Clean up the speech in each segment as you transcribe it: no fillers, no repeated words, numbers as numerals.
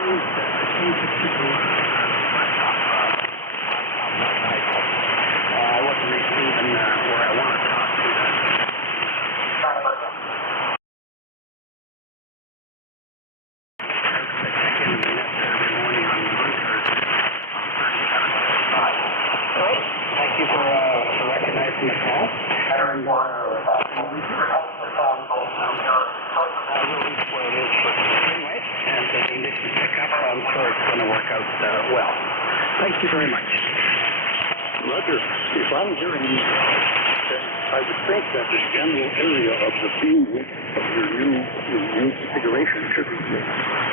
I wasn't receiving where I want to talk to them. I check in the net every morning on monitors on 37.5. Thank you for recognizing the call. And we'll reach where it is for anyway, and the conditions pick up. I'm sure it's going to work out well. Thank you very much. Roger, if I'm hearing you right, then I would think that the general area of the beam of your new configuration should be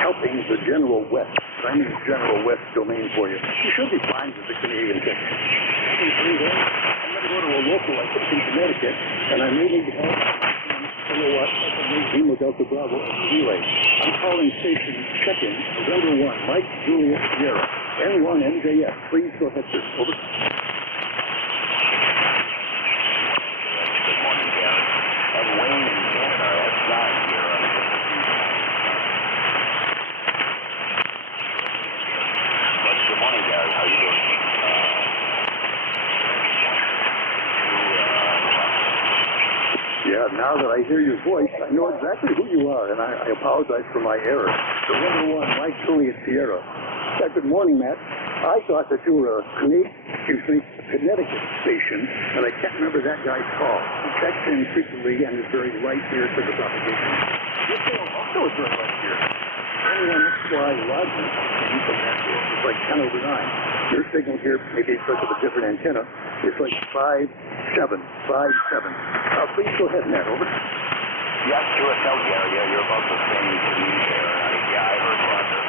helping the General West. I mean General West domain for you. You should be fine with the Canadian thing. I'm going to go to a local, I think in Connecticut, and I may need help. Kilowatt Lima Delta Bravo relay. I'm calling station check-in, November 1, Mike Juliet Sierra, N1 NJS. Please go ahead, sir. Over. Good morning, Gary. And Wayne in Canada, that's not here. But good morning, Gary. How you doing? Yeah, now that I hear your voice, I know exactly who you are, and I apologize for my error. November 1, Mike Juliet Sierra. Yeah, good morning, Matt. I thought that you were a Connecticut station, and I can't remember that guy's call. He checks in frequently and is very right here to the propagation. Your signal also is very right here. Anyone XY Roger, it's like 10 over 9. Your signal here, maybe because of a different antenna, is like 5757. Please go ahead, Matt. Over. Yes, QSL, Gary. Yeah, you're about the same to me there. Yeah, I heard Roger.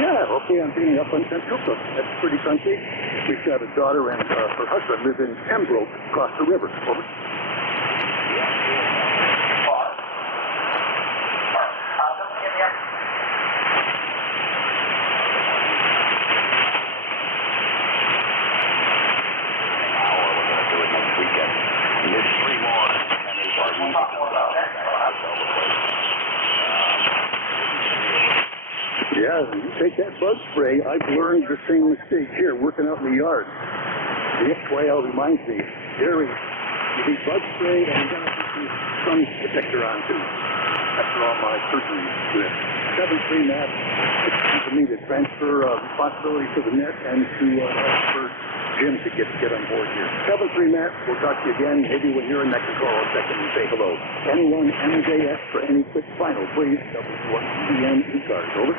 Yeah, okay, I'm being up on Central Cook. That's pretty country. We've got a daughter and her husband live in Pembroke, across the river. Over. Yeah, you take that bug spray. I've learned the same mistake here, working out in the yard. The XYL reminds me, Gary, you need bug spray and you gotta put some sun protector on too. That's all my surgery with. 7-3 Matt, it's time for me to transfer responsibility to the net and to for Jim to get on board here. 7-3 Matt, we'll talk to you again. Maybe when you're in Mexico, I'll check in and say hello. N1 NJS for any quick final, please. W1 EDM ECARS. Over.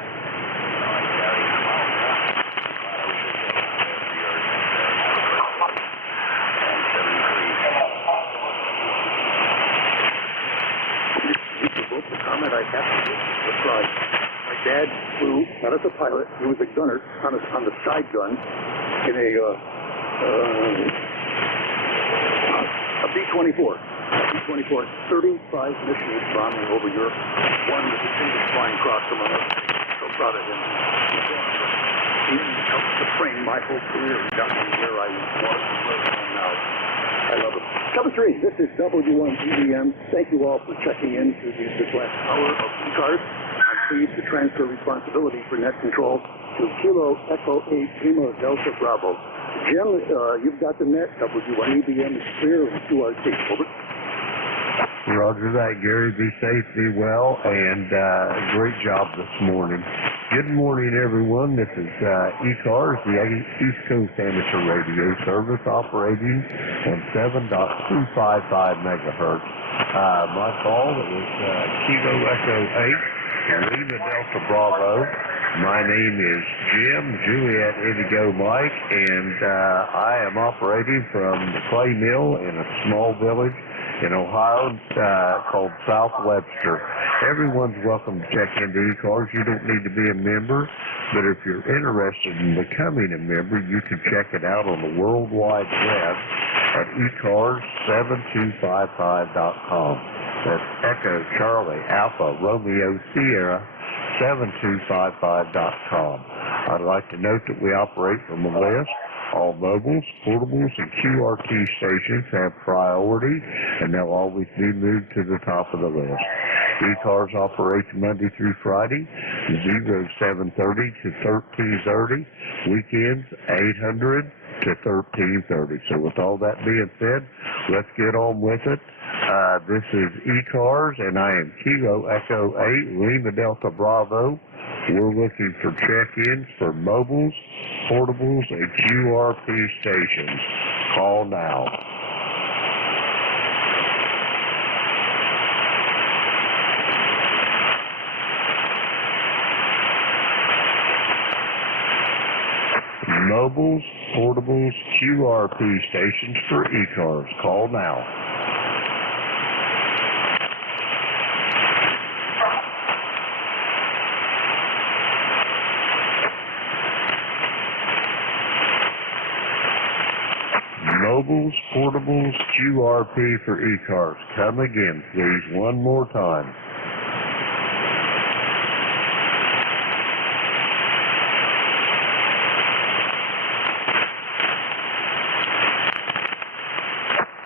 My dad flew, not as a pilot, he was a gunner on the side gun in a B-24. B-24, 35 missions bombing over Europe. One was the distinguished flying cross among us. So proud of him. He helped to frame my whole career and got me where I was now. I love it. 7-3, this is W1 EDM. Thank you all for checking in to this last hour of ECARS. I'm pleased to transfer responsibility for net control to Kilo Echo 8 Lima Delta Bravo. Jim, you've got the net. W1 EDM is clear of QRT. Over. Roger that, Gary. Be safe, be well, and great job this morning. Good morning, everyone. This is ECARS, the East Coast Amateur Radio Service, operating on 7.255 megahertz. My call is Kilo Echo 8, Lima Delta Bravo. My name is Jim, Juliet Indigo Mike, and I am operating from the clay mill in a small village in Ohio called South Webster. Everyone's welcome to check into ECARS. You don't need to be a member, but if you're interested in becoming a member, you can check it out on the World Wide Web at ECARS7255.com. That's Echo Charlie Alpha Romeo Sierra 7255.com. I'd like to note that we operate from a list All mobiles, portables, and QRT stations have priority, and they'll always be moved to the top of the list. ECARS operates Monday through Friday, 0730 to 1330, weekends 800 to 1330. So with all that being said, let's get on with it. This is ECARS, and I am Kilo Echo 8, Lima Delta Bravo. We're looking for check-ins for mobiles, portables, and QRP stations. Call now. Mobiles, portables, QRP stations for ECARS. Call now. Mobiles, portables, QRP for ECARS. Come again, please, one more time.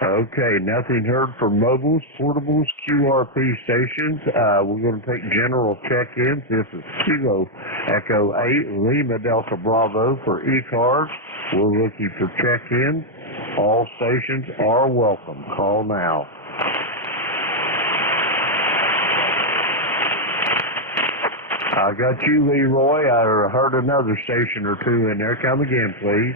Okay, nothing heard from mobiles, portables, QRP stations. We're going to take general check-ins. This is Kilo Echo 8, Lima Delta Bravo for ECARS. We're looking for check-ins. All stations are welcome. Call now. I got you, Leroy. I heard another station or two in there. Come again, please.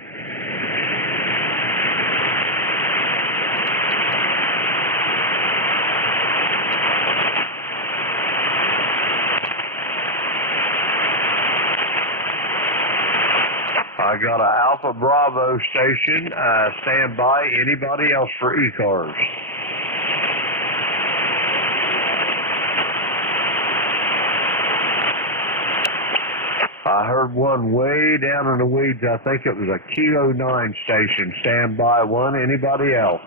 I got an Alpha Bravo station. Stand by. Anybody else for ECARS? I heard one way down in the weeds. I think it was a Kilo 9 station. Stand by one. Anybody else?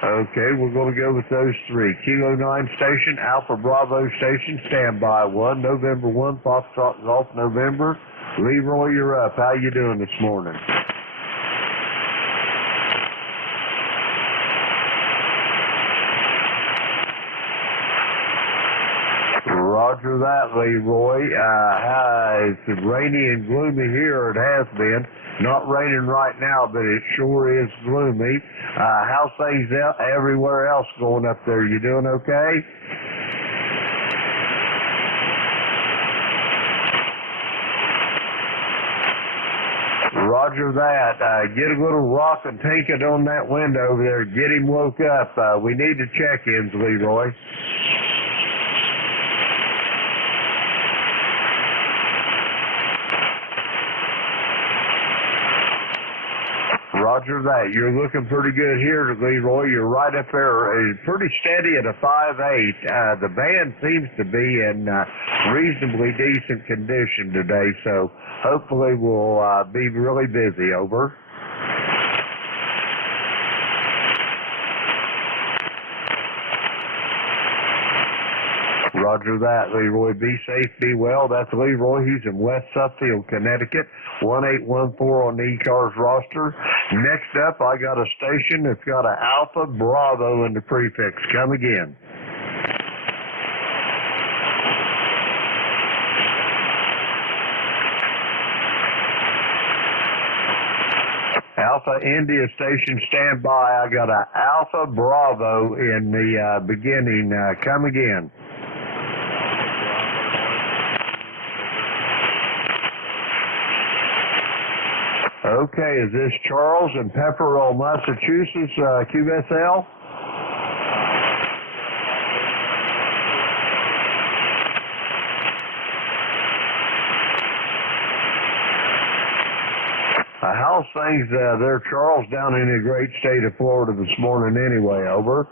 Okay, we're going to go with those three. Kilo 9 station, Alpha Bravo station, stand by one. November 1, Foxtrot Golf November. Leroy, you're up. How you doing this morning? Roger that, Leroy. It's rainy and gloomy here. It has been. Not raining right now, but it sure is gloomy. How's things everywhere else going up there? You doing okay? Roger that. Get a little rock and tank it on that window over there. Get him woke up. We need to check-ins, Leroy. Roger that. You're looking pretty good here, Leroy. You're right up there, pretty steady at a 5.8. The band seems to be in reasonably decent condition today, so hopefully we'll be really busy. Over. Roger that, Leroy. Be safe, be well. That's Leroy. He's in West Suffield, Connecticut. 1814 on the ECARS roster. Next up, I got a station that's got an Alpha Bravo in the prefix. Come again. Alpha India station, stand by. I got an Alpha Bravo in the beginning. Come again. Okay, is this Charles in Pepperell, Massachusetts, QSL? How's things there, Charles, down in the great state of Florida this morning anyway? Over.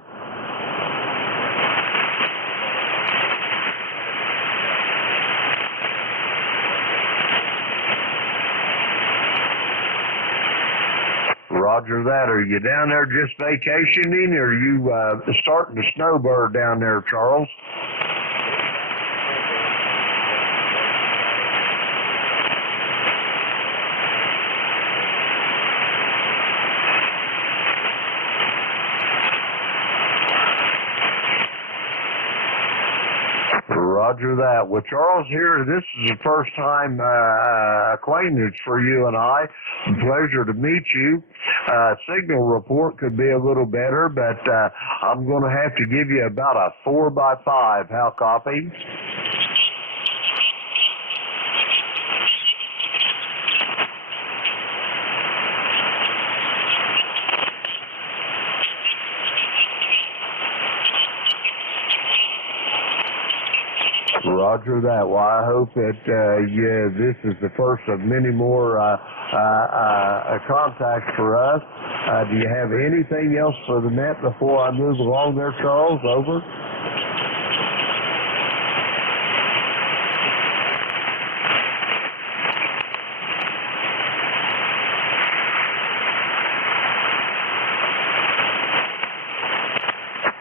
Roger that. Are you down there just vacationing, or are you starting to snowbird down there, Charles? Roger that. Well, Charles here, this is the first time acquaintance for you and I. Pleasure to meet you. Signal report could be a little better, but I'm going to have to give you about a 4x5. How copy? Roger that. Well, I hope that this is the first of many more contacts for us. Do you have anything else for the net before I move along there, Charles? Over.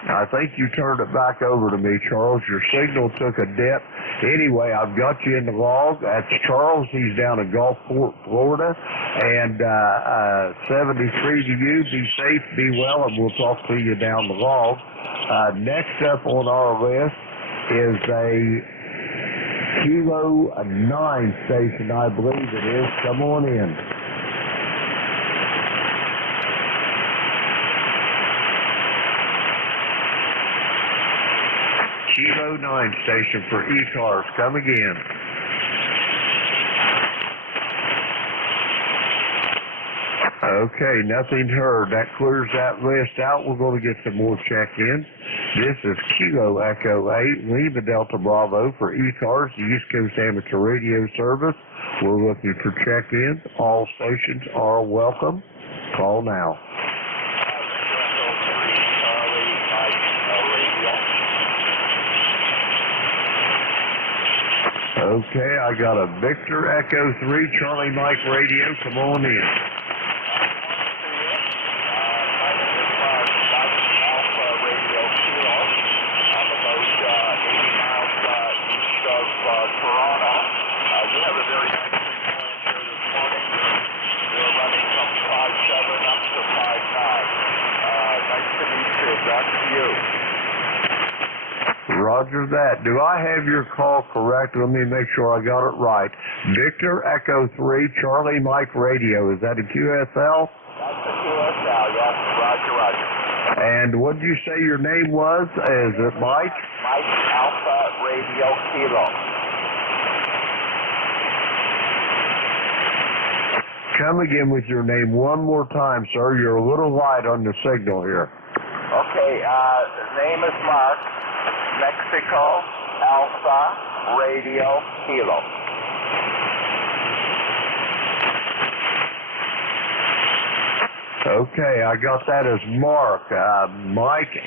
I think you turned it back over to me, Charles. Your signal took a dip. Anyway, I've got you in the log. That's Charles. He's down in Gulfport, Florida. And 73 to you. Be safe, be well, and we'll talk to you down the log. Next up on our list is a Kilo 9 station, I believe it is. Come on in. Kilo 9 station for ECARS. Come again. Okay, nothing heard. That clears that list out. We're going to get some more check-ins. This is Kilo Echo 8, Lima Delta Bravo for ECARS, the East Coast Amateur Radio Service. We're looking for check-ins. All stations are welcome. Call now. Okay, I got a Victor Echo 3 Charlie Mike radio. Come on in. Alpha Radio Kilo. I'm about 80 miles east of Toronto. You have a very nice signal in here this morning. We're running from 5.7 up to 5.9. Nice to meet you. Back to you. Roger that. Do I have your call correct? Let me make sure I got it right. Victor Echo 3 Charlie Mike radio. Is that a QSL? That's a QSL, yes. Roger. And what did you say your name was? Is it Mike? Mike Alpha Radio Kilo. Come again with your name one more time, sir. You're a little light on the signal here. Okay, name is Mark. Mexico Alpha Radio Kilo. Okay, I got that as Mark. Mike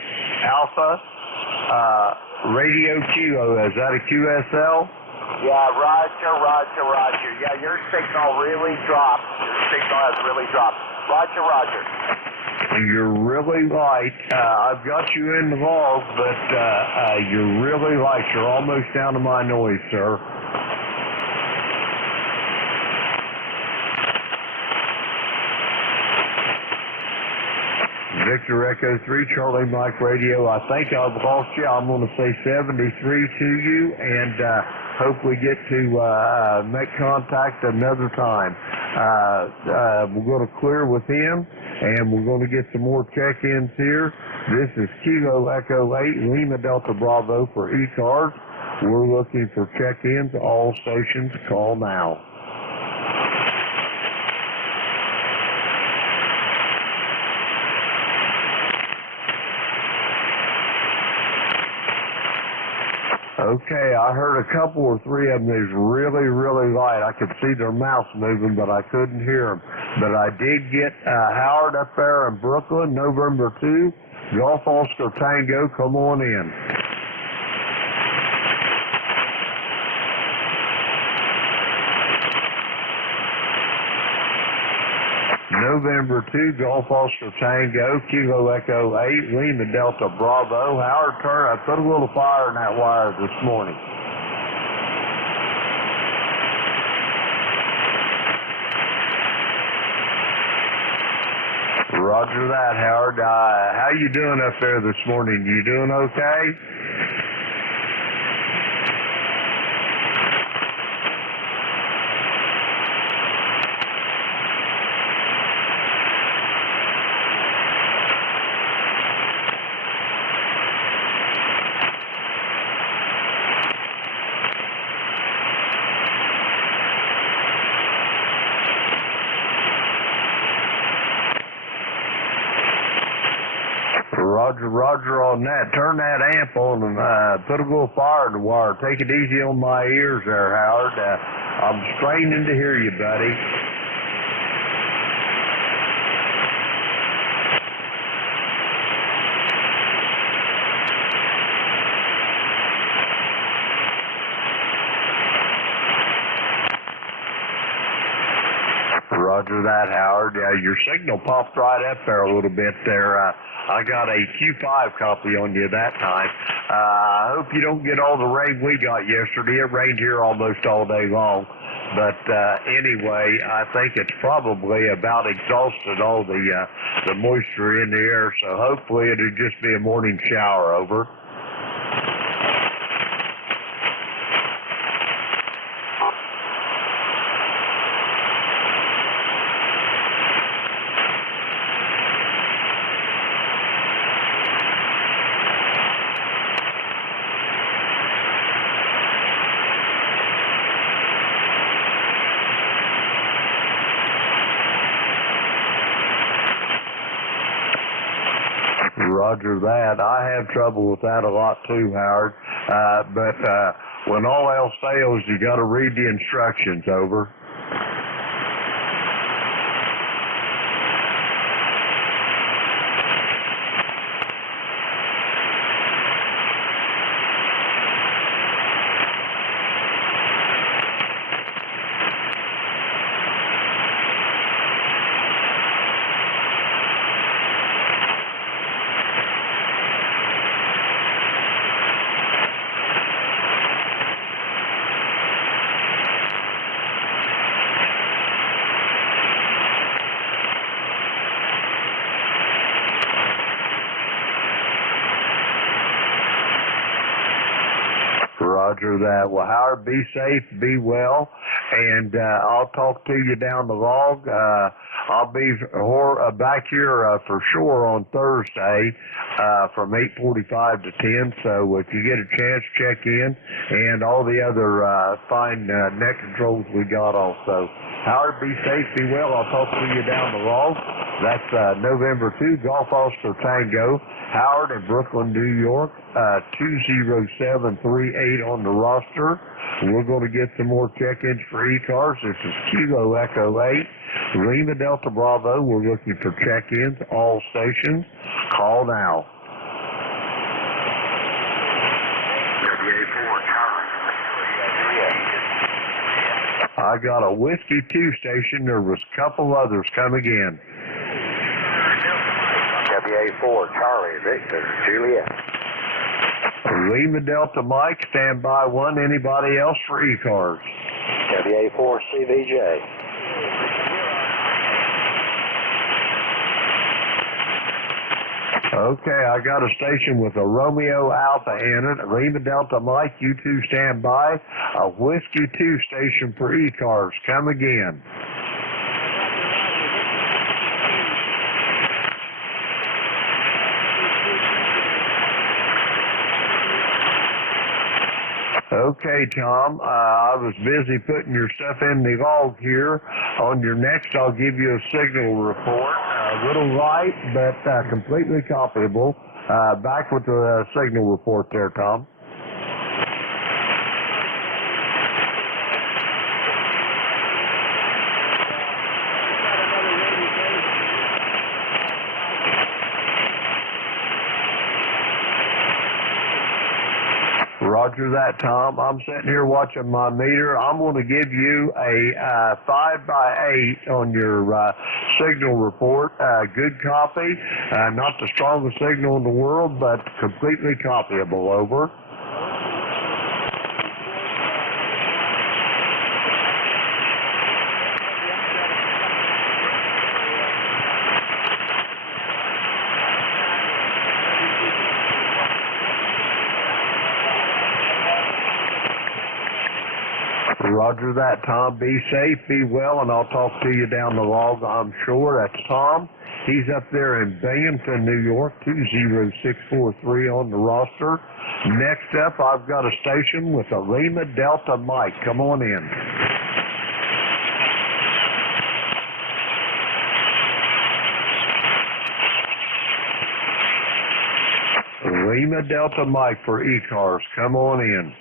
Alpha Radio Kilo. Is that a QSL? Yeah, Roger. Yeah, your signal really dropped. Your signal has really dropped. Roger. You're really light. I've got you in the log, but you're really light. You're almost down to my noise, sir. Victor Echo 3, Charlie Mike Radio. I think I've lost you. I'm going to say 73 to you, and hope we get to make contact another time. We're going to clear with him, and we're going to get some more check-ins here. This is Kilo Echo 8, Lima Delta Bravo for ECARS. We're looking for check-ins. All stations, call now. Okay, I heard a couple or three of them is really light. I could see their mouths moving, but I couldn't hear them. But I did get Howard up there in Brooklyn, November 2, Golf Oscar Tango, come on in. November 2, Golf Oscar Tango, Kilo Echo 8, Lima Delta Bravo. Howard Turner, I put a little fire in that wire this morning. Roger that, Howard. How you doing up there this morning? You doing okay? Roger on that. Turn that amp on and put a little fire in the wire. Take it easy on my ears there, Howard. I'm straining to hear you, buddy. Roger that, Howard. Your signal popped right up there a little bit there. I got a Q5 copy on you that time. I hope you don't get all the rain we got yesterday. It rained here almost all day long. But anyway, I think it's probably about exhausted all the moisture in the air. So hopefully it'll just be a morning shower. Over. Roger that. I have trouble with that a lot too, Howard. But when all else fails, you got to read the instructions. Over. Roger that. Well, Howard, be safe, be well, and I'll talk to you down the log. I'll be back here for sure on Thursday from 8:45 to 10. So if you get a chance, check in, and all the other fine net controls we got also. Howard, be safe, be well. I'll talk to you down the log. That's November 2, Golf Oscar Tango. Howard in Brooklyn, New York, 20738 on the roster. We're going to get some more check-ins for ECARS. This is Kilo Echo 8, Lima Delta Bravo. We're looking for check-ins, all stations. Call now. I got a Whiskey 2 station. There was a couple others coming in. WA4, Charlie, Victor, Juliet. Lima Delta Mike, stand by 1. Anybody else for ECARS? WA4, CVJ. Okay, I got a station with a Romeo Alpha in it. Lima Delta Mike, you two stand by. A Whiskey 2 station for ECARS. Come again. Okay, Tom, I was busy putting your stuff in the log here. On your next, I'll give you a signal report. A little light, but completely copyable. Back with the signal report there, Tom. Roger that, Tom. I'm sitting here watching my meter. I'm going to give you a 5x8 on your signal report. Good copy. Not the strongest signal in the world, but completely copyable. Over. Roger that, Tom. Be safe, be well, and I'll talk to you down the log, I'm sure. That's Tom. He's up there in Binghamton, New York, 20643 on the roster. Next up, I've got a station with a Lima Delta Mike. Come on in. Lima Delta Mike for ECARS. Come on in.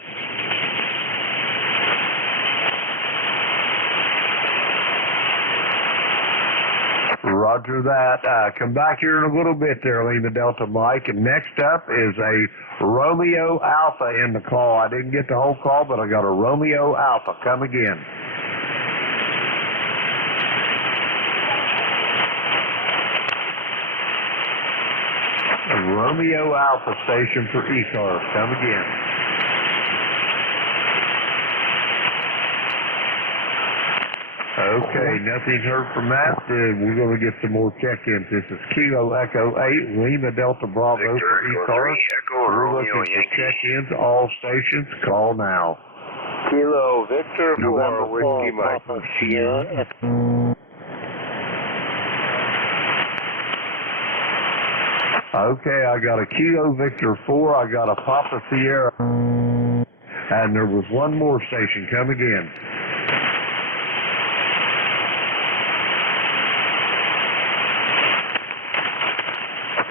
Roger that. Come back here in a little bit there, Lima Delta Mike. And next up is a Romeo Alpha in the call. I didn't get the whole call, but I got a Romeo Alpha. Come again. A Romeo Alpha station for ECARS. Come again. Okay, nothing heard from that. We're going to get some more check-ins. This is Kilo Echo 8, Lima Delta Bravo for ECARS. We're looking for check-ins, all stations. Call now. Kilo Victor, November Whiskey Mike. Okay, I got a Kilo Victor 4. I got a Papa Sierra. And there was one more station. Come again.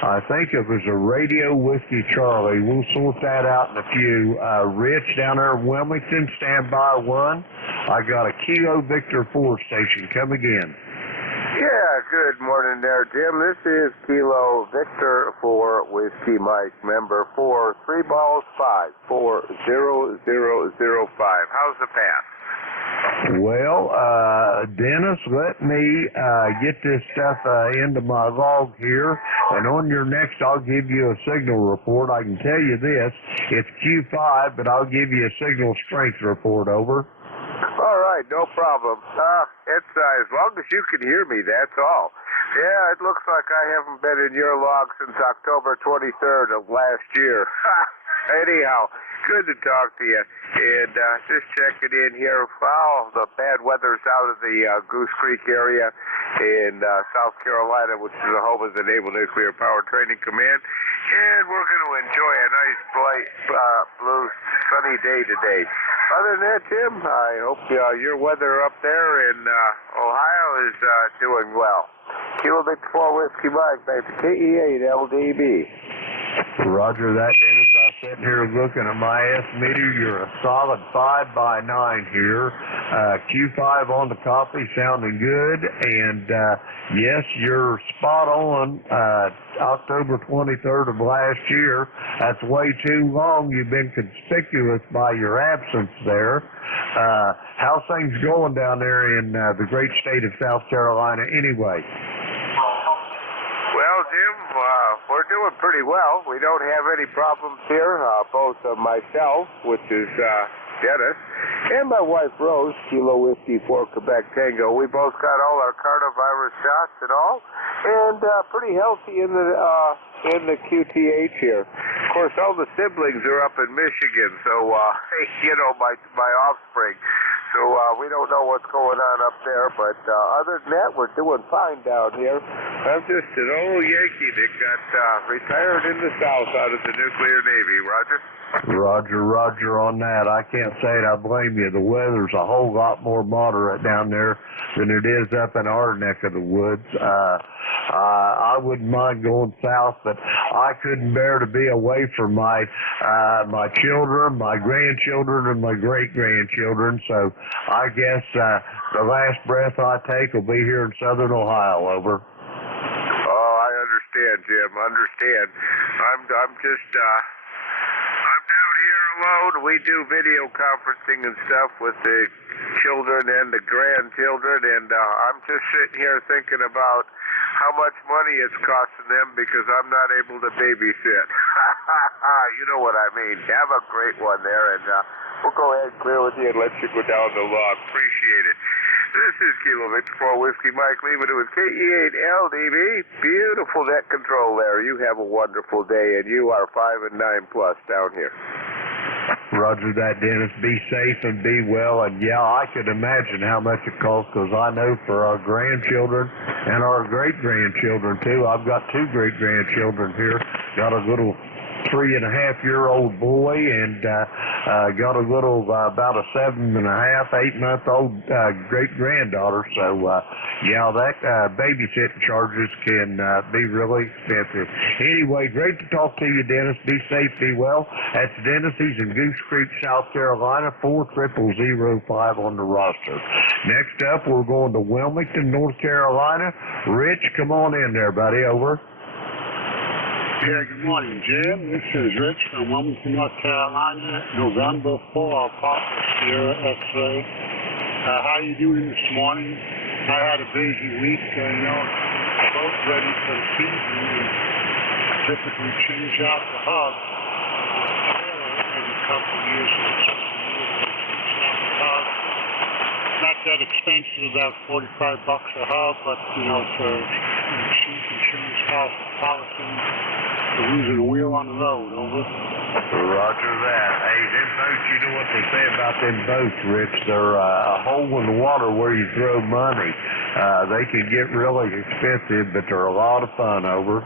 I think it was a Radio Whiskey Charlie. We'll sort that out in a few. Rich down there in Wilmington, stand by 1. I got a Kilo Victor 4 station. Come again. Yeah, good morning there, Jim. This is Kilo Victor for Whiskey Mike, member 435400005. How's the pass? Well, Dennis, let me get this stuff into my log here, and on your next I'll give you a signal report. I can tell you this, it's Q5, but I'll give you a signal strength report, over. All right, no problem. It's as long as you can hear me, that's all. Yeah, it looks like I haven't been in your log since October 23rd of last year. Anyhow, good to talk to you. And just checking in here. Wow, the bad weather's out of the Goose Creek area in South Carolina, which is the home of the Naval Nuclear Power Training Command. And we're going to enjoy a nice, bright, blue, sunny day today. Other than that, Tim, I hope your weather up there in Ohio is doing well. Kilo Victor 4 Whiskey Mike, back to KE8 LDB. Roger that, Dennis. I'm sitting here looking at my S meter. You're a solid 5x9 here. Q5 on the copy, sounding good. And yes, you're spot on. October 23rd of last year. That's way too long. You've been conspicuous by your absence there. How's things going down there in the great state of South Carolina anyway? Well, Jim, we're doing pretty well. We don't have any problems here. Both myself, which is Dennis, and my wife Rose, Kilo Whiskey 4 Quebec Tango. We both got all our coronavirus shots and all, and pretty healthy in the QTH here. Of course, all the siblings are up in Michigan, so my offspring. So we don't know what's going on up there, but other than that, we're doing fine down here. I'm just an old Yankee that got retired in the South out of the nuclear Navy. Roger? Roger on that. I can't say it. I blame you. The weather's a whole lot more moderate down there than it is up in our neck of the woods. I wouldn't mind going south, but I couldn't bear to be away from my children, my grandchildren, and my great-grandchildren. So I guess the last breath I take will be here in southern Ohio, over. Oh, I understand, Jim. Understand. I'm just I'm down here alone. We do video conferencing and stuff with the children and the grandchildren, and I'm just sitting here thinking about how much money it's costing them because I'm not able to babysit. You know what I mean. Have a great one there, and we'll go ahead and clear with you and let you go down the log. Appreciate it. This is Kilo Victor 4 Whiskey Mike, leaving it with KE8 LDB. Beautiful net control there. You have a wonderful day, and you are 5 and 9 plus down here. Roger that, Dennis. Be safe and be well. And yeah, I could imagine how much it costs, because I know for our grandchildren and our great-grandchildren too. I've got 2 great-grandchildren here. Got a little 3.5-year-old boy, and got a little, about a 7.5, 8-month-old great-granddaughter. So, yeah, that babysitting charges can be really expensive. Anyway, great to talk to you, Dennis. Be safe, be well. That's Dennis. He's in Goose Creek, South Carolina, 40005 on the roster. Next up, we're going to Wilmington, North Carolina. Rich, come on in there, buddy. Over. Yeah, good morning, Jim. This is Rich from Wilmington, North Carolina, November 4, Papa Sierra X-ray. How you doing this morning? I had a busy week, boat ready for the season, and typically change out the hub every couple of years. Not that expensive, about $45 a hub, but, it's a cheap insurance policy. Losing a wheel on the road, over. Roger that. Hey, them boats, you know what they say about them boats, Rich? They're a hole in the water where you throw money. They can get really expensive, but they're a lot of fun, over.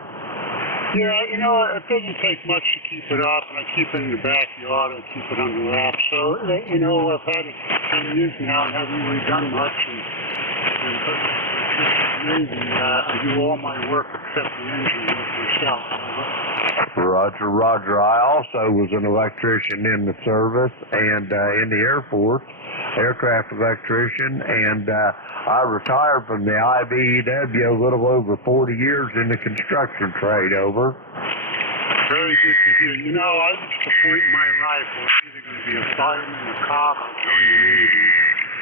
Yeah, it doesn't take much to keep it up, and I keep it in the backyard, I keep it under wraps. So, I've had it for 10 years now and haven't really done much, and it's amazing. I do all my work except the engine work myself. Roger. I also was an electrician in the service and in the Air Force, aircraft electrician, and I retired from the IBEW a little over 40 years in the construction trade, over. Very good to hear. I reached a point in my life where I was either going to be a fireman, a cop, or join the Navy.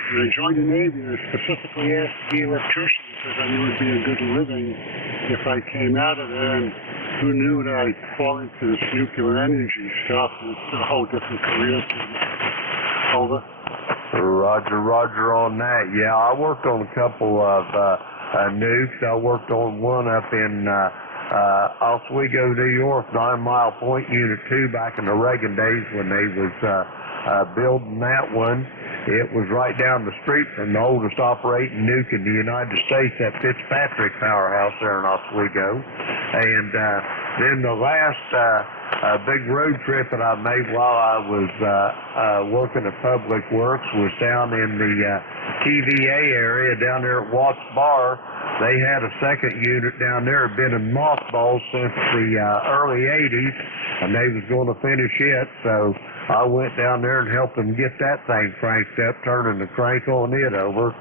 And I joined the Navy and I specifically asked to be an electrician because I knew it would be a good living if I came out of there. And who knew that I'd fall into this nuclear energy stuff, and it's a whole different career to me. Over. Roger on that. Yeah, I worked on a couple of nukes. I worked on one up in Oswego, New York, 9 Mile Point Unit 2 back in the Reagan days when they was building that one. It was right down the street from the oldest operating nuke in the United States, that Fitzpatrick powerhouse there in Oswego. And then the last big road trip that I made while I was working at Public Works was down in the TVA area, down there at Watts Bar. They had a second unit down there, had been in mothballs since the early 80s, and they was going to finish it, so I went down there and helped them get that thing cranked up, turning the crank on it, over.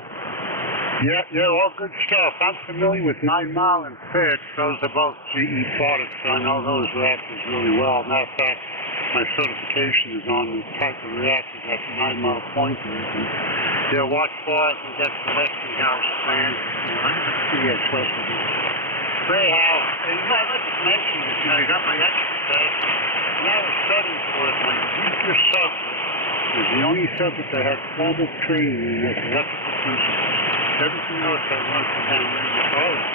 Yeah, all good stuff. I'm familiar with 9 Mile and Fitz. Those are both GE products, so I know those reactors really well. Matter of fact, my certification is on the type of reactor that 9 Mile Point is. And Watts Bar, I think that's the Westinghouse plant. Yes, Westinghouse. Anyhow, I'd like to mention this. I got my extra test. When I was studying for it, my weaker subject was the only subject that had formal training in as electrical principles. Everything else I learned from down there in the college.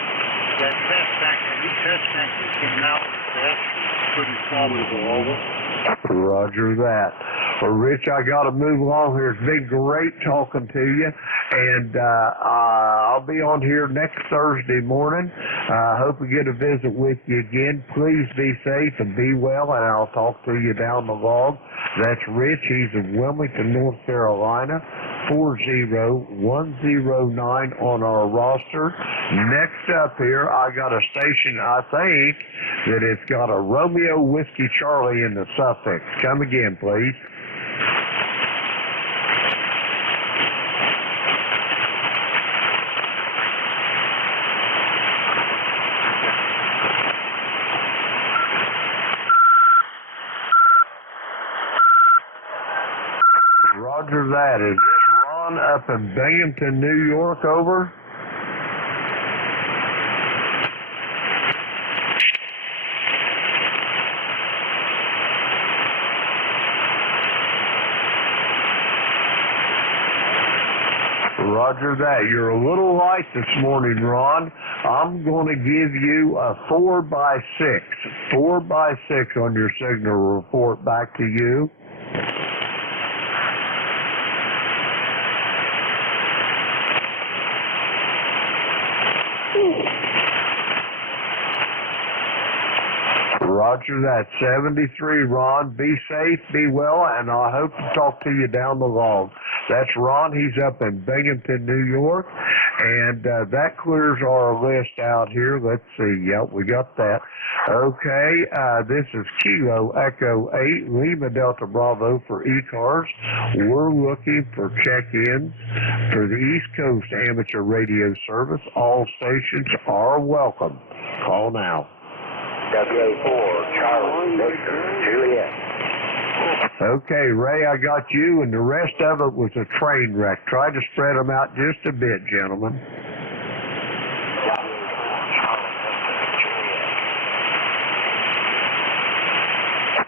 That test bank, the new test bank that came out, was actually pretty formidable, over. Roger that. Well, Rich, I got to move along here. It's been great talking to you, and I'll be on here next Thursday morning. I hope we get a visit with you again. Please be safe and be well, and I'll talk to you down the log. That's Rich. He's in Wilmington, North Carolina, 40109 on our roster. Next up here, I got a station, I think, that it's got a Romeo Whiskey Charlie in the suffix. Come again, please. Roger that. Is this Ron up in Binghamton, New York, over? Roger that. You're a little light this morning, Ron. I'm going to give you a 4x6. 4x6 on your signal report back to you. Roger that. 73, Ron. Be safe, be well, and I hope to talk to you down the log. That's Ron. He's up in Binghamton, New York, and that clears our list out here. Let's see. Yep, we got that. Okay, this is Kilo Echo 8, Lima Delta Bravo for ECARS. We're looking for check-ins for the East Coast Amateur Radio Service. All stations are welcome. Call now. WA4, Charlie, Victor, Juliet. Okay, Ray, I got you, and the rest of it was a train wreck. Try to spread them out just a bit, gentlemen.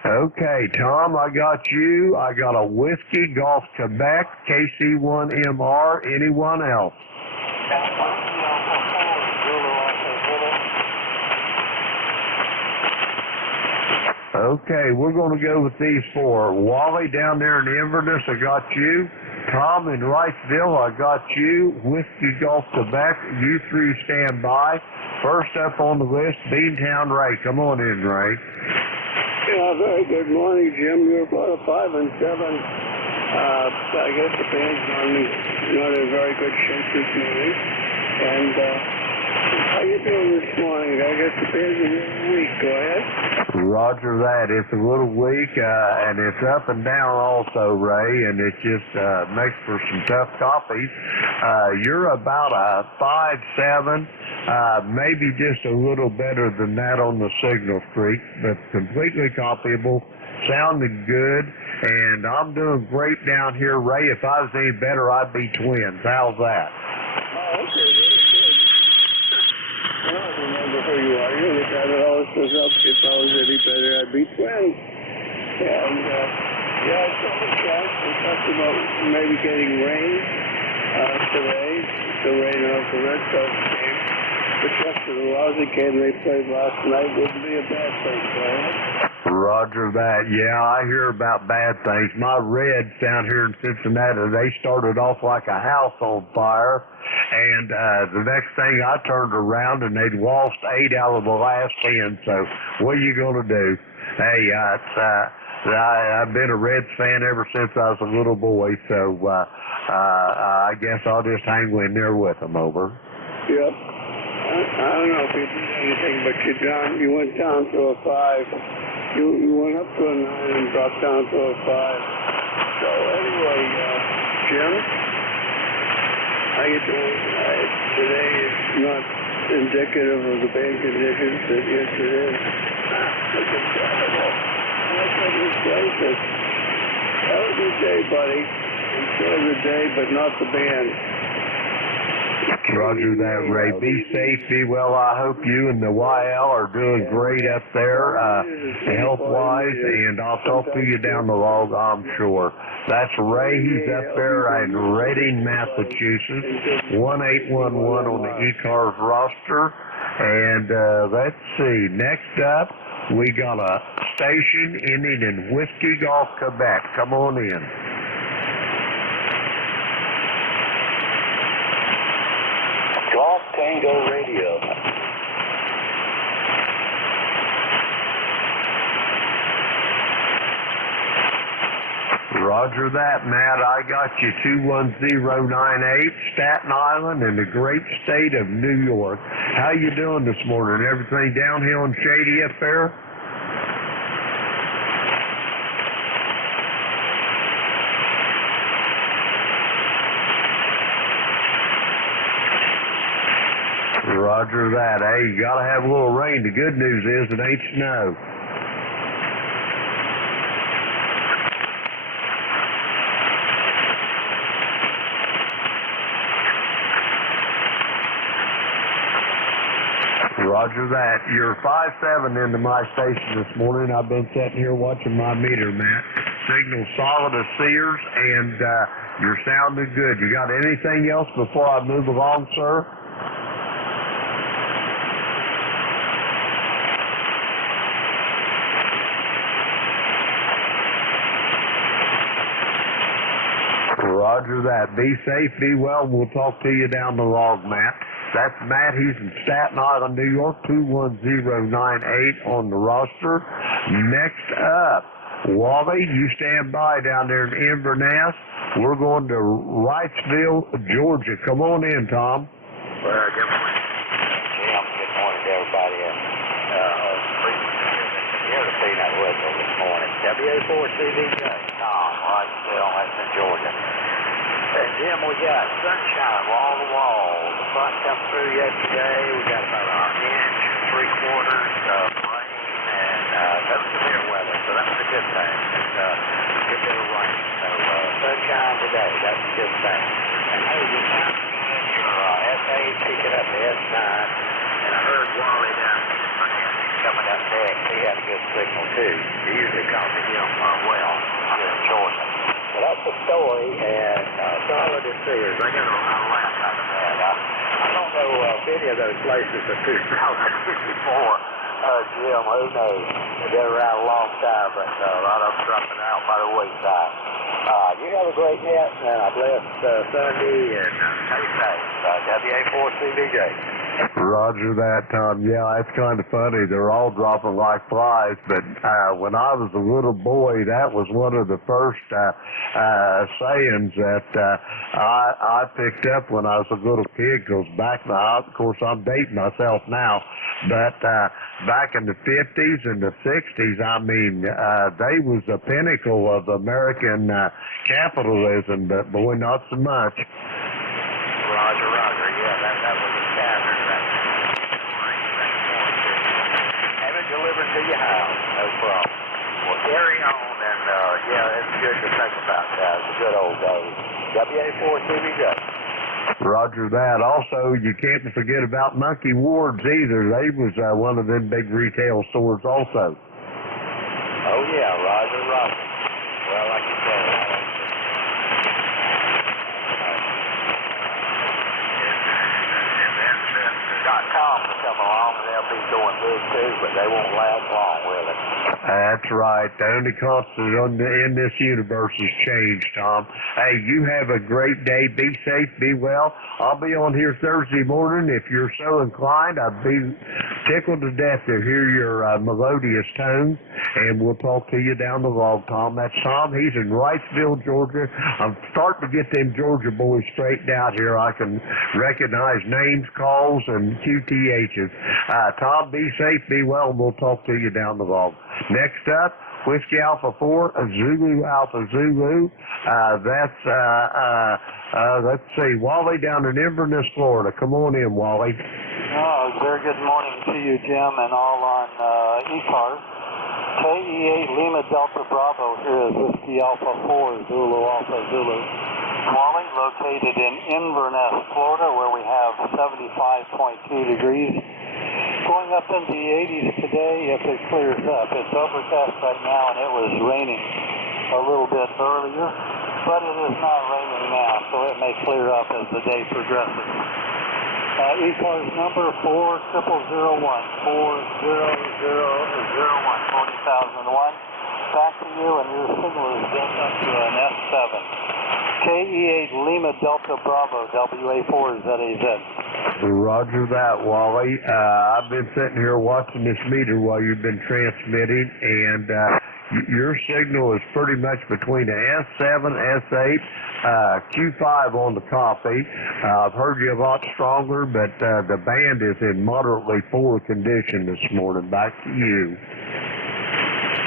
Okay, Tom, I got you. I got a Whiskey Golf Quebec, KC1MR. Anyone else? Okay, we're going to go with these four. Wally down there in Inverness, I got you. Tom in Wrightsville, I got you. Whiskey Golf Quebec, you three stand by. First up on the list, Beantown Ray. Come on in, Ray. Yeah, very good morning, Jim. You're about a 5 and 7. I guess the band's not in very good shape this morning. And how you doing this morning? I guess the band's a little weak. Go ahead. Roger that. It's a little weak, and it's up and down also, Ray, and it just makes for some tough copies. You're about a 5-7, maybe just a little better than that on the signal streak, but completely copyable, sounding good, and I'm doing great down here, Ray. If I was any better, I'd be twins. How's that? Oh, okay. I don't remember who you are. You're the guy that always goes up. If I was any better, I'd be twins. And, yeah, it's all right. We talked about maybe getting rain today. The rain off the Red Sox game. But just for the lousy game they played last night wouldn't be a bad thing, right? Roger that. Yeah, I hear about bad things. My Reds down here in Cincinnati, they started off like a house on fire. And the next thing I turned around and they'd lost 8 out of the last 10. So what are you going to do? Hey, I've been a Reds fan ever since I was a little boy. So I guess I'll just hang in there with them, over. Yep. I don't know if you did anything, but you went down to a 5. You went up to a 9 and dropped down to a 5. So anyway, Jim, how you doing? Today is not indicative of the bad conditions that yesterday is. Look at terrible. My goodness gracious. Have a good day, buddy. Enjoy the day, but not the band. Roger that, Ray. Be safe, be well. I hope you and the YL are doing great up there, health-wise, and I'll talk to you down the road, I'm sure. That's Ray. He's up there in Reading, Massachusetts, 1811 on the ECARS roster. And let's see, next up, we got a station ending in Whiskey Golf Quebec. Come on in. Golf Tango Radio. Roger that, Matt. I got you 21098, Staten Island in the great state of New York. How you doing this morning? Everything downhill and shady up there? Roger that. Hey, you got to have a little rain. The good news is it ain't snow. Roger that. You're 5-7 into my station this morning. I've been sitting here watching my meter, Matt. Signal solid as Sears, and you're sounding good. You got anything else before I move along, sir? Roger that. Be safe, be well. We'll talk to you down the log, Matt. That's Matt. He's in Staten Island, New York, 21098 on the roster. Next up, Wally, you stand by down there in Inverness. We're going to Wrightsville, Georgia. Come on in, Tom. Well, good morning. Jim, good morning to everybody. Here to see that whistle this morning. WA4CDJ, Tom, Wrightsville, that's in Georgia. And Jim, we got sunshine wall to wall. The front come through yesterday. We got about an inch, 3/4 of rain, and no severe weather, so that's a good thing. It's a good bit of rain. So sunshine today, that's a good thing. And hey, you're down your SA picking up the S9, and I heard Wally down coming up next. He had a good signal too. He usually comes to him well here in Georgia. So that's the story, and solid as seers. I got a laugh out of that. I don't know if any of those places are 2054. Jim, who knows? They've been around a long time, but a lot of them dropping out by the wayside. You have a great net, and a blessed Sunday, and stay safe. WA4CBJ. Roger that, Tom. Yeah, it's kind of funny. They're all dropping like flies, but when I was a little boy, that was one of the first sayings that I picked up when I was a little kid. Goes back now. Of course, I'm dating myself now, but back in the 50s and the 60s, I mean, they was the pinnacle of American capitalism, but boy, not so much. Roger, Roger. Yeah, that was a standard. Have it delivered to your house, no problem. Well, carry on, and yeah, it's good to think about that. It's a good old days. WA4CBJ. Roger that. Also, you can't forget about Monkey Ward's either. They was one of them big retail stores also. Oh, yeah, Roger, Roger. Well, like you said, .com will come along, and they'll be doing big too, but they won't last long, will it? That's right. The only constant in this universe is change, Tom. Hey, you have a great day. Be safe. Be well. I'll be on here Thursday morning. If you're so inclined, I'd be tickled to death to hear your melodious tones, and we'll talk to you down the log, Tom. That's Tom. He's in Wrightsville, Georgia. I'm starting to get them Georgia boys straightened out here. I can recognize names, calls, and QTHs. Tom, be safe, be well, and we'll talk to you down the log. Next up, Whiskey Alpha 4, Zulu Alpha Zulu. Let's see, Wally down in Inverness, Florida. Come on in, Wally. Oh, very good morning to you, Jim, and all on ECARS. KE8 Lima Delta Bravo here is Whiskey Alpha 4, Zulu Alpha Zulu. Wally, located in Inverness, Florida, where we have 75.2 degrees. Going up into the 80s today if it clears up. It's overcast right now, and it was raining a little bit earlier, but it is not raining now, so it may clear up as the day progresses. ECARS number 40001, 40001, 40,001. Back to you, and your signal is built up to an S7. KE8 Lima Delta Bravo, WA4ZAZ. Roger that, Wally. I've been sitting here watching this meter while you've been transmitting, and your signal is pretty much between the S7, S8, Q5 on the copy. I've heard you a lot stronger, but the band is in moderately poor condition this morning. Back to you.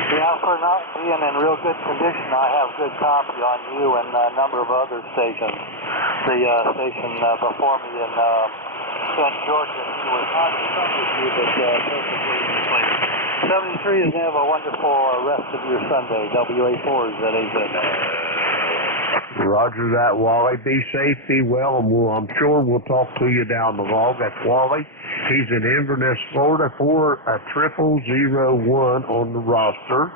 Yeah, for not being in real good condition, I have good copy on you and a number of other stations. The station before me in Georgia, he was not in front of you, but perfectly clear. 73 is to have a wonderful rest of your Sunday. WA4ZAZ. Roger that, Wally. Be safe, be well, and I'm sure we'll talk to you down the log. That's Wally. He's in Inverness, Florida, 40001 on the roster,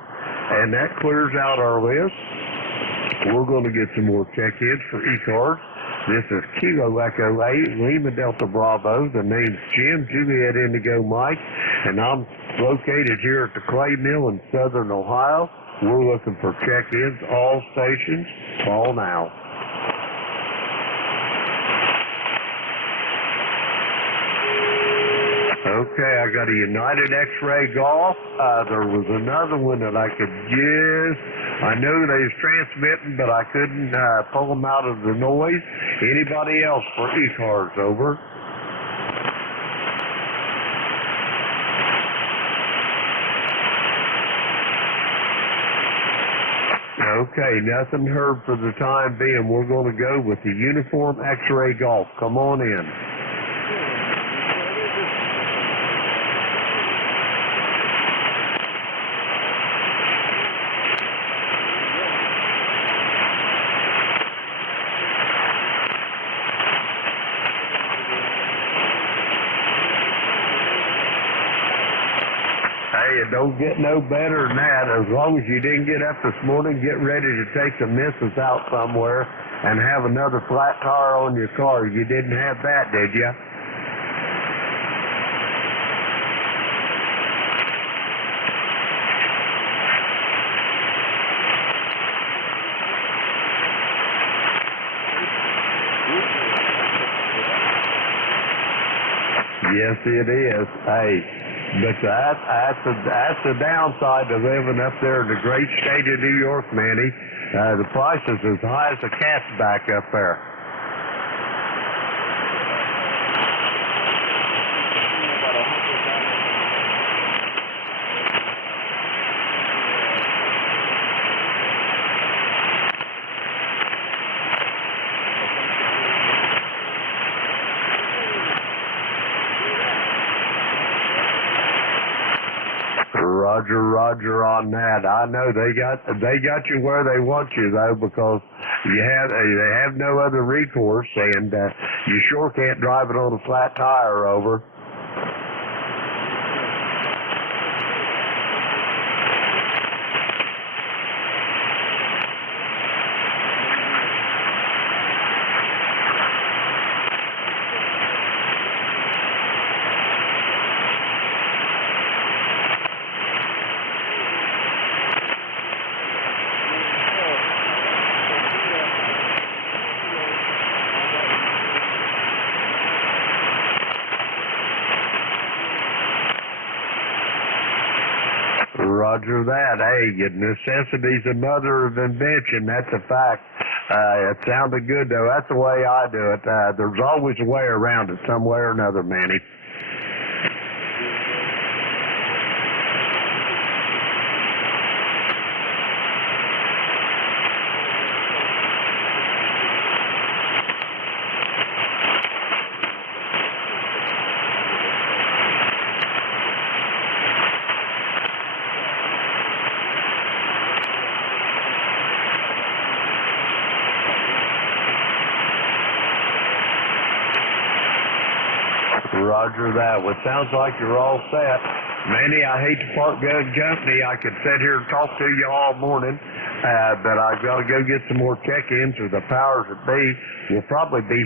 and that clears out our list. We're going to get some more check-ins for ECARS. This is Kilo Echo 8, Lima Delta Bravo. The name's Jim, Juliet Indigo Mike, and I'm located here at the Clay Mill in southern Ohio. We're looking for check-ins, all stations. Call now. Okay, I got a United X-Ray Golf. There was another one that I could use. I knew they was transmitting, but I couldn't pull them out of the noise. Anybody else for ECARS, over? Okay, nothing heard for the time being. We're going to go with the Uniform X-Ray Golf. Come on in. Hey, it don't get no better than that. As long as you didn't get up this morning, get ready to take the missus out somewhere and have another flat tire on your car. You didn't have that, did you? Yes, it is. Hey, but that's the downside of living up there in the great state of New York, Manny. The price is as high as a cat's back up there. Roger on that. I know they got you where they want you though, because they have no other recourse, and you sure can't drive it on a flat tire, over. Roger that. Hey, necessity's the mother of invention. That's a fact. It sounded good, though. That's the way I do it. There's always a way around it, some way or another, Manny. Roger that. Well, it sounds like you're all set. Manny, I hate to part good company. I could sit here and talk to you all morning, but I've got to go get some more check-ins with the powers that be. Will probably be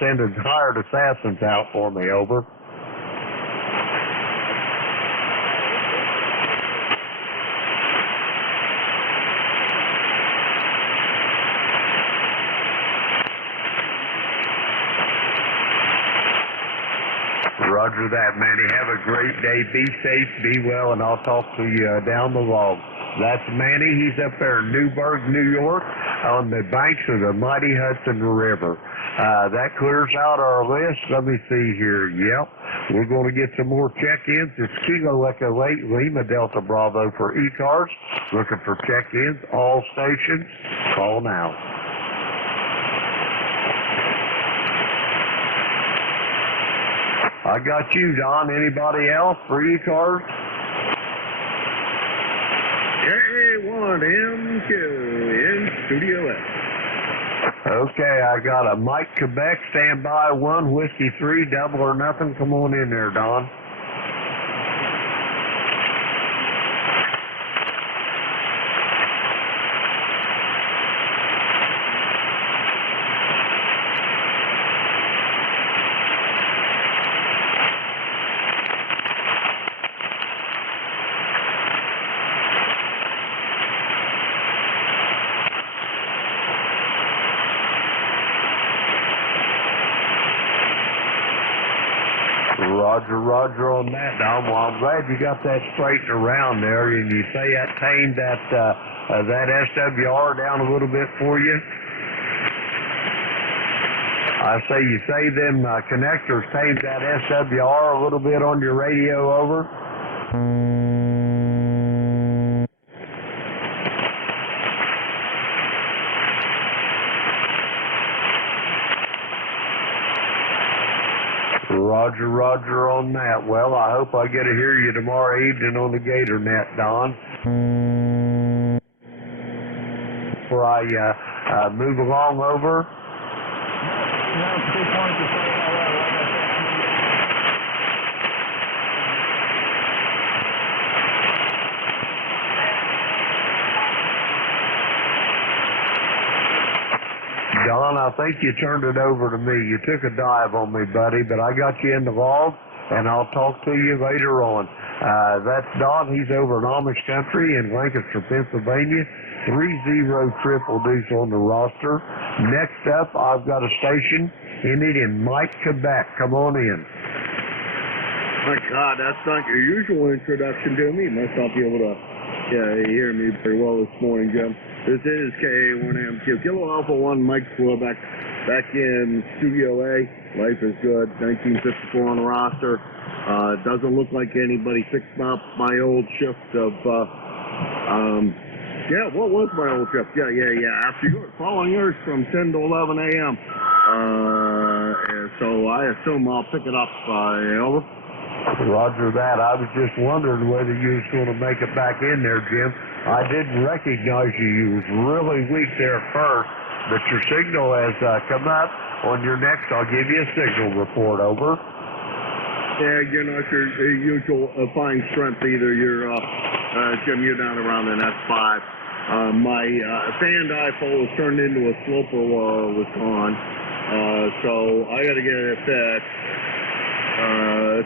sending hired assassins out for me, over. Roger that, Manny. Have a great day. Be safe, be well, and I'll talk to you down the log. That's Manny. He's up there in Newburgh, New York, on the banks of the mighty Hudson River. That clears out our list. Let me see here. Yep. We're going to get some more check-ins. It's Kilo Echo 8 Lima Delta Bravo for ECARS. Looking for check-ins. All stations. Call now. I got you, Don. Anybody else for ECARS? J1MQ in Studio S. Okay, I got a Mike Quebec standby, 1 Whiskey 3, double or nothing. Come on in there, Don. Roger, roger on that, Don. Well, I'm glad you got that straightened around there, and you say that tamed that SWR down a little bit for you. I say you say them connectors tamed that SWR a little bit on your radio over. Roger, roger on that. Well, I hope I get to hear you tomorrow evening on the Gator Net, Don. Before I move along over. Don, I think you turned it over to me. You took a dive on me, buddy, but I got you in the log, and I'll talk to you later on. That's Don. He's over in Amish country in Lancaster, Pennsylvania. 30 triple deuce on the roster. Next up, I've got a station in Mike, Quebec. Come on in. My God, that's not your usual introduction to me. You must not be able to hear me very well this morning, Jim. This is KA1MQ. Kilo Alpha 1, Mike Quebec, back in Studio A. Life is good. 1954 on the roster. Doesn't look like anybody picked up my old shift of, what was my old shift? Yeah. After yours, following yours from 10 to 11 a.m. So I assume I'll pick it up, over. Roger that. I was just wondering whether you was going to make it back in there, Jim. I didn't recognize you. You was really weak there first, but your signal has come up. On your next, I'll give you a signal report, over. Yeah, you're not your usual fine strength either. You're, Jim, you're down around an F5. My fan dipole was turned into a sloper while it was gone, so I got to get it fixed.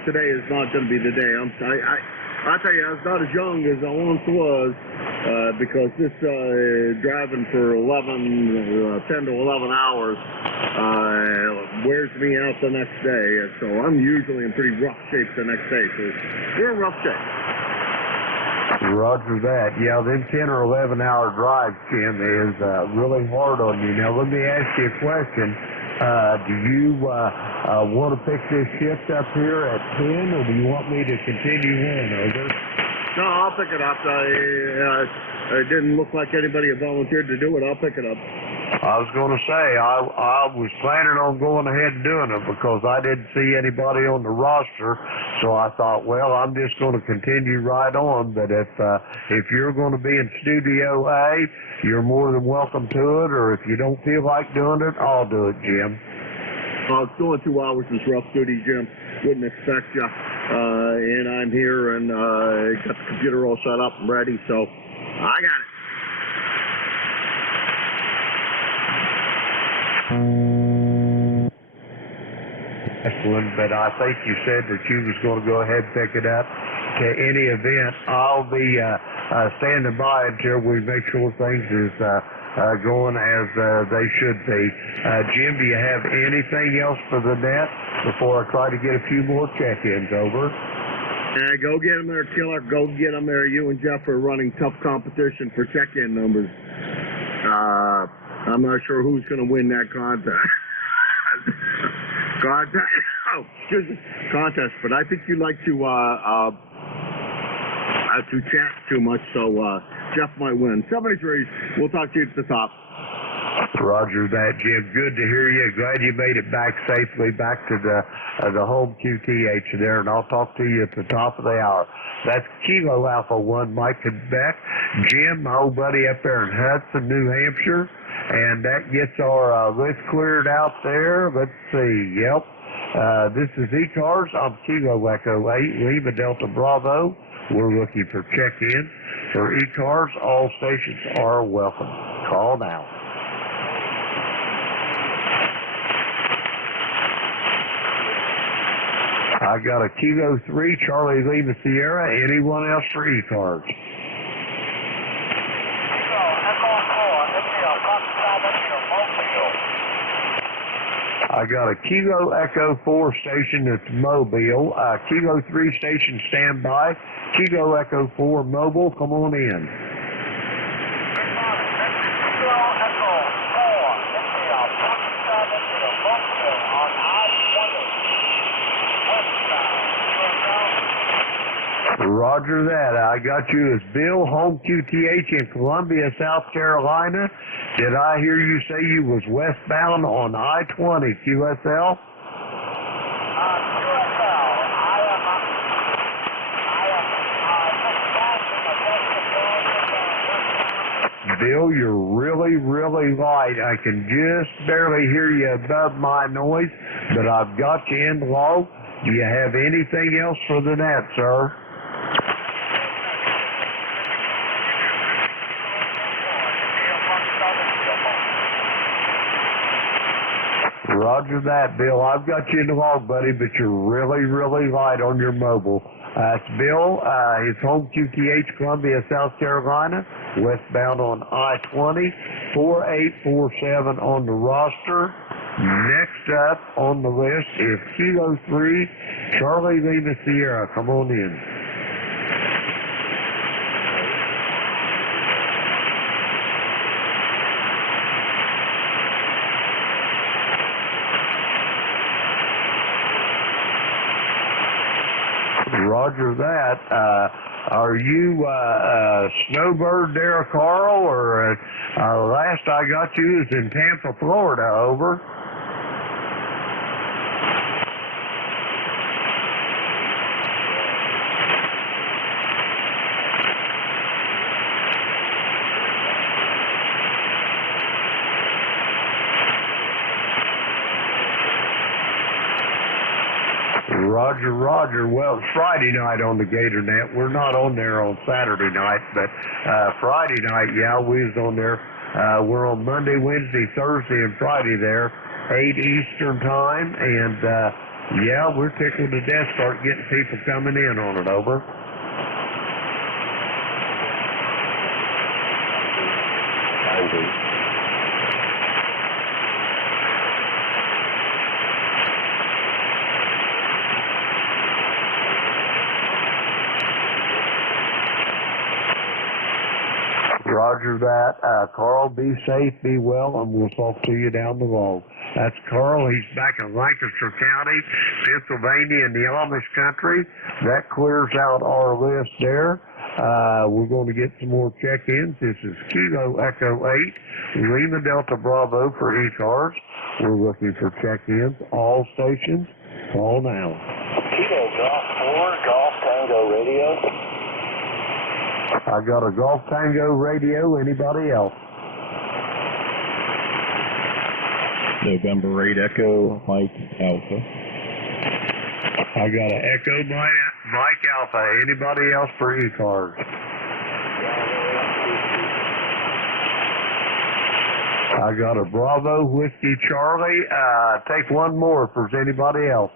Today is not going to be the day. I tell you, I was not as young as I once was, because this driving for 10 to 11 hours wears me out the next day. So I'm usually in pretty rough shape the next day. So we're in rough shape. Roger that. Yeah, them 10 or 11 hour drives, Jim, is really hard on you. Now, let me ask you a question. Do you want to pick this shift up here at 10, or do you want me to continue in, over? No, I'll pick it up. It didn't look like anybody had volunteered to do it. I'll pick it up. I was going to say, I was planning on going ahead and doing it because I didn't see anybody on the roster, so I thought, well, I'm just going to continue right on. But if you're going to be in Studio A, you're more than welcome to it, or if you don't feel like doing it, I'll do it, Jim. It's going 2 hours is rough duty, Jim. Wouldn't expect you. And I'm here and got the computer all set up and ready, so I got it. Excellent, but I think you said that you was going to go ahead and pick it up. To any event, I'll be standing by until we make sure things is going as they should be. Jim, do you have anything else for the net before I try to get a few more check-ins, over? Go get them there, Killer. Go get them there. You and Jeff are running tough competition for check-in numbers. I'm not sure who's going to win that contest. Contest, but I think you like to chat too much, so Jeff might win. 73, we'll talk to you at the top. Roger that, Jim. Good to hear you. Glad you made it back safely back to the home QTH there, and I'll talk to you at the top of the hour. That's Kilo Alpha 1, Mike Quebec. Jim, my old buddy up there in Hudson, New Hampshire, and that gets our list cleared out there. Let's see. Yep. This is ECARS. I'm Kilo Echo 8, Lima Delta Bravo. We're looking for check-in. For ECARS, all stations are welcome. Call now. I got a Kilo 3, Charlie Lima Sierra. Anyone else for ECARS? I got a Kilo Echo 4 station that's mobile. Kilo 3 station standby. Kilo Echo 4 mobile. Come on in. Roger that. I got you as Bill, home QTH in Columbia, South Carolina. Did I hear you say you was westbound on I-20, QSL? Bill, you're really, really light. I can just barely hear you above my noise, but I've got you in the log. Do you have anything else for the net, sir? Roger that, Bill. I've got you in the log, buddy, but you're really, really light on your mobile. It's Bill. His home QTH, Columbia, South Carolina, westbound on I-20, 4847 on the roster. Next up on the list is Kilo 3, Charlie Lima Sierra. Come on in. Roger that. Are you Snowbird there, Carl, or last I got you is in Tampa, Florida, over? Roger, Roger. Well, it's Friday night on the Gator Net. We're not on there on Saturday night, but Friday night, yeah, we was on there. We're on Monday, Wednesday, Thursday, and Friday there, 8 Eastern time, and yeah, we're tickled to death start getting people coming in on it, over. Roger that. Carl, be safe, be well, and we'll talk to you down the road. That's Carl. He's back in Lancaster County, Pennsylvania, in the Amish country. That clears out our list there. We're going to get some more check-ins. This is Kilo Echo 8, Lima Delta Bravo for ECARS. We're looking for check-ins. All stations, call now. Kilo Golf 4, Golf Tango Radio. I got a Golf Tango radio. Anybody else? November 8 Echo Mike Alpha. I got an Echo Mike Alpha. Anybody else for ECARS? I got a Bravo Whiskey Charlie. Take one more if there's anybody else.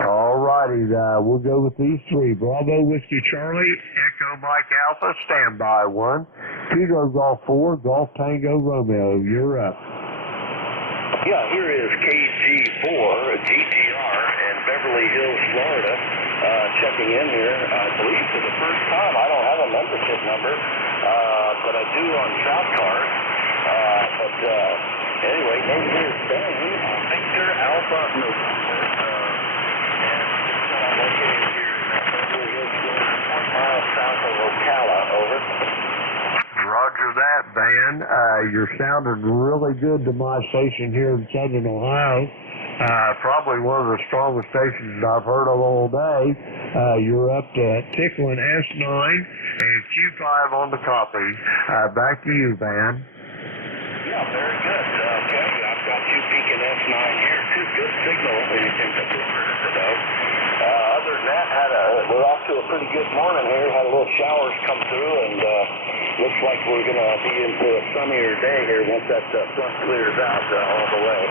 Alrighty, we'll go with these three. Bravo Whiskey Charlie, Echo Mike Alpha, standby 1. Kilo Golf 4, Golf Tango Romeo, you're up. Yeah, here is KG4, GTR, in Beverly Hills, Florida, checking in here, I believe for the first time. I don't have a membership number, but I do on South Cars. But anyway, name here is Ben, Victor Alpha November. Located here in Beverly Hills, Florida, 20 miles south of Ocala, over. Roger that, Van. You're sounding really good to my station here in Southern Ohio. Probably one of the strongest stations I've heard of all day. You're up to tickling S9 and Q5 on the copy. Back to you, Van. Yeah, very good. Okay, I've got you peaking S9 here. Good signal in the Florida today. Other than that, we're off to a pretty good morning here. Had a little showers come through, and looks like we're going to be into a sunnier day here once that front clears out all the way.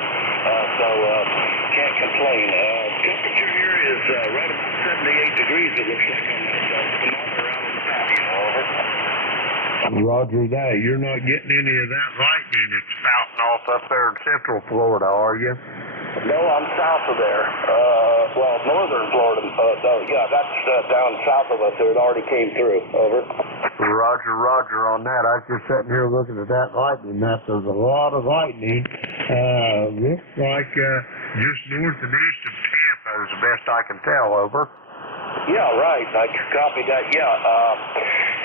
So can't complain. Temperature here is right about 78 degrees. It looks like on that thermometer out in the patio. Over. Roger that. You're not getting any of that lightning that's spouting off up there in Central Florida, are you? No, I'm south of there. Northern Florida. That's down south of us. It already came through. Over. Roger on that. I was just sitting here looking at that lightning map. There's a lot of lightning. Looks like just north and east of Tampa is the best I can tell. Over. Yeah, right. I copied that. Yeah.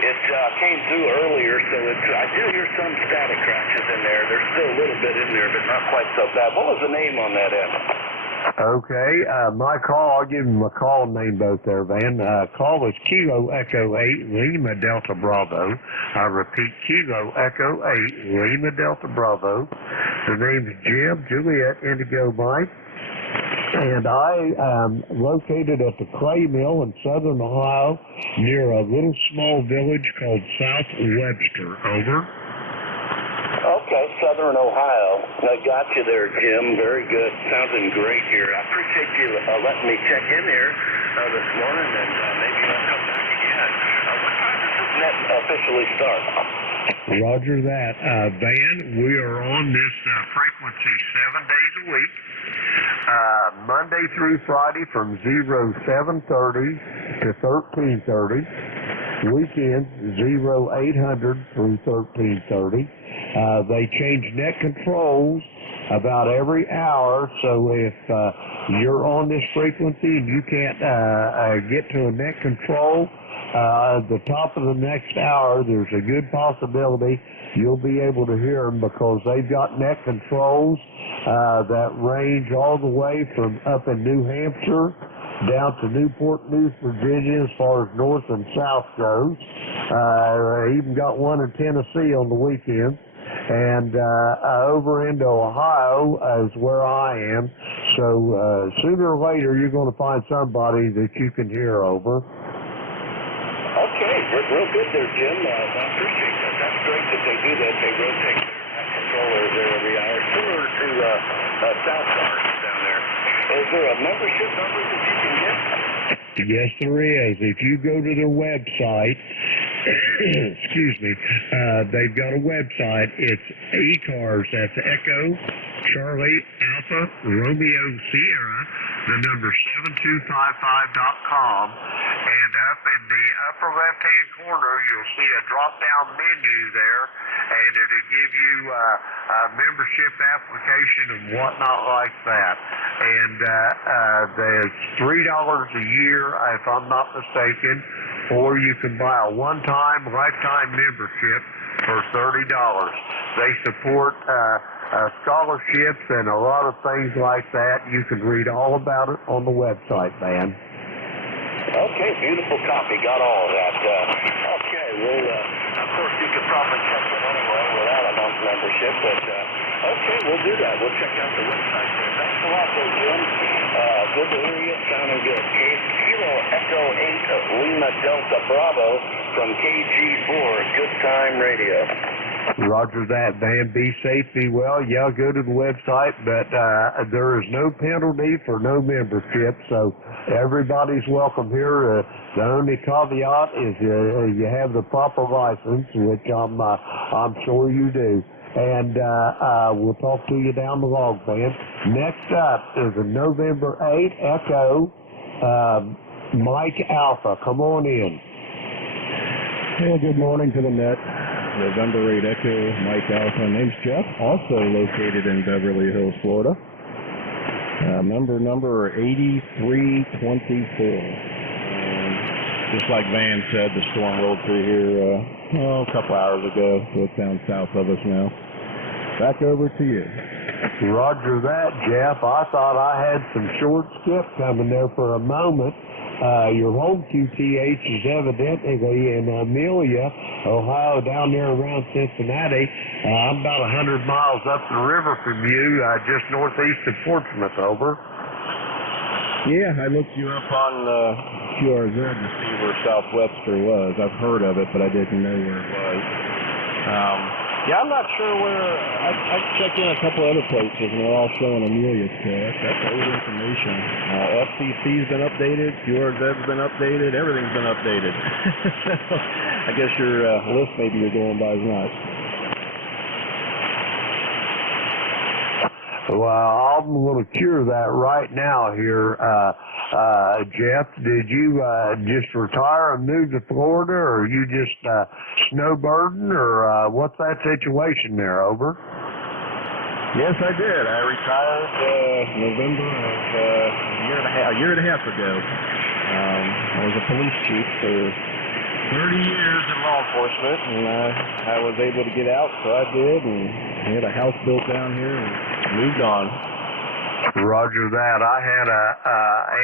It came through earlier, so I do hear some static crashes in there. There's still a little bit in there, but not quite so bad. What was the name on that end? Okay, my call, I'll give him a call name both there, Van. Call was Kilo Echo 8 Lima Delta Bravo. I repeat, Kilo Echo 8 Lima Delta Bravo. The name is Jim, Juliet, Indigo Mike. And I am located at the clay mill in southern Ohio near a little small village called South Webster. Over. Okay, southern Ohio. I got you there, Jim. Very good. Sounding great here. I appreciate you letting me check in here this morning, and maybe I'll come back again. What time does this net officially start? Roger that. Van, we are on this frequency 7 days a week. Monday through Friday from 0730 to 1330. Weekends 0800 through 1330. They change net controls about every hour, so if you're on this frequency and you can't get to a net control, at the top of the next hour, there's a good possibility you'll be able to hear them because they've got net controls that range all the way from up in New Hampshire down to Newport News, Virginia, as far as north and south goes. Even got one in Tennessee on the weekends. And over into Ohio is where I am. So sooner or later, you're going to find somebody that you can hear over. Okay, real good there, Jim. I appreciate that. That's great that they do that. They rotate that controller there every hour, similar to South Cars down there. Is there a membership number that you can get? Yes, there is. If you go to their website, excuse me, they've got a website. It's ECARS. That's Echo, Charlie, Alpha, Romeo, Sierra, the number 7255.com. And up in the upper left-hand corner, you'll see a drop-down menu there, and it'll give you a membership application and whatnot like that. And there's $3 a year, if I'm not mistaken, or you can buy a one-time lifetime membership for $30. They support scholarships and a lot of things like that. You can read all about it on the website, man. Okay, beautiful copy. Got all of that. Okay, well, of course, you could probably check it anyway without a month membership, but okay, we'll do that. We'll check out the website there. Thanks a lot, there, Jim. Good to hear you. Sounding good. Kilo Echo 8 Lima Delta Bravo from KG4 Good Time Radio. Roger that, man. Be safe, be well. Yeah, go to the website, but there is no penalty for no membership, so everybody's welcome here. The only caveat is you have the proper license, which I'm sure you do. And we'll talk to you down the log, man. Next up is a November 8 Echo Mike Alpha. Come on in. Well, good morning to the net. November 8 Echo Mike Alpha. Name's Jeff, also located in Beverly Hills, Florida. Number 8324. Just like Van said, the storm rolled through here a couple hours ago, so it's down south of us now. Back over to you. Roger that, Jeff. I thought I had some short skip coming there for a moment. Your home QTH is evidently in Amelia, Ohio, down there around Cincinnati. I'm about 100 miles up the river from you, just northeast of Portsmouth. Over. Yeah, I looked you up on QRZ to see where South Webster was. I've heard of it, but I didn't know where it was. Yeah, I'm not sure where. I checked in a couple other places, and they're all showing Amelia's test. That's old information. FCC's been updated, QRZ's been updated, everything's been updated. So I guess your list maybe you're going by is not. Well, I'm going to cure that right now here. Jeff, did you just retire and move to Florida, or are you just snowbirding, or what's that situation there? Over. Yes, I did. I retired November of a year and a half ago. I was a police chief for 30 years in law enforcement, and I was able to get out, so I did, and I had a house built down here and moved on. Roger that. I had a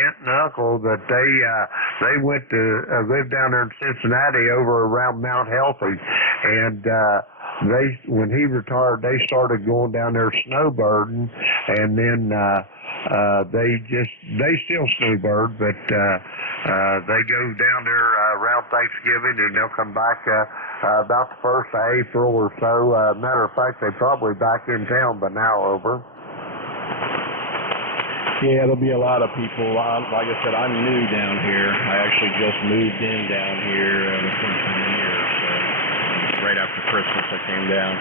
aunt and uncle that they went to live down there in Cincinnati over around Mount Healthy, and when he retired, they started going down there snowbirding, and then they still snowbird, but they go down there around Thanksgiving, and they'll come back about the 1st of April or so. Matter of fact, they're probably back in town by now. Over. Yeah, there'll be a lot of people. Like I said, I'm new down here. I actually just moved in down here the first of the year, so right after Christmas I came down.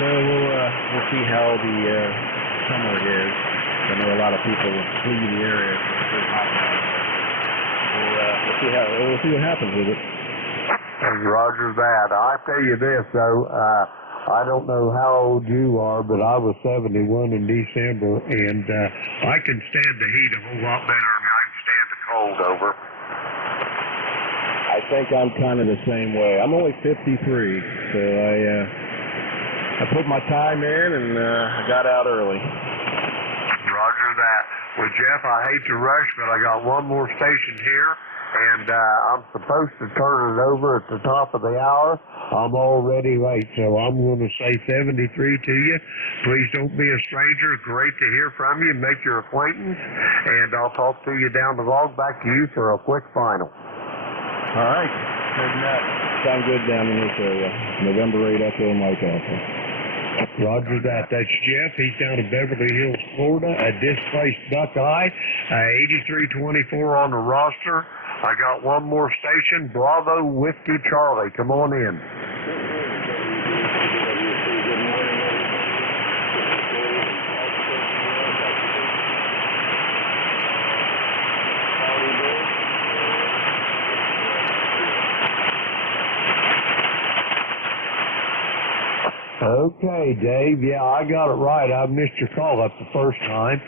So we'll see how the summer is. I know a lot of people flee the area, so it's very hot now. We'll see what happens with it. Roger that. I tell you this though. I don't know how old you are, but I was 71 in December, and I can stand the heat a whole lot better than I can stand the cold. Over. I think I'm kind of the same way. I'm only 53, so I put my time in, and I got out early. Roger that. Well, Jeff, I hate to rush, but I got one more station here, and I'm supposed to turn it over at the top of the hour. I'm already late, so I'm going to say 73 to you. Please don't be a stranger. Great to hear from you. Make your acquaintance, and I'll talk to you down the log. Back to you for a quick final. All right. Good enough. Sound good down in this area. November 8 Echo Mike Alpha. Roger that. That's Jeff. He's down in Beverly Hills, Florida, a displaced Buckeye, 8324 on the roster. I got one more station, Bravo Whiskey Charlie. Come on in. Okay, Dave. Yeah, I got it right. I missed your call up the first time.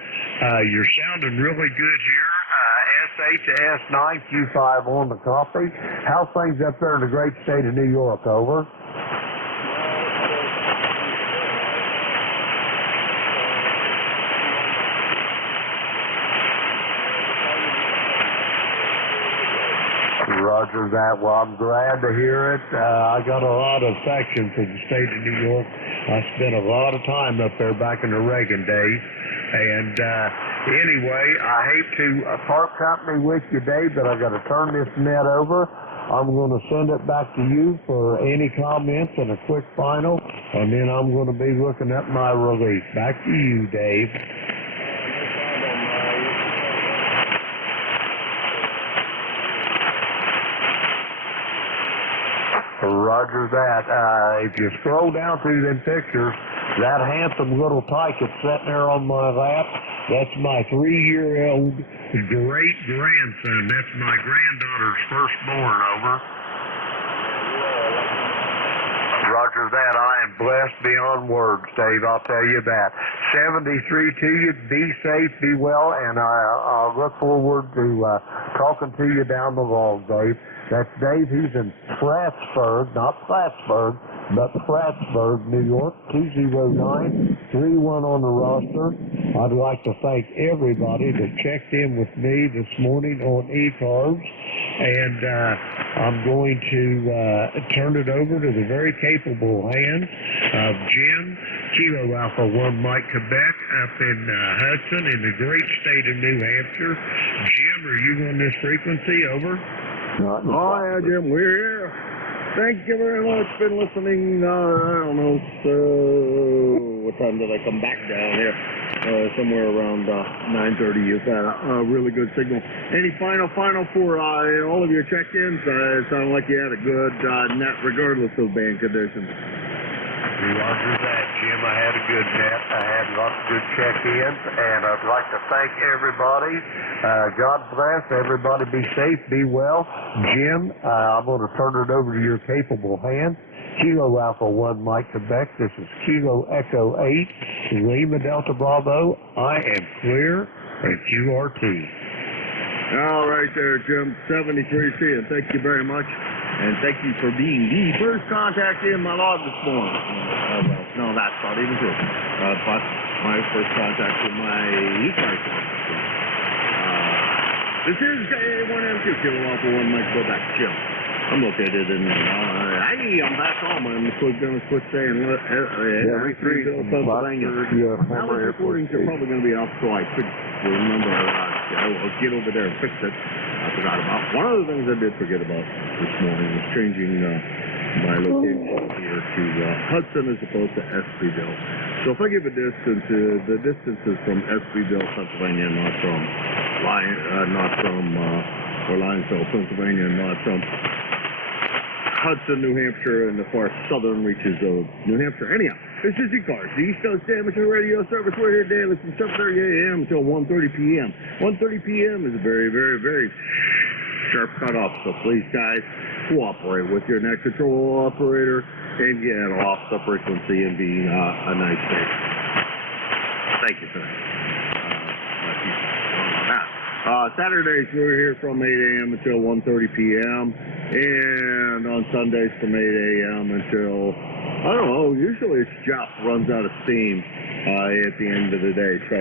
You're sounding really good here. SH to S9, Q5 on the copy. How's things up there in the great state of New York? Over. Roger that. Well, I'm glad to hear it. I got a lot of affection for the state of New York. I spent a lot of time up there back in the Reagan days. And anyway, I hate to part company with you, Dave, but I got to turn this net over. I'm going to send it back to you for any comments and a quick final, and then I'm going to be looking at my release. Back to you, Dave. Roger that. If you scroll down through them pictures, that handsome little tyke that's sitting there on my lap, that's my 3-year-old great-grandson. That's my granddaughter's firstborn. Over. Roger that. I am blessed beyond words, Dave. I'll tell you that. 73 to you. Be safe, be well, and I'll look forward to talking to you down the log, Dave. That's Dave. He's in Plattsburgh, not Plattsburgh, but Plattsburgh, New York, 20931 on the roster. I'd like to thank everybody that checked in with me this morning on ECARS, and I'm going to turn it over to the very capable hands of Jim, Kilo Alpha 1 Mike Quebec up in Hudson in the great state of New Hampshire. Jim, are you on this frequency? Over. Oh, yeah, Jim, we're here. Thank you very much for listening. I don't know, so what time did I come back down here? Somewhere around 9:30. You've had a really good signal. Any final for all of your check-ins? It sounded like you had a good net regardless of band conditions. Roger that, Jim. I had a good net. I had lots of good check-ins, and I'd like to thank everybody. God bless. Everybody be safe, be well. Jim, I'm going to turn it over to your capable hands. Kilo Alpha 1 Mike Quebec. This is Kilo Echo 8, Lima Delta Bravo. I am clear, and QRT. All right there, Jim. 73C, and thank you very much. And thank you for being the first contact in my log this morning. Well, no, that's not even true. But my first contact with my ECARS. This is J1M2, Kilo Alpha 1 Mike Quebec, Jim. I'm located in, I'm back home. I'm going to quit saying, Pennsylvania. Now the recordings are probably going to be off, so I should remember, I'll get over there and fix it. I forgot about. One of the things I did forget about this morning was changing my location here to Hudson as opposed to Espyville. So if I give a distance, the distance is from Espyville, Pennsylvania, not from Lionsville, Pennsylvania, not from Hudson, New Hampshire, and the far southern reaches of New Hampshire. Anyhow, this is ECARS, the East Coast Amateur Radio Service. We're here daily from 7:30 a.m. until 1:30 p.m. 1:30 p.m. is a very, very, very sharp cutoff, so please, guys, cooperate with your net control operator and get off the frequency and be a nice day. Thank you, sir. Saturdays, we're here from 8 a.m. until 1:30 p.m. And on Sundays from 8 a.m. until, I don't know, usually it's just runs out of steam at the end of the day. So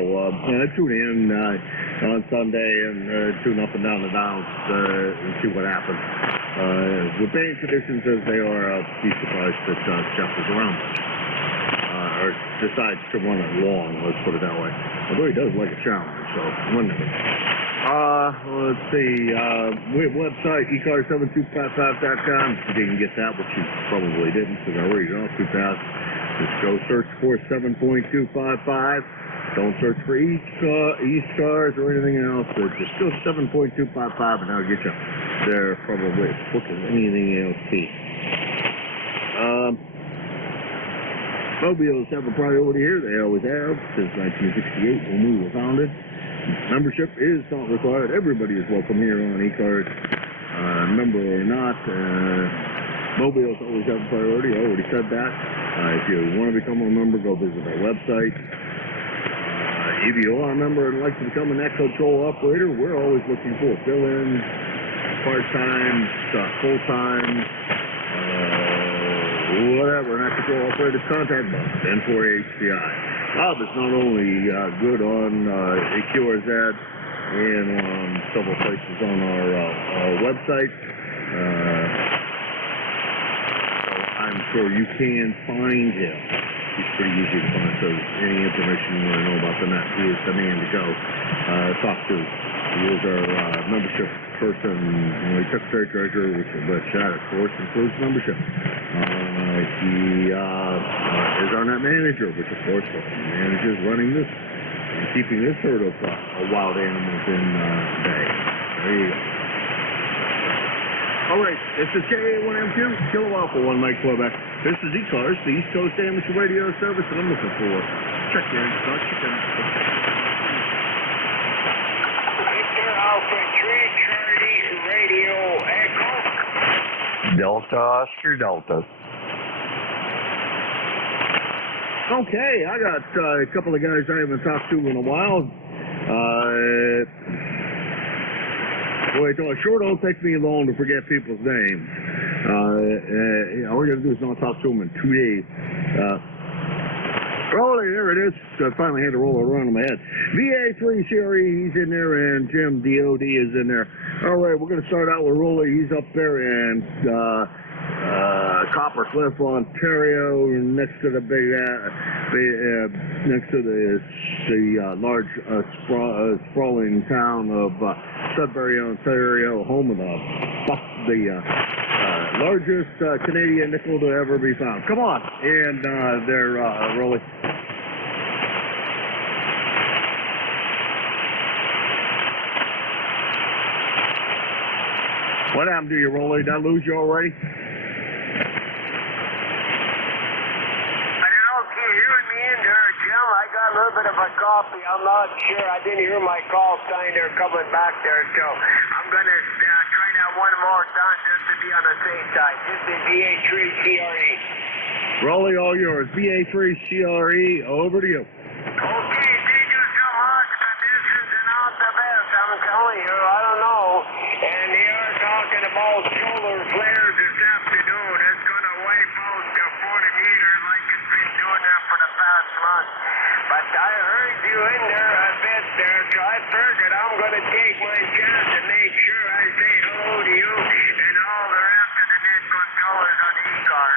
tune in on Sunday and tune up and down the downs and see what happens. With band conditions as they are, I'll be surprised that Jeff is around. Or decides to run it long, let's put it that way. Although he does like a challenge, so wonderful. Let's see, we have a website, ECARS7255.com. If you didn't get that, which you probably didn't, because I read it off too fast, just go search for 7.255. Don't search for ECARS or anything else. Just go 7.255 and that'll get you there probably as quick as anything else. Mobiles have a priority here. They always have since 1968 when we were founded. Membership is not required. Everybody is welcome here on ECARS, member or not. Mobiles always have a priority. I already said that. If you want to become a member, go visit our website. If you are a member and like to become a net control operator, we're always looking for fill-in, part-time, full-time, whatever, net control operator, contact us, N4HCI. Bob is not only good on ECARS and on several places on our website, so I'm sure you can find him. He's pretty easy to find, so any information you want to know about the net, he is the man to go talk to. He is our membership person, secretary treasurer, which that, of course, includes membership. He is our net manager, which, of course, manages running this and keeping this herd of wild animals in bay. There you go. All right, this is J1M2, Kilo Alpha 1 Mike Quebec. This is ECARS, the East Coast Amateur Radio Service, and I'm looking for check-ins, not chickens. Victor Alpha 3 Charlie Radio Echo. Delta Oscar Delta. Okay, I got a couple of guys I haven't talked to in a while. Boy, a sure don't take me long to forget people's names. All you gotta do is not talk to them in 2 days. Rolly, there it is. I finally had to roll it around in my head. VA3 CRE, he's in there, and Jim DOD is in there. All right, we're gonna start out with Rolly. He's up there in Copper Cliff, Ontario, next to the next to the large sprawling town of Sudbury, Ontario, home of the Largest Canadian nickel to ever be found. Come on. And they're rolling. What happened to you, Rolly? Did I lose you already? I don't know. Can you hear me in there, Jim? I got a little bit of a coffee. I'm not sure. I didn't hear my call sign there coming back there, so I'm going to try that one more time just to be on the safe side. This is BA3 CRE. Rolly, all yours. BA3 CRE, over to you. Okay, thank you so much. Conditions are not the best, I'm telling you. I don't know. And they are talking about solar flares this afternoon. It's going to wipe out the 40 meters like it's been doing there for the past month. But I heard you in there a bit there, so I figured I'm going to take my chance and make sure I say hello to you and all the rest of the nickel goers on the ECARS.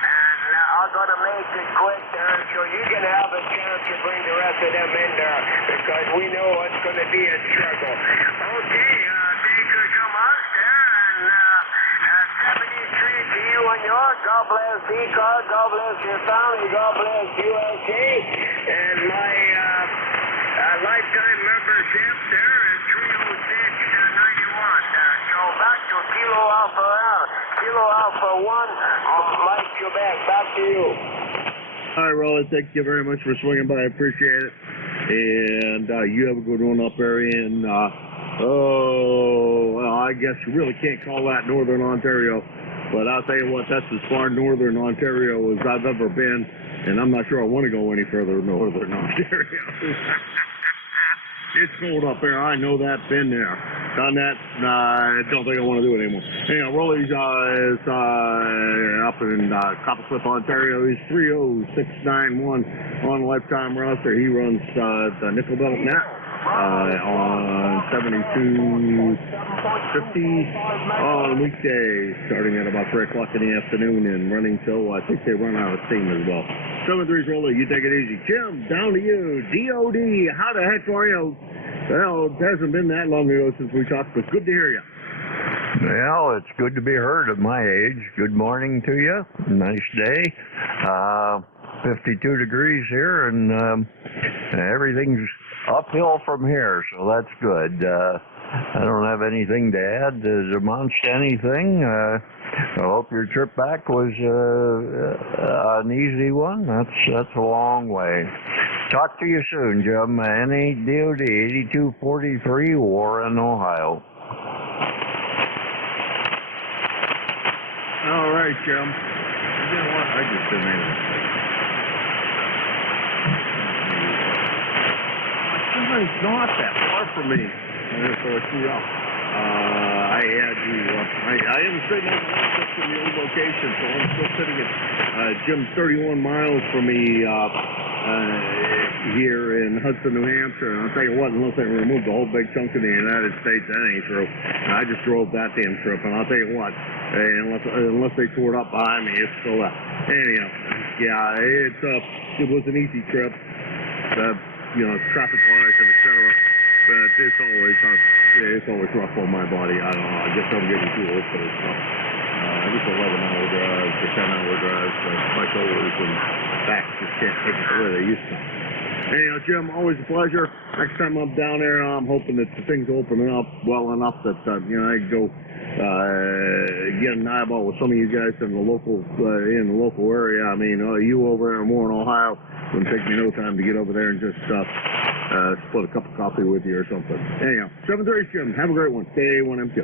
And I'm going to make it quick there, so you can have a chance to bring the rest of them in there because we know it's going to be a struggle. Okay, thank you so much there, and 73 to you and yours. God bless ECARS, God bless your family, God bless USA, and my lifetime membership there is 306.91. So back to Kilo Alpha 1, Mike Quebec, back to you. All right, Rolly, thank you very much for swinging by. I appreciate it. And you have a good one up there in, well, I guess you really can't call that Northern Ontario. But I'll tell you what, that's as far Northern Ontario as I've ever been. And I'm not sure I want to go any further Northern Ontario. It's cold up there. I know that. Been there. Done that. I don't think I want to do it anymore. Anyhow, Rolly's is up in Coppercliff, Ontario. He's 30691 on lifetime roster. He runs the Nickel Belt Net on 7250 on weekdays, starting at about 3 o'clock in the afternoon and running till I think they run out of steam as well. 7-3's Rolly, you take it easy. Jim, down to you. DOD, how the heck are you? Well, it hasn't been that long ago since we talked, but good to hear you. Well, it's good to be heard at my age. Good morning to you. Nice day. 52 degrees here, and everything's uphill from here, so that's good. I don't have anything to add to demonstra anything. I hope your trip back was an easy one. That's a long way. Talk to you soon, Jim. NADOD 8243, Warren, Ohio. All right, Jim. You know what? I just didn't make a mistake. It's not that far from me. So I threw up. I had you. I haven't straightened out my life from the old location, so I'm still sitting at Jim's 31 miles from me here in Hudson, New Hampshire. And I'll tell you what, unless they removed a whole big chunk of the United States, that ain't true. And I just drove that damn trip, and I'll tell you what, unless they tore it up behind me, it's still up. Anyhow, yeah, it was an easy trip. Traffic wise and etc. But it's always rough on my body. I don't know. I guess I'm getting too old for this stuff. It's 11-hour drives or 10-hour drives. My shoulders and back just can't take it the way they used to. Anyhow, Jim, always a pleasure. Next time I'm down there, I'm hoping that the things open up well enough that I can go get an eyeball with some of you guys in the local area. I mean, you over there in Warren, Ohio. It wouldn't take me no time to get over there and just split a cup of coffee with you or something. Anyhow, 7-3, Jim. Have a great one. K1M2.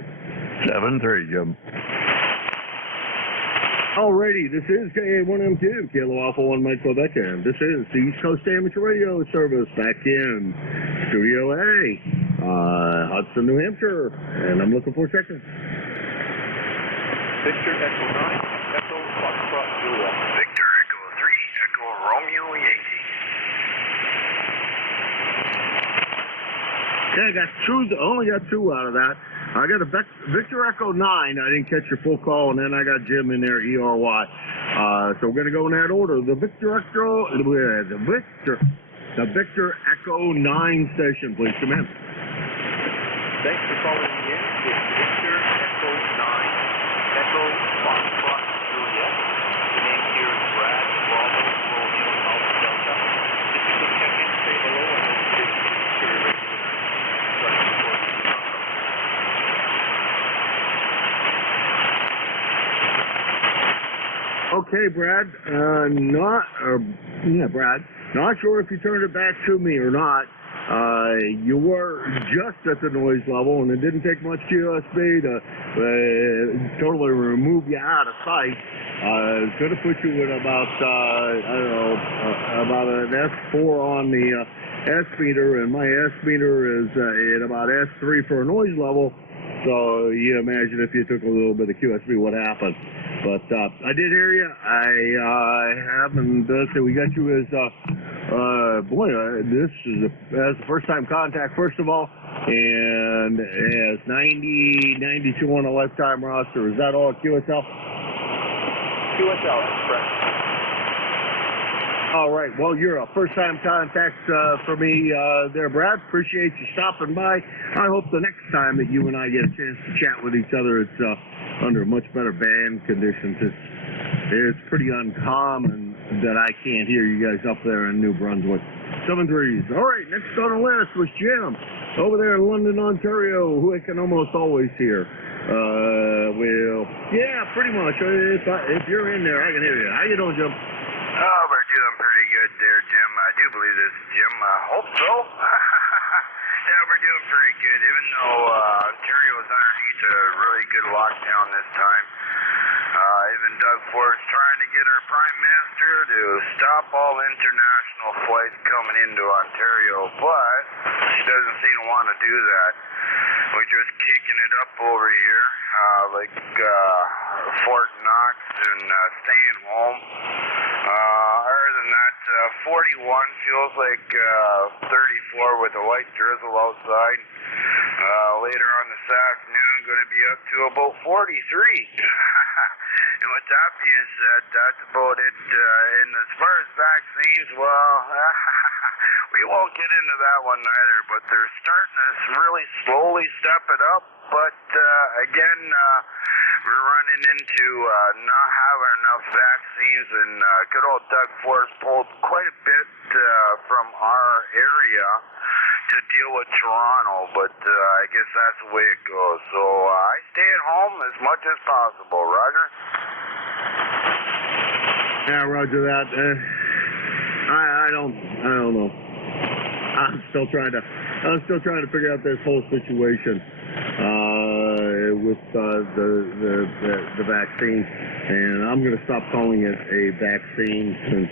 7-3, Jim. Alrighty, this is K1M2, Kilo Alpha 1 Mike Quebec, and this is the East Coast Amateur Radio Service back in Studio A, Hudson, New Hampshire, and I'm looking for seconds. Victor Echo 9, Echo Foxtrot Julia. Victor Echo 3, Echo Romeo Yankee. Yeah, I only got two out of that. I got a Victor Echo 9. I didn't catch your full call, and then I got Jim in there, ERY. So we're going to go in that order. The Victor Echo 9 station, please come in. Thanks for calling in. It's Victor Echo 9, Echo Okay, Brad. Brad. Not sure if you turned it back to me or not. You were just at the noise level, and it didn't take much QSB to totally remove you out of sight. It's going to put you at about, about an S4 on the S meter, and my S meter is at about S3 for a noise level. So you imagine if you took a little bit of QSB, what happened. But I did hear you. I haven't. So we got you as this is as a first-time contact, first of all, and as 92 on a lifetime roster. Is that all QSL? QSL, correct. All right. Well, you're a first-time contact for me there, Brad. Appreciate you stopping by. I hope the next time that you and I get a chance to chat with each other, it's under much better band conditions. It's pretty uncommon that I can't hear you guys up there in New Brunswick. 7-3s. All right. Next on the list was Jim over there in London, Ontario, who I can almost always hear. Well, yeah, pretty much. If you're in there, I can hear you. How you doing, Jim? Oh, we're doing pretty good there, Jim. I do believe this is Jim. I hope so. Yeah, we're doing pretty good, even though Ontario is underneath a really good lockdown this time. Even Doug Ford is trying to get our Prime Minister to stop all international flights coming into Ontario, but she doesn't seem to want to do that. We're just kicking it up over here, like Fort Knox and staying home. Other than that, 41 feels like 34 with a light drizzle outside. Later on this afternoon, going to be up to about 43. And with that being said, that's about it. And as far as vaccines, well, we won't get into that one either, but they're starting to really slowly step it up. But again, we're running into not having enough vaccines, and good old Doug Forrest pulled quite a bit from our area to deal with Toronto, but I guess that's the way it goes. So I stay at home as much as possible. Roger? Yeah, roger that. I don't know. I'm still trying to figure out this whole situation with the vaccine, and I'm going to stop calling it a vaccine since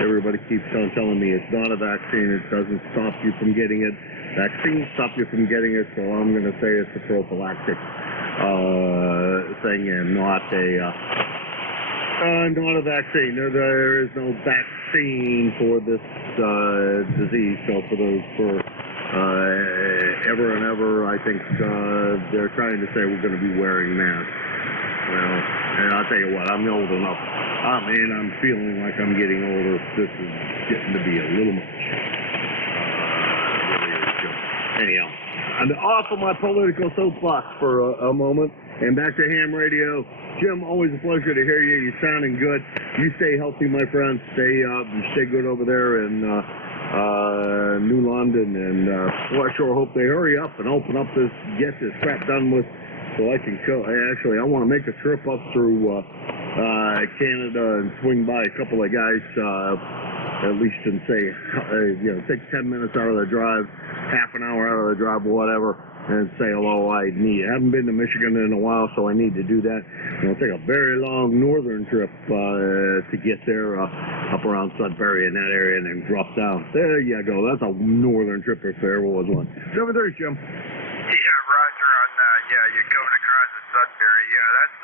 everybody keeps on telling me it's not a vaccine. It doesn't stop you from getting it. Vaccines stop you from getting it, so I'm going to say it's a prophylactic thing and not a vaccine. There is no vaccine for this disease. So for ever and ever, I think they're trying to say we're going to be wearing masks. Well, and I'll tell you what, I'm old enough. I'm feeling like I'm getting older. This is getting to be a little much. Anyhow, I'm off of my political soapbox for a moment and back to ham radio. Jim, always a pleasure to hear you. You're sounding good. You stay healthy, my friend. Stay good over there in New London, and well, I sure hope they hurry up and open up get this crap done with, so I can go. Actually, I want to make a trip up through Canada and swing by a couple of guys, at least, and say, take 10 minutes out of the drive, half an hour out of the drive, whatever, and say hello. I haven't been to Michigan in a while, so I need to do that. It'll take a very long northern trip to get there, up around Sudbury in that area, and then drop down. There you go. That's a northern trip if there was one. 7:30, Jim. Yeah, Roger on that. Yeah, you're coming across at Sudbury. Yeah, that's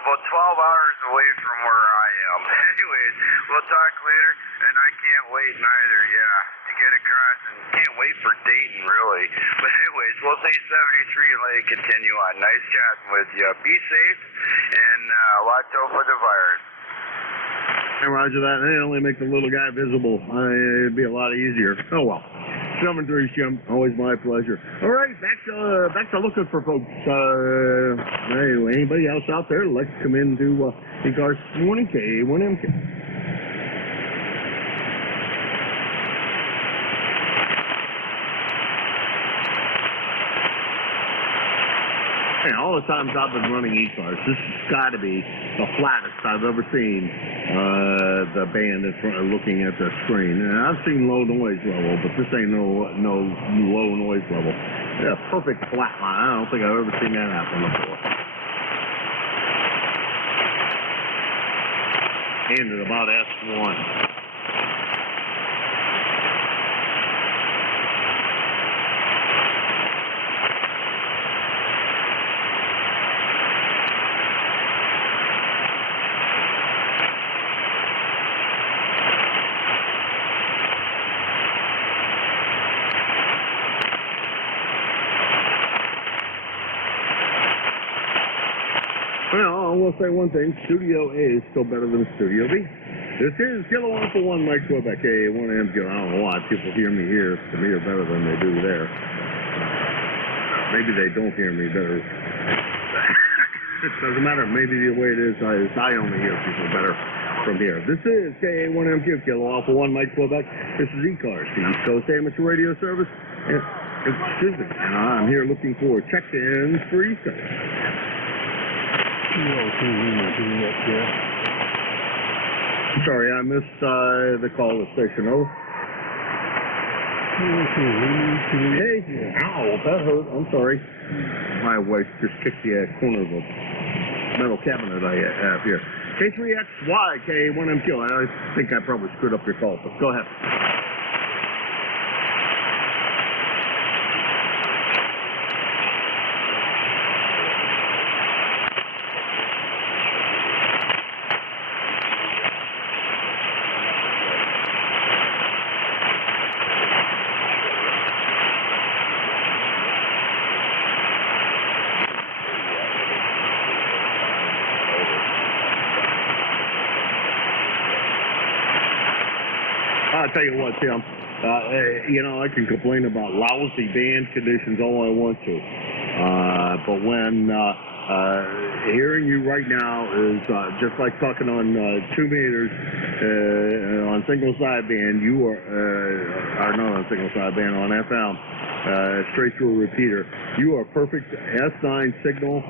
about 12 hours away from where I am. Anyways, we'll talk later, and I can't wait neither, to get across, and can't wait for Dayton, really. But anyways, we'll say 73 and let it continue on. Nice chatting with you. Be safe, and watch out for the virus. Hey, roger that. They only make the little guy visible. It'd be a lot easier. Oh, well. 7-3, Jim. Always my pleasure. All right, back to looking for folks. Anybody else out there like to come in to ECARS this morning? K1MK. Man, all the times I've been running ECARS, this has got to be the flattest I've ever seen the band in front of looking at the screen. And I've seen low noise level, but this ain't no low noise level. Yeah, perfect flat line. I don't think I've ever seen that happen before. And at about S1. Well, I will say one thing. Studio A is still better than Studio B. This is Kilo Alpha 1 Mike Quebec, A1M. I don't know why people hear me here. To me, are better than they do there. Maybe they don't hear me better. It doesn't matter. Maybe the way it is, I only hear people better from here. This is KA1MQ, Kilo Alpha 1 Mike Quebec. This is ECARS, the East Coast Amateur Radio Service. And I'm here looking for check-ins for East Coast. I'm sorry, I missed the call to station. Over. Hey, ow, that hurt. I'm sorry. My wife just kicked the corner of a metal cabinet I have here. K3XY, K1MQ. I think I probably screwed up your call, but go ahead. I'll tell you what, Tim, I can complain about lousy band conditions all I want to. But when hearing you right now is just like talking on 2 meters on single sideband, you are not on single sideband, on FM, straight through a repeater. You are perfect S9 signal,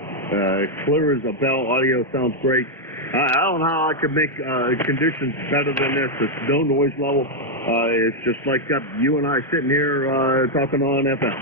clear as a bell, audio sounds great. I don't know how I could make conditions better than this. It's no noise level. It's just like you and I sitting here talking on FM.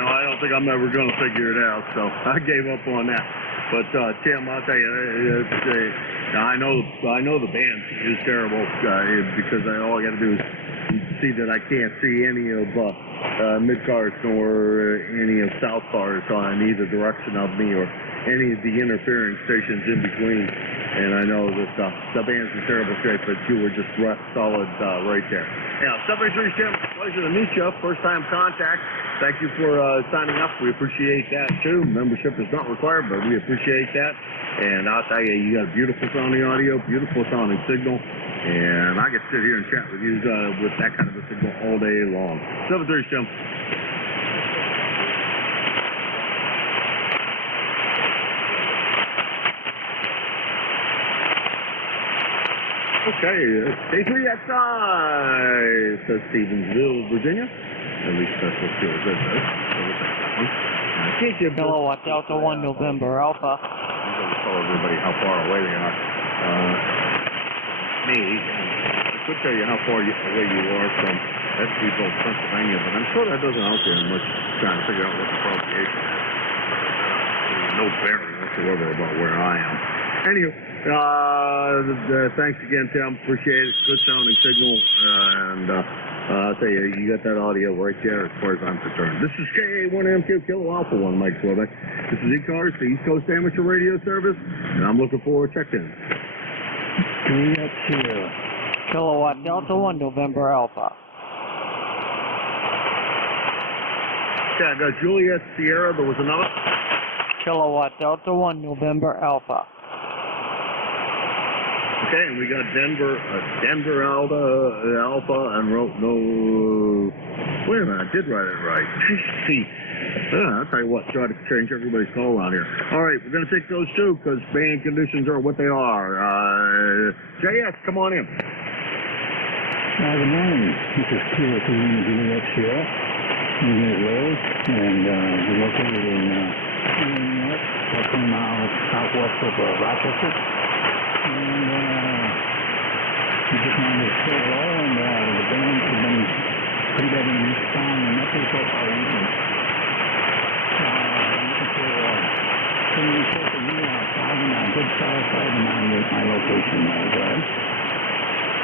I don't think I'm ever going to figure it out, so I gave up on that. But Tim, I'll tell you, I know the band is terrible because all I got to do is see that I can't see any of mid-cars nor any of south cars on either direction of me or any of the interfering stations in between. And I know that the band's in terrible shape, but you were just rock solid right there. Yeah, 733 Tim, pleasure to meet you. First time contact. Thank you for signing up. We appreciate that too. Membership is not required, but we appreciate that. And I'll tell you, you got a beautiful sounding audio, beautiful sounding signal, and I can sit here and chat with you with that kind of a signal all day long. 733 Tim. Okay, K3XI, says Stevensville, Virginia. At least that's what feels good, though. So we'll take that one. Hello, Delta 1 November Alpha. I'm going to tell everybody how far away they are. Me, I could tell you how far away you are from Estieville, Pennsylvania, but I'm sure that doesn't help you much trying to figure out what the pronunciation is. No bearing whatsoever about where I am. Anyway, thanks again, Tim. Appreciate it. Good sounding signal. And I'll tell you, you got that audio right there as far as I'm concerned. This is KA1MQ, Kilo Alpha 1, Mike Quebec. This is ECARS, the East Coast Amateur Radio Service, and I'm looking for a check-in. Kilowatt Delta 1 November Alpha. Okay, I got Juliet Sierra. There was another. Kilowatt Delta 1 November Alpha. Okay, and we got Denver Alpha, and wrote no. Wait a minute, I did write it right. See, I'll tell you what, try to change everybody's call around here. All right, we're going to take those two because band conditions are what they are. JS, come on in. Good morning. This is Kilo to Juliet Sierra. I'm here at Lowe's, and we're located in New York, 20 miles southwest of Rochester. And we just wanted to say hello, and the bands have been pretty good in this song and that so far evening. Looking for can you report the year outside and a good solid 5-9 with my location address.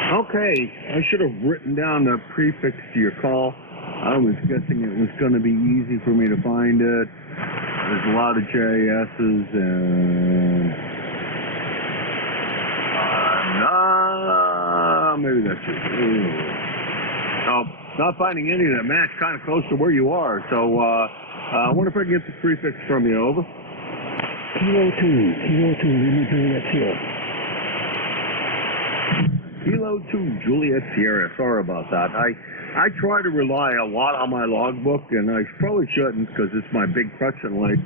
Okay, I should have written down the prefix to your call. I was guessing it was going to be easy for me to find it. There's a lot of JS's and maybe that's it. Oh, not finding any that match kind of close to where you are. So I wonder if I can get the prefix from you. Over. Kilo 2, Lima Juliet Sierra. Kilo 2, Juliet Sierra. Sorry about that. I try to rely a lot on my logbook, and I probably shouldn't because it's my big crutch in life.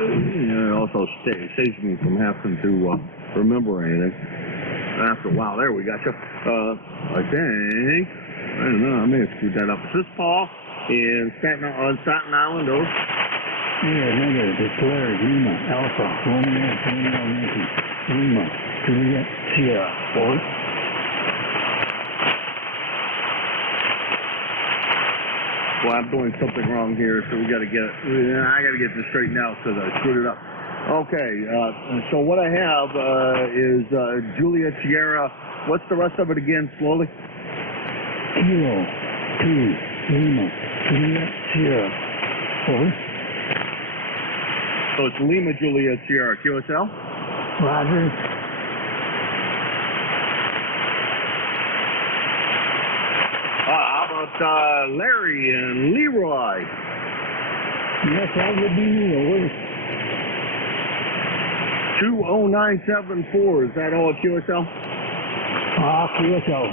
It also saves me from having to remember anything. After a while, there we got you. I think, I don't know, I may have screwed that up. Is this Paul on Staten Island? Over. Yeah, negative. It's Larry, Lima, Alpha, Romeo, Yankee, Lima, Juliet, Sierra. Over. Well, I'm doing something wrong here, so we got to get it. I got to get this straightened out because I screwed it up. Okay, so what I have is Juliet Sierra. What's the rest of it again, slowly? Kilo 2, Lima, Juliet Sierra. Over. So it's Lima Juliet Sierra. QSL? Roger. How about Larry and Leroy? Yes, that would be me. Over. 20974. Is that all at QSL? QSL.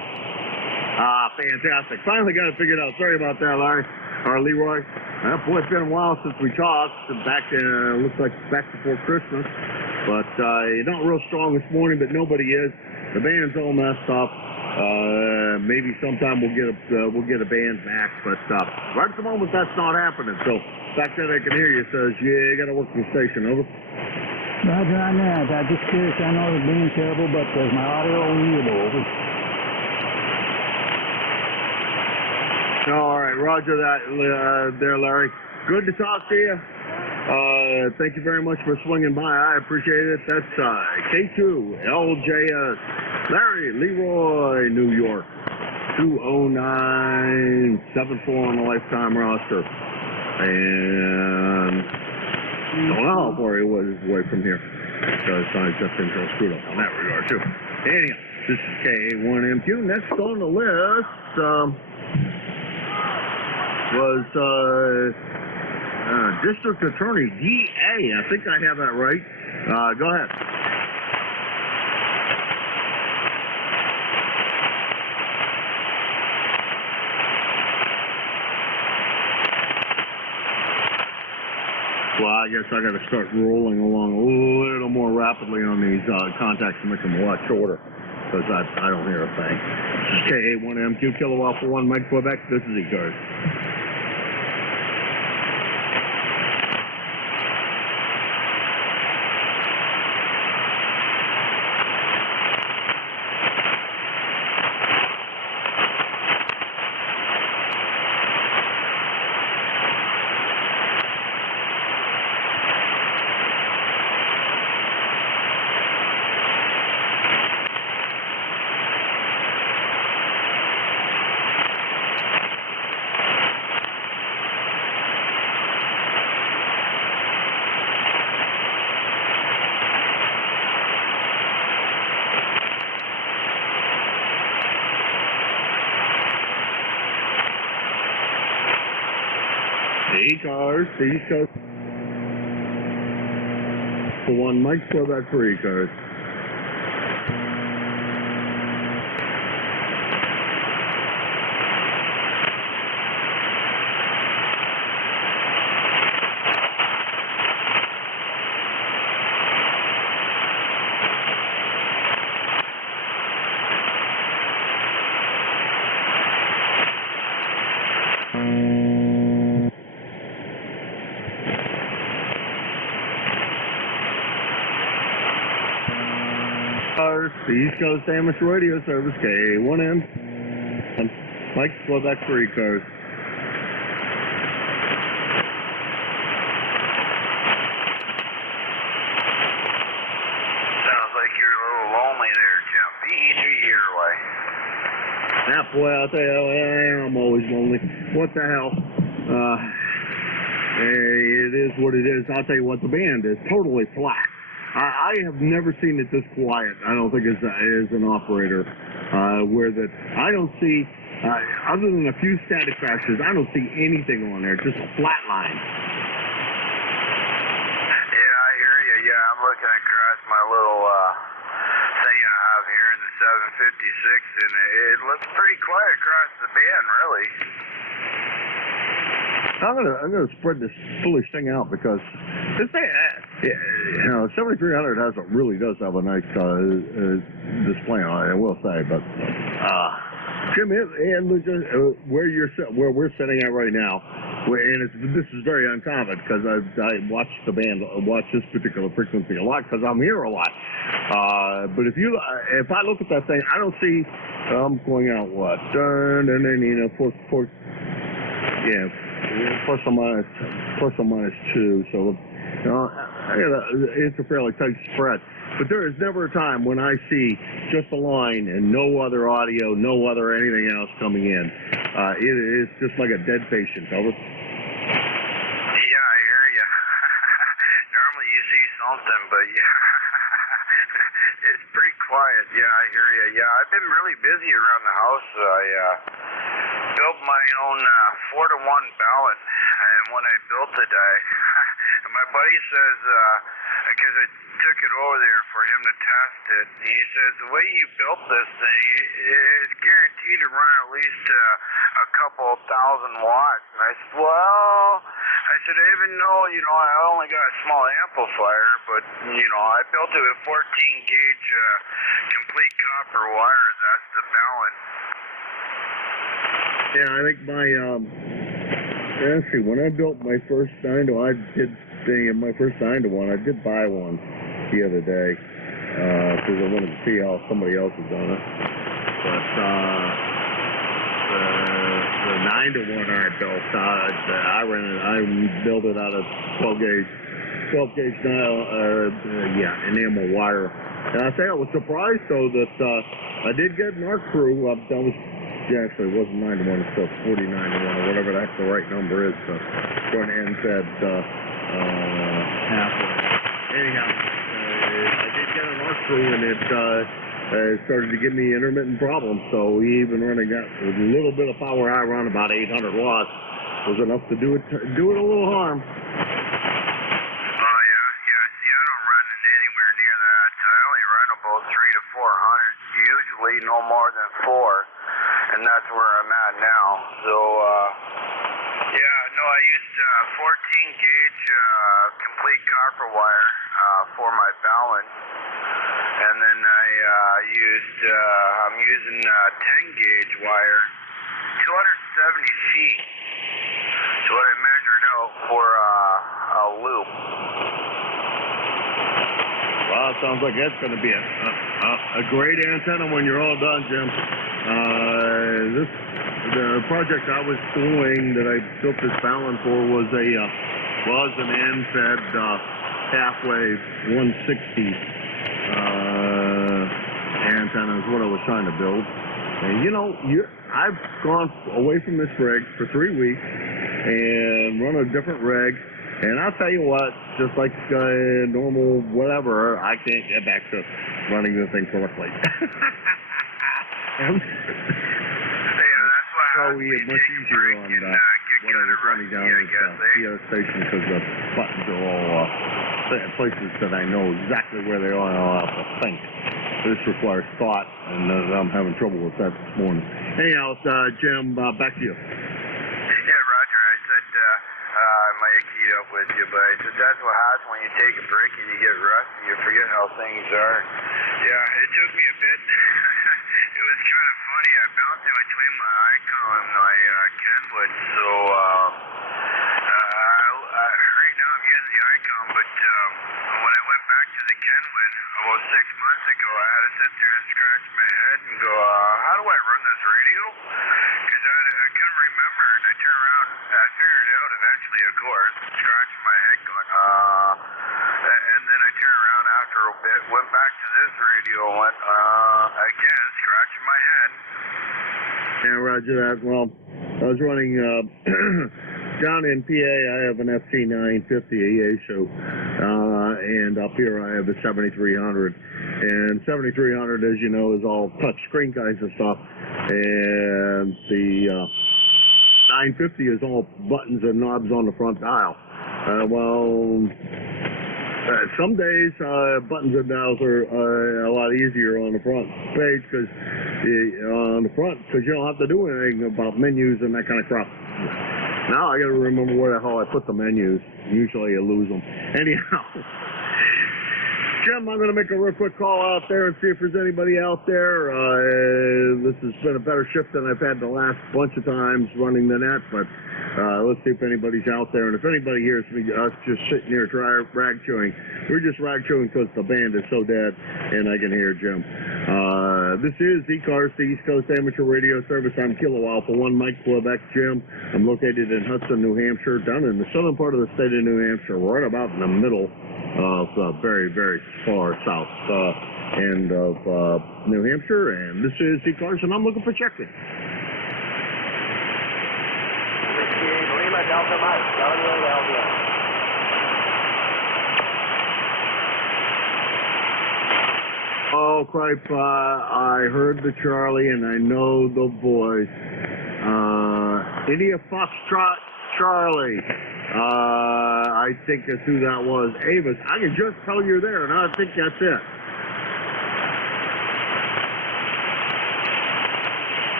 Fantastic. Finally got it figured out. Sorry about that, Larry. Or Leroy. Boy, it's been a while since we talked. Looks like back before Christmas. But not real strong this morning, but nobody is. The band's all messed up. Maybe sometime we'll get a band back, but right at the moment that's not happening. So back there I can hear you says, yeah, you got to work the station. Over. Roger on that. I'm just curious. I know the band's terrible, but is my audio readable? Over. All right, roger that there, Larry. Good to talk to you. Thank you very much for swinging by. I appreciate it. That's K2, LJS, Larry, Leroy, New York, 20974 on the lifetime roster. And don't know how far he was away from here because I just intro screwed up on that regard too. Anyhow, this is K1MQ. Next on the list was District Attorney DA. I think I have that right. Go ahead. Well, I guess I got to start rolling along a little more rapidly on these contacts to make them a lot shorter because I don't hear a thing. This is KA1MQ, Kilo Alpha 1, Mike Quebec. This is ECARS. ECARS, the East Coast. For one, Mike Quebec for ECARS. the East Coast Amateur Radio Service, K1M. Mike, Quebec for ECARS. Sounds like you're a little lonely there, Jim. Be easy your way. Yeah, boy, I'll tell you, I'm always lonely. What the hell? It is what it is. I'll tell you what, the band is totally flat. I have never seen it this quiet. I don't think as an operator, where that I don't see, other than a few static crashes, I don't see anything on there. Just a flat line. Yeah, I hear you. Yeah, I'm looking across my little thing I have here in the 756, and it looks pretty quiet across the band, really. I'm gonna spread this foolish thing out because this thing, 7300 really does have a nice display on it, I will say. But Jim, where we're sitting at right now, and this is very uncommon because I watch the band, watch this particular frequency a lot because I'm here a lot. But if I look at that thing, I don't see. I'm going out what? Plus or minus 2. So, it's a fairly tight spread. But there is never a time when I see just a line and no other audio, no other anything else coming in. It's just like a dead patient. Over. Yeah, I hear you. Normally you see something, but yeah, it's pretty quiet. Yeah, I hear you. Yeah, I've been really busy around the house. I built my own 4-to-1 ballot, and when I built it, my buddy says, because I took it over there for him to test it, he says, the way you built this thing is guaranteed to run at least a couple thousand watts. And I said, well, I even know, I only got a small amplifier, but, I built it with 14-gauge complete copper wires. That's the balance. Yeah, I think actually, when I built my first 9-to-1, I did buy one the other day, because I wanted to see how somebody else had done it. But, the 9-to-1 I built, I built it out of 12-gauge enamel wire. And I think I was surprised, though, that, I did get an arc through. Actually, it wasn't 9-to-1, it's still 49-to-1, or whatever the heck the right number is. Going in said halfway. Anyhow, I did get an arc through, and it started to give me intermittent problems. So even running out a little bit of power, I run about 800 watts, was enough to do it a little harm. No more than 4, and that's where I'm at now. So, I used 14-gauge complete copper wire for my balance, and then I'm using 10-gauge wire, 270 feet. So what I measured out for a loop. Well, it sounds like that's going to be a great antenna when you're all done, Jim. The project I was doing that I built this balance for was an end-fed half-wave 160 antenna is what I was trying to build. And I've gone away from this rig for 3 weeks and run a different rig. And I'll tell you what, just like normal whatever, I can't get back to running this thing correctly. That's why much easier on what I was running down at the station because the buttons are all places that I know exactly where they are and I'll have to think. This requires thought, and I'm having trouble with that this morning. Anyhow, Jim, back to you. Yeah, Roger, I said I might have keyed up with you, but I said that's what happens when you take a break and you get rusty. You forget how things are. Yeah, it took me a bit. It was kind of funny. I bounced in between my icon and my Kenwood, so right now I'm using the icon, but when I went back to the Kenwood about 6 months ago, I had to sit there and scratch my head and go, how do I run this radio? Because I couldn't remember, and I turned around, and I figured it out eventually, of course, scratching my head going, and then I turned around after a bit, went back to this radio, and went, again, scratching my head. Yeah, roger that. Well, I was running down in PA. I have an FT950 ESO, and up here I have a 7300. And 7300, as you know, is all touch screen kinds of stuff, and the 950 is all buttons and knobs on the front dial. Some days buttons and dials are a lot easier on the front page because you don't have to do anything about menus and that kind of crap. Now I got to remember where the hell I put the menus. Usually I lose them. Anyhow, Jim, I'm going to make a real quick call out there and see if there's anybody out there. This has been a better shift than I've had the last bunch of times running the net, but let's see if anybody's out there. And if anybody hears us just sitting here rag chewing, we're just rag chewing because the band is so dead, and I can hear Jim. This is ECARS, the East Coast Amateur Radio Service. I'm Kilo Alpha 1 Mike Quebec Jim. I'm located in Hudson, New Hampshire, down in the southern part of the state of New Hampshire, right about in the middle of very, very far south end of New Hampshire. And this is ECARS, and I'm looking for check-in. Lima Delta Mike, WALDS. Oh, cripe, I heard the Charlie, and I know the voice. India Foxtrot Charlie. I think that's who that was. Avis, I can just tell you're there, and I think that's it.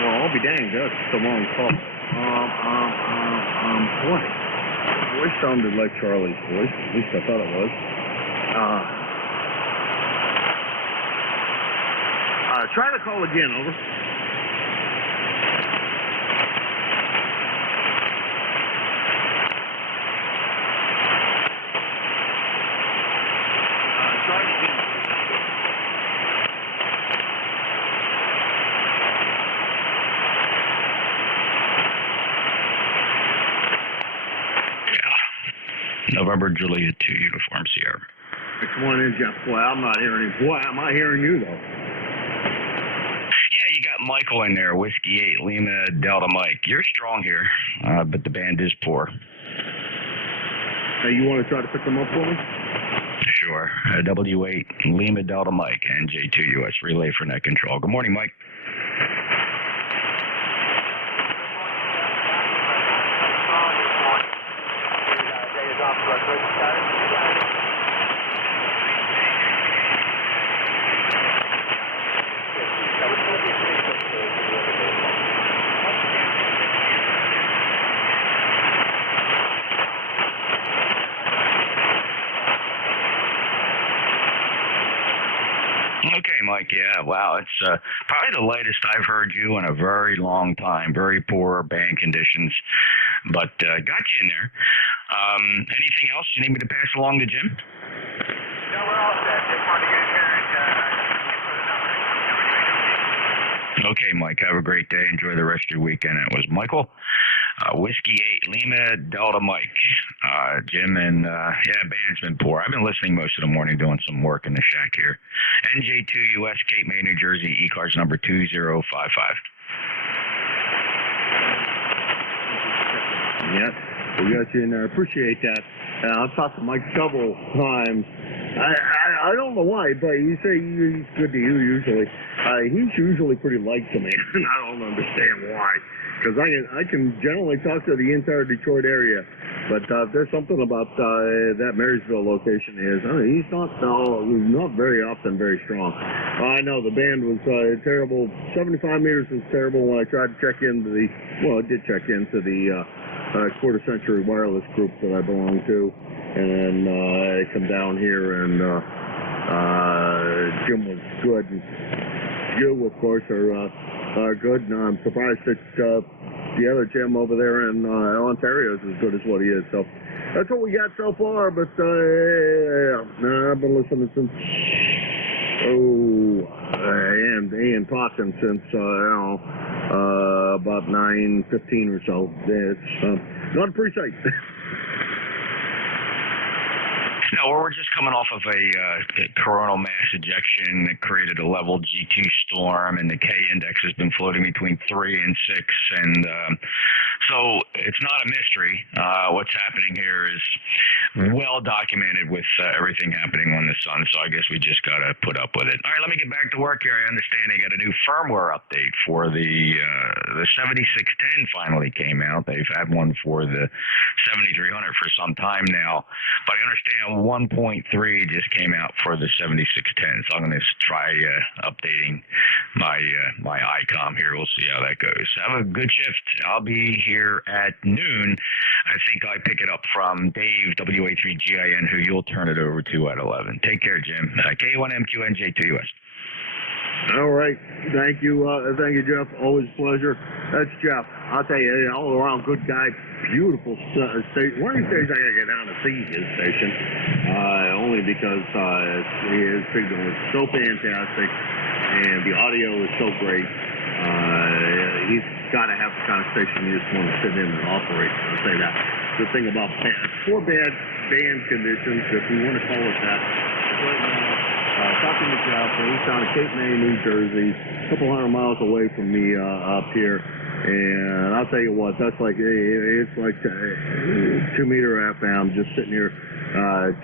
Well, I'll be danged, that's the wrong call. Boy, the voice sounded like Charlie's voice. At least I thought it was. Try to call again, over. Try again. November Juliet 2 Uniform Sierra. Which one is Jeff? Boy, I'm not hearing you. Boy, am I hearing you, though. Yeah, you got Michael in there, Whiskey 8, Lima Delta Mike. You're strong here, but the band is poor. Hey, you want to try to pick them up for me? Sure. W8, Lima Delta Mike, NJ2US Relay for Net Control. Good morning, Mike. Okay, Mike, yeah, wow, it's probably the latest I've heard you in a very long time. Very poor band conditions, but got you in there. Anything else you need me to pass along to Jim? No, we're all set. Just wanted to get here and put it up. Okay, Mike, have a great day. Enjoy the rest of your weekend. It was Michael, Whiskey 8, Lima Delta Mike. Jim, and band's been poor. I've been listening most of the morning doing some work in the shack here. NJ2US, Cape May, New Jersey, ECARS number 2055. Yep, we got you in there. Appreciate that. I've talked to Mike several times. I don't know why, but you say he's good to you usually. He's usually pretty light to me, and I don't understand why. Because I can generally talk to the entire Detroit area, but there's something about that Marysville location he's not very often very strong. I know the band was terrible. 75 meters was terrible when I tried to check into I did check into the Quarter Century Wireless group that I belong to, and then I come down here and Jim was good. And you, of course, are good. And I'm surprised that the other Jim over there in Ontario is as good as what he is. So that's what we got so far. But I've been listening since and talking since about 9:15 or so. It's not appreciate. No, we're just coming off of a coronal mass ejection that created a level G2 storm, and the K index has been floating between 3 and 6, and so it's not a mystery. What's happening here is well documented with everything happening on the sun, so I guess we just got to put up with it. All right, let me get back to work here. I understand they got a new firmware update for the 7610 finally came out. They've had one for the 7300 for some time now, but I understand 1.3 just came out for the 7610, so I'm going to try updating my ICOM here. We'll see how that goes. Have a good shift. I'll be here at noon. I think I pick it up from Dave, WA3GIN, who you'll turn it over to at 11. Take care, Jim. K1MQ NJ2US. All right. Thank you, Jeff. Always a pleasure. That's Jeff. I'll tell you, all around good guy, beautiful station. One of these days I gotta get down to see his station, only because his signal is so fantastic and the audio is so great. He's got to have the kind of station you just want to sit in and operate. I'll say that. The thing about poor bad band conditions, if we want to call it that, right now. Talking to Jeff, he's down in Cape May, New Jersey, a couple hundred miles away from me up here. And I'll tell you what, that's like, it's like 2 meter FM just sitting here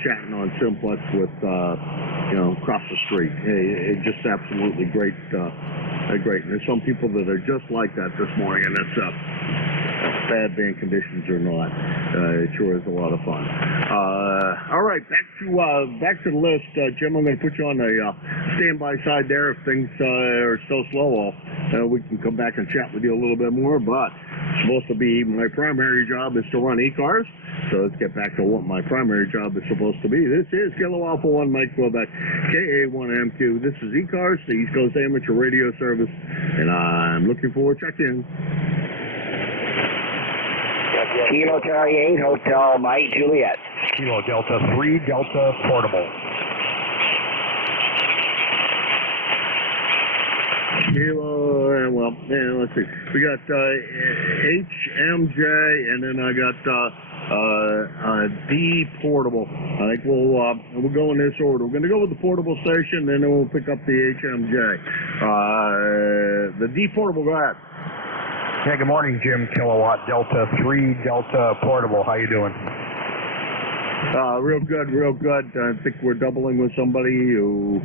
chatting on Simplex with, across the street. It's just absolutely great. Great. And there's some people that are just like that this morning, and that's bad band conditions or not. It sure is a lot of fun. All right, back to the list. Jim, I'm going to put you on the standby side there. If things are still slow, we can come back and chat with you a little bit more. But it's supposed to be my primary job is to run ECARS. So let's get back to what my primary job is supposed to be. This is Kilo Alpha 1 Mike Quebec, KA1MQ. This is ECARS, the East Coast Amateur Radio Service, and I'm looking for a check-in. Kilo Charlie 8, Hotel Mike Juliet. Kilo Delta 3, Delta Portable. Kilo, let's see. We got HMJ, and then I got D Portable. I think we'll go in this order. We're going to go with the portable station, then we'll pick up the HMJ. The D Portable, go ahead. Yeah, good morning, Jim. Kilowatt Delta 3, Delta Portable. How you doing? Real good, real good. I think we're doubling with somebody who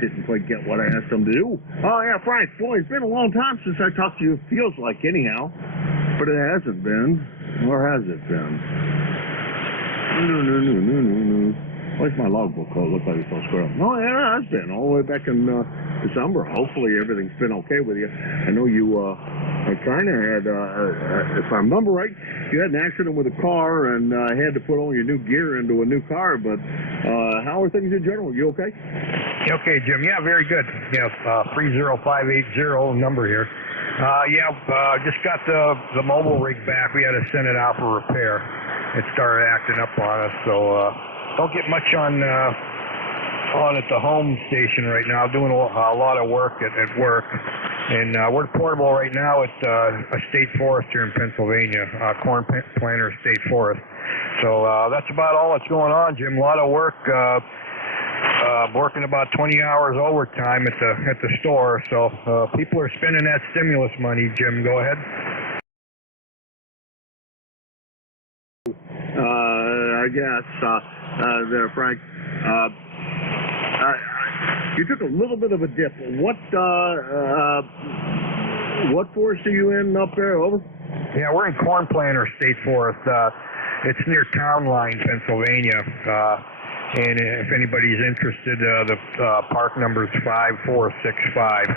didn't quite get what I asked them to do. Oh, yeah, Frank. Boy, it's been a long time since I talked to you. It feels like, anyhow. But it hasn't been. Or has it been? No. Why's my logbook look like it's all screwed up? No, yeah, it's been all the way back in December. Hopefully everything's been okay with you. I know you kind of had, if I remember right, you had an accident with a car and had to put all your new gear into a new car. But how are things in general? You okay? Okay, Jim. Yeah, very good. Yeah, 30580 number here. Just got the mobile rig back. We had to send it out for repair. It started acting up on us, so don't get much on at the home station right now. Doing a lot of work at work, and we're portable right now at a state forest here in Pennsylvania, Corn Planter State Forest. So that's about all that's going on, Jim. A lot of work. Working about 20 hours overtime at the store, so people are spending that stimulus money. Jim, go ahead. I guess there, Frank. You took a little bit of a dip. What forest are you in up there? Over. Yeah, we're in Corn Planter State Forest. It's near Town Line, Pennsylvania. And if anybody's interested, the park number is 5465.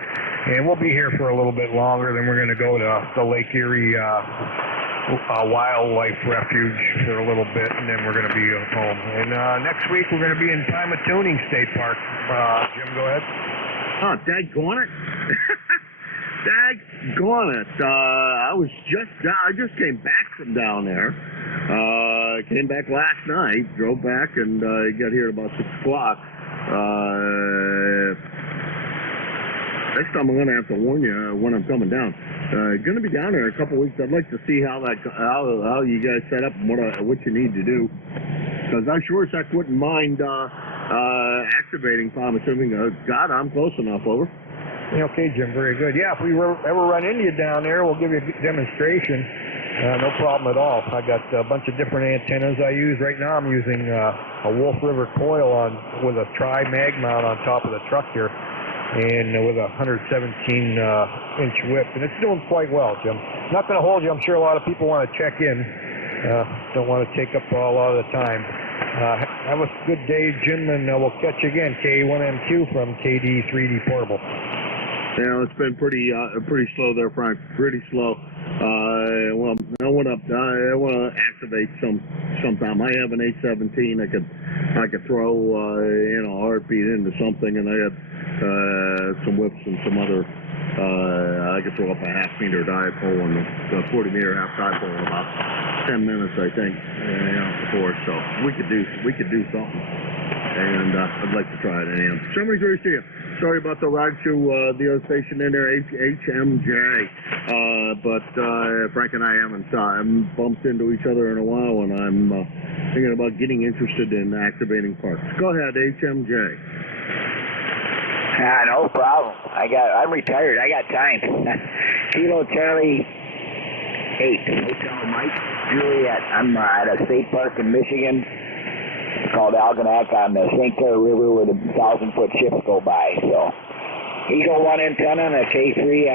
And we'll be here for a little bit longer. Then we're going to go to the Lake Erie wildlife refuge for a little bit, and then we're going to be home. And next week we're going to be in Tuning State Park. Jim, go ahead. Oh, daggone it. Daggone it. I just came back from down there. Came back last night, drove back, and got here at about 6 o'clock. Next time I'm going to have to warn you when I'm coming down. Going to be down there in a couple weeks. I'd like to see how you guys set up and what you need to do. Because I sure as heck wouldn't mind activating Palm assuming God, I'm close enough, over. Okay, Jim, very good. Yeah, if we ever run into you down there, we'll give you a demonstration. No problem at all. I got a bunch of different antennas I use. Right now I'm using a Wolf River coil with a tri-mag mount on top of the truck here, and with a 117-inch whip, and it's doing quite well, Jim. Not going to hold you. I'm sure a lot of people want to check in. Don't want to take up a lot of the time. Have a good day, Jim, and we'll catch you again. K1MQ from KD3D Portable. Yeah, it's been pretty slow there, Frank. Pretty slow. Well, I want to activate sometime. I have an 817. I could throw a heartbeat into something, and I have some whips and some other. I could throw up a half-meter dipole and a 40-meter half dipole in about 10 minutes, I think. Before, so we could do something. And I'd like to try it anyhow. Somebody great to see you. Sorry about the ride to the other station in there, HMJ. But Frank and I haven't bumped into each other in a while, and I'm thinking about getting interested in activating parks. Go ahead, HMJ. No problem. I'm retired. I got time. Kilo Charlie 8, Hotel Mike, Juliet. I'm at a state park in Michigan. It's called Algonac on the St. Clair River where the 1,000-foot ships go by. So, Eagle 1 antenna and a K3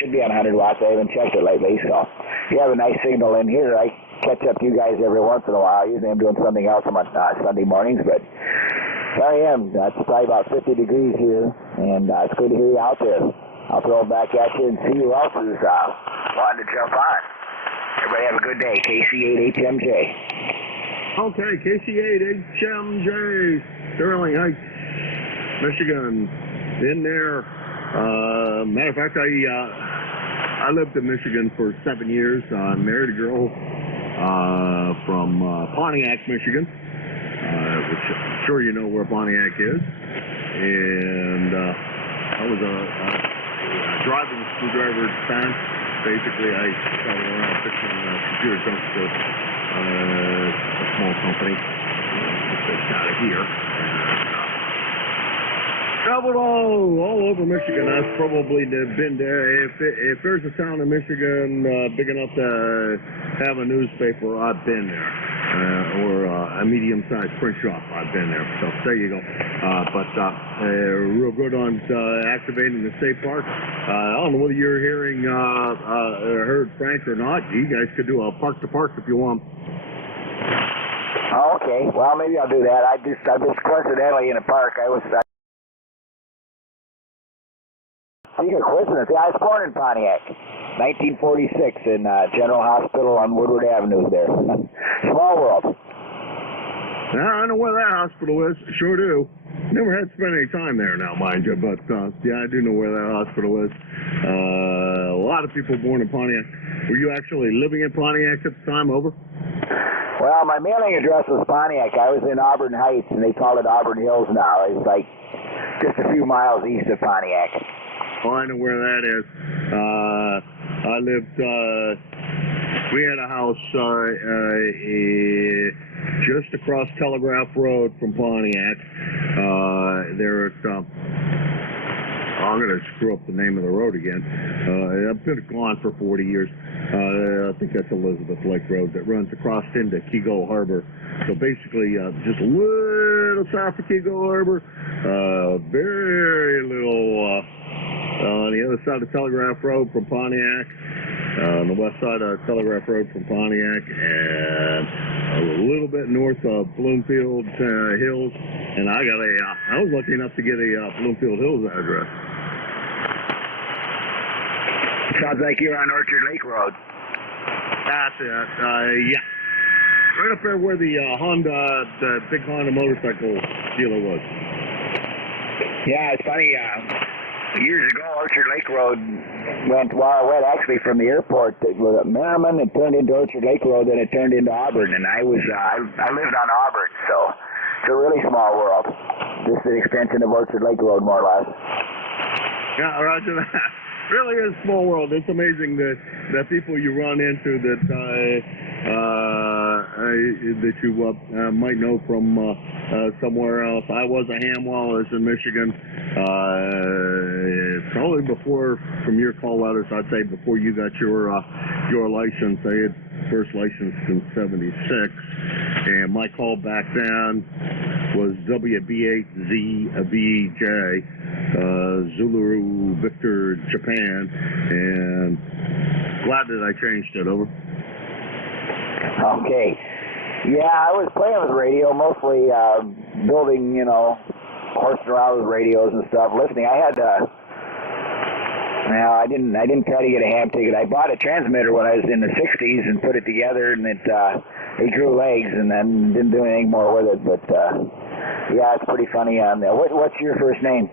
should be on 100 watts. I haven't checked it lately. So, you have a nice signal in here. I catch up to you guys every once in a while. Usually I'm doing something else on Sunday mornings, but here I am. It's probably about 50 degrees here, and it's good to hear you out there. I'll throw it back at you and see who else is wanting to jump on. Everybody have a good day. KC8HMJ. Okay, KC8HMJ, Sterling Heights, Michigan. In there. Matter of fact, I lived in Michigan for 7 years. I married a girl from Pontiac, Michigan, which I'm sure you know where Pontiac is. And I was a driving screwdriver fan. Basically, I traveled around fixing computer junk for a small company based out of here. Traveled all over Michigan. I've probably been there. If there's a town in Michigan big enough to have a newspaper, I've been there. Or a medium-sized print shop, I've been there. So there you go. But real good on activating the state park. I don't know whether you're hearing heard Frank or not. You guys could do a park to park if you want. Oh, okay. Well, maybe I'll do that. I just coincidentally in a park. Speaking of coincidence, I was born in Pontiac, 1946, in General Hospital on Woodward Avenue there. Small world. Now, I know where that hospital is. Sure do. Never had to spend any time there now, mind you, but yeah, I do know where that hospital is. A lot of people born in Pontiac. Were you actually living in Pontiac at the time, over? Well, my mailing address was Pontiac. I was in Auburn Heights, and they call it Auburn Hills now. It's like just a few miles east of Pontiac. Oh, I know where that is. I lived, we had a house just across Telegraph Road from Pontiac. There at, I'm going to screw up the name of the road again. I've been gone for 40 years. I think that's Elizabeth Lake Road that runs across into Keego Harbor. So basically, just a little south of Keego Harbor, very little on the other side of Telegraph Road from Pontiac, on the west side of Telegraph Road from Pontiac, and a little bit north of Bloomfield Hills. And I was lucky enough to get a Bloomfield Hills address. Sounds like you're on Orchard Lake Road. That's it. Yeah. Right up there where the big Honda motorcycle dealer was. Yeah, it's funny. Years ago, Orchard Lake Road went actually from the airport. It was at Merriman, it turned into Orchard Lake Road, then it turned into Auburn, and I lived on Auburn, so it's a really small world. Just an extension of Orchard Lake Road, more or less. Yeah, roger that. Really is a small world. It's amazing that people you run into that you might know from somewhere else. I was a ham while I was in Michigan. Probably before, from your call letters, I'd say before you got your license. I had first licensed in '76, and my call back then was WB8ZVJ, Zulu Victor Japan, and glad that I changed it. Over. Okay. Yeah, I was playing with radio, mostly building, horsing around with radios and stuff, listening. I had I didn't try to get a ham ticket. I bought a transmitter when I was in the '60s and put it together, and it grew legs, and then didn't do anything more with it. But yeah, it's pretty funny on there. What's your first name?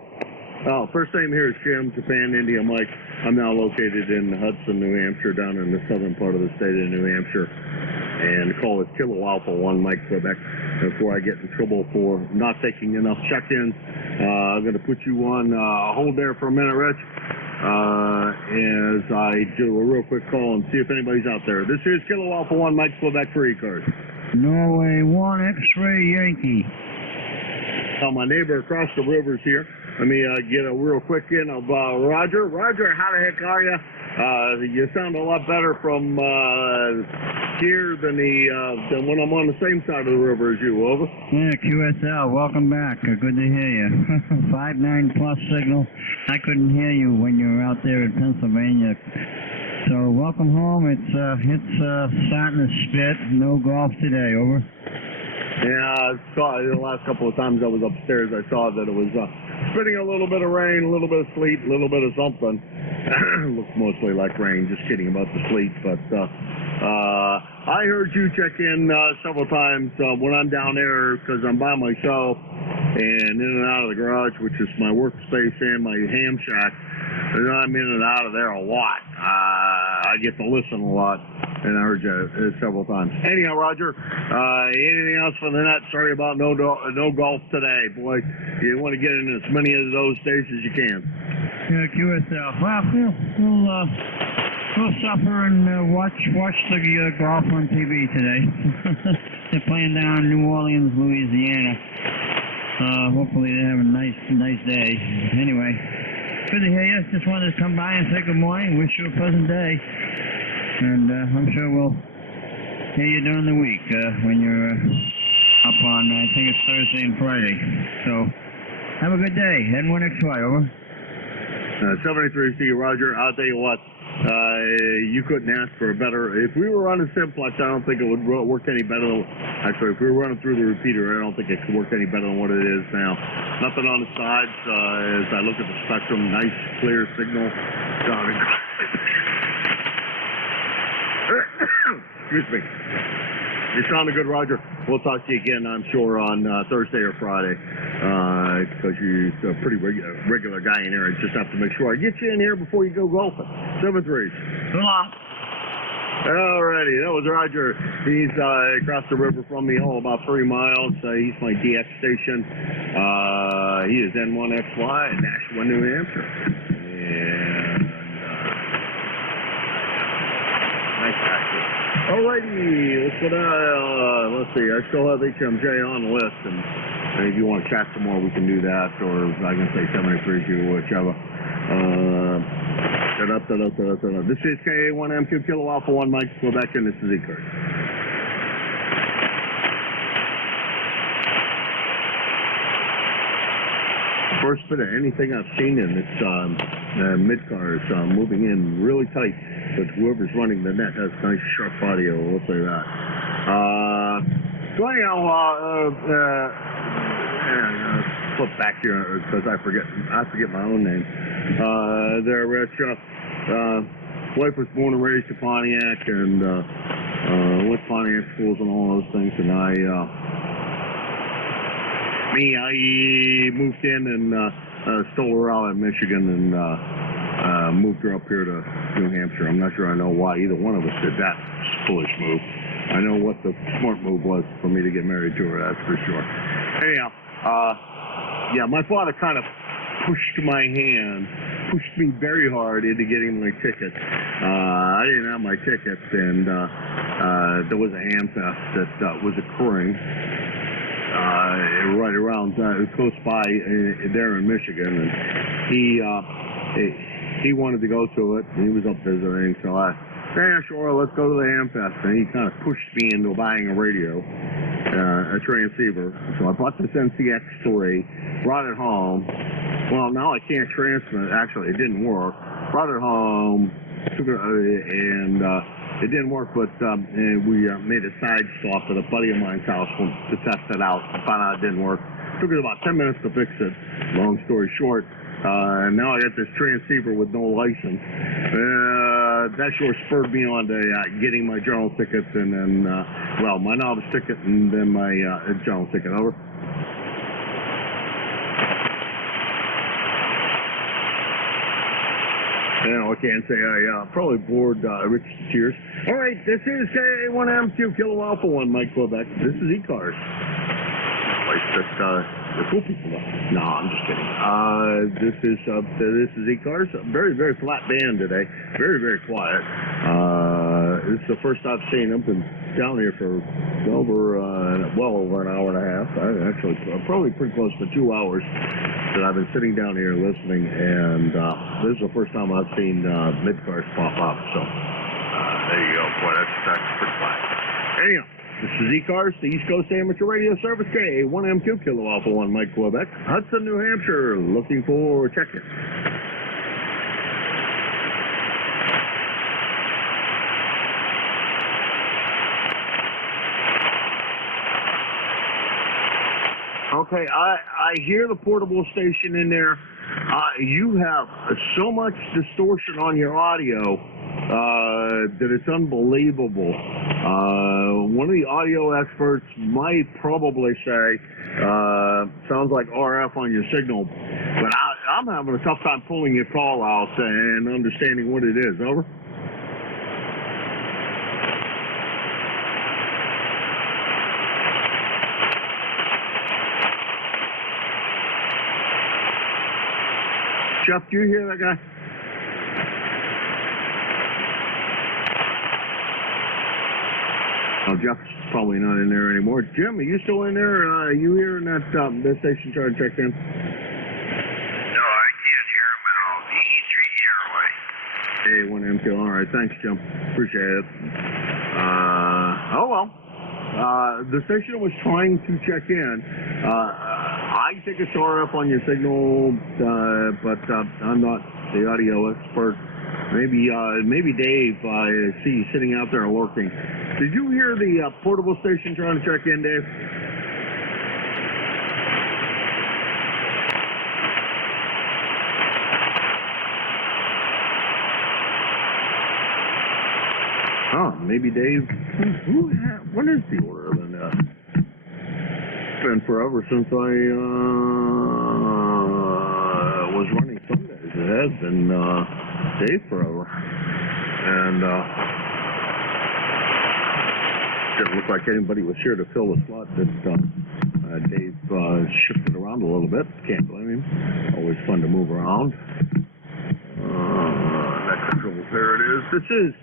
Oh, first name here is Jim, Japan, India, Mike. I'm now located in Hudson, New Hampshire, down in the southern part of the state of New Hampshire. And the call is Kilo Alpha 1, Mike, Quebec. Before I get in trouble for not taking enough check-ins, I'm going to put you on hold there for a minute, Rich, as I do a real quick call and see if anybody's out there. This is Kilo Alpha 1, Mike, Quebec for ECARS. Norway 1 X-ray Yankee. Now, my neighbor across the river's here. Let me get a real quick in of Roger. Roger, how the heck are you? You sound a lot better from here than when I'm on the same side of the river as you. Over. Yeah, QSL, welcome back. Good to hear you. 5.9 plus signal. I couldn't hear you when you were out there in Pennsylvania. So welcome home. It's starting to spit. No golf today. Over. Yeah, I saw the last couple of times I was upstairs. I saw that it was spitting a little bit of rain, a little bit of sleet, a little bit of something. Looks mostly like rain. Just kidding about the sleet. But I heard you check in several times when I'm down there because I'm by myself and in and out of the garage, which is my workspace and my ham shack. And I'm in and out of there a lot. I get to listen a lot, and I heard you several times. Anyhow, Roger, anything else for the net? Sorry about no golf today, boy. You want to get in as many of those days as you can. Yeah, QSL. Well, we'll suffer and watch the golf on TV today. They're playing down in New Orleans, Louisiana. Hopefully they have a nice day. Anyway. Good to hear you. Just wanted to come by and say good morning. Wish you a pleasant day. And I'm sure we'll hear you during the week when you're up on, I think it's Thursday and Friday. So have a good day. N1XY, over. 73C, Roger. I'll tell you what. You couldn't ask for a better. If we were running simplex, I don't think it would work any better. Actually, if we were running through the repeater, I don't think it could work any better than what it is now. Nothing on the sides. As I look at the spectrum, nice clear signal. Excuse me. You sounded good, Roger. We'll talk to you again, I'm sure, on Thursday or Friday. Because you're a pretty regular guy in here. I just have to make sure I get you in here before you go golfing. 7-3. So long. Alrighty, that was Roger. He's across the river from me, about 3 miles. He's my DX station. He is N1XY in Nashua, New Hampshire. And nice action. Alrighty, let's go down. Let's see, I still have HMJ on the list, and if you want to chat some more, we can do that, or I can say 73, whichever. This is KA1MQ Kilo Alpha 1, Mike, Quebec, and this is ECARS. First bit of anything I've seen in this mid-car is moving in really tight, but whoever's running the net has nice sharp audio, we'll say that. So anyhow, flip back here because I forget my own name. There, Rich. wife was born and raised in Pontiac, and went to Pontiac schools and all those things, and I moved in and stole her out of Michigan and moved her up here to New Hampshire. I'm not sure I know why either one of us did that foolish move. I know what the smart move was for me to get married to her, that's for sure. Anyhow, yeah, my father kind of pushed me very hard into getting my ticket. I didn't have my ticket, and there was a ham theft that was occurring right around close by there in Michigan, and he wanted to go to it. He was up visiting, so yeah, sure, let's go to the ham fest. And he kind of pushed me into buying a radio, a transceiver. So I bought this NCX3, brought it home. Well, now I can't transmit. Actually, it didn't work. Brought it home, took it, and it didn't work, but we made a side stop at a buddy of mine's house to test it out. Found out it didn't work. Took it about 10 minutes to fix it. Long story short, now I got this transceiver with no license. That sure spurred me on to getting my general tickets, and then, well, my novice ticket, and then my general ticket. Over. I can't say I probably bored Rich to tears. All right, this is K1M2 Kilo Alpha 1, Mike Quebec. This is ECARS. Place that the cool people love. No, I'm just kidding. This is ECARS. Very, very flat band today. Very, very quiet. This is the first I've seen them. Been down here for well over an hour and a half. Actually, probably pretty close to 2 hours that I've been sitting down here listening, and this is the first time I've seen mid-cars pop up. So there you go. Boy, that's pretty quiet. Anyhow. This is ECARS, the East Coast Amateur Radio Service, K1M2 Kilo Alpha 1, Mike Quebec, Hudson, New Hampshire, looking for check-in. Okay, I hear the portable station in there. You have so much distortion on your audio that it's unbelievable. One of the audio experts might probably say sounds like RF on your signal, but I'm having a tough time pulling your call out and understanding what it is. Over. Jeff, do you hear that guy? Oh, Jeff's probably not in there anymore. Jim, are you still in there? Are you hearing that station trying to check in? No, I can't hear him at all. He airway. Hey, 1MQ. All right, thanks, Jim. Appreciate it. Oh, well. The station was trying to check in. I think it's RF on your signal, but I'm not the audio expert. Maybe Dave, I see you sitting out there lurking. Did you hear the portable station trying to check in, Dave? Oh, maybe Dave. What is the order then? It's been forever since I was running Sundays. It has been Dave forever, and didn't look like anybody was here to fill the slot that Dave shifted around a little bit. Can't blame him. Always fun to move around. Next control, there it is. This is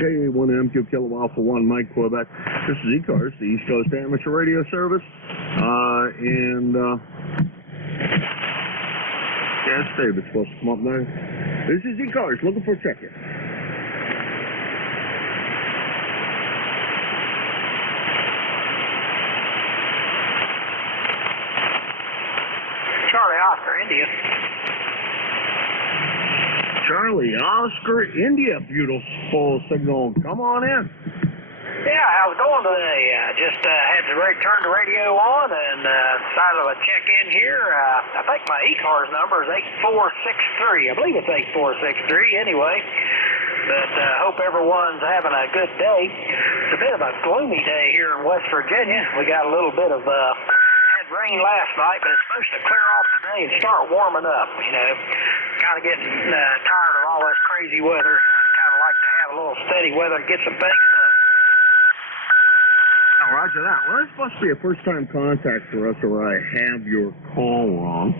K1MQ Kilo Alpha 1, Mike Quebec. This is ECARS, the East Coast Amateur Radio Service. Gas David's supposed to come up now. This is ECARS, looking for check-in. Charlie Oscar, India. Charlie Oscar, India, beautiful signal. Come on in. Yeah, how's it going today? Just had to turn the radio on and decided to check in here. I think my ECARS number is 8463. I believe it's 8463 anyway. But hope everyone's having a good day. It's a bit of a gloomy day here in West Virginia. We got a little bit of had rain last night, but it's supposed to clear off today and start warming up. You know, kind of getting tired of all this crazy weather. Kind of like to have a little steady weather and get some things done. Oh, roger that. Well, this must be a first-time contact for us, or I have your call wrong.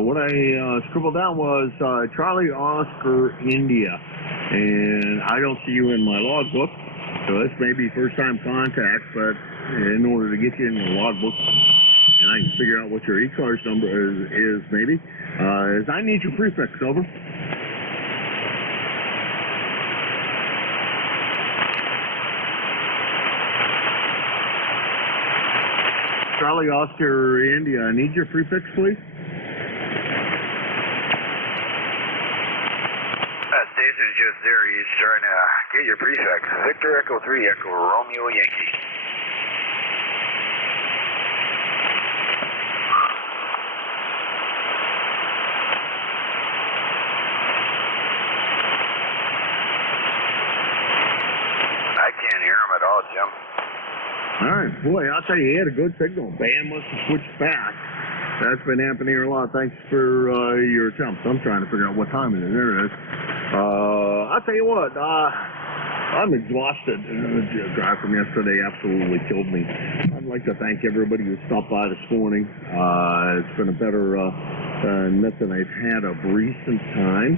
What I scribbled down was Charlie Oscar India, and I don't see you in my logbook, so this may be first-time contact, but in order to get you in the logbook, and I can figure out what your ECARS number is maybe, is I need your prefix, over. Charlie Oscar India, I need your prefix, please. Station's just there. He's trying to get your prefix. Victor Echo 3 Echo Romeo Yankee. I can't hear him at all, Jim. All right, boy, I'll tell you, he had a good signal. Band must have switched back. That's been happening here a lot. Thanks for your attempts. I'm trying to figure out what time it is. There it is. I'll tell you what, I'm exhausted. The drive from yesterday absolutely killed me. I'd like to thank everybody who stopped by this morning. It's been a better net than I've had of recent time.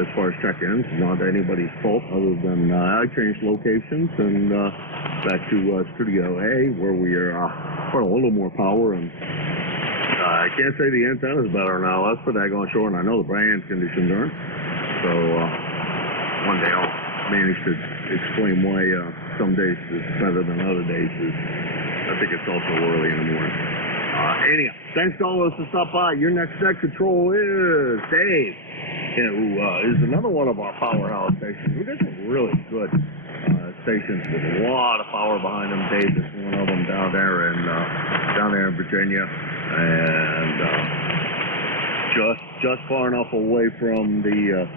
As far as check-ins, not anybody's fault other than I changed locations and back to Studio A, where we are put a little more power, and I can't say the antenna's better now. That's for daggone sure, and I know the band conditions aren't. So one day I'll manage to explain why some days is better than other days. I think it's also early in the morning. Anyhow, thanks to all of us to stop by. Your next net control is Dave, who is another one of our powerhouse stations. We got some really good stations with a lot of power behind them. Dave is one of them down there in Virginia, and just far enough away from the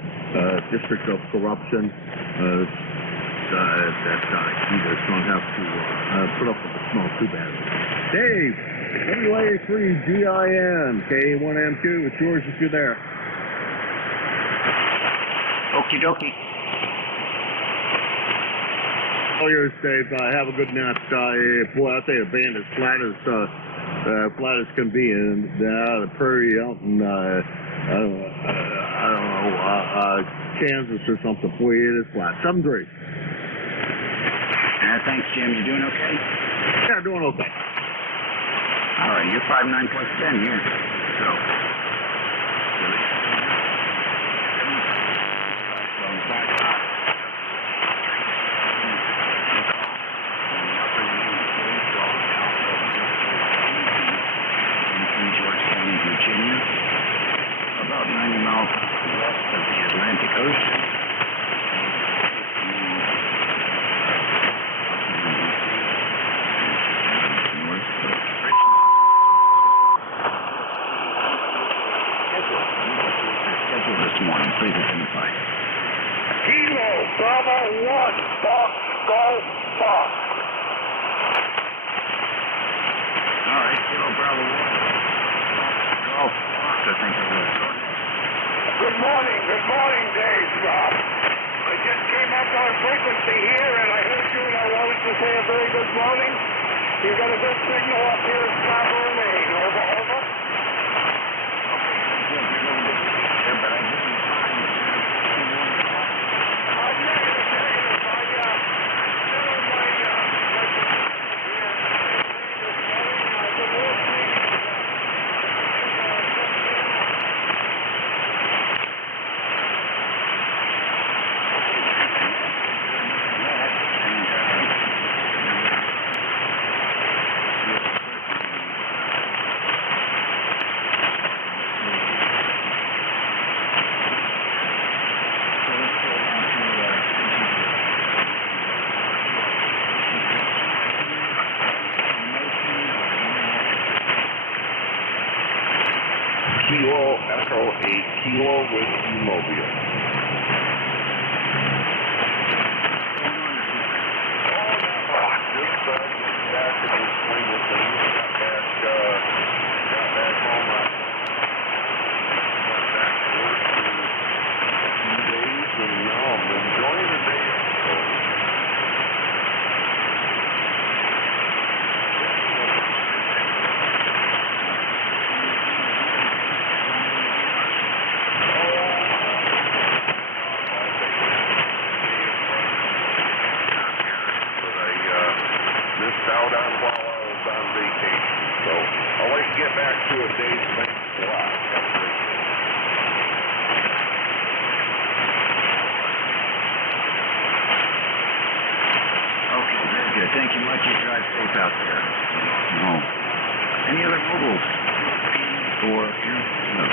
district of corruption that he just don't have to put up with the smoke too bad. Dave, WA3GIN K1M2, it's yours if you're there. Okie dokie. All yours, Dave. Have a good night. Boy, I'll tell you, a band as flat as can be, and the prairie out in I don't know, Kansas or something. Boy, it is flat. 7-3. Thanks, Jim. You doing okay? Yeah, doing okay. All right, you're 5-9 plus 10 here. So. Virginia, about 90 miles west of the Atlantic Ocean. North of Richmond. Schedule this morning, please identify. Kilo Bravo 1, Fox, Golf, Fox. All right, Kilo Bravo 1. Oh, I think it was. Good morning, Dave. I just came up on frequency here, and I heard you, and I wanted to say a very good morning. You got a good signal up here in Scarborough, Maine. Over, over. Kilo Echo 8 Kilo Whiskey Mobile. on while I was on vacation. So I'll let you get back to it, Dave. Thanks a lot. Okay, very good. Thank you much. You drive safe out there. Home. Any other mobiles? Or here? No.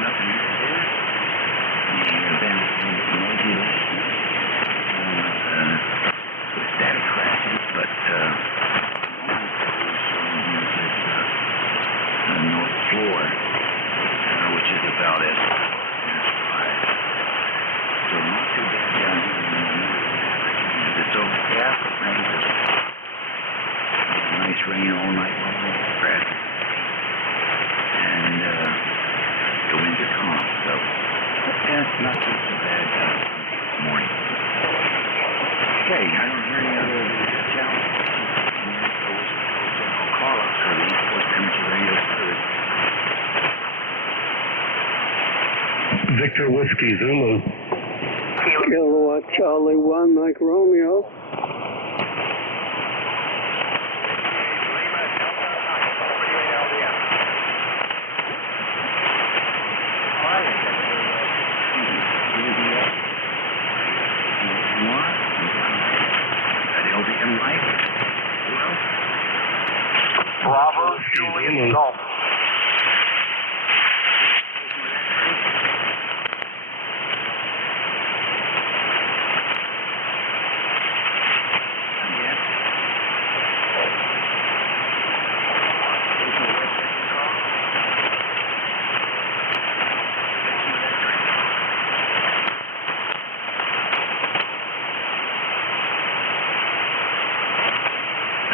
Nothing there. The band was a little bit noisy last night. The static crashes, but the North Floor, which is about it. So not too bad down here in the middle of the it's overcast, it rains. Nice rain all night long, grass. And the winds are calm, so not too bad morning. Okay, I don't hear any other challenges. So I'll call up for the East Coast Amateur Radio Service. Victor Whiskey Zulu. Kilowatt Charlie 1, Mike Romeo. Bravo, Julian, Golf.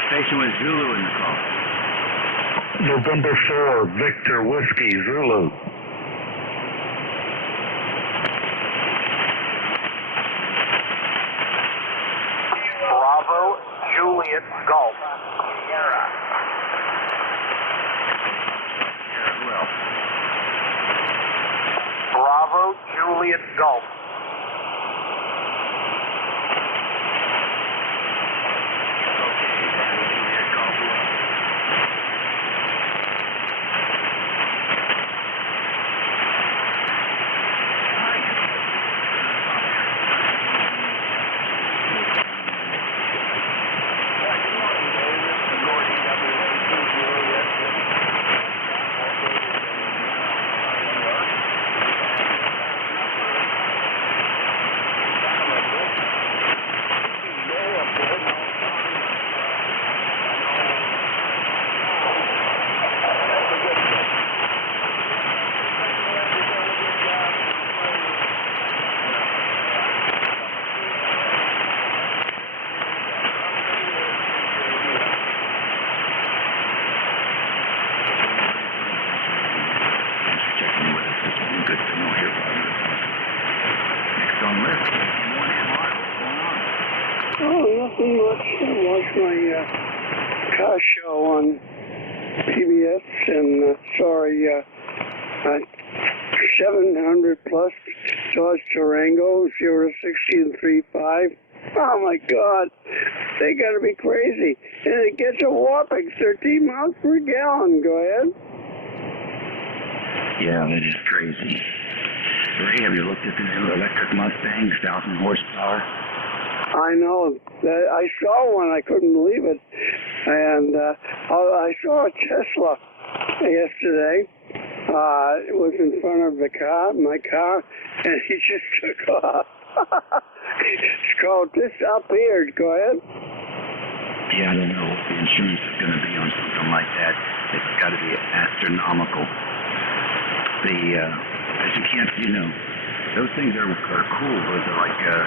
Station with Zulu in the call. November 4, Victor Whiskey Zulu. Bravo, Juliet, Golf. Sierra. Who else? Bravo, Juliet, Golf. Nothing much. I watched my car show on PBS, and 700 plus Dodge Durango, 0 to 60 in 3.5. Oh my God, they got to be crazy. And it gets a whopping 13 miles per gallon. Go ahead. Yeah, that is crazy. Ray, have you looked at the new electric Mustangs, 1,000 horsepower? I know. I saw one. I couldn't believe it. And I saw a Tesla yesterday. It was in front of my car, and he just took off. It's called this up here. Go ahead. Yeah, I don't know what the insurance is going to be on something like that. It's got to be astronomical. As you can't, those things are cool. Those are like a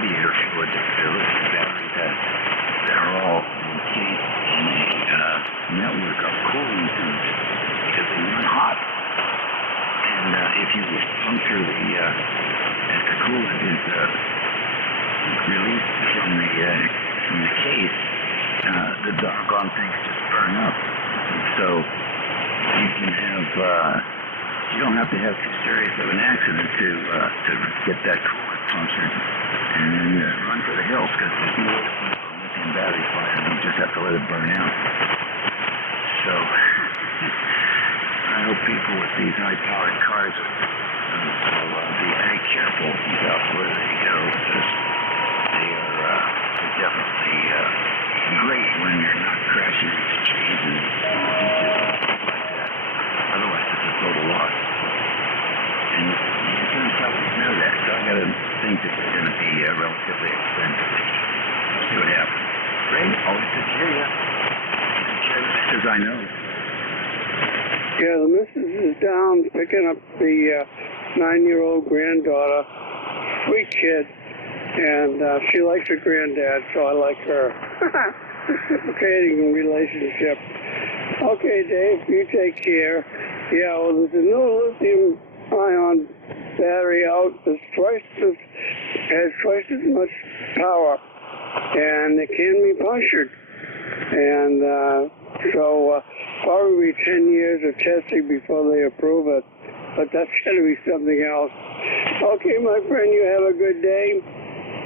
radiator fluid. They're little batteries that are all encased in a network of cooling tubes because they run hot. And if you puncture the coolant is released from the case, the doggone things just burn up. And so you can have. You don't have to have too serious of an accident. accident to get that coolant punctured and then run for the hills because there's no way to put a lithium battery fire. You just have to let it burn out. So I hope people with these high-powered cars will be very careful about where they go because they're definitely great when you're not crashing into trees and ditches and stuff like that. Otherwise, it's a total loss. And insurance companies know that, so I got to think that they're going to be relatively expensive. See what happens. Ray, always good to hear you. Take care of the missus, I know. Yeah, the missus is down picking up the 9-year-old granddaughter. Sweet kid. And she likes her granddad, so I like her. Reciprocating relationship. Okay, Dave, you take care. Yeah, well, there's a new lithium-ion battery out that's has twice as much power, and it can be punctured. And so probably 10 years of testing before they approve it, but that's going to be something else. Okay, my friend, you have a good day.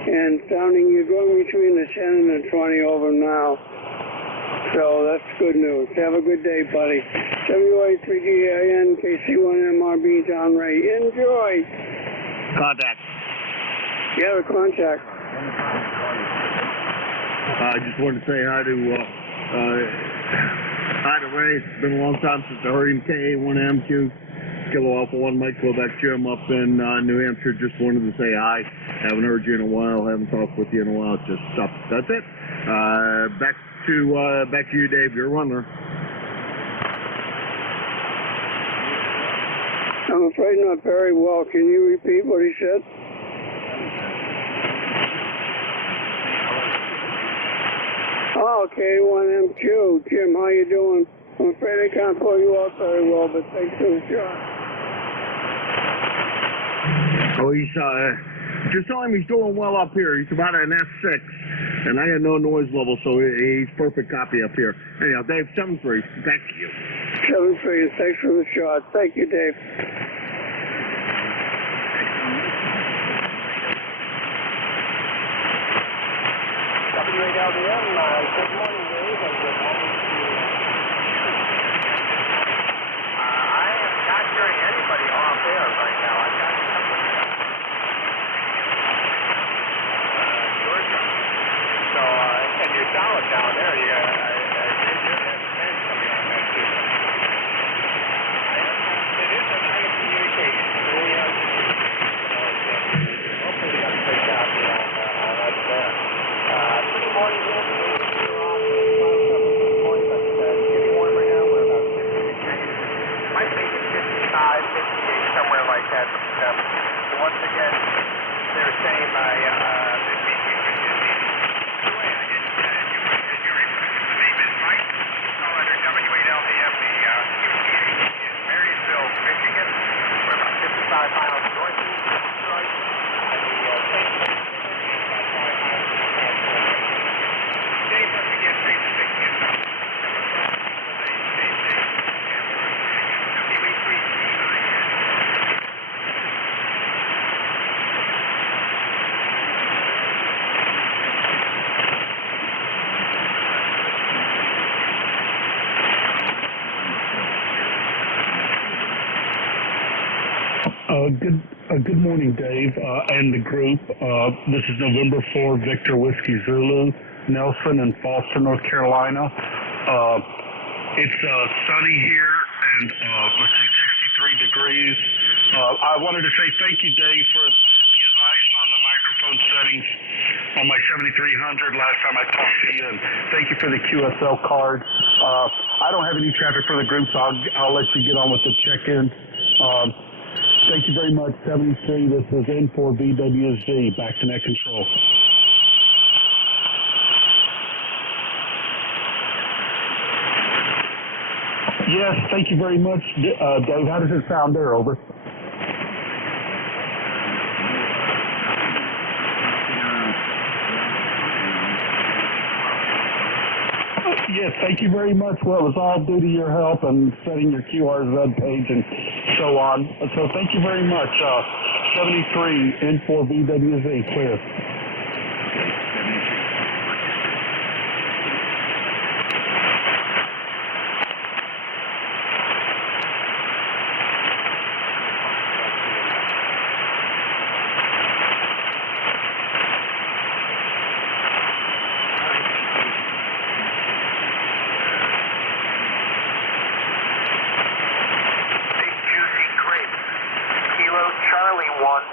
And sounding, you're going between the 10 and the 20 over now. So that's good news. Have a good day, buddy. WA3GIN, KC1MRB, John Ray. Enjoy. Contact. Yeah, the contact. I just wanted to say hi to Ray. It's been a long time since I heard him. KA1MQ. Kilo Alpha 1 Mike Quebec Jim up in New Hampshire. Just wanted to say hi. Haven't heard you in a while. Haven't talked with you in a while. Just stuff. That's it. Back to you, Dave. You're a runner. I'm afraid not very well. Can you repeat what he said? Oh, K1MQ. Jim, how you doing? I'm afraid I can't pull you out very well, but thanks for the shot. Oh, he's just tell him he's doing well up here. He's about an S6, and I got no noise level, so he's perfect copy up here. Anyhow, Dave, 7-3, back to you. 7-3, thanks for the shot. Thank you, Dave. WAWM, good morning, Dave, and good morning to you. I am not hearing anybody off air right now. I've got somebody Georgia. So, and you're solid down there. You got fans coming on that too. It is a night of communication. So we have hopefully we got a great job here on us there. Good morning, Jim. We're off this morning, but it's getting warmer now. We're about 50 degrees. Might make it 55, 58, somewhere like that. But once again, they're saying by this meeting, anyway, I didn't did you refer to the name is Mike? Call under WAWM, the QTA in Marysville, Michigan. We're about 55 miles northeast of Detroit. And the same place about 5 miles from Dave, once again, thanks for picking us up. Good morning, Dave, and the group. This is November 4, Victor Whiskey Zulu, Nelson in Foster, North Carolina. It's sunny here, and let's see, 63 degrees. I wanted to say thank you, Dave, for the advice on the microphone settings on my 7300 last time I talked to you, and thank you for the QSL card. I don't have any traffic for the group, so I'll let you get on with the check-in. Thank you very much, 73. This is N4BWZ, back to net control. Yes, thank you very much, Dave. How does it sound there? Over. Yes, thank you very much. Well, it was all due to your help and setting your QRZ page and so on. So thank you very much. 73 N4VWZ, clear.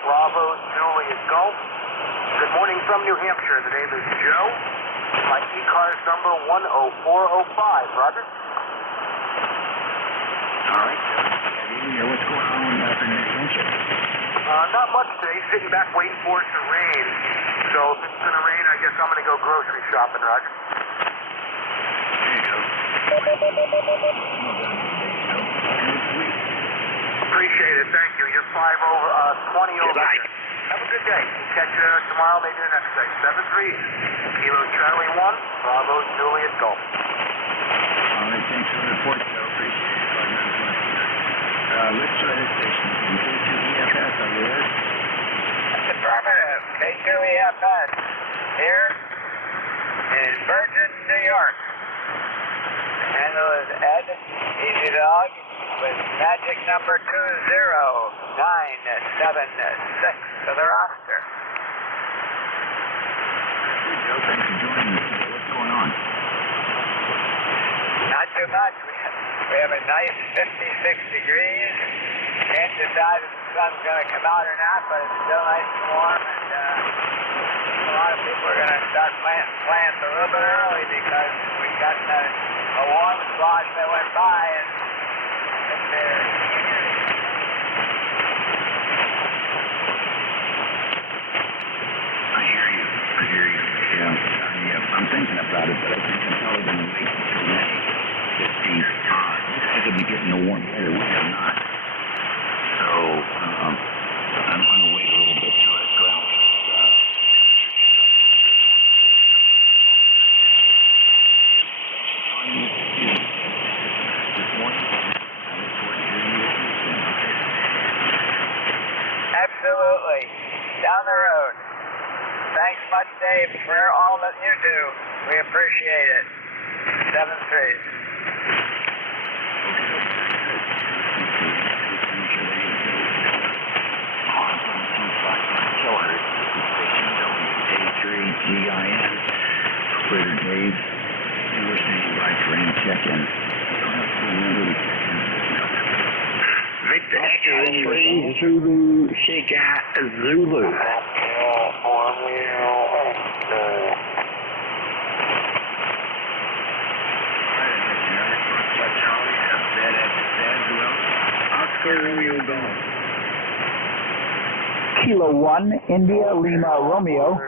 Bravo, Juliet Golf. Good morning from New Hampshire. The name is Joe. My ECARS number 10405. Roger. All right. What's going on up in New Hampshire? Not much today. Sitting back waiting for it to rain. So if it's going to rain, I guess I'm going to go grocery shopping, Roger. There you go. Appreciate it. Thank you. You're 20 over. Goodbye. Have a good day. We'll catch you tomorrow, maybe the next day. 73 Kilo Charlie 1, Bravo, Juliet Golf. All right. Thanks for the report, Joe. Appreciate it. Let's try this station. NJ2US, are you there? Affirmative. K2EFS here in Virgin, New York. The handle is Ed, Easy Dog, with magic number 20976 to the roster. Joe, thanks for joining us. What's going on? Not too much. We have a nice 56 degrees. Can't decide if the sun's going to come out or not, but it's still nice and warm. And a lot of people are going to start planting plants a little bit early because we got a warm spot that went by, and it's there. I hear you. Yeah, I'm thinking about it, but I think I'm probably going to wait until May. You guys will be getting the warm weather. We have not. So I'm going to wait a little bit till it ground Absolutely. Down the road. Thanks much, Dave, for all that you do. We appreciate it. 7-3. GIN, Twitter Dave, and we're saying right for any check-in. Victor Echo 3, Zulu, Shaker, Zulu. Oscar Romeo Golf. Kilo 1, India, Lima, Romeo.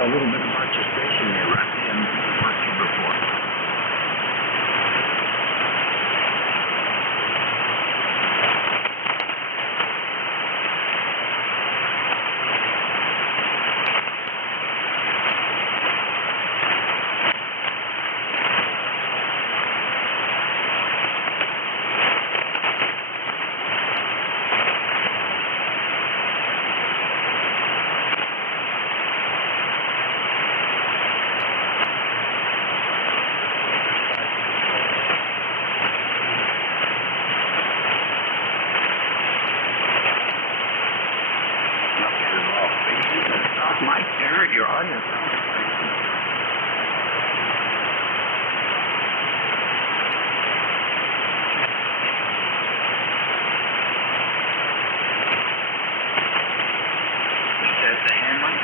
a little bit about your station here, Rusty, and what you report. Mike, there, your audience. That's the hand mic?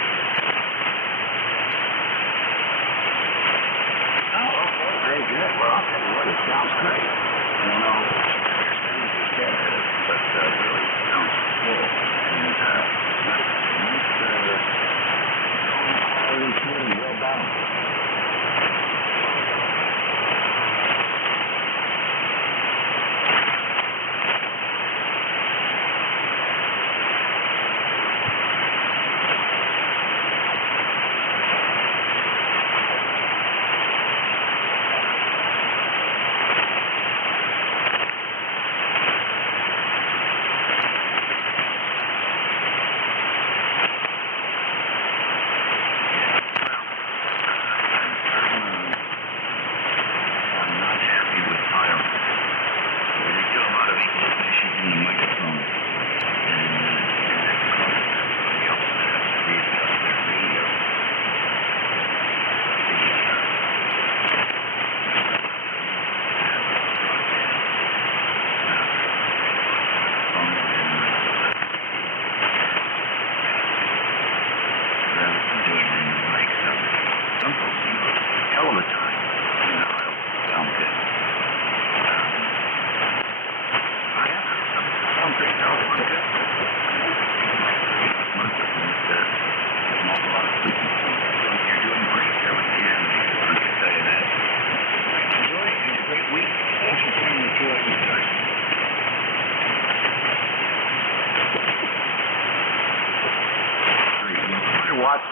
Oh, okay, very good. Well, I'll tell you what, it sounds great. I don't know if you said it, but really it sounds full. And nice, good and well balanced.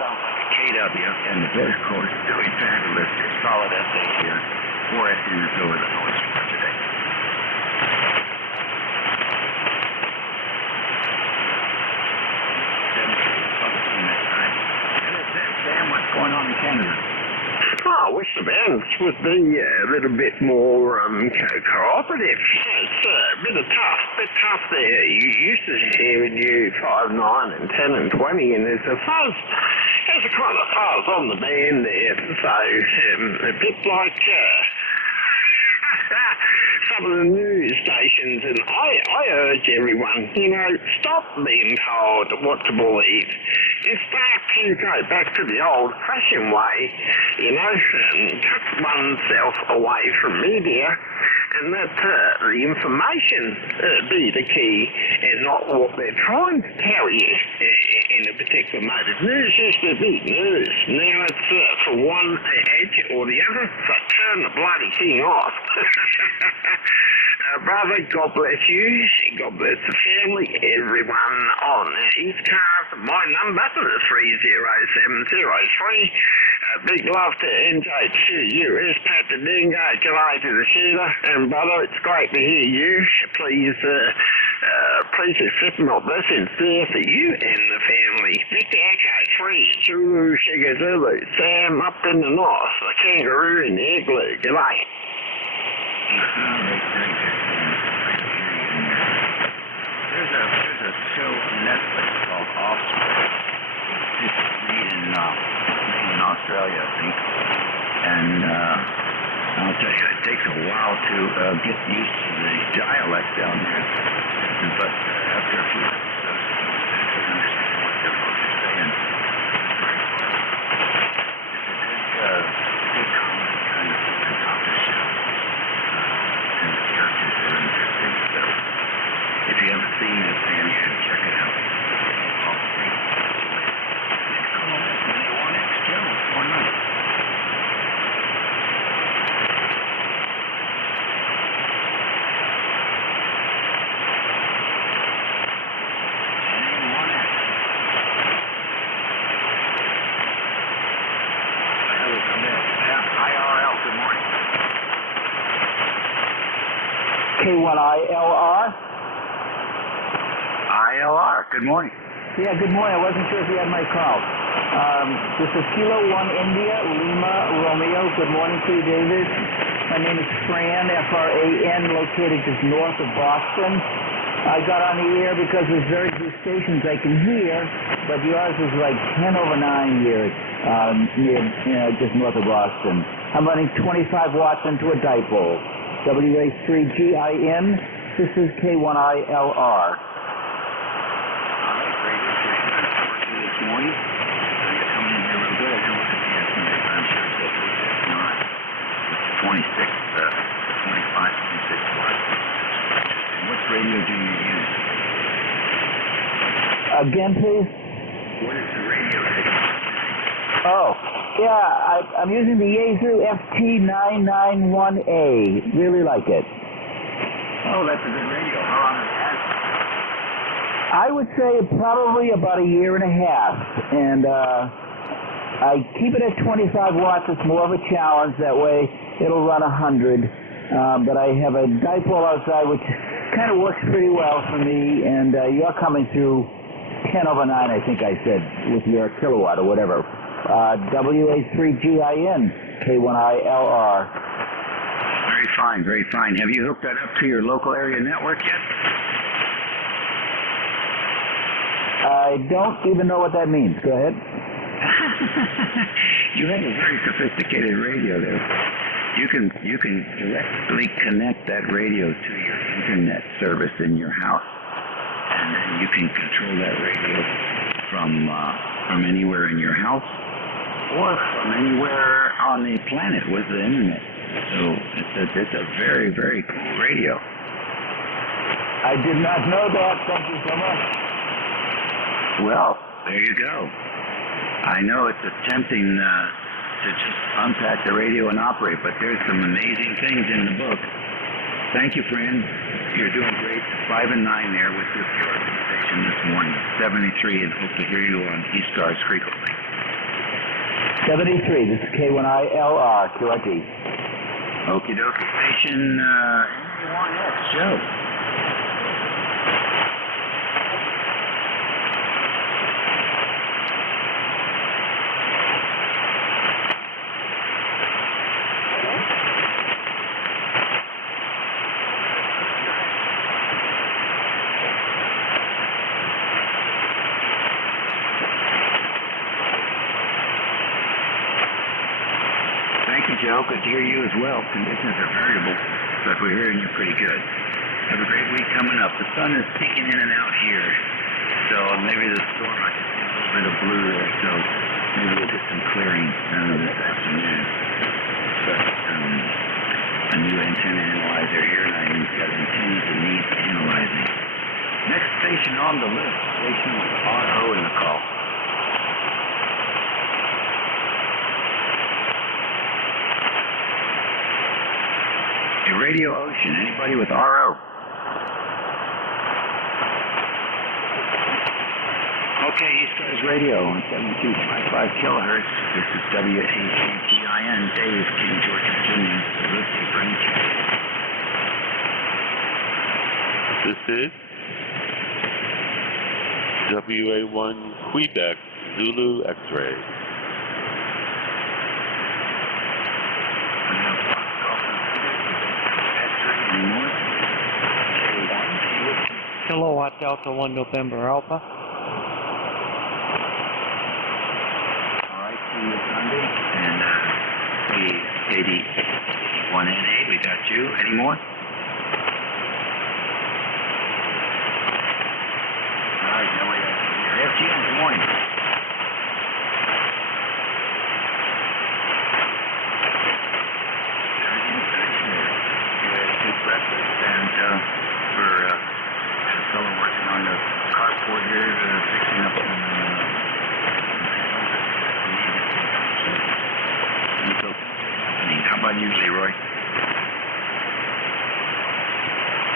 Sounds like a KW, and the voice code is doing fabulous. Solid essay here. 4 SUs over the noise for today. Sam, what's going on in Canada? I wish the bands would be a little bit more cooperative. It's a bit tough there. You used to hearing you 5, 9, and 10 and 20, and there's a fuzz. There's a kind of fuzz on the band there. So a bit like some of the news stations, and I urge everyone, stop being told what to believe and start to go back to the old-fashioned way, cut oneself away from media and let the information be the key and not what they're trying to tell you in a particular mode. News used to be news. Now it's for one edge or the other, so turn the bloody thing off. Brother, God bless you. God bless the family, everyone on ECARS. My number is 30703. Big love to NJ2US Studio. G'day to the shooter. And brother, it's great to hear you. Please accept my blessings there for you and the family. Victor Echo 3, Zulu Sugar Zulu. Sam up in the north, the kangaroo in the igloo. G'day. There's a show on Netflix called Offspring. It's made in Australia, I think. And I'll tell you, it takes a while to get used to the dialect down there. But after a few episodes, you understand what they're saying. It's a good comedy kind of show. And the characters are interesting. So if you haven't seen it, Sam, you should check it out. Come on, you want it, Joe? K1ILR. ILR, good morning. Yeah, good morning. I wasn't sure if you had my call. This is Kilo 1 India, Lima, Romeo. Good morning to you, David. My name is Fran, F-R-A-N, located just north of Boston. I got on the air because there's very few stations I can hear, but yours is like 10 over 9 here, near, just north of Boston. I'm running 25 watts into a dipole. WA3GIN, this is K1ILR. This morning, you're coming in here real good. I don't look at the estimate, but I'm sure it's not. It's 25, 26 watts. And what radio do you use? Again, please? What is the radio that you're using? Oh, yeah, I'm using the Yaesu FT991A. Really like it. Oh, that's a good radio. How long has it had? I would say probably about a year and a half, and I keep it at 25 watts. It's more of a challenge. That way it'll run 100, but I have a dipole outside which kind of works pretty well for me, and you're coming through 10 over 9, I think I said, with your kilowatt or whatever. WA3GIN, K1ILR. Very fine, very fine. Have you hooked that up to your local area network yet? I don't even know what that means. Go ahead. You have a very sophisticated radio there. You can directly connect that radio to your internet service in your house, and then you can control that radio from anywhere in your house or from anywhere on the planet with the internet. So it's a very, very cool radio. I did not know that. Thank you so much. Well, there you go. I know it's tempting to just unpack the radio and operate, but there's some amazing things in the book. Thank you, friend. You're doing great. 5 and 9 there with your organization this morning. 73, and hope to hear you on ECARS frequently. 73, this is K1ILR, QRT. Okie dokie. Station NJ2US Joe. Joe, good to hear you as well. Conditions are variable, but we're hearing you pretty good. Have a great week coming up. The sun is peeking in and out here, so maybe the storm, I can see a little bit of blue there, so maybe we'll get some clearing this afternoon. But a new antenna analyzer here, and I've got antennas that need analyzing. Next station on the list, station with RO in the call. Radio Ocean, anybody with RO? Okay, ECARS Radio on 7255 kilohertz. This is WAGGIN, Dave, King George, Virginia, the Lucy Branch. This is WA1 Quebec, Zulu X-ray. Kilowatt Delta 1 November Alpha. All right, see you Sunday. And the 81NA, we got you. Any more? All right, now we got your FGM. Good morning. Everything's good here. You had a good breakfast, and we're fellow working on the carport here, fixing up some How about you, Leroy?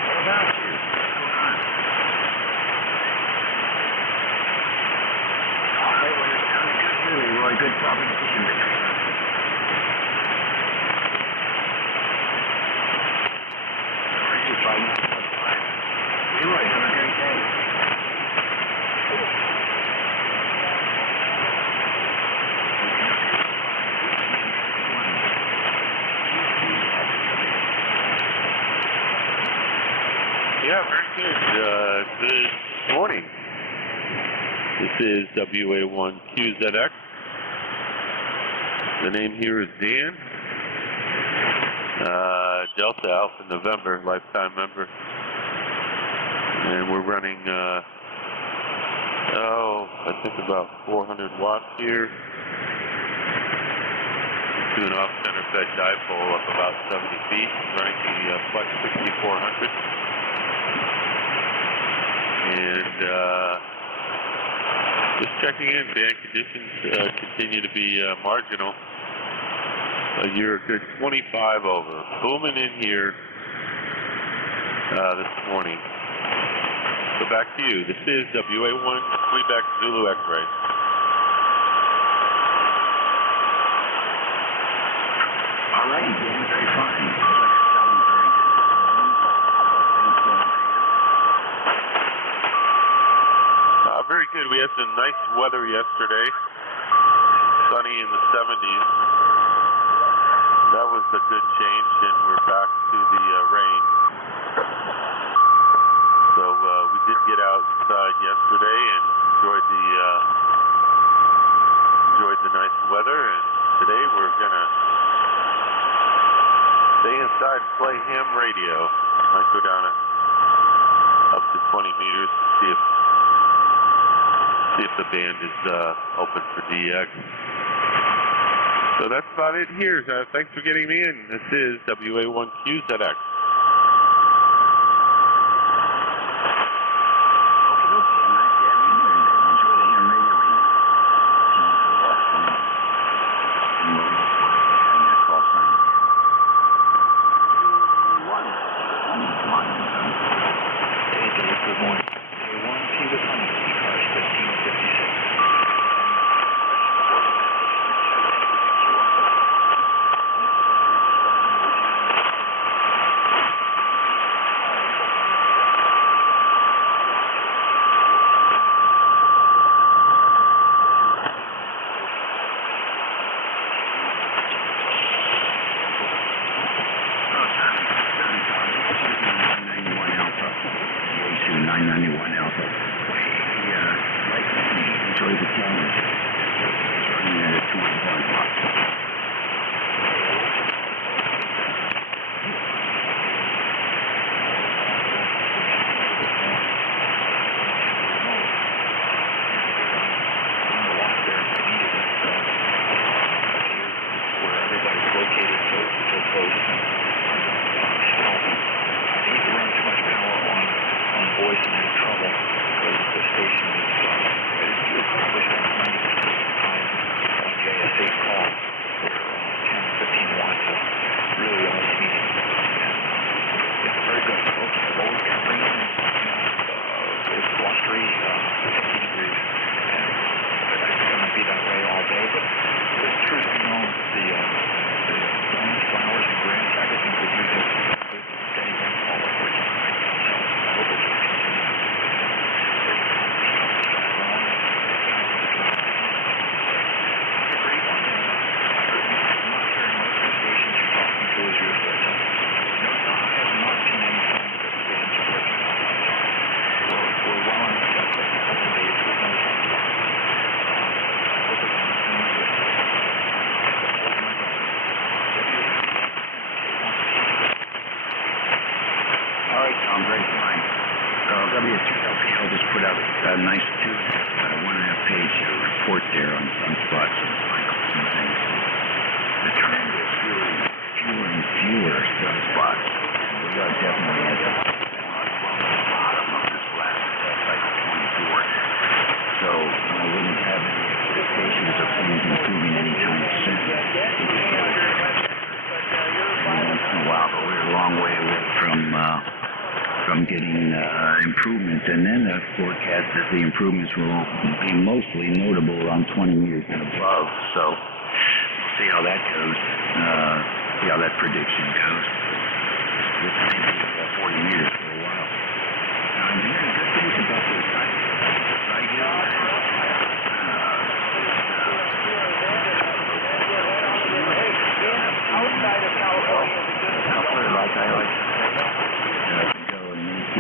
What about you? What's going on? All right, well, you're sounding good here, Leroy. Good talking to you. Yeah, very good. Good morning. This is WA1QZX. The name here is Dan. Delta Alpha November, lifetime member. And we're running, I think about 400 watts here. To an off-center fed dipole up about 70 feet, running the Flex 6400. And just checking in, band conditions continue to be marginal. You're a good 25 over. Booming in here this morning. So back to you. This is WA1 Quebec Zulu X-ray. All right, Dan, very fine. Very good. We had some nice weather yesterday. Sunny in the 70s. That was a good change, and we're back to the rain. So we did get outside yesterday and enjoyed the nice weather. And today we're gonna stay inside and play ham radio. Might go down up to 20 meters to see if the band is open for DX. So that's about it here. Thanks for getting me in. This is WA1QZX. The improvements will be mostly notable around 20 meters and above, so we'll see how that goes, see how that prediction goes. This may be 40 meters for a while. Now, these are good things about this right here. Outside of California is a good like I like to go and make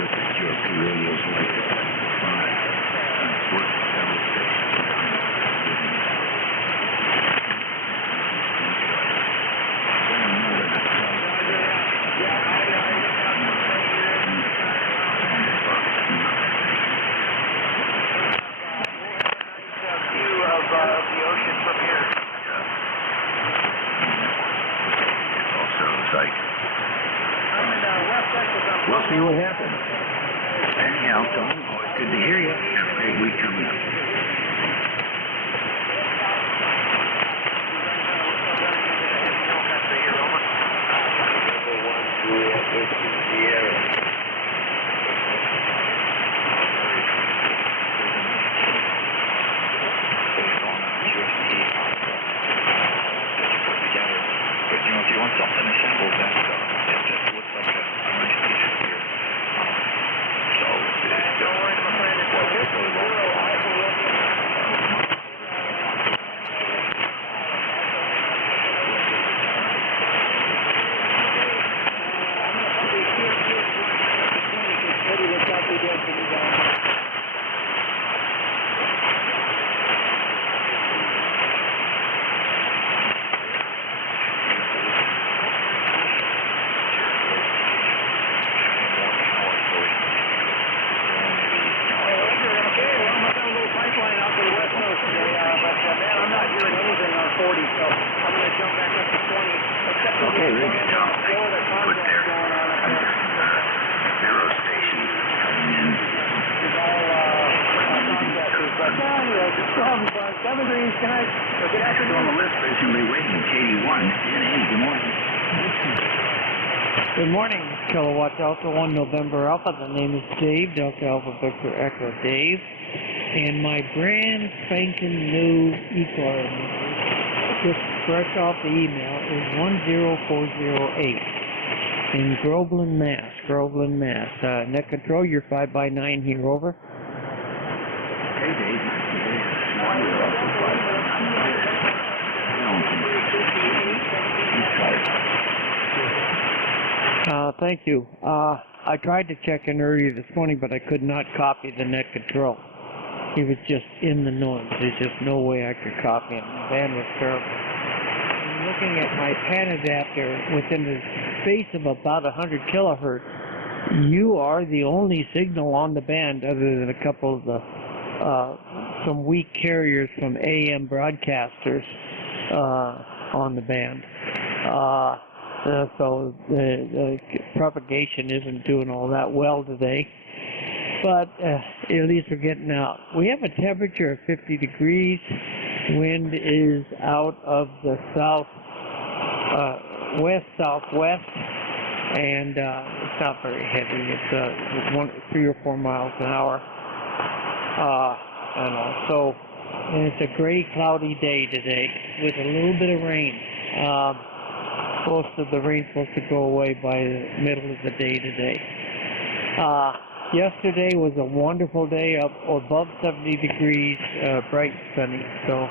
see what happens. Anyhow, Tom, always good to hear you. Have a great week coming up. If you want something assembled that it just looks like a nice piece of gear. So it's really well. Okay, very good, Tom. Put there. Zero station coming in. Good afternoon. On the list, patiently waiting. KD1, NA, good morning. Good morning, Kilowatt Delta 1 November Alpha. The name is Dave, Delta Alpha Victor Echo Dave. And my brand spanking new ECARS number, just fresh off the email, is 10408 in Groveland, Mass. Groveland, Mass. Net control, you're 5x9 here, over. Hey, Dave. Thank you. I tried to check in earlier this morning, but I could not copy the net control. He was just in the noise. There's just no way I could copy him. The band was terrible. I'm looking at my pan adapter within the space of about 100 kilohertz. You are the only signal on the band, other than a couple of the some weak carriers from AM broadcasters on the band. So the propagation isn't doing all that well today. But at least we're getting out. We have a temperature of 50 degrees. Wind is out of the west-southwest, and it's not very heavy. It's 3 or 4 miles an hour. And it's a gray, cloudy day today with a little bit of rain. Most of the rain's supposed to go away by the middle of the day today. Yesterday was a wonderful day, up above 70 degrees, bright and sunny. So,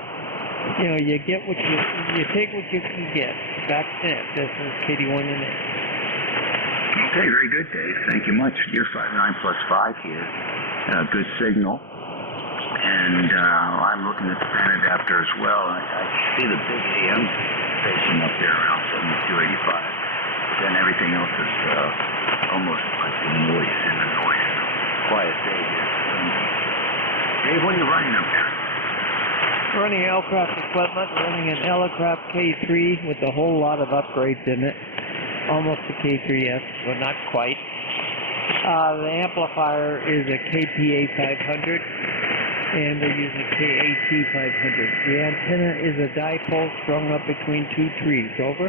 you know, you get what you take what you can get. That's it. This is KD1NA. Okay, very good, Dave. Thank you much. You're 59+5 here. Good signal. And I'm looking at the fan adapter as well. I see the big AM station up there around 7285. Then everything else is almost like the noise in the noise. Quiet day here. Dave, what are you running up there? Running aircraft equipment, running an Elecraft K3 with a whole lot of upgrades in it. Almost a K3S, but not quite. The amplifier is a KPA 500, and they're using a KAT 500. The antenna is a dipole strung up between 2 trees. Over.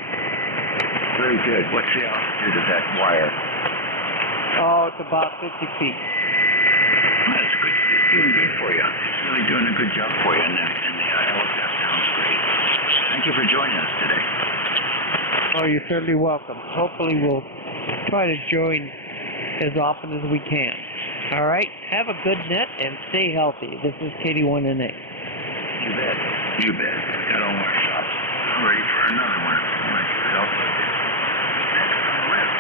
Very good. What's the altitude of that wire? Oh, it's about 50 feet. That's good. It's doing good for you. It's really doing a good job for you, and the LSF sounds great. Thank you for joining us today. Oh, you're certainly welcome. Hopefully we'll try to join as often as we can. All right? Have a good net and stay healthy. This is KD1NA. You bet. You bet. Got all our shots. I'm ready for another one. Next on the list.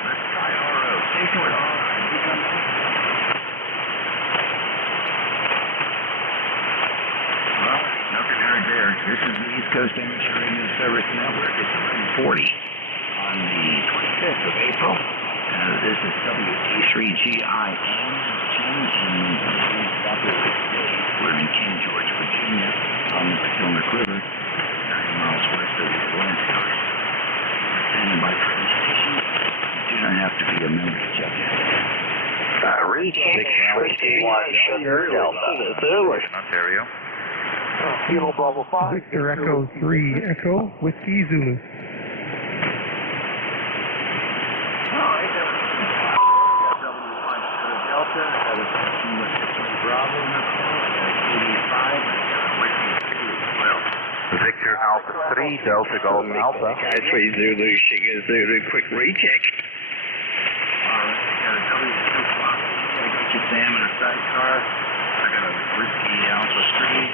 Let's try RO. Station with RO. Well, nothing heard there. This is the East Coast Amateur Radio Service Network. It's 11:40 on the 25th of April. This is WT3GIN, Jim, and Dr. Dave. We're in King George, Virginia, on the Potomac River, 90 miles west of the Atlantic. Standing by for any station. You do not have to to be a member, Chuck. Recheck, Whiskey 1 Sugar Delta. Zulu. Ontario. Kilo Bravo 5. Victor Echo 3 Echo Whiskey Zulu. Delta, I got a Bravo in that call, I got a KD5, and I got a Whiskey 2 as well. Victor Alpha 3, Delta Golf Alpha. 3 Zulu, Sugar Zulu, quick recheck. I got a W2 Fox, I got your Sam in a sidecar, I got a Whiskey Alpha 3,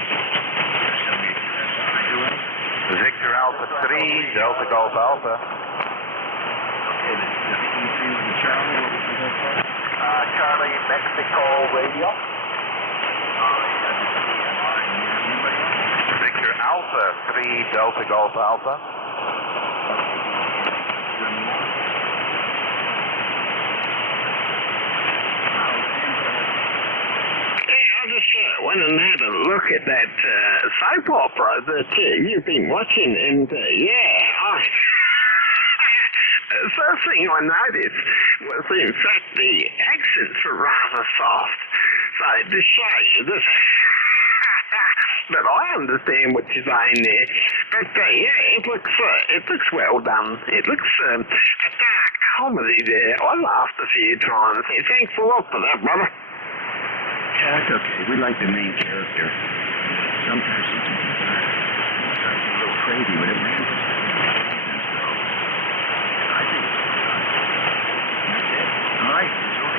W2US Studio. Victor Alpha 3, Delta Golf Alpha. Okay, the E3 with the Charlie, what was the next one? Charlie, Mexico Radio. Victor Alpha 3, Delta Golf Alpha. I just went and had a look at that soap opera that you've been watching, and first thing I noticed was, in fact, the accents were rather soft. So to show you this, but I understand what you're saying there. But it looks well done. It looks a dark comedy there. I laughed a few times. Thanks a lot for that, brother. Yeah, that's okay. We like the main character. Sometimes she can be a little crazy with it, man. I think that's it. All right, enjoy.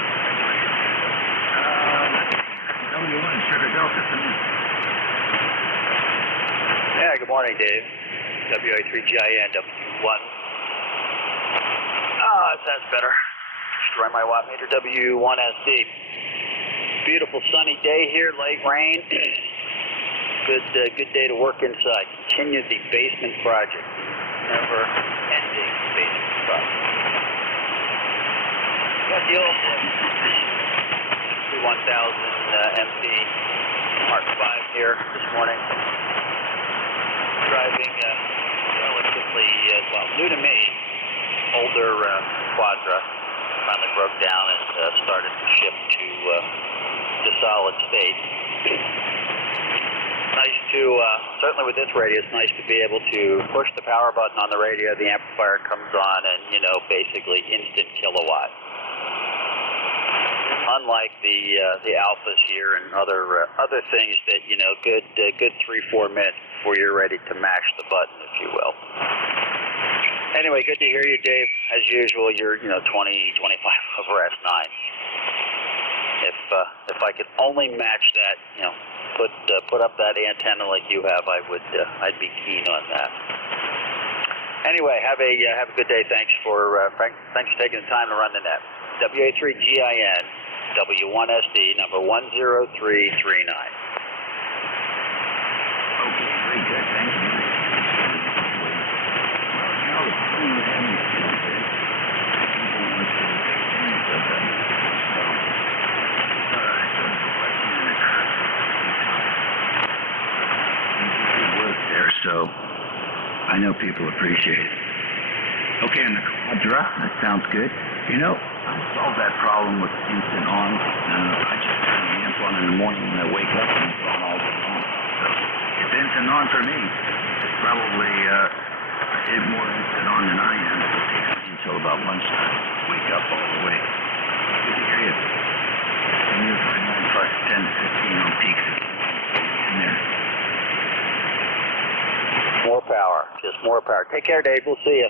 W1 Sugar Delta for me. Yeah, good morning, Dave. WA3GIN, W1. That's better. Destroy my watt meter, W1SD. Beautiful sunny day here, late rain. Good day to work inside. Continue the basement project. Never ending basement project. Got the old 1000 MP Mark V here this morning. Driving relatively, new to me, older Quadra. Finally broke down and started to ship to solid state. Nice to, certainly with this radio, it's nice to be able to push the power button on the radio, the amplifier comes on, and, basically instant kilowatt. Unlike the alphas here and other things that, good 3-4 minutes before you're ready to mash the button, if you will. Anyway, good to hear you, Dave. As usual, you're 20, 25 over S9. If I could only match that, put up that antenna like you have, I'd be keen on that. Anyway, have a good day. Thanks for taking the time to run the net. WA3GIN, W1SD, number 10339. Okay, very good. Thank you. So I know people appreciate it. Okay, and the Quadra, that sounds good. I solved that problem with instant on. I just turn the amp on in the morning when I wake up, and it's on all day long. So it's instant on for me. It's probably more instant on than I am. It takes me until about lunchtime to wake up all the way. Good to hear you. And you're going on plus 10 to 15 on peaks in there. More power, just more power. Take care, Dave. We'll see you.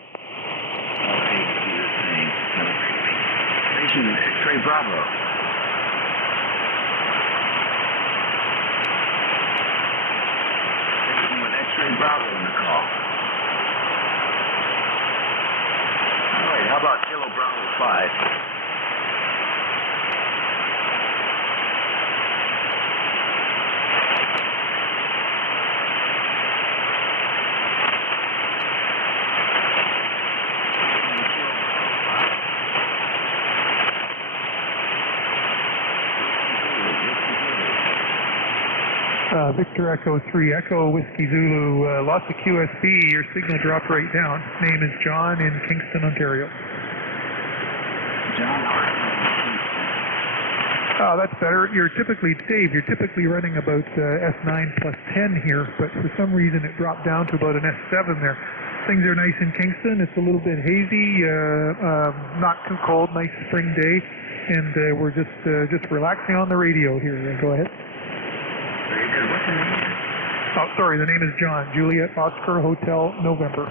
Station X-Ray Bravo. Station with X-Ray Bravo in the call. All right, how about Kilo Bravo 5? Victor Echo 3 Echo Whiskey Zulu, lots of QSB. Your signal dropped right down. Name is John in Kingston, Ontario. Oh, that's better. Dave, you're typically running about S9 plus 10 here, but for some reason it dropped down to about an S7 there. Things are nice in Kingston. It's a little bit hazy, not too cold, nice spring day, and we're just relaxing on the radio here. Go ahead. Very good. What's the name? Oh, sorry, the name is John. Juliet Oscar Hotel, November.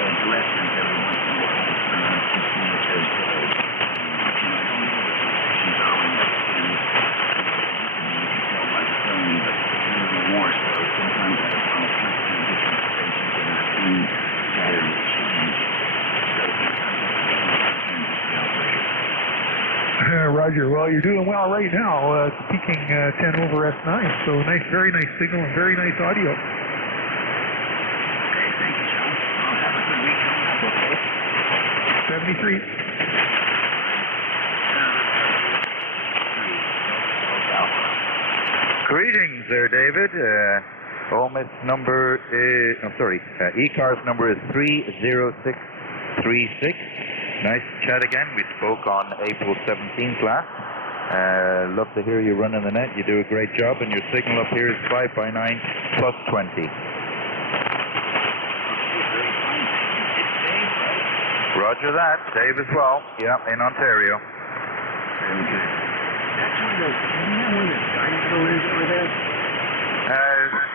Directions every once in a while to see if there's I don't know the you can tell by the phone, but it's really more so. Sometimes I don't switch to different stations and I see patterns change. So sometimes I can just the operator. Roger. Well, you're doing well right now. It's peaking 10 over S9, so nice, very nice signal and very nice audio. 73. Greetings there, David. OMS number is, ECARS number is 30636. Nice to chat again. We spoke on April 17th last. Love to hear you running the net. You do a great job, and your signal up here is 5x9 plus 20. Roger that. Dave as well. Yeah, in Ontario. Very good. That's one of those, isn't that where the dinosaur is over there?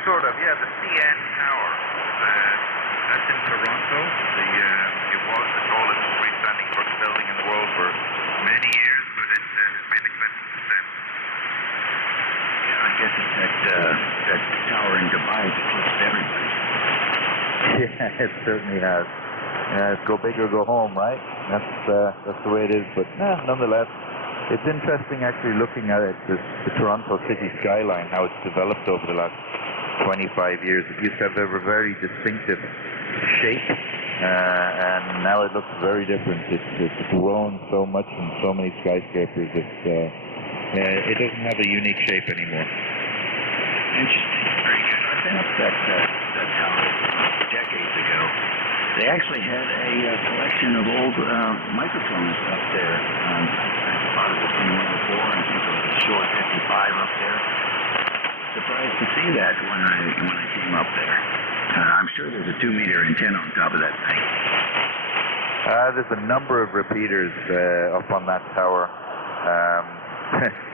Sort of, yeah, the CN Tower. That's in Toronto. It was the tallest freestanding brick building in the world for many years, but it's been eclipsed since. Yeah, I guess it's that tower in Dubai that eclipsed everybody. Yeah, it certainly has. Go big or go home, right? That's the way it is. But nonetheless, it's interesting actually looking at it, the Toronto city skyline, how it's developed over the last 25 years. It used to have a very distinctive shape, and now it looks very different. It's grown so much and so many skyscrapers. It doesn't have a unique shape anymore. Interesting. Very good. I've been up that tower decades ago. They actually had a collection of old microphones up there. I thought it was from 104, I think it was a short 55 up there. Surprised to see that when I came up there. I'm sure there's a 2-meter antenna on top of that thing. There's a number of repeaters up on that tower.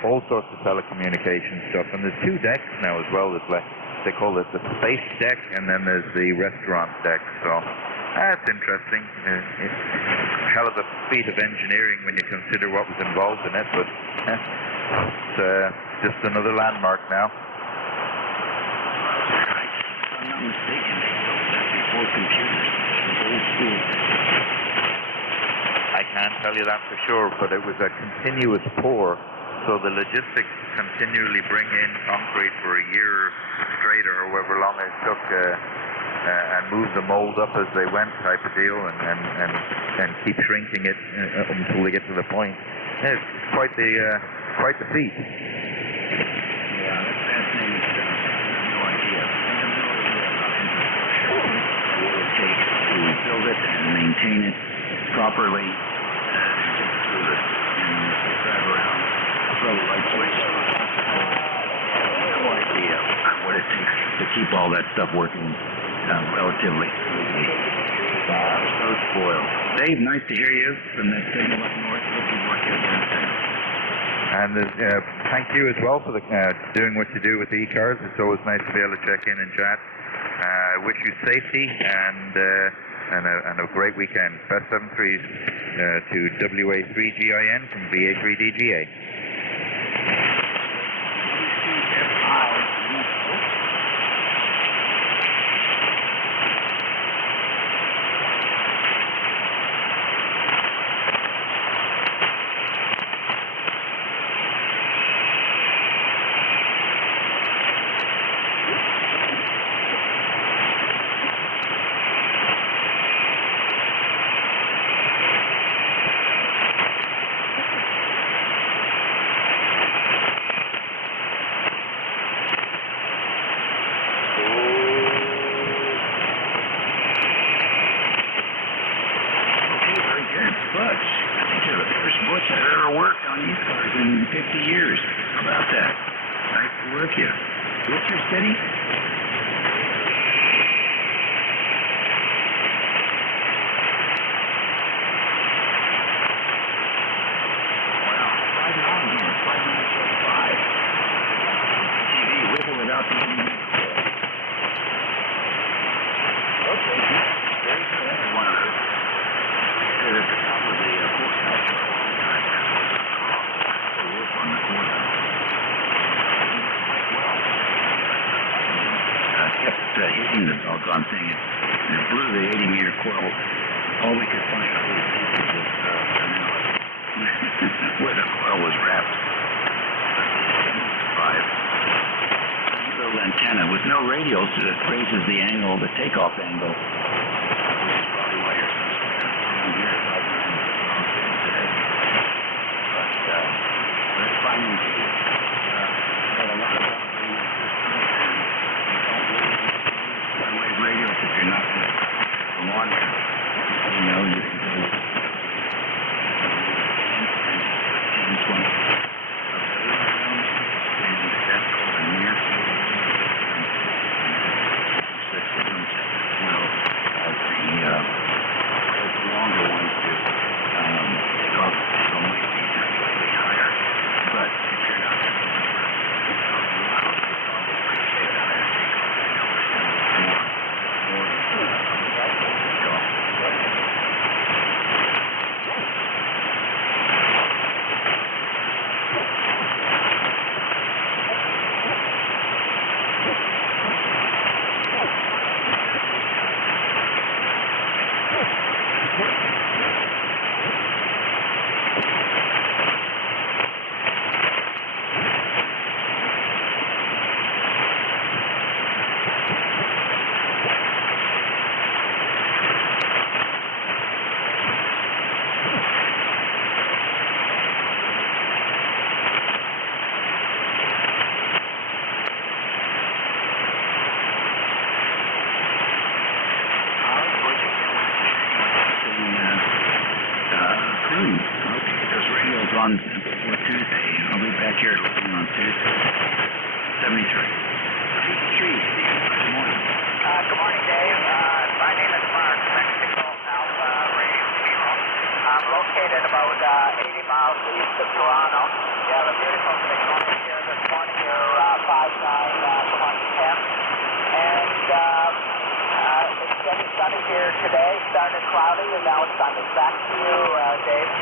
All sorts of telecommunication stuff. And there's 2 decks now as well. They call it the space deck, and then there's the restaurant deck. So that's interesting. It's a hell of a feat of engineering when you consider what was involved in it, but it's just another landmark now. If I'm not mistaken, they built that before computers. It was old school. I can't tell you that for sure, but it was a continuous pour, so the logistics continually bring in concrete for a year straight or however long it took and move the mold up as they went type of deal and keep shrinking it until they get to the point. It's quite the feat. Yeah, that's fascinating stuff. I have no idea. I have no idea about infrastructure, what it takes to build it and maintain it properly, just through it. And just drive around, throw the light switch. I have no idea what it takes to keep all that stuff working relatively smoothly. So spoiled. Dave, nice to hear you from that signal up north. Hope you work out there soon. And thank you as well for doing what you do with ECARS. It's always nice to be able to check in and chat. I wish you safety and a great weekend. Best 73s to WA3GIN from VA3DGA. What's your city? Without the okay, very good. One of those. Sit at the top of the courthouse for a long time. The roof on the courthouse. Well, kept hitting the doggone thing. It blew the 80-meter coil. All we could find out was pieces of where the coil was wrapped. 5. Antenna with no radials, so it raises the angle, the takeoff angle. Which is probably why you're so down here about today. But very fine indeed. Got a lot of one-way radials if you're not going to monitor. You know, you can go 10, 20. On before Tuesday. I'll be back here looking on Tuesday. 73. 83. Good morning. Good morning, Dave. My name is Mark, Mexico Alpha Radio Kilo. I'm located about 80 miles east of Toronto. You have a beautiful signal here this morning. You're 59.10. And it's getting sunny here today. Started cloudy and now it's sunny. Back to you, Dave.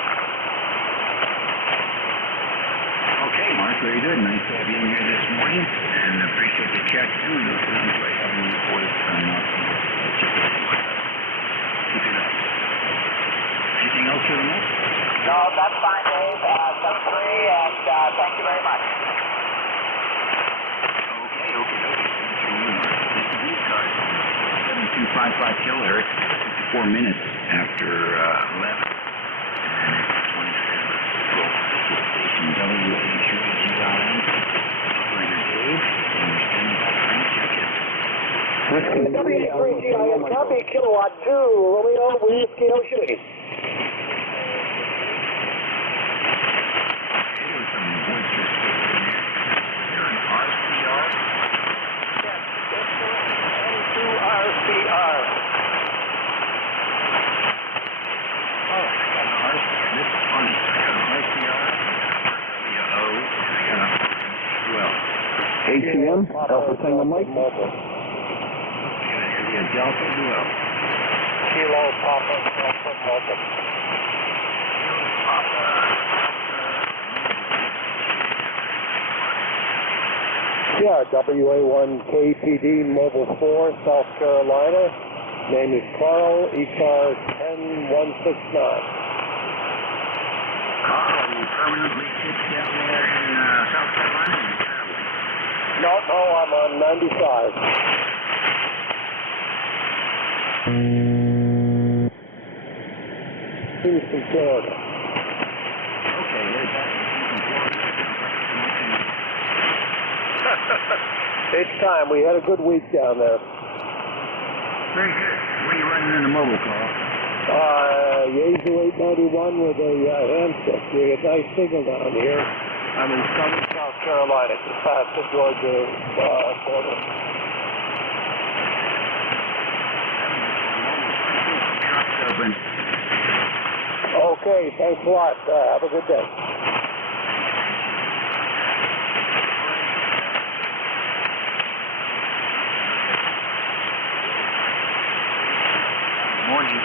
Okay, Mark, very good. Nice to have you in here this morning, and appreciate the check in. And enjoy having you for this keep it up. Anything else for the night? No, that's fine, Dave. 7-3, and thank you very much. Okay. Thanks for you, Mark. This is ECARS, 7255 kilohertz, 54 minutes after 11. And it's 27th. WH3GIN, operator Dave, and we're standing by for any check-in. WH3GIN, copy, kilowatt 2, Romeo, Whiskey, Ocean. You're an RCR? Yes, NJ2US Studio. Oh, I got an RCR. This is funny. I got an RCR. ATM, Alpha Tango Mike. Area Delta Duel. Kilo Papa Delta Delta. Yeah, WA1KPD Mobile 4, South Carolina. Name is Carl, ECARS 10169. Carl, are you permanently fixed down there in South Carolina? No, I'm on 95. Houston, Florida. Okay, here's back from Florida. It's time. We had a good week down there. Very good. What are you running in the mobile car? Yaesu 891 with a handset. We had a nice signal down here. I'm in southern South Carolina, just past the Georgia border. Open. Okay, thanks a lot. Have a good day. Morning.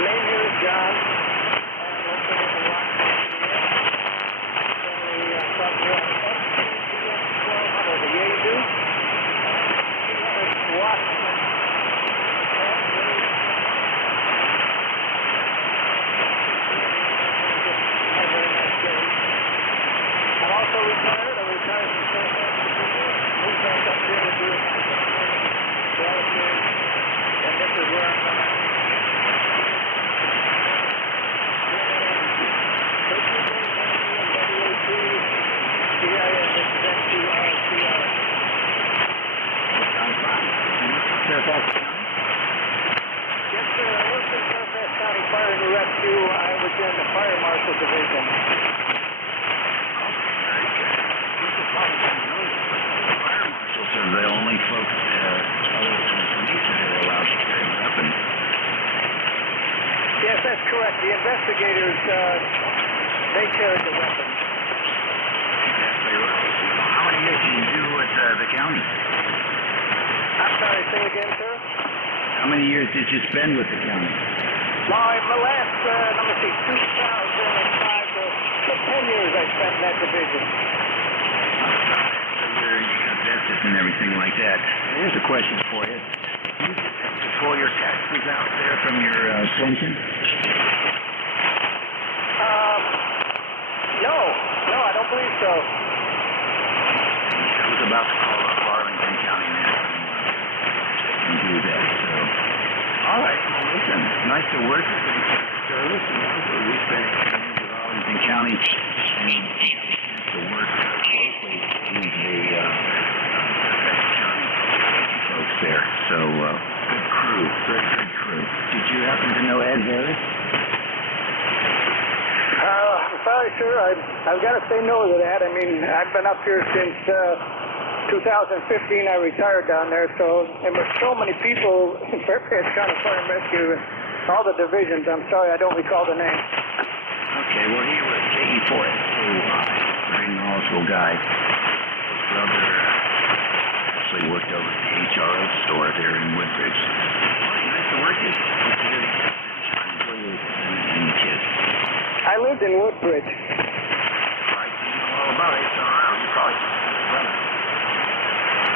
Name here is John. I'm also retired. I'm retired from Fairfax, Virginia. Moved back up here to do relatives, and this is where I'm going. Fairfax County? Yes, sir. I worked in Fairfax County Fire and Rescue. I was in the Fire Marshal Division. Fire marshals are the only folks other than the police that are allowed to carry weapons. Yes, that's correct. The investigators, they carried the weapons. Yes, they were. How many years did you do with the county? I'm sorry, say again, sir? How many years did you spend with the county? The last, let me see, 2005 to 10 years I spent in that division. So you got vested and everything like that. Here's a question for you. Do you pull your taxes out there from your pension? No, I don't believe so. I was about to call up Arlington County now and do that. So, all right. Well, listen, nice to work with you. Service, we've been with Arlington County, and we have a chance to work closely with the Fairfax County folks there. So, good crew, very good crew. Did you happen to know Ed Vera? I'm sorry, sir. I've got to say no to that. I mean, I've been up here since 2015. I retired down there, so there were so many people in Fairfax County Fire and Rescue and all the divisions. I'm sorry, I don't recall the name. Okay, well, he was KE4, so very knowledgeable guy. His brother actually worked over at the HRO store there in Woodbridge. Nice to work with you. And the kids. I lived in Woodbridge. Right, you know all about HRO. You probably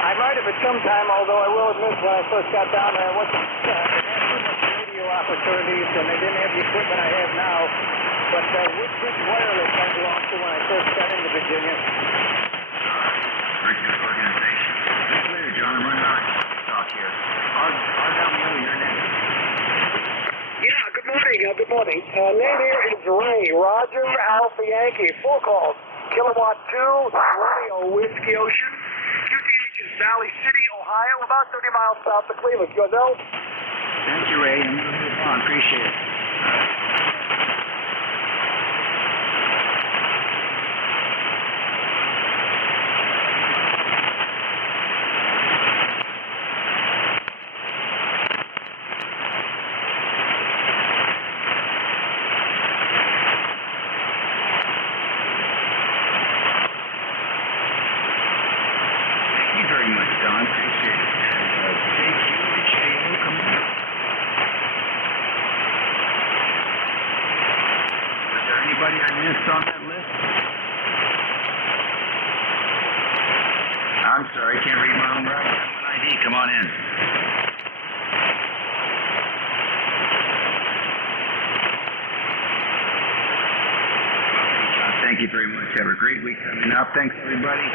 I might have at some time, although I will admit when I first got down there, I wasn't too much radio opportunities, and they didn't have the equipment I have now. But Woodbridge Wireless I belonged to when I first got into Virginia. Very good organization. Later, John. I'm running out of talk here. RWO, you're next. Yeah, good morning. Good morning. Name here is Ray. Roger Alpha Yankee. Full call. Kilowatt 2, Romeo Whiskey Ocean. QTH is Valley City, Ohio, about 30 miles south of Cleveland. Yourself? Thank you, Ray. I'm going to move on. Appreciate it. Anybody I missed on that list? I'm sorry, I can't read my own writing. ID, come on in. Thank you very much. Have a great week coming up. Thanks, everybody. It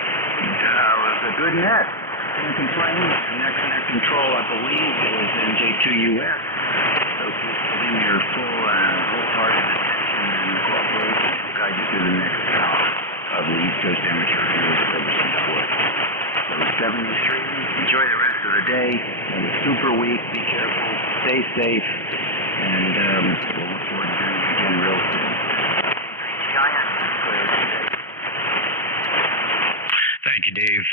was a good net. Can't complain. Next net control, I believe, is NJ2US. So please put in your full, wholehearted attention and cooperation to guide you through the next hour of the East Coast Amateur Radio Service Report. So 73. Enjoy the rest of the day. Have a super week. Be careful. Stay safe. and we'll look forward to doing it again real soon. Thank you, Dave.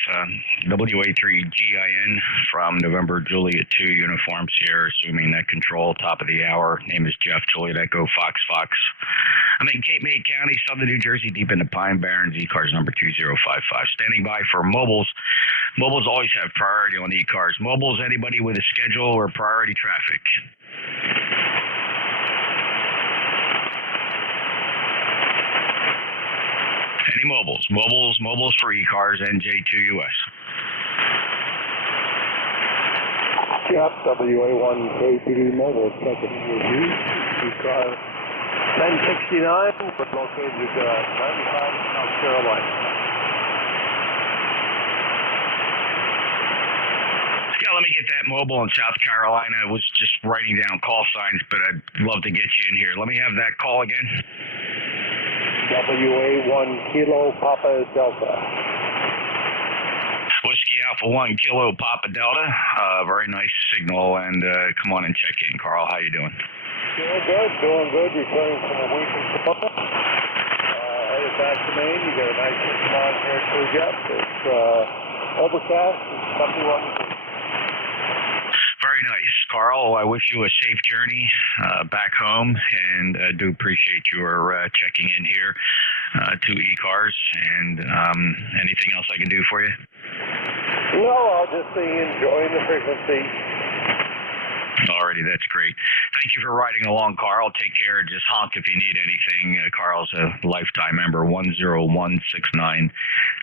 WA3GIN from November Juliet 2 Uniform Sierra, assuming net control, top of the hour. Name is Jeff, Juliet Echo, Fox. I'm in Cape May County, southern New Jersey, deep into Pine Barrens, ECARS number 2055. Standing by for mobiles. Mobiles always have priority on ECARS. Mobiles, anybody with a schedule or priority traffic. Any mobiles? Mobiles for ECARS, NJ2US. Jeff, WA1KPD Mobile, checking with you. ECAR 1069, but located 95 South Carolina. Yeah, let me get that mobile in South Carolina. I was just writing down call signs, but I'd love to get you in here. Let me have that call again. WA1 Kilo Papa Delta. Whiskey Alpha 1 Kilo Papa Delta. Very nice signal, and come on and check in, Carl. How you doing? Doing good. Returning from a week in Florida. Headed back to Maine. You got a nice system on here too, Jeff. It's overcast. It's 71 degrees. Very nice, Carl. I wish you a safe journey back home, and I do appreciate your checking in here to ECARS. And anything else I can do for you? No, I'll just be enjoying the frequency. Alrighty, that's great. Thank you for riding along, Carl. Take care. Just honk if you need anything. Carl's a lifetime member, 10169.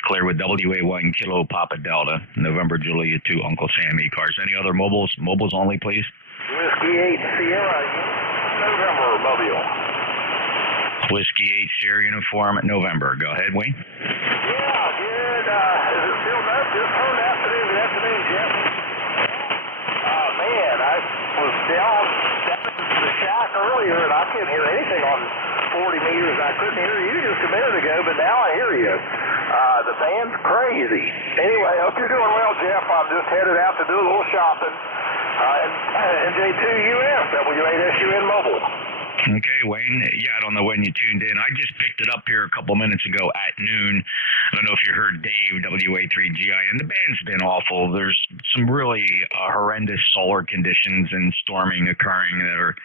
Clear with WA1 Kilo Papa Delta, November Juliet 2, Uncle Sam ECARS. Any other mobiles? Mobiles only, please. Whiskey 8 Sierra, November Mobile. Whiskey 8 Sierra Uniform, November. Go ahead, Wayne. Yeah, good. Is it still up? Just turned afternoon, Jeff. Man, I was down in the shack earlier, and I couldn't hear anything on 40 meters. I couldn't hear you just a minute ago, but now I hear you. The band's crazy. Anyway, hope you're doing well, Jeff. I'm just headed out to do a little shopping. NJ2US, WA8SUN Mobile. Okay, Wayne. Yeah, I don't know when you tuned in. I just picked it up here a couple minutes ago at noon. I don't know if you heard Dave, WA3GIN. The band's been awful. There's some really horrendous solar conditions and storming occurring that are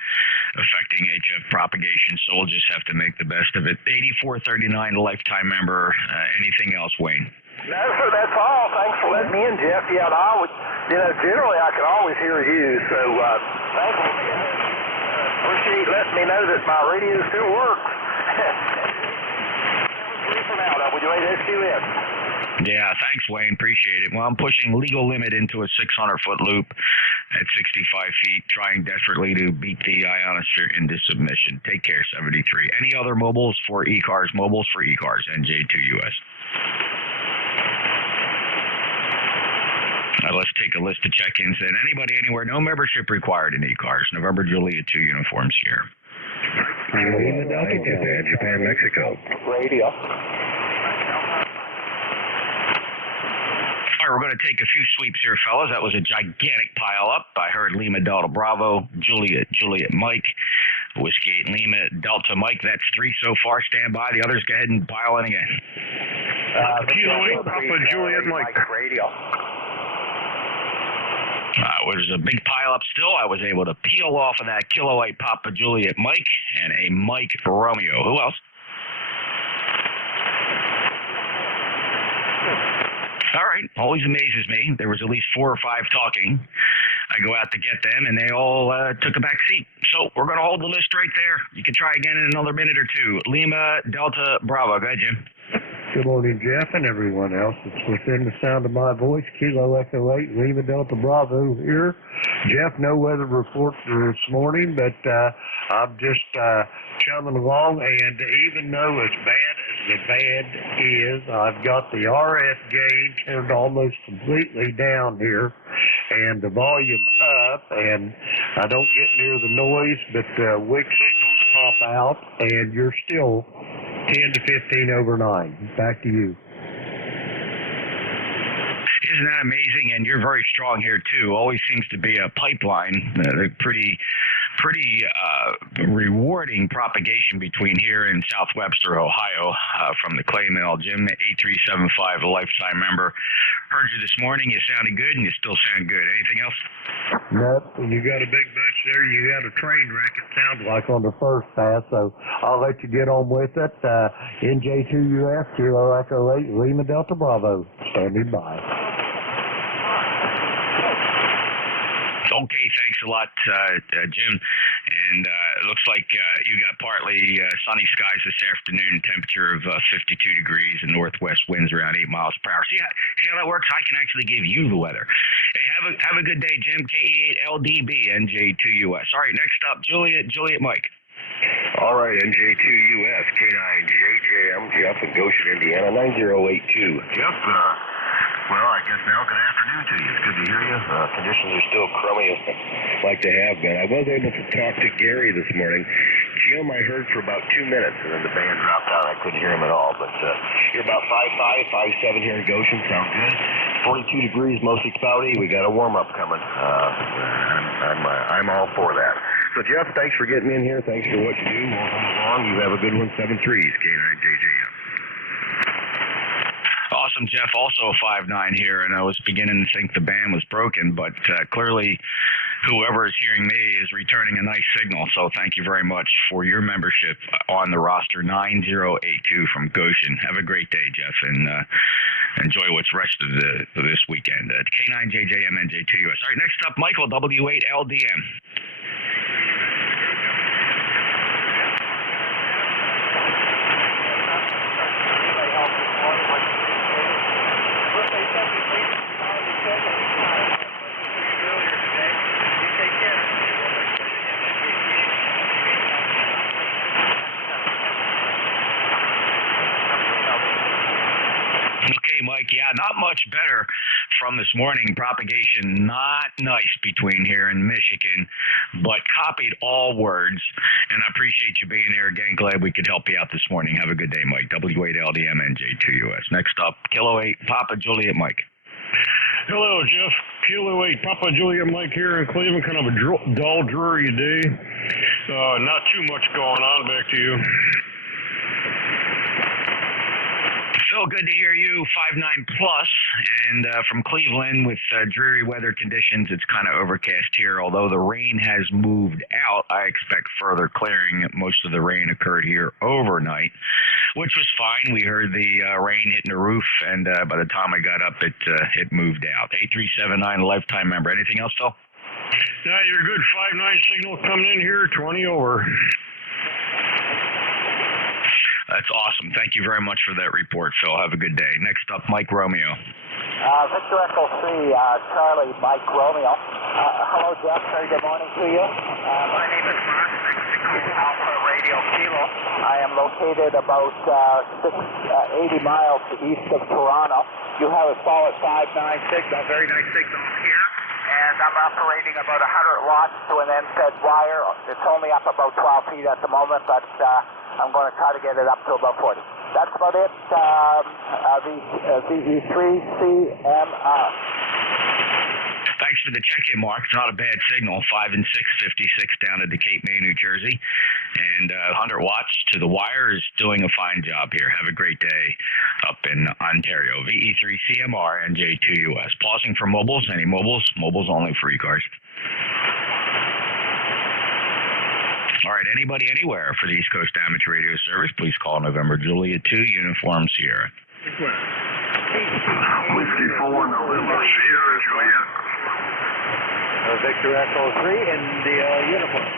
affecting HF propagation, so we'll just have to make the best of it. 8439, lifetime member. Anything else, Wayne? No, sir, that's all. Thanks for letting me in, Jeff. Yeah, I would, generally I can always hear you, so thanks for being here. Appreciate letting me know that my radio still works. For now, WA8SUN. Yeah, thanks, Wayne. Appreciate it. Well, I'm pushing legal limit into a 600-foot loop at 65 feet, trying desperately to beat the ionosphere into submission. Take care, 73. Any other mobiles for ECARS? Mobiles for ECARS, NJ2US. Let's take a list of check-ins. And anybody, anywhere, no membership required in ECARS. November Juliet 2 uniforms here. Japan, Mexico. Radio. All right, we're going to take a few sweeps here, fellas. That was a gigantic pile-up. I heard Lima Delta Bravo, Juliet Mike, Whiskey 8 Lima Delta Mike. That's 3 so far. Stand by. The others go ahead and pile in again. Kilo 8 Papa Juliet Mike. Radio. It was a big pile up still. I was able to peel off of that Kilo 8 Papa Juliet Mike and a Mike Romeo. Who else? All right. Always amazes me. There was at least 4 or 5 talking. I go out to get them, and they all took a back seat. So we're going to hold the list right there. You can try again in another minute or two. Lima Delta Bravo. Go ahead, Jim. Good morning, Jeff, and everyone else that's within the sound of my voice. Kilo Echo 8, Lima Delta Bravo here. Jeff, no weather report for this morning, but I'm just chumming along, and even though as bad as the bad is, I've got the RF gain turned almost completely down here, and the volume up, and I don't get near the noise, but wig signals pop out, and you're still 10 to 15 over 9. Back to you. Isn't that amazing? And you're very strong here, too. Always seems to be a pipeline. They're pretty pretty rewarding propagation between here and South Webster, Ohio, from the clay mill. Jim, 8375, a lifetime member. Heard you this morning. You sounded good, and you still sound good. Anything else? Nope. You got a big bunch there. You got a train wreck, it sounds like, on the first pass, so I'll let you get on with it. NJ2US, Kilo Echo 8, Lima Delta Bravo. Standing by. Okay, thanks a lot, Jim. And it looks like you got partly sunny skies this afternoon, temperature of 52 degrees and northwest winds around 8 miles per hour. See how that works? I can actually give you the weather. Hey, have a good day, Jim. KE8LDB, NJ2US. All right, next up, Juliet Mike. All right, NJ2US, K9JJ. I'm Jeff in Goshen, Indiana, 9082. Jeff, well, I guess now good afternoon to you. It's good to hear you. Conditions are still crummy as like they have been. I was able to talk to Gary this morning. Jim, I heard for about 2 minutes, and then the band dropped out. I couldn't hear him at all. But you're about 5'5", 5'7" here in Goshen. Sound good? 42 degrees, mostly cloudy. We got a warm-up coming. I'm all for that. So, Jeff, thanks for getting in here. Thanks for what you do. Won't hold long. You have a good one. 7-3s, K9JJM. Awesome, Jeff. Also 5'9" here, and I was beginning to think the band was broken, but clearly whoever is hearing me is returning a nice signal, so thank you very much for your membership on the roster, 9082 from Goshen. Have a great day, Jeff, and enjoy what's rest of this weekend. K9JJM, NJ2US. All right, next up, Michael, W8LDM. Okay, Mike, yeah, not much better from this morning. Propagation not nice between here and Michigan, but copied all words, and I appreciate you being here again. Glad we could help you out this morning. Have a good day, Mike. W8LDM, NJ2US. Next up, Kilo 8, Papa Juliet Mike. Hello, Jeff. Kilo 8, Papa Juliet Mike here in Cleveland. Kind of a dull, dreary day. Not too much going on. Back to you. Phil, good to hear you, 5'9 plus, and from Cleveland with dreary weather conditions. It's kind of overcast here, although the rain has moved out. I expect further clearing. Most of the rain occurred here overnight, which was fine. We heard the rain hitting the roof, and by the time I got up, it moved out. 8379, lifetime member. Anything else, Phil? Yeah, you're good. 5'9 signal coming in here, 20 over. That's awesome. Thank you very much for that report, Phil. Have a good day. Next up, Mike Romeo. Victor Echo 3, Charlie, Mike Romeo. Hello, Jeff. Very good morning to you. My name is Mark. Alpha Radio Kilo. I am located about 80 miles east of Toronto. You have a solid 5'9 signal. Very nice signal here. And I'm operating about 100 watts to an end-fed wire. It's only up about 12 feet at the moment, but I'm going to try to get it up to about 40. That's about it. VE3CMR. Thanks for the check-in, Mark. It's not a bad signal. 5 and 656 down at the Cape May, New Jersey. And 100 watts to the wire is doing a fine job here. Have a great day up in Ontario. VE3CMR, NJ2US. Pausing for mobiles. Any mobiles? Mobiles only for ECARS. All right, anybody anywhere for the East Coast Amateur Radio Service, please call November Juliet 2, Uniform Sierra. Whiskey 4, November Sierra, Juliet. Victor Echo 3 in the uniform.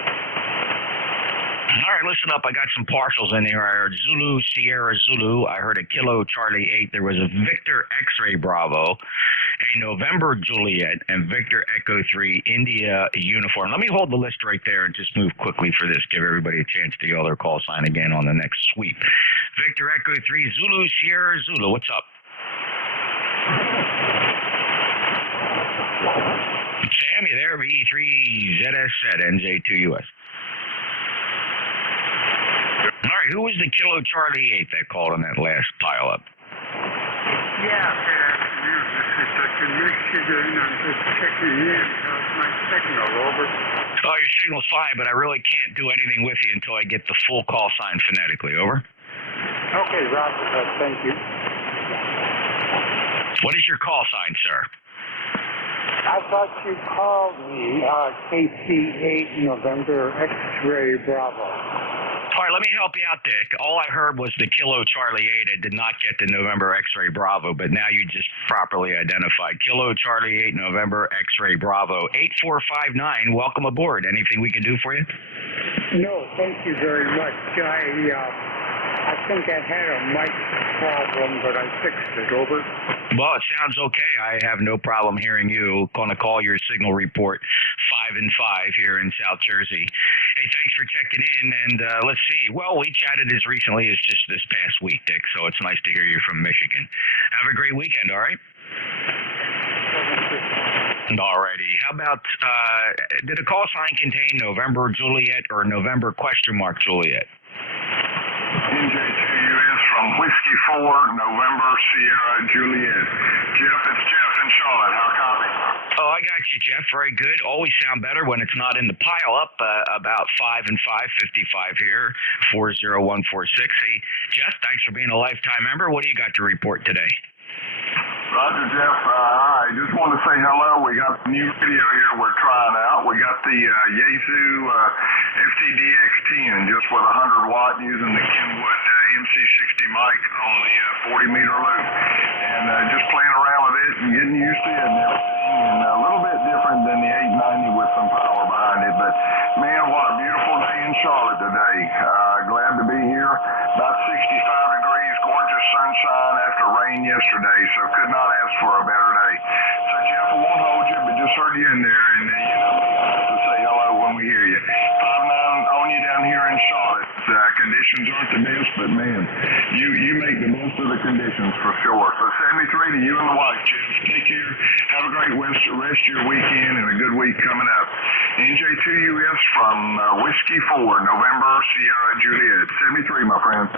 All right, listen up. I got some partials in here. I heard Zulu, Sierra, Zulu. I heard a Kilo, Charlie 8. There was a Victor X-Ray Bravo, a November Juliet, and Victor Echo 3 India uniform. Let me hold the list right there and just move quickly for this. Give everybody a chance to yell their call sign again on the next sweep. Victor Echo 3 Zulu, Sierra, Zulu. What's up? Sam, you there? VE3ZSZ, NJ2US. All right, who was the Kilo Charlie 8 that called on that last pile-up? Yeah, good afternoon. This is Dr. Michigan. I'm just checking in. How's my signal? Over. Oh, your signal's fine, but I really can't do anything with you until I get the full call sign phonetically. Over. Okay, Roger. Thank you. What is your call sign, sir? I thought you called me KC8 November X-Ray Bravo. All right, let me help you out, Dick. All I heard was the Kilo Charlie 8. I did not get the November X-Ray Bravo, but now you just properly identified. Kilo Charlie 8 November X-Ray Bravo 8459. Welcome aboard. Anything we can do for you? No, thank you very much. I think I had a mic problem, but I fixed it. Over. Well, it sounds okay. I have no problem hearing you. Going to call your signal report 5 and 5 here in South Jersey. Hey, thanks for checking in. And let's see. Well, we chatted as recently as just this past week, Dick. So it's nice to hear you from Michigan. Have a great weekend. All right. Alrighty. How about did a call sign contain November Juliet or November Juliet? NJ2US from Whiskey 4, November Sierra Juliet. Jeff, it's Jeff in Charlotte. How copy? Oh, I got you, Jeff. Very good. Always sound better when it's not in the pile up. About 5 and 555 here, 40146. Hey, Jeff, thanks for being a lifetime member. What do you got to report today? Roger, Jeff. I just want to say hello. We got the new video here we're trying out. We got the Yaesu FTDX10 just with 100 watt using the Kenwood MC60 mic on the 40-meter loop. And just playing around with it and getting used to it and everything. And a little bit different than the 890 with some power behind it. But, man, what a beautiful day in Charlotte today. Glad to be here. About 65 degrees, gorgeous sunshine after rain yesterday, so could not ask for a better day. So, Jeff, I won't hold you, but just heard you in there, and you know me, I have to say hello when we hear you. 5-9 on you down here in Charlotte. Conditions aren't the best, but, man, you make the most of the conditions for sure. So, 73 to you and the wife, Jeff. Take care. Have a great rest of your weekend and a good week coming up. NJ2US from Whiskey 4, November Sierra Juliet. 73, my friend.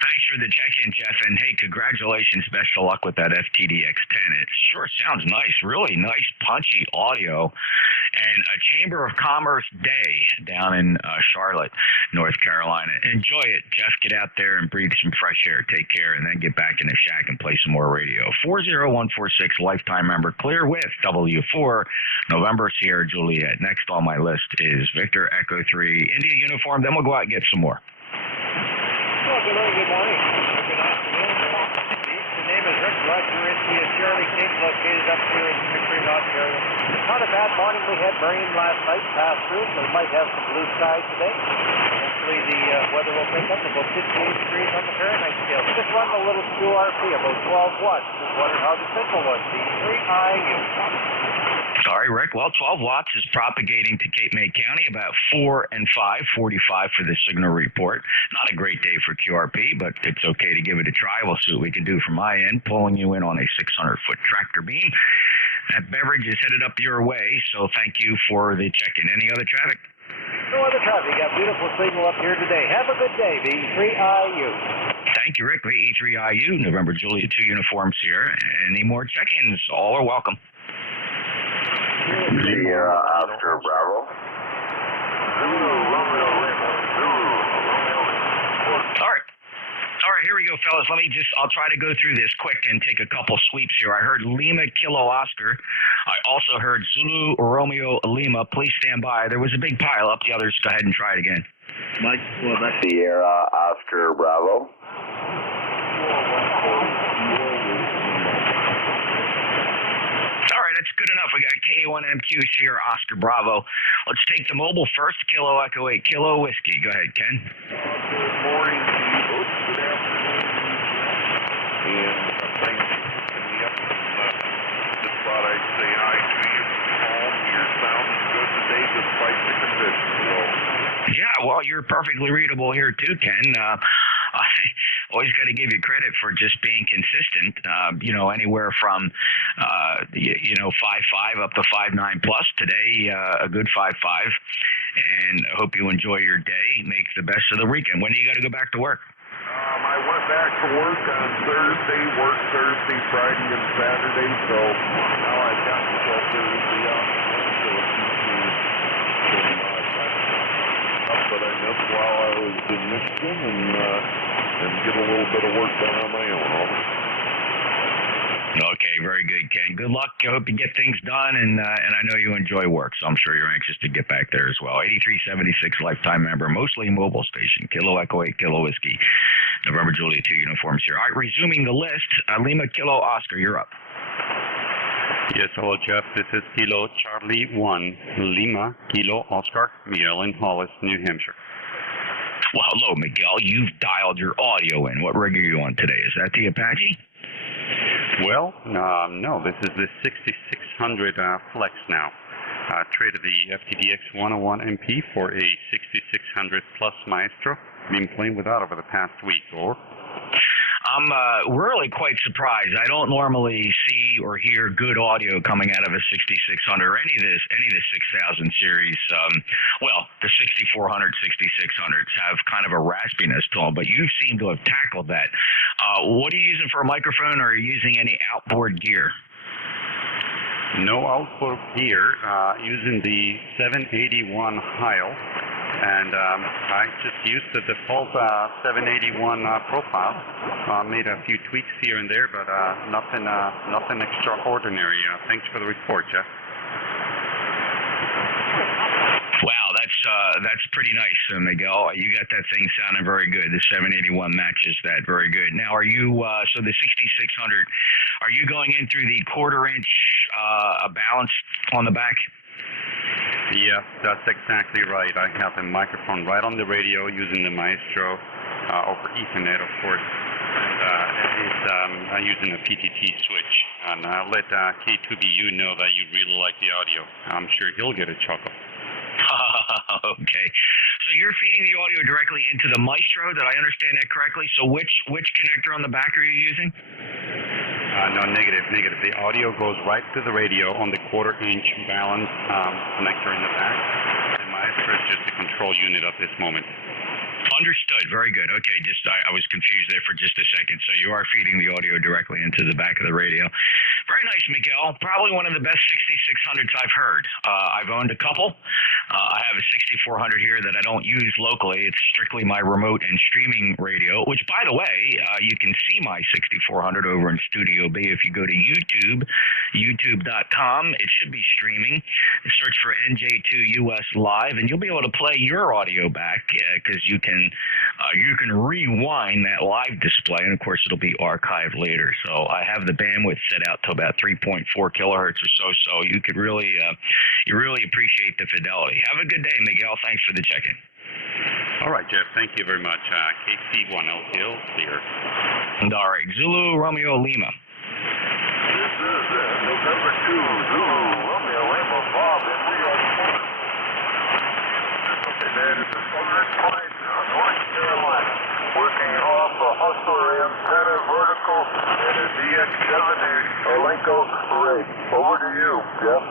Thanks for the check-in, Jeff, and hey, congratulations. Best of luck with that FTDX10. It sure sounds nice. Really nice, punchy audio. And a Chamber of Commerce day down in Charlotte, North Carolina. Enjoy it, Jeff. Get out there and breathe some fresh air. Take care, and then get back in the shack and play some more radio. 40146, lifetime member, clear with W4, November Sierra Juliet. Next on my list is Victor Echo 3, India uniform. Then we'll go out and get some more. Well, good morning. Good afternoon. The name is Rick Roger, India Charlie King, located up here in McCreary, Ontario. Not a bad morning. We had rain last night, passed through, so we might have some blue skies today. Hopefully the weather will pick up about 58 degrees on the Fahrenheit scale. Just running a little QRP, about 12 watts. Just wondering how the signal was. D3IU. Sorry, Rick. Well, 12 watts is propagating to Cape May County, about 4 and 5, 45 for the signal report. Not a great day for QRP, but it's okay to give it a try. We'll see what we can do from my end, pulling you in on a 600-foot tractor beam. That beverage is headed up your way, so thank you for the check-in. Any other traffic? No other traffic. Got beautiful signal up here today. Have a good day, the E3IU. Thank you, Rick. The E3IU, November Juliet 2 uniforms here. Any more check-ins? All are welcome. Sierra Oscar Bravo. All right, here we go, fellas. I'll try to go through this quick and take a couple sweeps here. I heard Lima Kilo Oscar. I also heard Zulu Romeo Lima. Please stand by. There was a big pile up. The others, go ahead and try it again. Mike, well, that's Sierra Oscar Bravo. All right, that's good enough. We got K1MQ Sierra Oscar Bravo. Let's take the mobile first. Kilo Echo 8 Kilo Whiskey. Go ahead, Ken. Good morning to you both. Good afternoon. And thanks for picking me up. Just thought I'd say hi to you from home. You're sounding good today despite the conditions. So. Yeah, well, you're perfectly readable here too, Ken. I always got to give you credit for just being consistent. Anywhere from 5.5 up to 5.9 plus. Today, a good 5.5. And I hope you enjoy your day. Make the best of the weekend. When do you got to go back to work? I went back to work on Thursday, worked Thursday, Friday, and Saturday. So now I've got until Thursday off. So in Michigan and get a little bit of work done on my own. Over. Okay, very good, Ken. Good luck. I hope you get things done, and I know you enjoy work, so I'm sure you're anxious to get back there as well. 8376 lifetime member, mostly mobile station, Kilo Echo 8 Kilo Whiskey, November Juliet 2 uniforms here. All right, resuming the list, Lima Kilo Oscar, you're up. Yes, hello, Jeff. This is Kilo Charlie 1, Lima Kilo Oscar, Miguel in Hollis, New Hampshire. Well, hello, Miguel. You've dialed your audio in. What rig are you on today? Is that the Apache? Well, no, this is the 6600 Flex now. Traded the FTDX 101 MP for a 6600 Plus Maestro. Been playing with that over the past week, or? I'm really quite surprised. I don't normally see or hear good audio coming out of a 6600 or any of the 6000 series. Well, the 6400, 6600s have kind of a raspiness to them, but you seem to have tackled that. What are you using for a microphone, or are you using any outboard gear? No outboard gear, using the 781 Heil. And I just used the default 781 profile. Made a few tweaks here and there, but nothing extraordinary. Thanks for the report, Jeff. Wow, that's pretty nice, Miguel. You got that thing sounding very good. The 781 matches that very good. Now, are you so the 6600? Are you going in through the quarter-inch balance on the back? Yeah, that's exactly right. I have a microphone right on the radio using the Maestro over Ethernet, of course. I'm using a PTT switch. And I'll let K2BU know that you really like the audio. I'm sure he'll get a chuckle. Okay. So you're feeding the audio directly into the Maestro. Did I understand that correctly? So which connector on the back are you using? No, negative. The audio goes right to the radio on the quarter-inch balance connector in the back. The Maestro is just a control unit at this moment. Understood. Very good. Okay, I was confused there for just a second. So you are feeding the audio directly into the back of the radio. Very nice, Miguel. Probably one of the best 6600s I've heard. I've owned a couple. I have a 6400 here that I don't use locally. It's strictly my remote and streaming radio, which, by the way, you can see my 6400 over in Studio B if you go to YouTube, youtube.com. It should be streaming. Search for NJ2US Live, and you'll be able to play your audio back because you can rewind that live display, and of course it'll be archived later. So I have the bandwidth set out to about 3.4 kilohertz or so. So you could really appreciate the fidelity. Have a good day, Miguel. Thanks for the check-in. All right, Jeff. Thank you very much. KC1LL clear. All right, Zulu Romeo Lima. This is November 2 Zulu Romeo Lima Bob, and we are that is the Southern Point, North Carolina, working off a Hustler antenna vertical and a DX7 Elenco rig. Over to you, Jeff.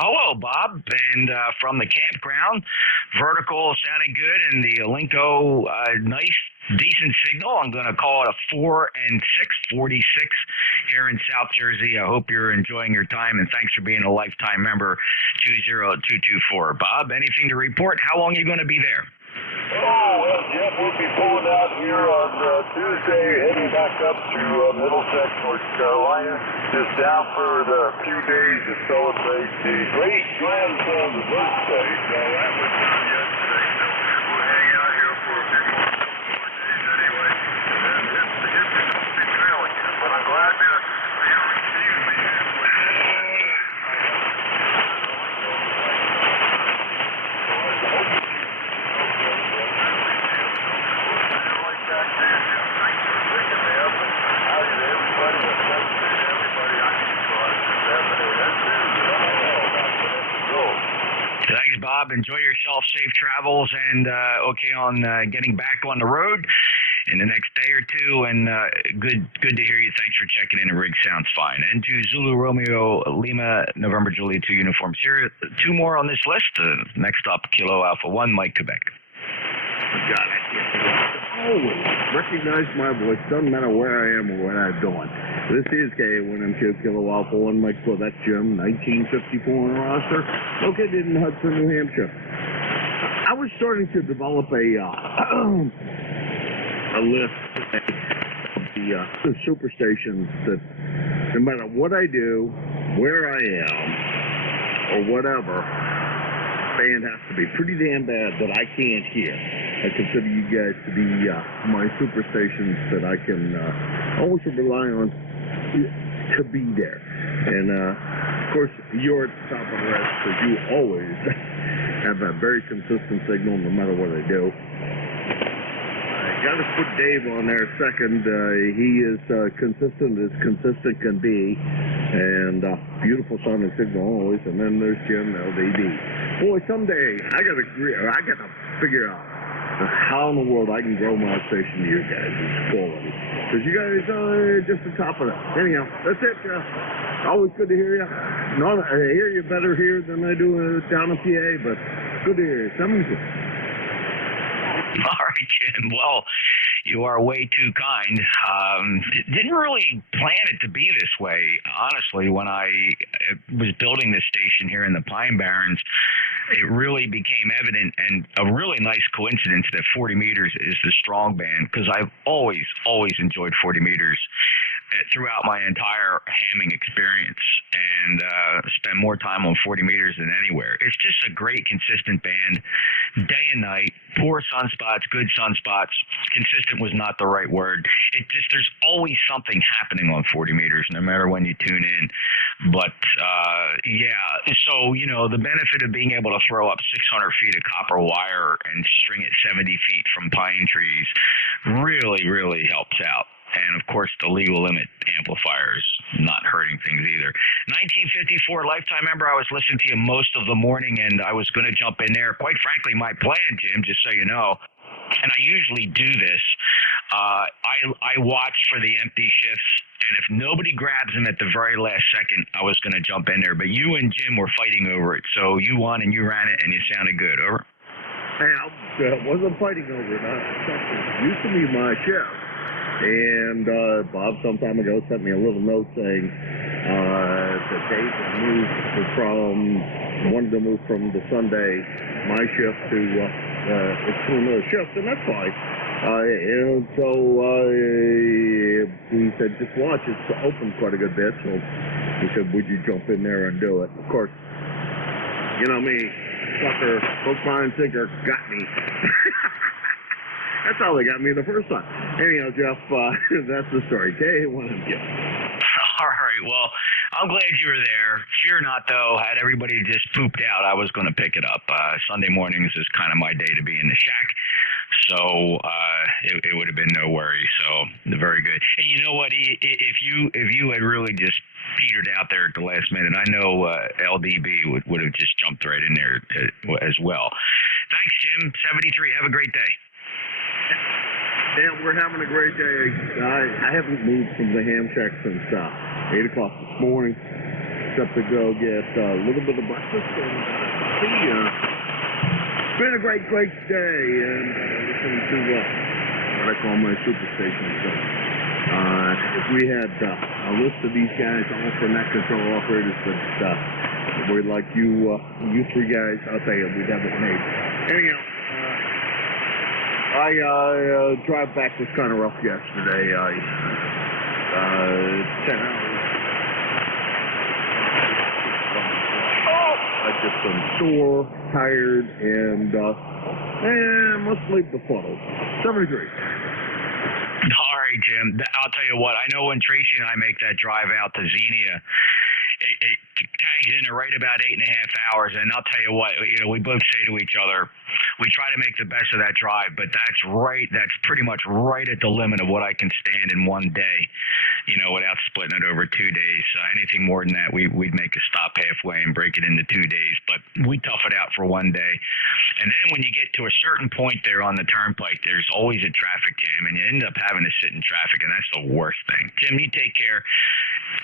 Hello, Bob. And from the campground, vertical sounding good, and the Elenco nice, decent signal. I'm going to call it a 4 and 6, 46 here in South Jersey. I hope you're enjoying your time, and thanks for being a lifetime member, 20224. Bob, anything to report? How long are you going to be there? Oh, well, Jeff, we'll be pulling out here on Tuesday, heading back up to Middlesex, North Carolina, just down for the few days to celebrate the great grandson's birthday. So that was done yesterday. So we'll hang out here for a few more days anyway. And then hit the Dusty Trail again. But I'm glad to be received me halfway. Thanks, Bob. Enjoy yourself. Safe travels, and okay on getting back on the road in the next day or two. And good to hear you. Thanks for checking in. The rig sounds fine. And to Zulu Romeo Lima November Juliet 2 uniforms here. 2 more on this list. Next up, Kilo Alpha 1, Mike, Quebec. God, I can't always recognize my voice, doesn't matter where I am or what I'm doing. This is K1M2 Kilo Alpha 1 Mike, so that's Jim, 1954 on the roster, located in Hudson, New Hampshire. I was starting to develop a list of the superstations that no matter what I do, where I am, or whatever, band has to be pretty damn bad that I can't hear. I consider you guys to be my superstations that I can always rely on to be there. And of course, you're at the top of the list because you always have a very consistent signal no matter what I do. I got to put Dave on there second. He is consistent can be, and beautiful sounding signal always. And then there's Jim LDD. Boy, someday I got to figure out how in the world I can grow my station to you guys' quality. Because you guys are just the top of it. Anyhow, that's it. Always good to hear you. No, I hear you better here than I do down in PA, but good to hear you. Something's good. All right, Jim. Well, you are way too kind. Didn't really plan it to be this way, honestly. When I was building this station here in the Pine Barrens, it really became evident and a really nice coincidence that 40 meters is the strong band, because I've always enjoyed 40 meters throughout my entire hamming experience, and spend more time on 40 meters than anywhere. It's just a great, consistent band, day and night, poor sunspots, good sunspots. Consistent was not the right word. It just, there's always something happening on 40 meters, no matter when you tune in. But, yeah, so, you know, the benefit of being able to throw up 600 feet of copper wire and string it 70 feet from pine trees really helps out. And, of course, the legal limit amplifiers not hurting things either. 1954 lifetime member, I was listening to you most of the morning, and I was going to jump in there. Quite frankly, my plan, Jim, just so you know, and I usually do this, I watch for the empty shifts, and if nobody grabs them at the very last second, I was going to jump in there. But you and Jim were fighting over it, so you won and you ran it, and you sounded good. Over. Hey, I wasn't fighting over it. It used to be my shift. And Bob some time ago sent me a little note saying that Dave wanted to move from the Sunday, my shift, to another shift, and that's fine. And so he said, just watch, it's open quite a good bit. So he said, would you jump in there and do it? Of course, you know me, sucker, hook, line, sinker, got me. That's how they got me the first time. Anyhow, Jeff, that's the story. K1MQ. All right. Well, I'm glad you were there. Fear not, though. Had everybody just pooped out, I was going to pick it up. Sunday mornings is kind of my day to be in the shack. So it would have been no worry. So very good. And you know what? If you had really just petered out there at the last minute, I know LDB would have just jumped right in there as well. Thanks, Jim. 73. Have a great day. Yeah, we're having a great day. I haven't moved from the ham shack since 8 o'clock this morning, except to go get a little bit of breakfast and coffee. It's been a great day, and listening to what I call my superstation. So, if we had a list of these guys, all for net control operators, but we're like you three guys, I'll tell you, we'd have it made. Anyhow. Drive back was kind of rough yesterday. 10 hours. I just been sore, tired, and must leave the photo. 73. All right, Jim. I'll tell you what. I know when Tracy and I make that drive out to Xenia, it tags in at right about 8.5 hours, and I'll tell you what, you know, we both say to each other, we try to make the best of that drive, but that's pretty much right at the limit of what I can stand in one day, you know, without splitting it over 2 days. Anything more than that, we'd make a stop halfway and break it into 2 days, but we tough it out for one day. And then when you get to a certain point there on the turnpike, there's always a traffic jam, and you end up having to sit in traffic, and that's the worst thing. Jim, you take care.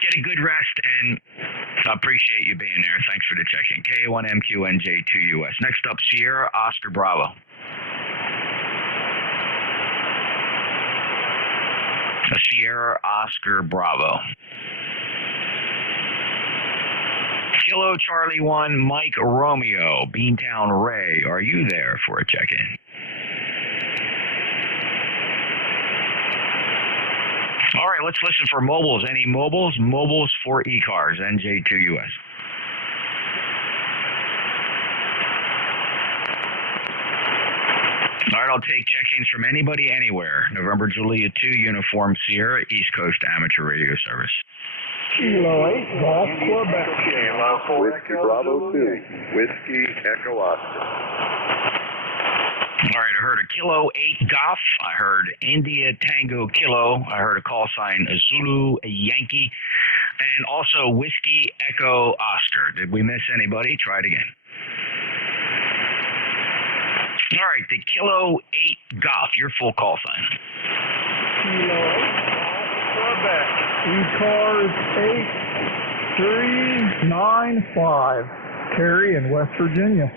Get a good rest, and I appreciate you being there. Thanks for the check-in. K1MQ NJ2US. Next up, Sierra Oscar Bravo. Sierra Oscar Bravo. Kilo Charlie 1 Mike Romeo, Beantown Ray. Are you there for a check-in? All right, let's listen for mobiles. Any mobiles? Mobiles for ECARS, NJ2US. All right, I'll take check-ins from anybody, anywhere. November Julia 2, Uniform Sierra, East Coast Amateur Radio Service. Kilo 8, Golf, Quebec. Kilo 4 Whiskey Bravo 2, Whiskey Echo Oscar. All right, I heard a Kilo 8 Golf. I heard India Tango Kilo. I heard a call sign Zulu Yankee. And also Whiskey Echo Oscar. Did we miss anybody? Try it again. All right, the Kilo 8 Golf, your full call sign. Kilo 8, Quebec. ECARS 8395. Terry in West Virginia.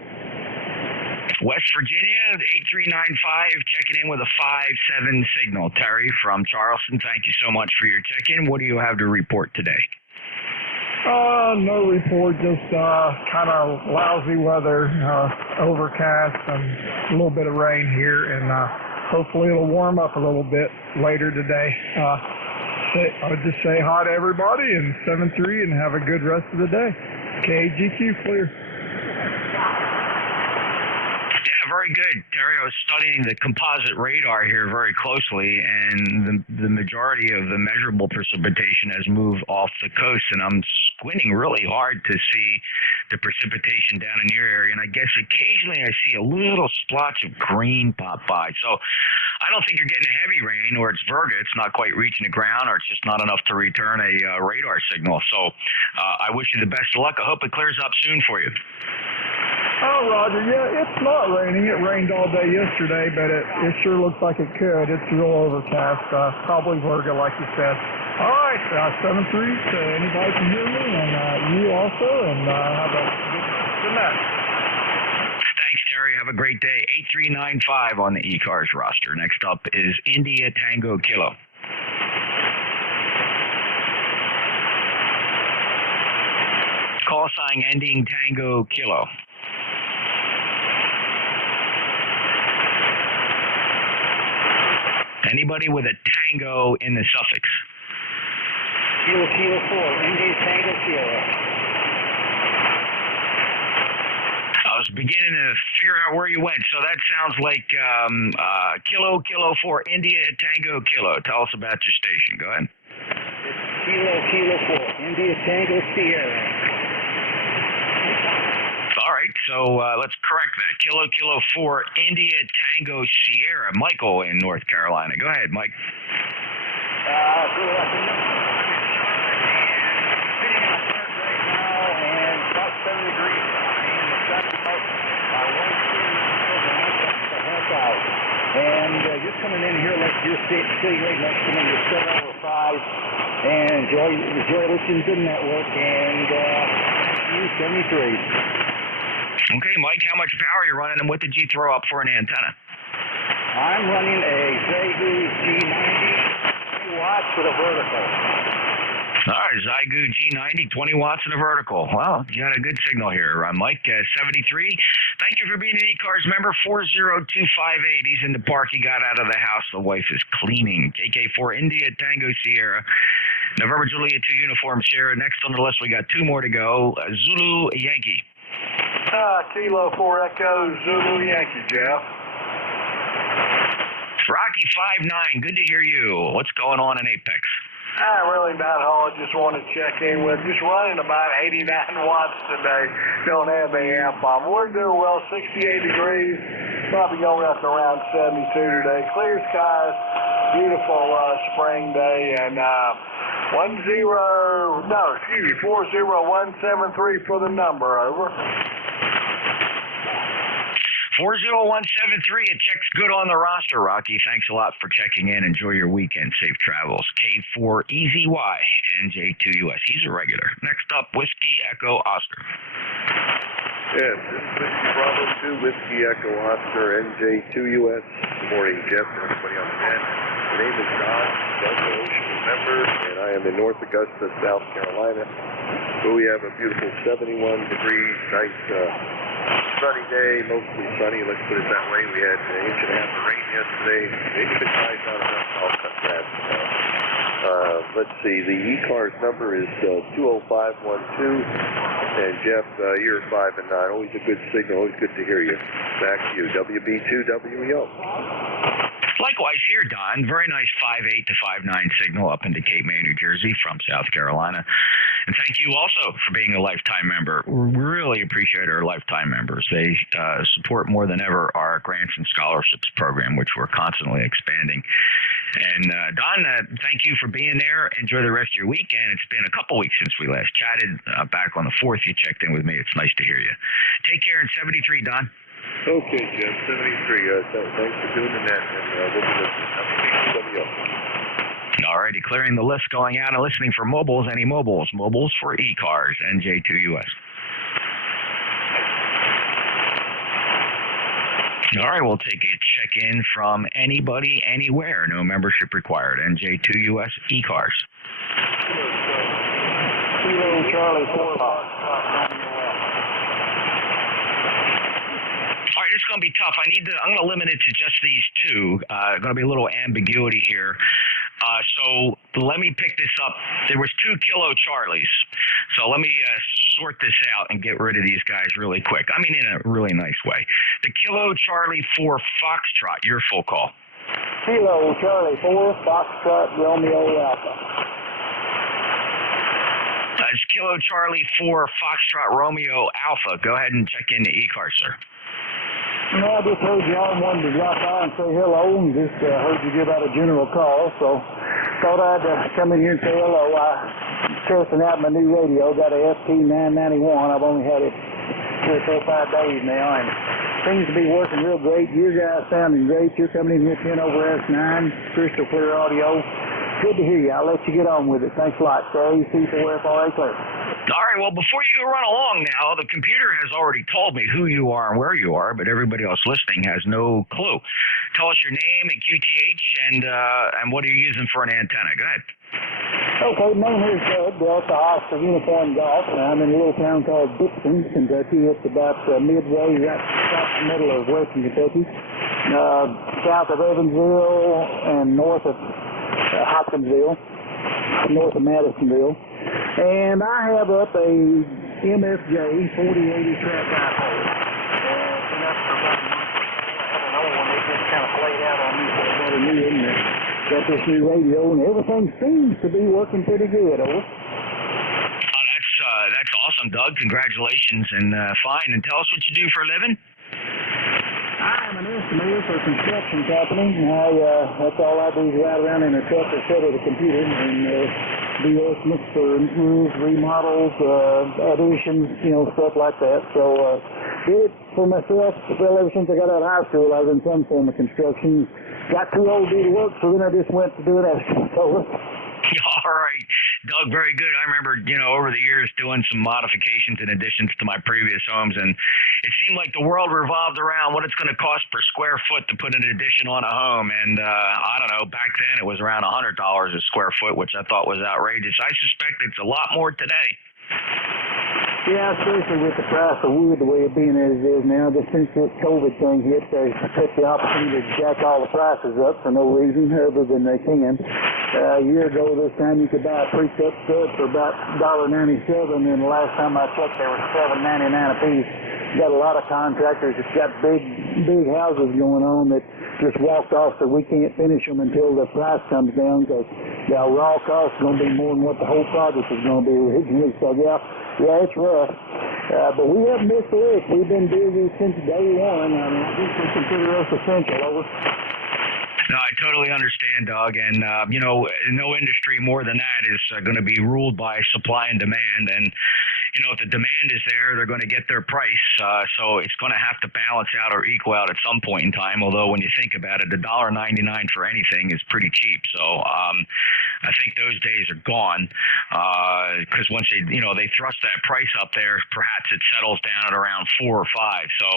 West Virginia, 8395, checking in with a 5-7 signal. Terry from Charleston, thank you so much for your check-in. What do you have to report today? No report, just kind of lousy weather, overcast and a little bit of rain here, and hopefully it'll warm up a little bit later today. I would just say hi to everybody and 7-3 and have a good rest of the day. KGQ clear. Very good, Terry. I was studying the composite radar here very closely, and the majority of the measurable precipitation has moved off the coast, and I'm squinting really hard to see the precipitation down in your area, and I guess occasionally I see a little splotch of green pop by. So I don't think you're getting a heavy rain, or it's Virga. It's not quite reaching the ground, or it's just not enough to return a radar signal. So I wish you the best of luck. I hope it clears up soon for you. Oh, Roger, yeah, it's not raining. It rained all day yesterday, but it sure looks like it could. It's real overcast. Probably Virga, like you said. All right, 7-3, so anybody can hear me, and you also, and have a good night. Thanks, Terry. Have a great day. 8395 on the ECARS roster. Next up is India Tango Kilo. Call sign ending Tango Kilo. Anybody with a tango in the suffix? Kilo 4, India Tango Sierra. I was beginning to figure out where you went, so that sounds like Kilo 4, India Tango Kilo. Tell us about your station. Go ahead. It's Kilo 4, India Tango Sierra. All right, so let's correct that. Kilo 4, India Tango Sierra. Michael in North Carolina. Go ahead, Mike. Good afternoon. Sitting outside right now, and about 7 degrees. And the sun's about 1 the half out. And you're coming in here like you're sitting right next to me. You're 7 over 5. And enjoy listening to the network. And U73. Okay, Mike, how much power are you running, and what did you throw up for an antenna? I'm running a Zygu G90, 20 watts with a vertical. All right, Zygu G90, 20 watts and a vertical. Well, you got a good signal here, Mike. 73. Thank you for being an ECARS member. 40258. He's in the park. He got out of the house. The wife is cleaning. KK4 India Tango Sierra. November Julia 2 Uniform Sierra. Next on the list, we got 2 more to go. Zulu Yankee. Kilo 4 Echo Zulu Yankee, Jeff. Rocky 59, good to hear you. What's going on in Apex? Really not all. I just want to check in with. Just running about 89 watts today. Don't have the amp on. We're doing well, 68 degrees. Probably going up to around 72 today. Clear skies. Beautiful spring day. And 40173 for the number. Over. 40173, it checks good on the roster, Rocky. Thanks a lot for checking in. Enjoy your weekend. Safe travels. K4EZY, NJ2US. He's a regular. Next up, Whiskey Echo Oscar. Yes, this is Whiskey Bravo 2, Whiskey Echo Oscar, NJ2US. Good morning, Jeff, and everybody on the net. My name is Don Ocean. November, and I am in North Augusta, South Carolina, where we have a beautiful 71 degrees, nice sunny day, mostly sunny, let's put it that way. We had an inch and a half of rain yesterday. Maybe the guy's not enough, I'll cut that. Let's see, the ECARS number is 20512, and Jeff, you're 5 and 9. Always a good signal, always good to hear you. Back to you, WB2WEO. Likewise here, Don. Very nice 5.8 to 5.9 signal up into Cape May, New Jersey from South Carolina. And thank you also for being a lifetime member. We really appreciate our lifetime members. They support more than ever our grants and scholarships program, which we're constantly expanding. And Don, thank you for being there. Enjoy the rest of your weekend. It's been a couple weeks since we last chatted. Back on the 4th, you checked in with me. It's nice to hear you. Take care in 73, Don. Okay, Jim, 73. Thanks for doing that, and we'll be listening. WBTWO. All righty, clearing the list, going out and listening for mobiles. Any mobiles? Mobiles for ECARS, NJ2US. All right, we'll take a check-in from anybody, anywhere. No membership required. NJ2US ECARS. Kilo Charlie 4. All right, it's going to be tough. I'm going to limit it to just these two. Going to be a little ambiguity here. So let me pick this up. There was 2 Kilo Charlies. So let me sort this out and get rid of these guys really quick. I mean, in a really nice way. The Kilo Charlie 4 Foxtrot, your full call. Kilo Charlie 4 Foxtrot Romeo Alpha. It's Kilo Charlie 4 Foxtrot Romeo Alpha. Go ahead and check in the ECARS, sir. No, I just heard you on, wanted to drop by and say hello, and just heard you give out a general call, so thought I'd come in here and say hello. I'm testing out my new radio. Got a ST991. I've only had it 3 or 4 5 days now, and seems to be working real great. You guys sounding great. You're coming in here 10 over S9, crystal clear audio. Good to hear you. I'll let you get on with it. Thanks a lot. AC4FRA clear. All right, well, before you go run along now, the computer has already told me who you are and where you are, but everybody else listening has no clue. Tell us your name and QTH and what are you using for an antenna. Go ahead. Okay, name here is Delta Oscar Uniform Golf, and I'm in a little town called Dixon, Kentucky. It's about midway, right in the middle of western Kentucky, south of Evansville and north of Hopkinsville, north of Madisonville. And I have up a MFJ 4080 track dipole. It's been up for about a month. I had an old one. They just kind of played out on me for about a year. And got this new radio, and everything seems to be working pretty good. Over. That's awesome, Doug. Congratulations, and fine. And tell us what you do for a living. I am an estimator for a construction company. That's all I do is ride around in a truck or sit at a computer and do estimates for roofs, remodels, additions, stuff like that. So did it for myself. Well, ever since I got out of high school, I was in some form of construction. Got too old to do the work, so then I just went to do it as so. All right, Doug, very good. I remember, over the years doing some modifications and additions to my previous homes, and it seemed like the world revolved around what it's going to cost per square foot to put an addition on a home. And I don't know, back then it was around $100 a square foot, which I thought was outrageous. I suspect it's a lot more today. Yeah, especially with the price of wood the way it being as it is now. Just since this COVID thing hit, they took the opportunity to jack all the prices up for no reason other than they can. A year ago this time you could buy a pre-cut stud for about $1.97, and the last time I checked they were $7.99 a piece. Got a lot of contractors that's got big houses going on that just walked off, so we can't finish them until the price comes down, because raw cost is going to be more than what the whole project is going to be originally. So yeah, it's rough. But we haven't missed a lick. We've been busy since day one. I mean, I think we consider us essential. Over. No, I totally understand, Doug. And, no industry more than that is going to be ruled by supply and demand. And, if the demand is there, they're going to get their price. So it's going to have to balance out or equal out at some point in time. Although when you think about it, the $1.99 for anything is pretty cheap. So I think those days are gone, because once they thrust that price up there, perhaps it settles down at around 4 or 5. So,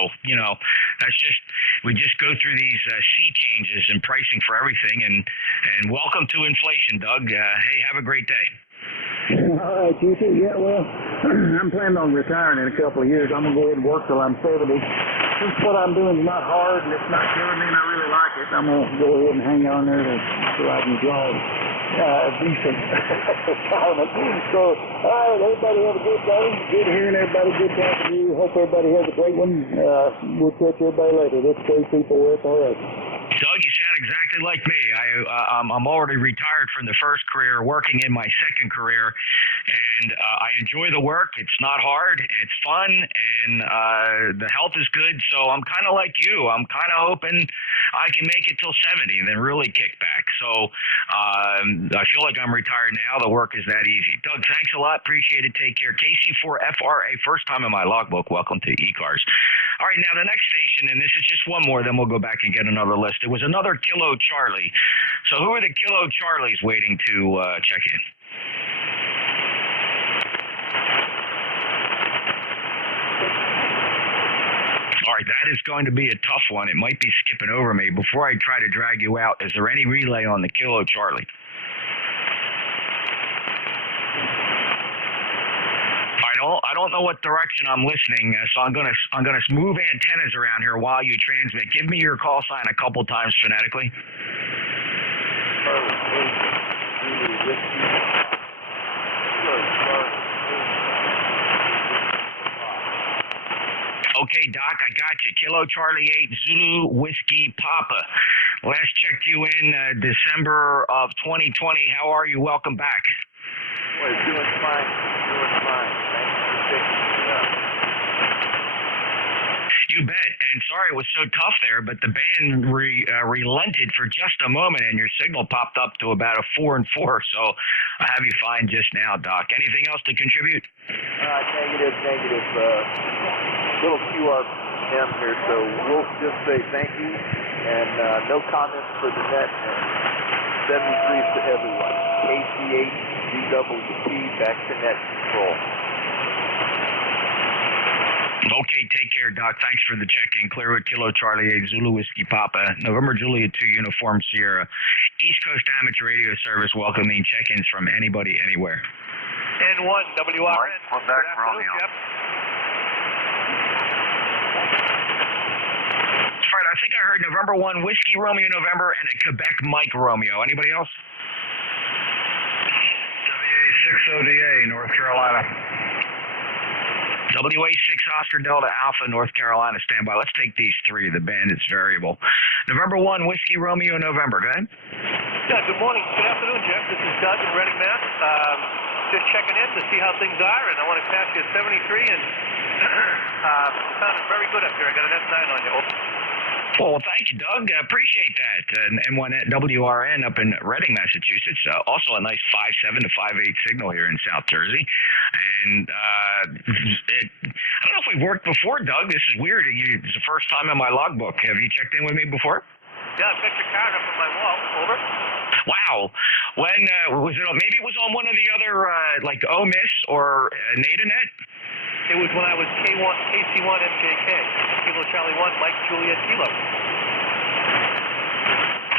we just go through these sea changes in pricing for everything, and welcome to inflation, Doug. Hey, have a great day. All right, you too. Yeah, well, I'm planning on retiring in a couple of years. I'm going to go ahead and work till I'm 70. Since what I'm doing is not hard and it's not killing me and I really like it, I'm going to go ahead and hang on there so I can draw decent retirement. So, all right, everybody have a good day. Good hearing everybody. Good talking to you. Hope everybody has a great one. We'll catch everybody later. This is KC4FRS. Doug, you sound exactly like me. I'm already retired from the first career, working in my second career, and I enjoy the work. It's not hard. It's fun, and the health is good. So I'm kind of like you. I'm kind of hoping I can make it till 70 and then really kick back. So I feel like I'm retired now. The work is that easy. Doug, thanks a lot. Appreciate it. Take care. KC4FRA, first time in my logbook. Welcome to ECARS. All right, now the next station, and this is just one more, then we'll go back and get another list. It was another Kilo Charlie. So who are the Kilo Charlies waiting to check in? All right, that is going to be a tough one. It might be skipping over me. Before I try to drag you out, is there any relay on the Kilo Charlie? I don't know what direction I'm listening, so I'm gonna move antennas around here while you transmit. Give me your call sign a couple times phonetically. Okay, Doc, I got you. Kilo Charlie 8 Zulu Whiskey Papa. Last checked you in December of 2020. How are you? Welcome back. Boy, doing fine. Doing fine. Thanks for picking me up. You bet. And sorry it was so tough there, but the band relented for just a moment, and your signal popped up to about a 4 and 4. So I have you fine just now, Doc. Anything else to contribute? Negative. Little QRM here, so we'll just say thank you, and no comments for the net, and 73s to everyone. KC8 GWP back to net control. Okay, take care, Doc. Thanks for the check-in. Clearwood Kilo Charlie 8 Zulu Whiskey Papa, November Juliet 2 Uniform Sierra, East Coast Amateur Radio Service welcoming check-ins from anybody, anywhere. N1 WRN. Quebec Romeo. Yep. All right, I think I heard November 1 Whiskey Romeo November and a Quebec Mike Romeo. Anybody else? WA6ODA, North Carolina. WA6 Oscar Delta Alpha, North Carolina, standby. Let's take these three. The bandit's variable. November 1 Whiskey Romeo November. Go ahead. Yeah, good morning. Good afternoon, Jeff. This is Doug in Reading, Mass. Just checking in to see how things are, and I want to pass you a 73, and sounded very good up here. I got an S9 on you. Well, thank you, Doug. I appreciate that. And one at WRN up in Reading, Massachusetts. Also a nice 5.7 to 5.8 signal here in South Jersey. And I don't know if we've worked before, Doug. This is weird. It's the first time in my logbook. Have you checked in with me before? Yeah, I picked your card up on my wall. Over. Wow. When was it? Maybe it was on one of the other, like OMIS or NATANet? It was when I was KC1 MJK. Kilo Charlie 1, Mike Juliet Kilo.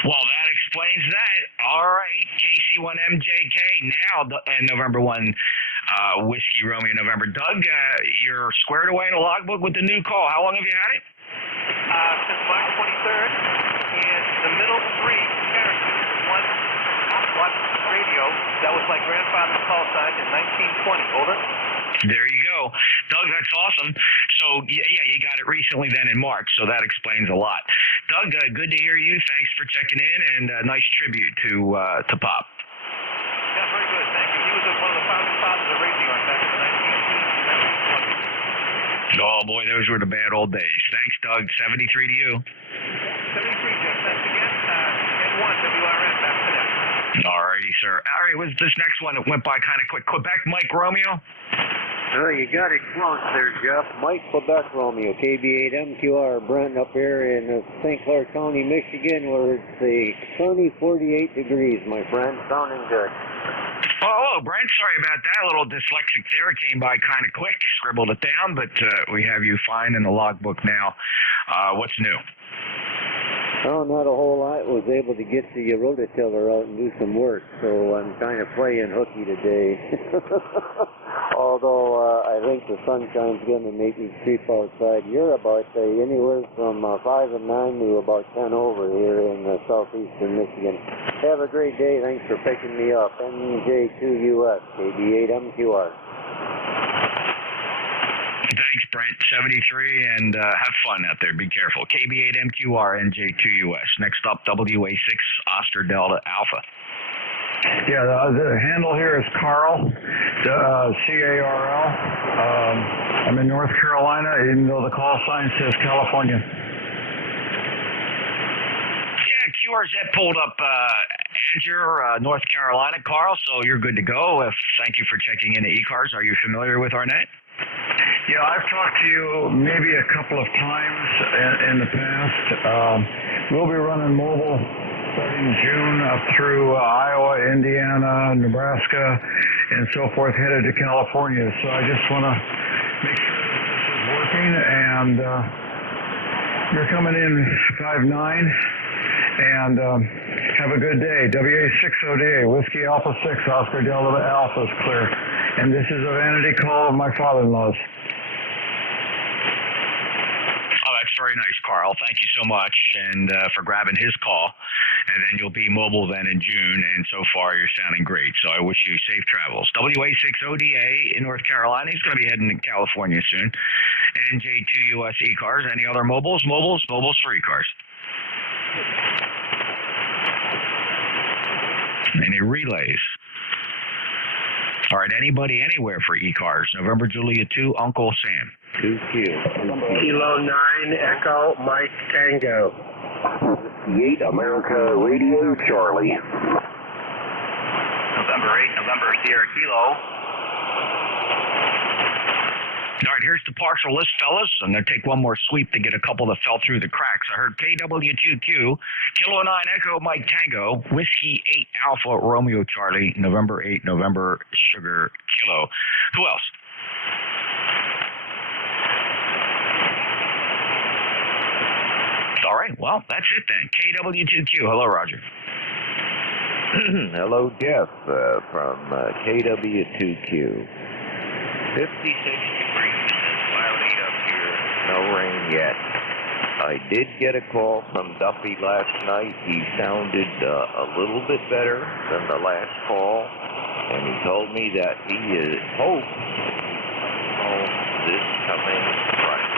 Well, that explains that. All right, KC1 MJK now, and November 1 Whiskey Romeo November. Doug, you're squared away in a logbook with the new call. How long have you had it? Since March 23rd, and the middle three characters in one radio, that was my grandfather's call sign in 1920. Over. There you go. Doug, that's awesome. So, yeah, you got it recently then in March, so that explains a lot. Doug, good to hear you. Thanks for checking in, and a nice tribute to Pop. Yeah, very good. Thank you. He was one of the founding fathers of radio back in the 1920s. Oh, boy, those were the bad old days. Thanks, Doug. 73 to you. 73, Jeff. Thanks again. N1 WRN, back to that. All righty, sir. All right, was this next one that went by kind of quick. Quebec Mike Romeo? Oh, you got it close there, Jeff. Mike Quebec Romeo, KB8MQR, Brent up here in St. Clair County, Michigan, where it's a sunny 48 degrees, my friend. Sounding good. Oh, hello, Brent. Sorry about that. A little dyslexic there. It came by kind of quick. Scribbled it down, but we have you fine in the logbook now. What's new? Oh, not a whole lot. Was able to get the rototiller out and do some work, so I'm kind of playing hooky today. Although I think the sunshine's going to make me creep outside. You're about anywhere from 5 and 9 to about 10 over here in southeastern Michigan. Have a great day. Thanks for picking me up. NJ2US, KB8MQR. Thanks, Brent. 73, and have fun out there. Be careful. KB8MQR, NJ2US. Next up, WA6, Oscar Delta Alpha. Yeah, the handle here is Carl, C-A-R-L. I'm in North Carolina, even though the call sign says California. Yeah, QRZ pulled up Anger, North Carolina, Carl, so you're good to go. Thank you for checking into ECARS. Are you familiar with our net? Yeah, I've talked to you maybe a couple of times in the past. We'll be running mobile starting June up through Iowa, Indiana, Nebraska, and so forth, headed to California. So I just want to make sure that this is working, and you're coming in 5-9, and have a good day. WA6ODA, Whiskey Alpha 6, Oscar Delta Alpha is clear. And this is a vanity call of my father-in-law's. Oh, that's very nice, Carl. Thank you so much, and for grabbing his call. And then you'll be mobile then in June, and so far you're sounding great. So I wish you safe travels. WA6ODA in North Carolina. He's going to be heading to California soon. NJ2US ECARS. Any other mobiles? Mobiles for ECARS. Any relays? All right, anybody anywhere for ECARS? November Juliet 2, Uncle Sam. 2Q. Kilo 9, Echo, Mike Tango. 8 America Radio Charlie. November 8, November Sierra Kilo. All right, here's the partial list, fellas. I'm going to take one more sweep to get a couple that fell through the cracks. I heard KW2Q, Kilo 9 Echo, Mike Tango, Whiskey 8 Alpha, Romeo Charlie, November 8, November Sugar Kilo. Who else? All right, well, that's it then. KW2Q. Hello, Roger. Hello, Jeff, from KW2Q. 56 degrees and cloudy up here. No rain yet. I did get a call from Duffy last night. He sounded a little bit better than the last call, and he told me that he hopes home this coming Friday.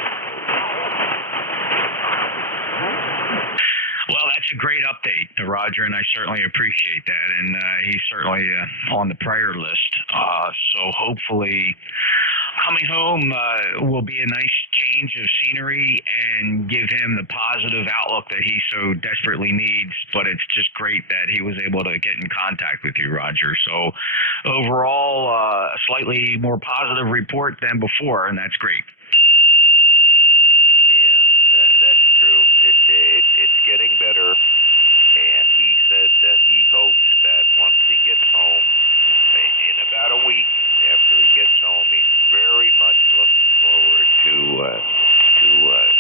Well, that's a great update, Roger, and I certainly appreciate that. And he's certainly on the prayer list. So hopefully coming home will be a nice change of scenery and give him the positive outlook that he so desperately needs. But it's just great that he was able to get in contact with you, Roger. So overall, a slightly more positive report than before, and that's great. Getting better, and he said that he hopes that once he gets home, in about a week after he gets home, he's very much looking forward to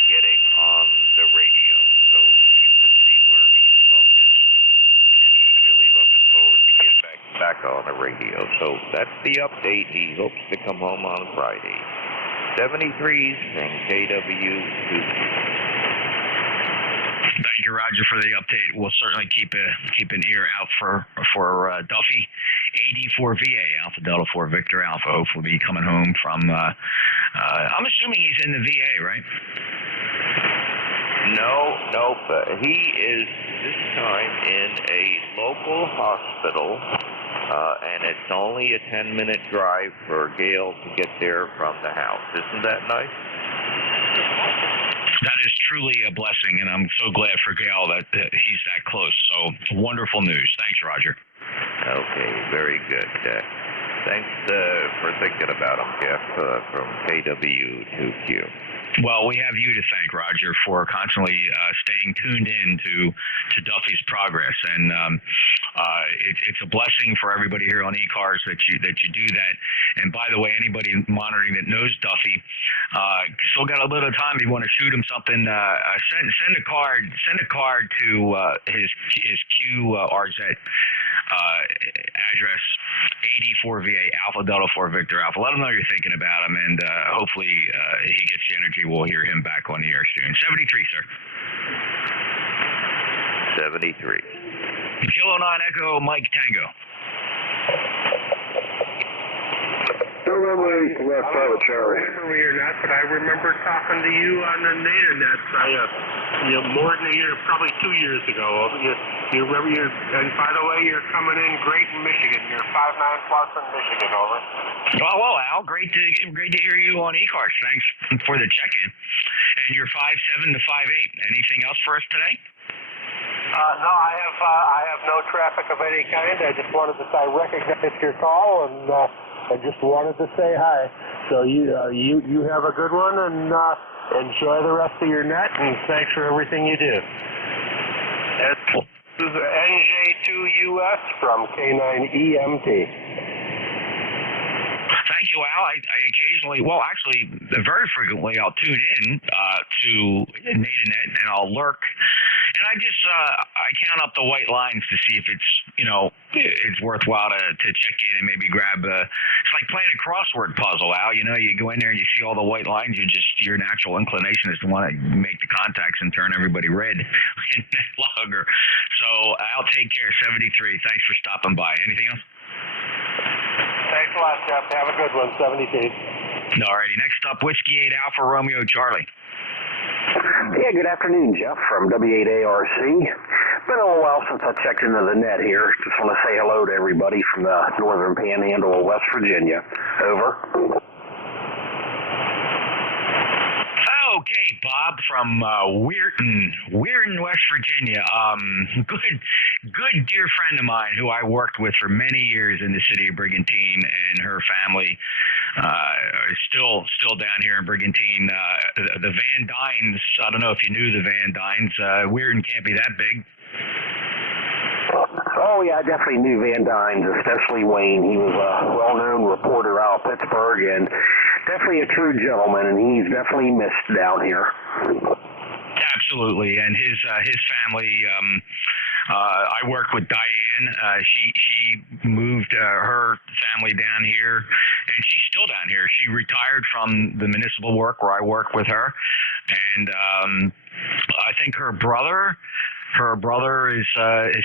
getting on the radio. So you can see where he's focused, and he's really looking forward to get back on the radio. So that's the update. He hopes to come home on Friday. 73s from KW2. Thank you, Roger, for the update. We'll certainly keep an ear out for Duffy. 84 VA, Alpha Delta 4 Victor Alpha. Hopefully be coming home from, I'm assuming he's in the VA, right? Nope. He is this time in a local hospital, and it's only a 10-minute drive for Gail to get there from the house. Isn't that nice? That is truly a blessing, and I'm so glad for Gail that he's that close. So wonderful news. Thanks, Roger. Okay, very good. Thanks for thinking about them, Jeff, from KW2Q. Well, we have you to thank, Roger, for constantly staying tuned in to Duffy's progress, and it's a blessing for everybody here on ECARS that you do that. And by the way, anybody monitoring that knows Duffy, still got a little time. If you want to shoot him something, send a card to his QRZ address 84VA Alpha Delta 4 Victor Alpha. Let him know you're thinking about him, and hopefully he gets the energy. We'll hear him back on the air soon. 73, sir. 73. Kilo 9 Echo Mike Tango. Don't remember last time with Charlie. I don't remember your net, but I remember talking to you on the Nader net more than a year, probably 2 years ago. You remember and by the way, you're coming in great in Michigan. You're 5'9" plus in Michigan, over. Well, Al, great to hear you on ECARS. Thanks for the check-in. And you're 5'7" to 5'8". Anything else for us today? No, I have no traffic of any kind. I just wanted to say I recognized your call, and I just wanted to say hi. So you have a good one, and enjoy the rest of your net, and thanks for everything you do. This is NJ2US from K9EMT. Thank you, Al. I occasionally, well, actually, very frequently, I'll tune in to NativeNet and I'll lurk, and I count up the white lines to see if it's worthwhile to check in and maybe grab it's like playing a crossword puzzle, Al. You go in there and you see all the white lines. Your natural inclination is to want to make the contacts and turn everybody red in that logger. So I'll take care. 73. Thanks for stopping by. Anything else? Thanks a lot, Jeff. Have a good one. 72. All righty. Next up, Whiskey 8 Alpha Romeo Charlie. Yeah, good afternoon, Jeff, from W8ARC. Been a little while since I checked into the net here. Just want to say hello to everybody from the northern panhandle of West Virginia. Over. Okay, Bob from Weirton, West Virginia. Good dear friend of mine who I worked with for many years in the city of Brigantine, and her family is still down here in Brigantine. The Van Dynes, I don't know if you knew the Van Dynes. Weirton can't be that big. Oh, yeah, I definitely knew Van Dynes, especially Wayne. He was a well-known reporter out of Pittsburgh, and definitely a true gentleman, and he's definitely missed down here. Absolutely, and his family. I worked with Diane. She moved her family down here, and she's still down here. She retired from the municipal work where I work with her, and I think her brother is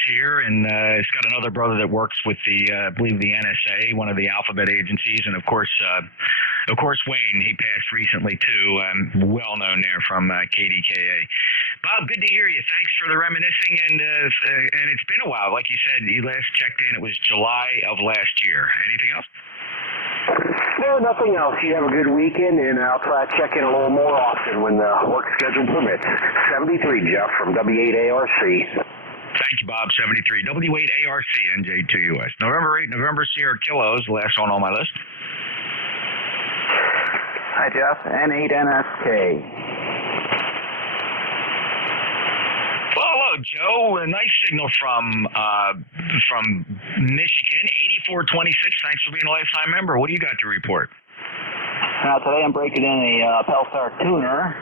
here, and he's got another brother that works with I believe the NSA, one of the alphabet agencies, and of course Wayne. He passed recently too. Well known there from KDKA. Bob, good to hear you. Thanks for the reminiscing, and it's been a while. Like you said, you last checked in. It was July of last year. Anything else? No, nothing else. You have a good weekend, and I'll try to check in a little more often when the work schedule permits. 73, Jeff, from W8ARC. Thank you, Bob. 73. W8ARC, NJ2US. November 8, November Sierra Kilos, last one on my list. Hi, Jeff. N8NSK. Well, hello, Joe. A nice signal from Michigan. 8426. Thanks for being a lifetime member. What do you got to report? Today I'm breaking in a Pelstar tuner,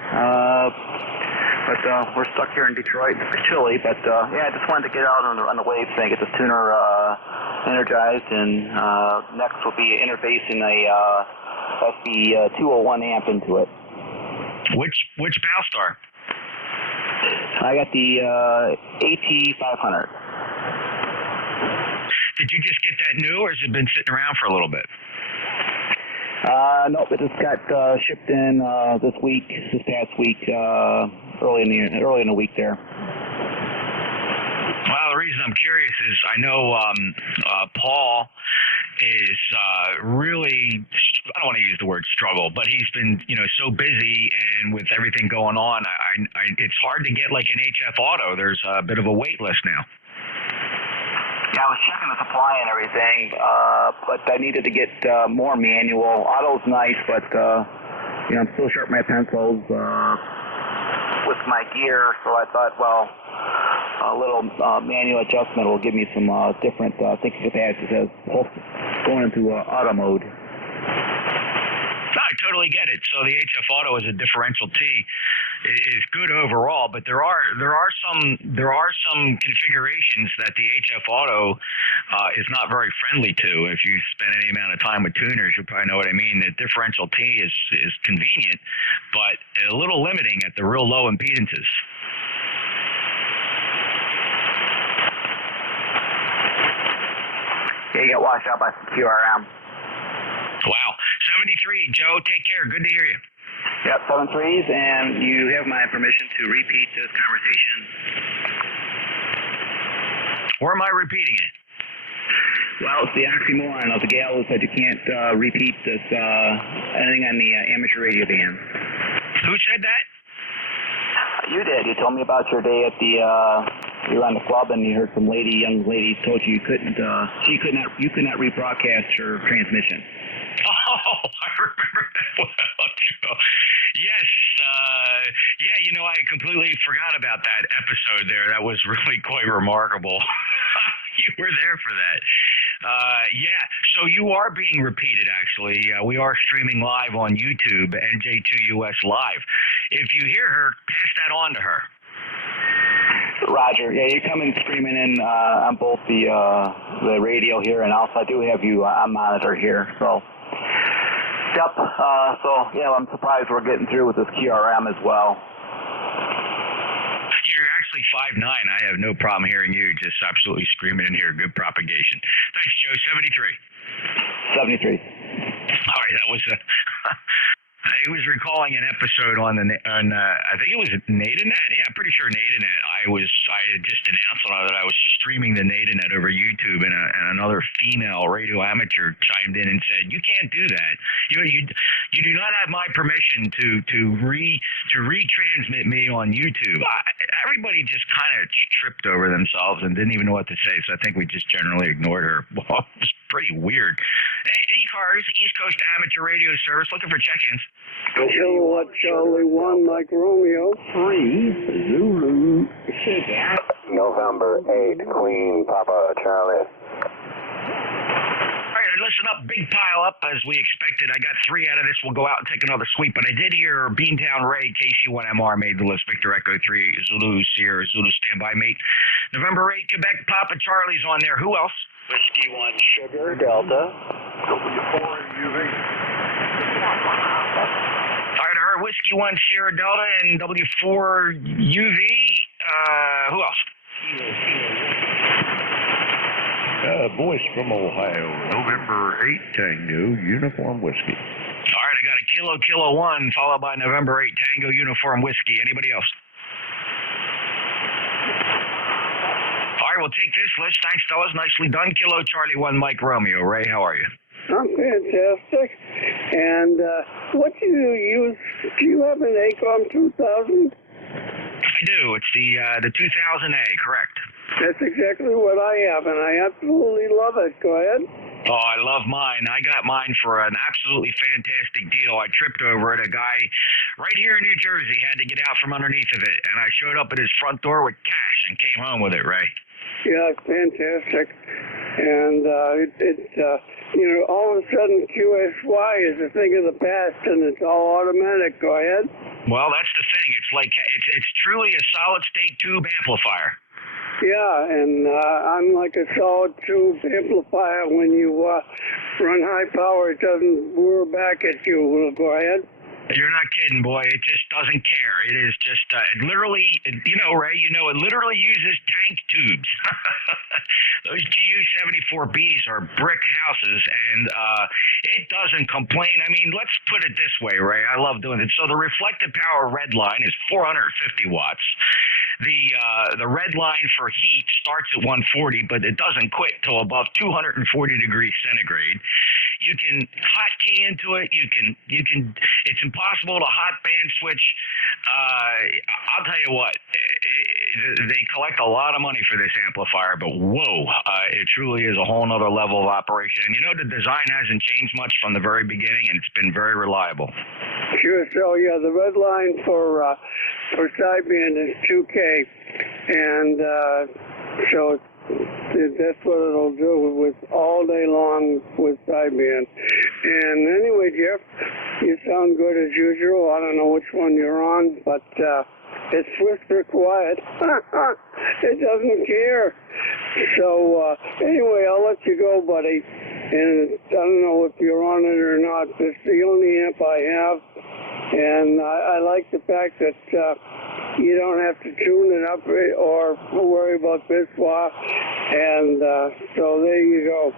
but we're stuck here in Detroit. It's chilly, but I just wanted to get out on the wave thing, get this tuner energized, and next will be interfacing a SB201 amp into it. Which Pelstar? I got the AT500. Did you just get that new, or has it been sitting around for a little bit? Nope, it just got shipped in this past week, early in the week there. Well, the reason I'm curious is I know Paul is really, I don't want to use the word struggle, but he's been so busy, and with everything going on, it's hard to get like an HF auto. There's a bit of a wait list now. Yeah, I was checking the supply and everything, but I needed to get more manual. Auto's nice, but I'm still sharpening my pencils with my gear, so I thought, well, a little manual adjustment will give me some different thinking capacities as opposed to going into auto mode. No, I totally get it. So the HF Auto as a differential T is good overall, but there are some configurations that the HF Auto is not very friendly to. If you spend any amount of time with tuners, you'll probably know what I mean. The differential T is convenient, but a little limiting at the real low impedances. Yeah, you got washed out by some QRM. Wow. 73, Joe, take care. Good to hear you. Yep, 73s, and you have my permission to repeat this conversation. Or am I repeating it? Well, it's the oxymoron of the gal who said you can't repeat this anything on the amateur radio band. Who said that? You did. You told me about your day at the you were on the club, and you heard some young lady told you could not rebroadcast her transmission. Oh, I remember that well, Joe. Yes, yeah, I completely forgot about that episode there. That was really quite remarkable. You were there for that. Yeah, so you are being repeated, actually. We are streaming live on YouTube, NJ2US Live. If you hear her, pass that on to her. Roger. Yeah, you're coming screaming in on both the radio here, and also I do have you on monitor here, so... Yep, so, yeah, I'm surprised we're getting through with this QRM as well. You're actually 5'9". I have no problem hearing you just absolutely screaming in here. Good propagation. Thanks, Joe. 73. 73. All right, that was I was recalling an episode on I think it was NADANet. Yeah, I'm pretty sure NADANet. I had just announced that I was streaming the NADANet over YouTube, and another female radio amateur chimed in and said, "You can't do that. You do not have my permission to retransmit me on YouTube." Everybody just kind of tripped over themselves and didn't even know what to say. So I think we just generally ignored her. Well, it was pretty weird. Hey, ECARS, East Coast Amateur Radio Service, looking for check-ins. Kilowatt Charlie 1, Mike Romeo 3, Zulu. November 8, Queen Papa Charlie. All right, listen up, big pile up as we expected. I got 3 out of this. We'll go out and take another sweep. But I did hear Beantown Ray, KC1MR made the list. Victor Echo 3, Zulu, Sierra, Zulu, standby, mate. November 8, Quebec Papa Charlie's on there. Who else? Whiskey 1, Sugar, Delta. W4 UV. All right, I heard Whiskey 1, Sierra Delta, and W4 UV. Who else? Voice from Ohio, November 8, Tango, Uniform Whiskey. All right, I got a Kilo 1, followed by November 8, Tango, Uniform Whiskey. Anybody else? All right, we'll take this list. Thanks, fellas. Nicely done. Kilo Charlie 1, Mike Romeo. Ray, how are you? I'm fantastic. And what do you use? Do you have an ACOM 2000? I do. It's the 2000A, correct. That's exactly what I have, and I absolutely love it. Go ahead. Oh, I love mine. I got mine for an absolutely fantastic deal. I tripped over it. A guy right here in New Jersey had to get out from underneath of it, and I showed up at his front door with cash and came home with it, Ray. Yeah, it's fantastic. And all of a sudden QSY is a thing of the past, and it's all automatic. Go ahead. Well, that's the thing. It's like it's truly a solid-state tube amplifier. Yeah, and unlike a solid tube amplifier, when you run high power, it doesn't whir back at you. Go ahead. You're not kidding, boy. It just doesn't care. It is just literally, Ray, it literally uses tank tubes. Those GU-74Bs are brick houses, and it doesn't complain. I mean, let's put it this way, Ray. I love doing it. So the reflected power red line is 450 watts. The red line for heat starts at 140, but it doesn't quit till above 240 degrees centigrade. You can hotkey into it. You can. It's impossible to hot band switch. I'll tell you what. they collect a lot of money for this amplifier, but whoa, it truly is a whole nother level of operation. And you know, the design hasn't changed much from the very beginning, and it's been very reliable. Sure. So yeah, the red line for sideband is 2K, and so that's what it'll do with all day long with sideband. And anyway, Jeff, you sound good as usual. I don't know which one you're on, but it's whisper quiet. It doesn't care. So anyway, I'll let you go, buddy. And I don't know if you're on it or not. It's the only amp I have, and I like the fact that you don't have to tune it up or worry about Biswa. And so there you go.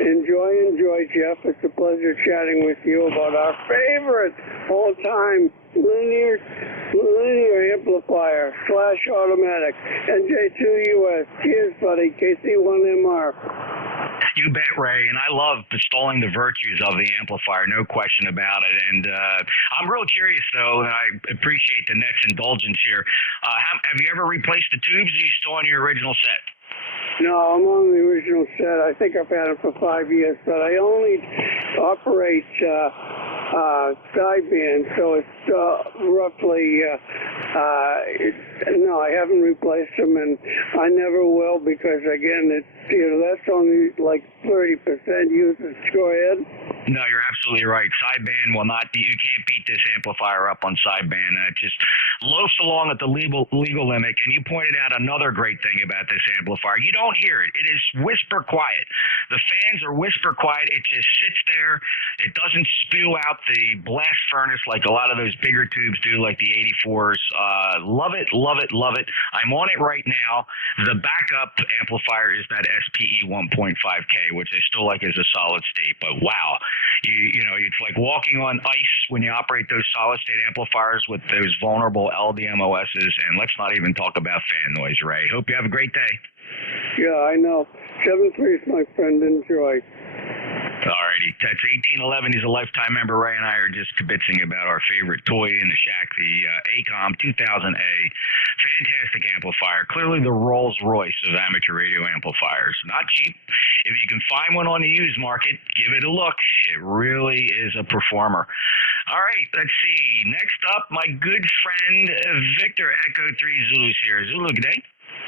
Enjoy, Jeff. It's a pleasure chatting with you about our favorite all-time linear amplifier / automatic NJ2US. Cheers, buddy. KC1MR. You bet, Ray, and I love extolling the virtues of the amplifier, no question about it. And I'm real curious, though, and I appreciate the net's indulgence here. Have you ever replaced the tubes? Are you still on your original set? No, I'm on the original set. I think I've had it for 5 years, but I only operate sideband, so it's roughly, no, I haven't replaced them, and I never will, because again, it's, that's only like 30% uses. Go ahead. No, you're absolutely right. Sideband will not be, you can't beat this amplifier up on sideband. It just loafs along at the legal limit, and you pointed out another great thing about this amplifier. You don't hear it. It is whisper quiet. The fans are whisper quiet. It just sits there. It doesn't spew out the blast furnace like a lot of those bigger tubes do, like the 84s. Love it, love it, love it. I'm on it right now. The backup amplifier is that SPE 1.5K, which I still like as a solid state, but wow. You know, it's like walking on ice when you operate those solid state amplifiers with those vulnerable LDMOSs, and let's not even talk about fan noise, Ray. Hope you have a great day. Yeah, I know. 7-3, my friend. Enjoy. Alrighty, that's 1811. He's a lifetime member. Ray and I are just kibitzing about our favorite toy in the shack, the ACOM 2000A. Fantastic amplifier. Clearly the Rolls Royce of amateur radio amplifiers. Not cheap. If you can find one on the used market, give it a look. It really is a performer. All right, let's see. Next up, my good friend Victor Echo 3 Zulu's here. Zulu, good day.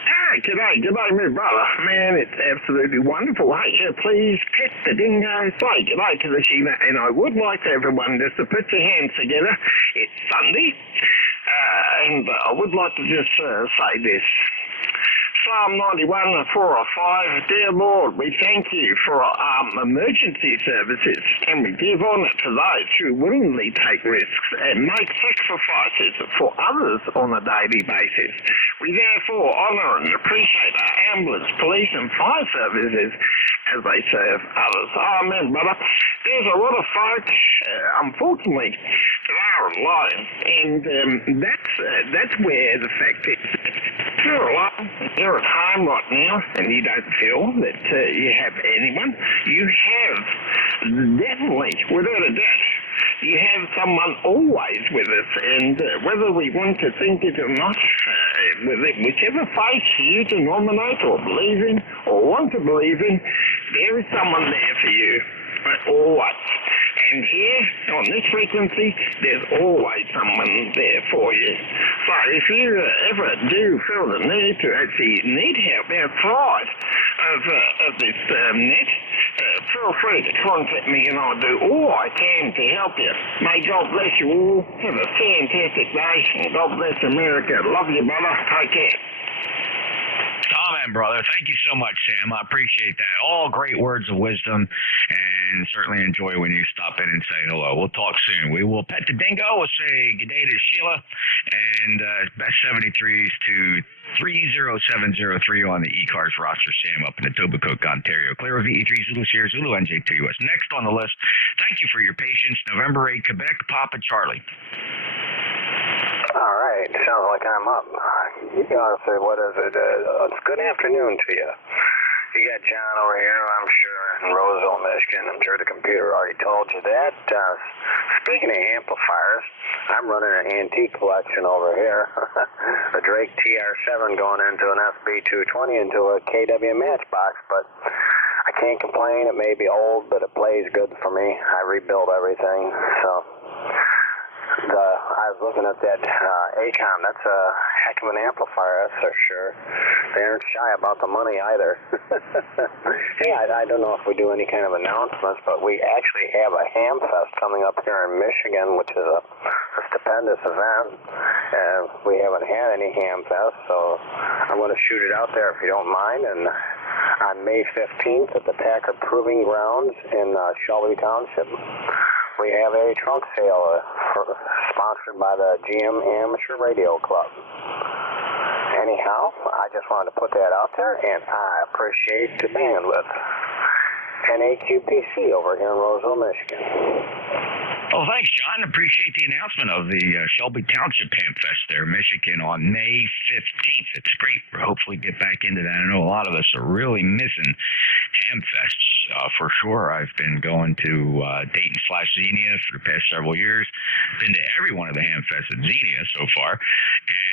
Hey, g'day, my brother. Man, it's absolutely wonderful. Hey, please pet the dingo. Say g'day to the Sheena, and I would like everyone just to put your hands together. It's Sunday, and I would like to just say this. Psalm 91, 4 or 5, dear Lord, we thank you for emergency services, and we give honor to those who willingly take risks and make sacrifices for others on a daily basis. We therefore honor and appreciate our ambulance, police and fire services as they serve others. Amen, brother. There's a lot of folks, unfortunately, that are alone, and that's where the fact is. If you're alone, you're at home right now, and you don't feel that you have anyone, you have definitely, without a doubt, you have someone always with us, and whether we want to think it or not, whichever faith you denominate or believe in or want to believe in, there is someone there for you, always. And here, on this frequency, there's always someone there for you. So if you ever do feel the need to actually need help outside of this net, feel free to contact me and I'll do all I can to help you. May God bless you all. Have a fantastic day, and God bless America. Love you, brother. Take care. Amen, brother. Thank you so much, Sam. I appreciate that. All great words of wisdom, and certainly enjoy when you stop in and say hello. We'll talk soon. We will pet the dingo. We'll say good day to Sheila, and best 73s to 30703 on the ECARS roster. Sam up in Etobicoke, Ontario. Clear of VE3 Zulu Sierra Zulu NJ2US. Next on the list, thank you for your patience. November 8, Quebec, Papa Charlie. All right, sounds like I'm up. You gotta say, what is it? It's good afternoon to you. You got John over here, I'm sure, in Roseville, Michigan. I'm sure the computer already told you that. Speaking of amplifiers, I'm running an antique collection over here. A Drake TR7 going into an SB220 into a KW Matchbox, but I can't complain. It may be old, but it plays good for me. I rebuilt everything, so... I was looking at that ACOM. That's a heck of an amplifier, that's for sure. They aren't shy about the money either. Hey, I don't know if we do any kind of announcements, but we actually have a Ham Fest coming up here in Michigan, which is a stupendous event. We haven't had any Ham Fest, so I'm going to shoot it out there if you don't mind. And on May 15th at the Packard Proving Grounds in Shelby Township, we have a trunk sale sponsored by the GM Amateur Radio Club. Anyhow, I just wanted to put that out there, and I appreciate the bandwidth. NAQPC over here in Roseville, Michigan. Oh, thanks, John. Appreciate the announcement of the Shelby Township Ham Fest there, Michigan, on May 15th. It's great. We'll hopefully get back into that. I know a lot of us are really missing Ham Fests for sure. I've been going to Dayton/Xenia for the past several years. Been to every one of the Ham Fests at Xenia so far,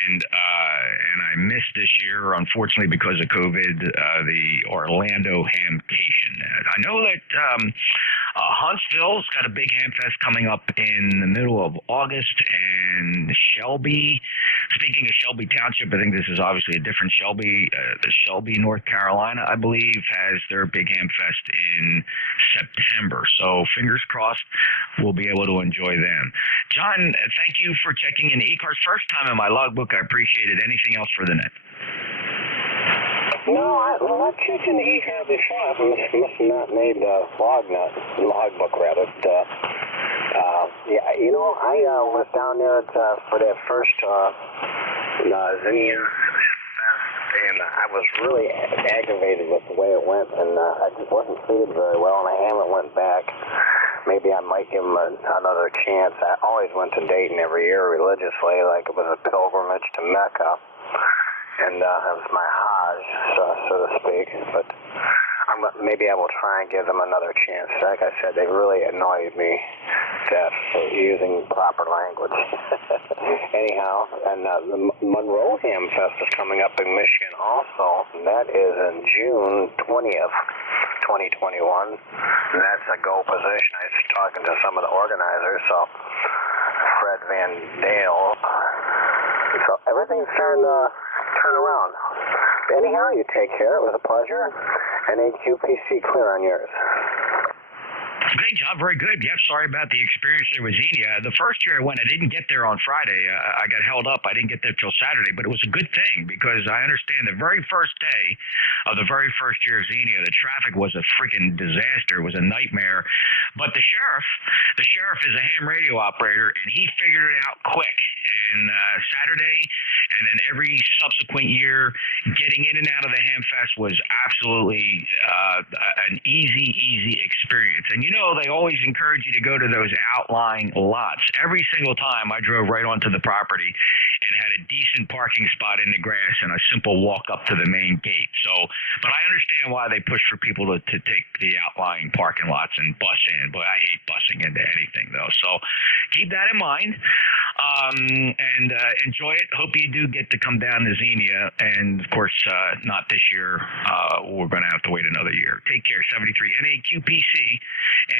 and I missed this year, unfortunately, because of COVID, the Orlando Hamcation. I know that Huntsville's got a big Ham Fest coming up in the middle of August, and Shelby, speaking of Shelby Township, I think this is obviously a different Shelby. The Shelby, North Carolina, I believe, has their big Ham Fest in September. So fingers crossed we'll be able to enjoy them. John, thank you for checking in ECARS. First time in my logbook. I appreciate it. Anything else for the net? No, I've checked in the ECARS before. I must have not made the logbook rather. Yeah, you know, I was down there for that first Xenia Fest, and I was really aggravated with the way it went, and I just wasn't treated very well, and I haven't went back. Maybe I might give them another chance. I always went to Dayton every year religiously, like it was a pilgrimage to Mecca. And it was my Hajj, so to speak. But maybe I will try and give them another chance. Like I said, they really annoyed me for using proper language. Anyhow, and the Monroe Ham Fest is coming up in Michigan also. And that is in June 20th, 2021. And that's a go position. I was talking to some of the organizers, so Fred Van Dale. So everything's starting to turn around. Anyhow, you take care. It was a pleasure. NAQPC clear on yours. Okay, John, very good. Yeah, sorry about the experience there with Xenia. The first year I went, I didn't get there on Friday. I got held up. I didn't get there till Saturday, but it was a good thing because I understand the very first day of the very first year of Xenia, the traffic was a freaking disaster. It was a nightmare. But the sheriff is a ham radio operator, and he figured it out quick. And Saturday, and then every subsequent year, getting in and out of the Ham Fest was absolutely an easy experience. And you know, they always encourage you to go to those outlying lots. Every single time I drove right onto the property and had a decent parking spot in the grass and a simple walk up to the main gate. So, but I understand why they push for people to take the outlying parking lots and bus in, but I hate busing into anything though. So keep that in mind. And enjoy it. Hope you do get to come down to Xenia, and of course, not this year. We're going to have to wait another year. Take care. 73 NAQPC,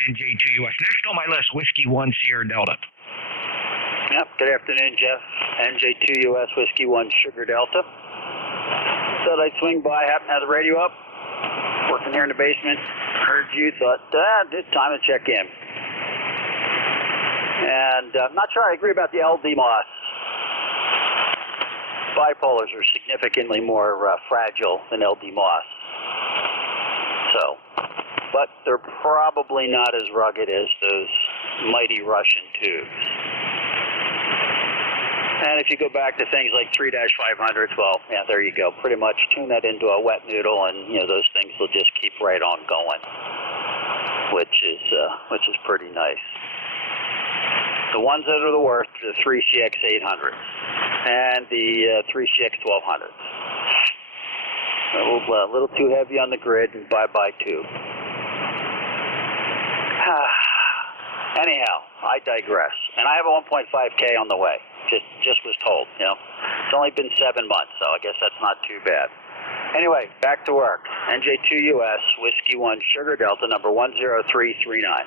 NJ2US. Next on my list, Whiskey 1 Sierra Delta. Yep. Good afternoon, Jeff. NJ2US Whiskey 1 Sugar Delta. Thought I'd swing by. Happen to have the radio up. Working here in the basement. Heard you. Thought, it's time to check in. And I'm not sure I agree about the LD Moss. Bipolars are significantly more fragile than LD Moss. So, but they're probably not as rugged as those mighty Russian tubes. And if you go back to things like 3-500s, well, yeah, there you go. Pretty much tune that into a wet noodle, and you know those things will just keep right on going, which is pretty nice. The ones that are the worst are the 3CX 800s and the 3CX 1200s. A little too heavy on the grid, and bye-bye tube. Anyhow, I digress. And I have a 1.5K on the way. Just was told, you know. It's only been 7 months, so I guess that's not too bad. Anyway, back to work. NJ2US, Whiskey 1, Sugar Delta, number 10339.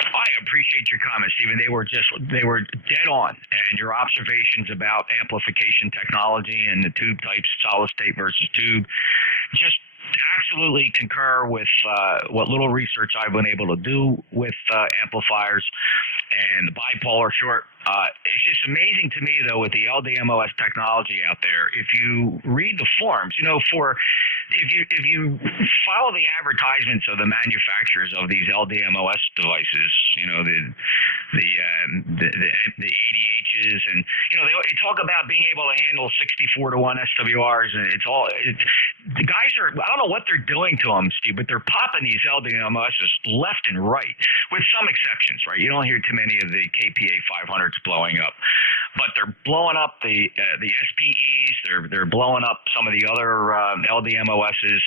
I appreciate your comments, Stephen. They were dead on, and your observations about amplification technology and the tube types, solid state versus tube, just absolutely concur with what little research I've been able to do with amplifiers and the bipolar short. It's just amazing to me, though, with the LDMOS technology out there. If you read the forums, you know, if you follow the advertisements of the manufacturers of these LDMOS devices, you know, the ADHs, and you know, they talk about being able to handle 64 to 1 SWRs, and the guys are, I don't know what they're doing to them, Steve, but they're popping these LDMOSs left and right, with some exceptions, right? You don't hear too many of the KPA 500s blowing up, but they're blowing up the SPEs. They're blowing up some of the other LDMOSs.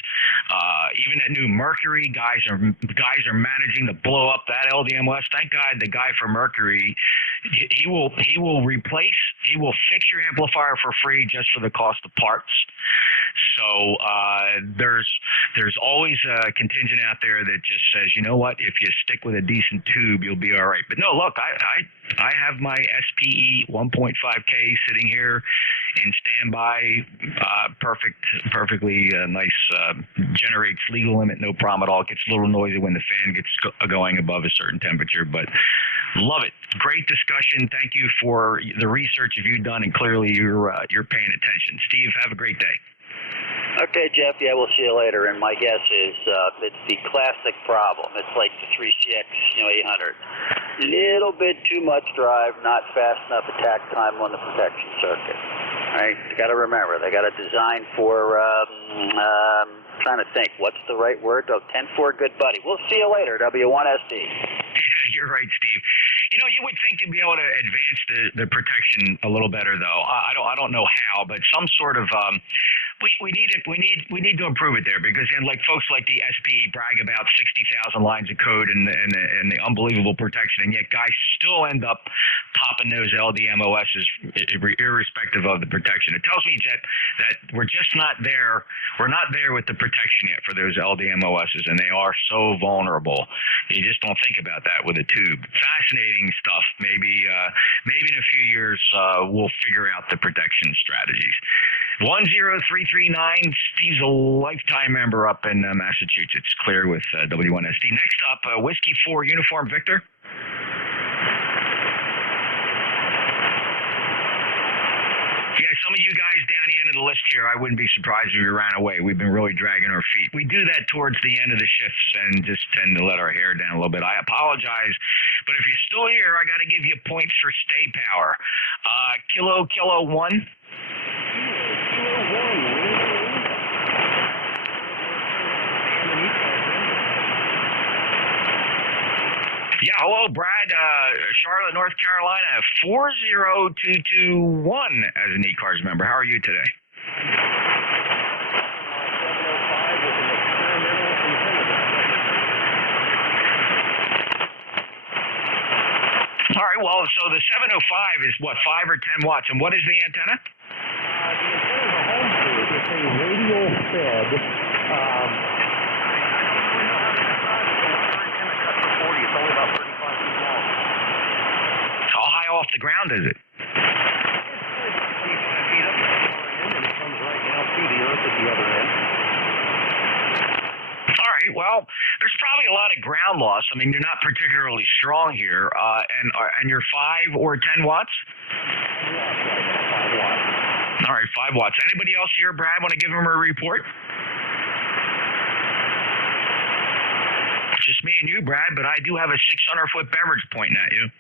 Even that new Mercury, guys are managing to blow up that LDMOS. Thank God the guy for Mercury, he will fix your amplifier for free just for the cost of parts. So there's always a contingent out there that just says, you know what, if you stick with a decent tube, you'll be all right. But no, look, I have my SPE 1.5K sitting here in standby, perfectly nice, generates legal limit, no problem at all. It gets a little noisy when the fan gets going above a certain temperature, but love it. Great discussion. Thank you for the research you've done, and clearly you're paying attention. Steve, have a great day. Okay, Jeff. Yeah, we'll see you later. And my guess is it's the classic problem. It's like the 3CX, 800. Little bit too much drive, not fast enough attack time on the protection circuit. Right? You got to remember, they got a design for. Trying to think, what's the right word? 10-4, good buddy. We'll see you later. W1SD. Yeah, you're right, Steve. You know, you would think to be able to advance the protection a little better, though. I don't know how, but some sort of we need to improve it there, because again, like folks like the SPE brag about 60,000 lines of code and the unbelievable protection, and yet guys still end up popping those LDMOSs irrespective of the protection. It tells me that we're just not there. We're not there with the protection yet for those LDMOSs, and they are so vulnerable. You just don't think about that with a tube. Fascinating stuff. Maybe in a few years we'll figure out the protection strategies. 10339. Steve's a lifetime member up in Massachusetts. Clear with W1SD. Next up, Whiskey 4 Uniform Victor. Yeah, some of you guys down the end of the list here, I wouldn't be surprised if you ran away. We've been really dragging our feet. We do that towards the end of the shifts and just tend to let our hair down a little bit. I apologize, but if you're still here, I got to give you points for stay power. Kilo 1. Yeah, hello, Brad. Charlotte, North Carolina, 40221 as an ECARS member. How are you today? All right, well, so the 705 is what, 5 or 10 watts, and what is the antenna? The antenna is a home tube. It's a radial fed. How high off the ground is it? All right, well, there's probably a lot of ground loss. I mean, you're not particularly strong here. And you're 5 or 10 watts? 5 watts. All right, 5 watts. Anybody else here, Brad, want to give him a report? Just me and you, Brad, but I do have a 600-foot beverage pointing at you.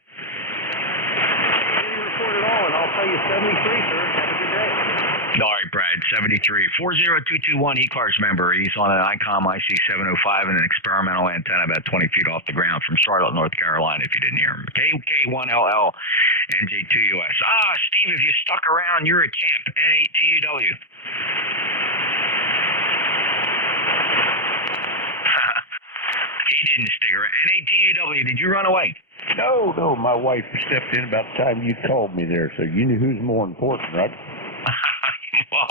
Report it all, and I'll tell you 73, sir. Have a good day. All right, Brad, 73. 40221 ECARS member. He's on an ICOM IC705 and an experimental antenna about 20 feet off the ground from Charlotte, North Carolina, if you didn't hear him. KK1LL, NJ2US. Steve, if you stuck around, you're a champ. N8TUW. He didn't stick around. NATUW, did you run away? No, my wife stepped in about the time you called me there, so you knew who's more important, right? Well,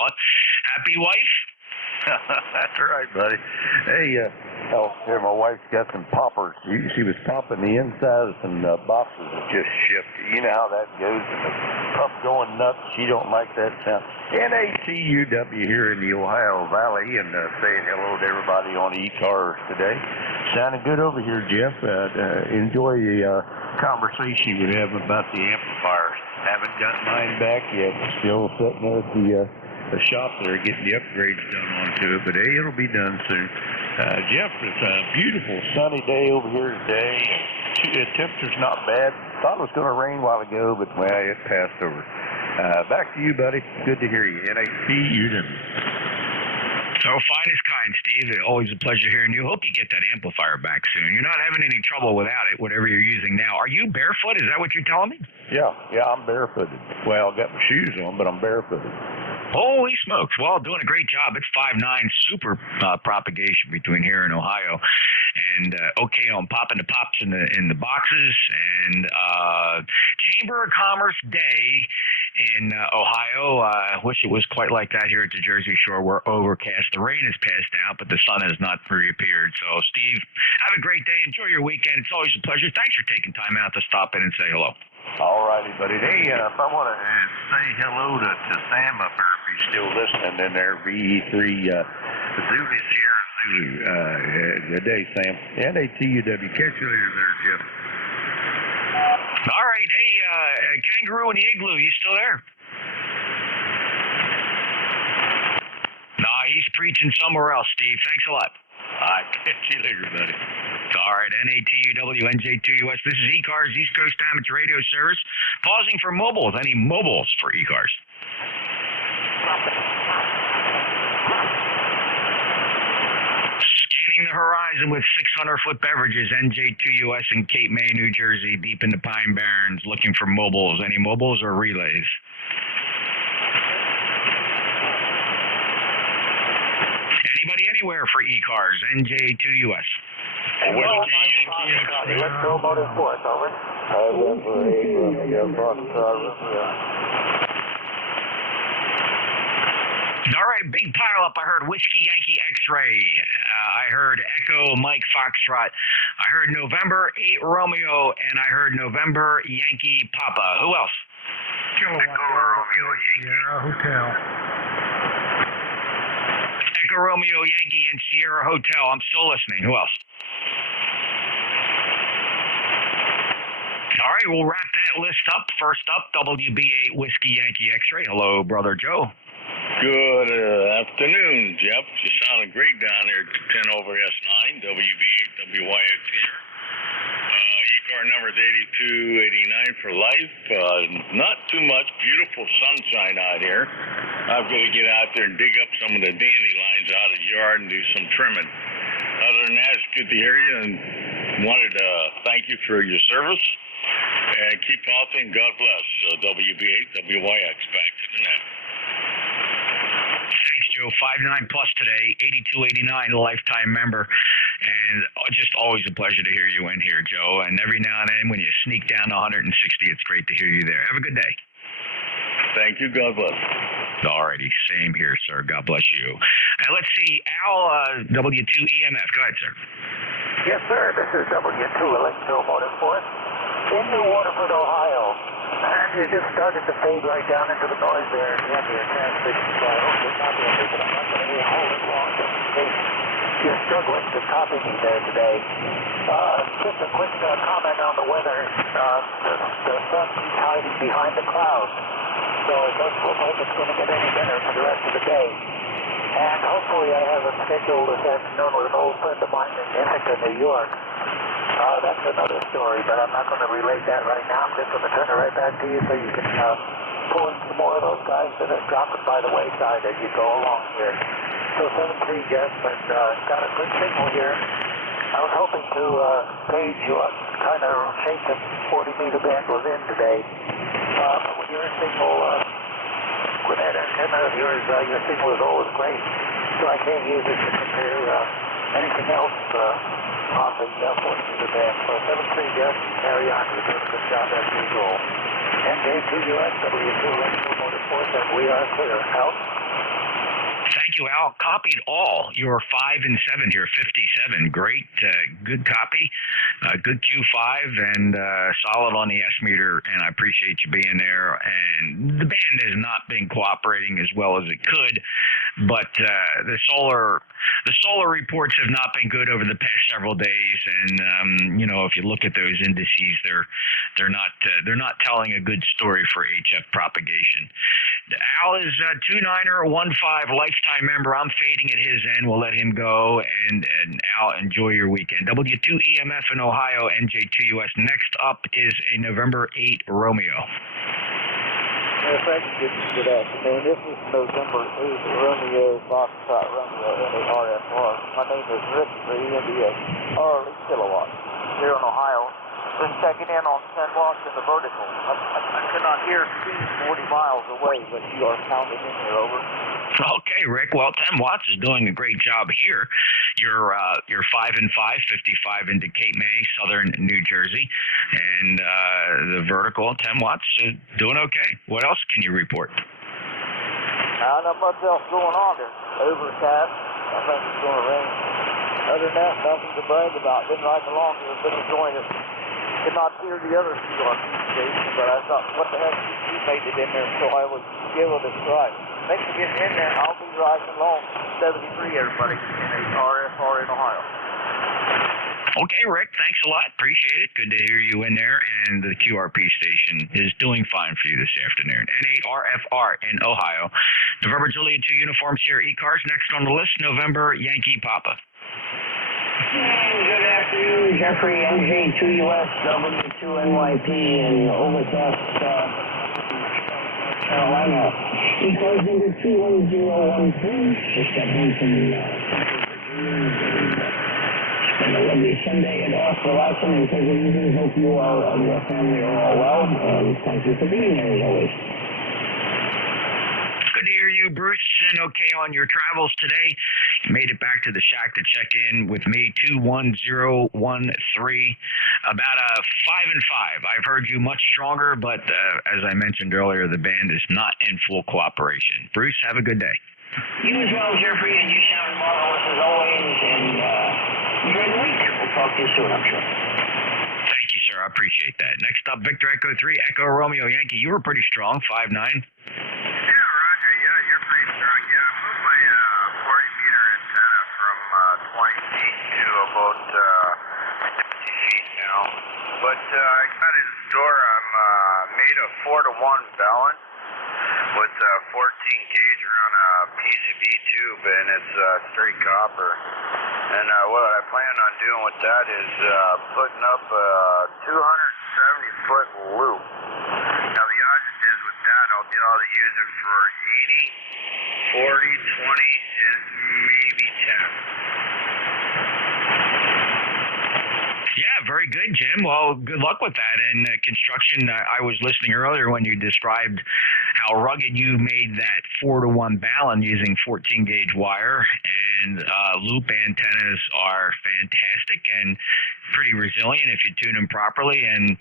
happy wife? That's right, buddy. Hey, here my wife's got some poppers. She was popping the inside of some boxes that just shipped. You know how that goes. And the pup going nuts. She don't like that sound. NATUW here in the Ohio Valley, and saying hello to everybody on ECARS today. Sounding good over here, Jeff. Enjoy the conversation you were having about the amplifiers. Haven't got mine back yet. Still sitting there at the shop there getting the upgrades done onto it, but hey, it'll be done soon. Jeff, it's a beautiful sunny day over here today. The temperature's not bad. Thought it was going to rain a while ago, but well, it passed over. Back to you, buddy. Good to hear you. NATUW. So fine as kind, Steve. Always a pleasure hearing you. Hope you get that amplifier back soon. You're not having any trouble without it, whatever you're using now. Are you barefoot? Is that what you're telling me? Yeah, I'm barefooted. Well, I've got my shoes on, but I'm barefooted. Holy smokes. Well, doing a great job. It's 5.9 super propagation between here and Ohio. And okay on popping the pops in the boxes. And Chamber of Commerce Day in Ohio. I wish it was quite like that here at the Jersey Shore. We're overcast. The rain has passed out, but the sun has not reappeared. So, Steve, have a great day. Enjoy your weekend. It's always a pleasure. Thanks for taking time out to stop in and say hello. All righty, buddy. Hey, if I want to say hello to Sam up there, if he's still listening in there, VE3 Zulu Sierra Zulu. Good day, Sam. NATUW. Catch you later there, Jeff. All right. Hey, Kangaroo in the Igloo, you still there? Nah, he's preaching somewhere else, Steve. Thanks a lot. All right. Catch you later, buddy. All right, NATUW, NJ2US. This is ECARS, East Coast Amateur Radio Service. Pausing for mobiles. Any mobiles for ECARS? Scanning the horizon with 600-foot beverages, NJ2US in Cape May, New Jersey, deep in the Pine Barrens, looking for mobiles. Any mobiles or relays? Anybody anywhere for ECARS, NJ2US? Electro Motive Force, over. All right, big pile up. I heard Whiskey Yankee X-Ray. I heard Echo Mike Foxtrot. I heard November 8 Romeo, and I heard November Yankee Papa. Who else? Echo Romeo Sierra Hotel. Echo Romeo Yankee and Sierra Hotel. I'm still listening. Who else? All right, we'll wrap that list up. First up, WB8 Whiskey Yankee X-Ray. Hello, Brother Joe. Good afternoon, Jeff. You sounding great down there at 10 over S9, WB8 WYX here. ECAR number is 8289 for life. Not too much. Beautiful sunshine out here. I'm going to get out there and dig up some of the dandelions out of the yard and do some trimming. Other than that, it's good to hear you and wanted to thank you for your service. And keep healthy and God bless. WB8 WYX back to the net. Thanks, Joe. 5.9 plus today, 8289, lifetime member. And just always a pleasure to hear you in here, Joe. And every now and then when you sneak down to 160, it's great to hear you there. Have a good day. Thank you. God bless. Alrighty. Same here, sir. God bless you. Let's see. Al, W2EMF. Go ahead, sir. Yes, sir. This is W2 Electro Motive Force in New Waterford, Ohio. And you just started to fade right down into the noise there at the end of your transmission. So I hope you're not going to think that I'm not going to be holding long just in case you're struggling to copy me there today. Just a quick comment on the weather. The sun keeps hiding behind the clouds. So it doesn't look like it's going to get any better for the rest of the day. And hopefully I have a schedule this afternoon with an old friend of mine in Ithaca, New York. That's another story, but I'm not going to relate that right now. I'm just going to turn it right back to you so you can pull in some more of those guys that are dropping by the wayside as you go along here. So 7-3, Jeff, and got a good signal here. I was hoping to page what kind of shape the 40-meter band was in today. But with your signal, with that antenna of yours, your signal is always great. So I can't use it to compare Anything else, awesome, Jeff, what's the band? So 7-3, Jeff, carry on, you're doing a good job as usual. NJ2US, W2US Motorsports, and we are clear. Out. Thank you, Al. Copied all. You're 5 and 7 here, 57. Great, good copy, good Q5, and solid on the S meter. And I appreciate you being there. And the band has not been cooperating as well as it could, but the solar reports have not been good over the past several days. And you know, if you look at those indices, they're not telling a good story for HF propagation. Al is 29er15 lifetime member. I'm fading at his end. We'll let him go. And Al, enjoy your weekend. W2EMF in Ohio, NJ2US. Next up is a November 8 Romeo. Thank you. Good afternoon. This is November 8 Romeo, Foxtrot Romeo, NARFR. My name is Rick, the EMBS, Early Kilowatt, here in Ohio. Just checking in on 10 watts in the vertical. I cannot hear speed 40 miles away, but you are pounding in here, over. Okay, Rick. Well, 10 watts is doing a great job here. You're 5 and 5, 55 into Cape May, southern New Jersey, and the vertical 10 watts is doing okay. What else can you report? Not much else going on. There's overcast. I think it's going to rain. Other than that, nothing to brag about. Been riding along here, been enjoying it. Could not hear the other QRP station, but I thought, what the heck, you made it in there, so I would give it a try. Thanks for getting in there. I'll be riding along 73, everybody, in a RFR in Ohio. Okay, Rick, thanks a lot. Appreciate it. Good to hear you in there. And the QRP station is doing fine for you this afternoon. NARFR in Ohio. November Juliet 2 uniforms here. ECARS next on the list. November Yankee Papa. Good afternoon, Jeffrey, NJ2US, W2NYP, in overcast Carolina. ECARS number 21013. Just got home from spent a lovely Sunday at off relaxing and taking it easy. Hope you and your family are all well, and thank you for being here as always. Good to hear you, Bruce, and okay on your travels today. You made it back to the shack to check in with me, 21013. About a 5 and 5. I've heard you much stronger, but as I mentioned earlier, the band is not in full cooperation. Bruce, have a good day. You as well, Jeffrey, and you sound marvelous as always, and enjoy the week. We'll talk to you soon, I'm sure. Thank you, sir. I appreciate that. Next up, Victor Echo 3, Echo Romeo Yankee. You were pretty strong, 5'9". But I got in the store, made a 4-to-1 balance with 14 gauge around a PCB tube, and it's straight copper. And what I plan on doing with that is putting up a 270-foot loop. Now the odds is with that, I'll be able to use it for 80, 40, 20, and maybe 10. Yeah, very good, Jim. Well, good luck with that. And construction, I was listening earlier when you described how rugged you made that 4-to-1 balun using 14-gauge wire, and loop antennas are fantastic and pretty resilient if you tune them properly. And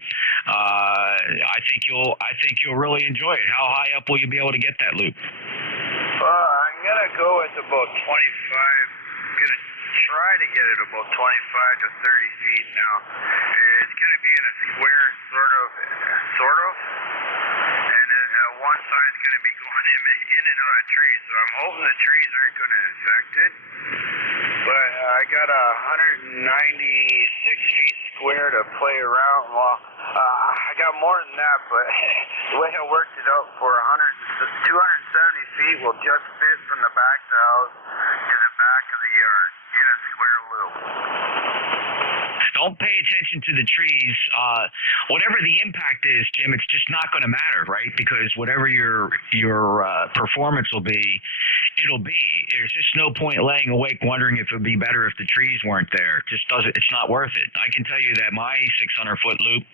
I think you'll really enjoy it. How high up will you be able to get that loop? I'm gonna go with about 25. Try to get it about 25 to 30 feet. Now, it's going to be in a square, sort of, and one side's going to be going in and out of trees, so I'm hoping the trees aren't going to infect it. But I got 196 feet square to play around. Well, I got more than that, but the way I worked it out for 270 feet will just fit from the back of the house to the back of the yard. In a square loop. Don't pay attention to the trees. Whatever the impact is, Jim, it's just not going to matter, right? Because whatever your performance will be, it'll be. There's just no point laying awake wondering if it would be better if the trees weren't there. It just doesn't. It's not worth it. I can tell you that my 600-foot loop,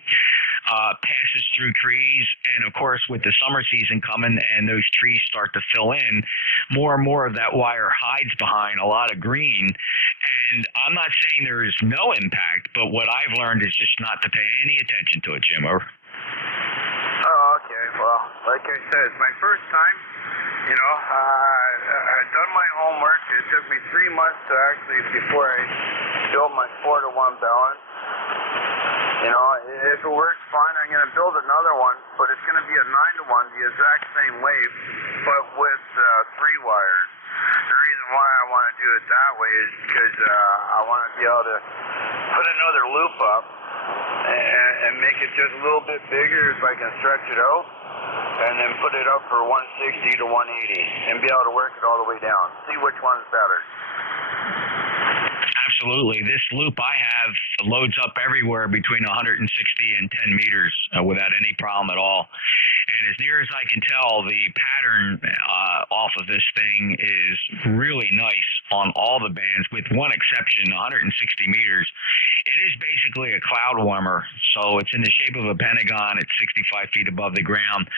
passes through trees, and of course with the summer season coming and those trees start to fill in, more and more of that wire hides behind a lot of green. And I'm not saying there is no impact, but what I've learned is just not to pay any attention to it, Jim. Over. Oh, okay. Well, like I said, it's my first time. You know, I've done my homework. It took me 3 months to actually, before I built my 4-to-1 balance. You know, if it works fine, I'm going to build another one, but it's going to be a 9-to-1, the exact same wave, but with 3 wires. The reason why I want to do it that way is because I want to be able to put another loop up and make it just a little bit bigger if I can stretch it out, and then put it up for 160 to 180 and be able to work it all the way down. See which one's better. Absolutely. This loop I have loads up everywhere between 160 and 10 meters without any problem at all. And as near as I can tell, the pattern off of this thing is really nice on all the bands, with one exception, 160 meters. It is basically a cloud warmer, so it's in the shape of a pentagon. It's 65 feet above the ground.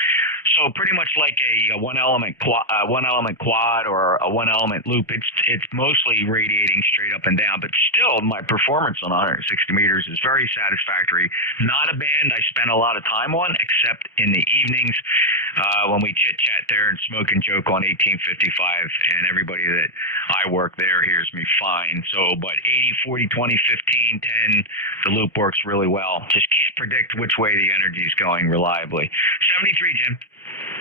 So pretty much like a one-element quad or a one-element loop. It's mostly radiating straight up and down, but still my performance on 160 meters is very satisfactory. Not a band I spend a lot of time on, except in the evenings when we chit-chat there and smoke and joke on 1855, and everybody that I work there hears me fine. So, but 80, 40, 20, 15, 10, the loop works really well. Just can't predict which way the energy is going reliably. 73, Jim.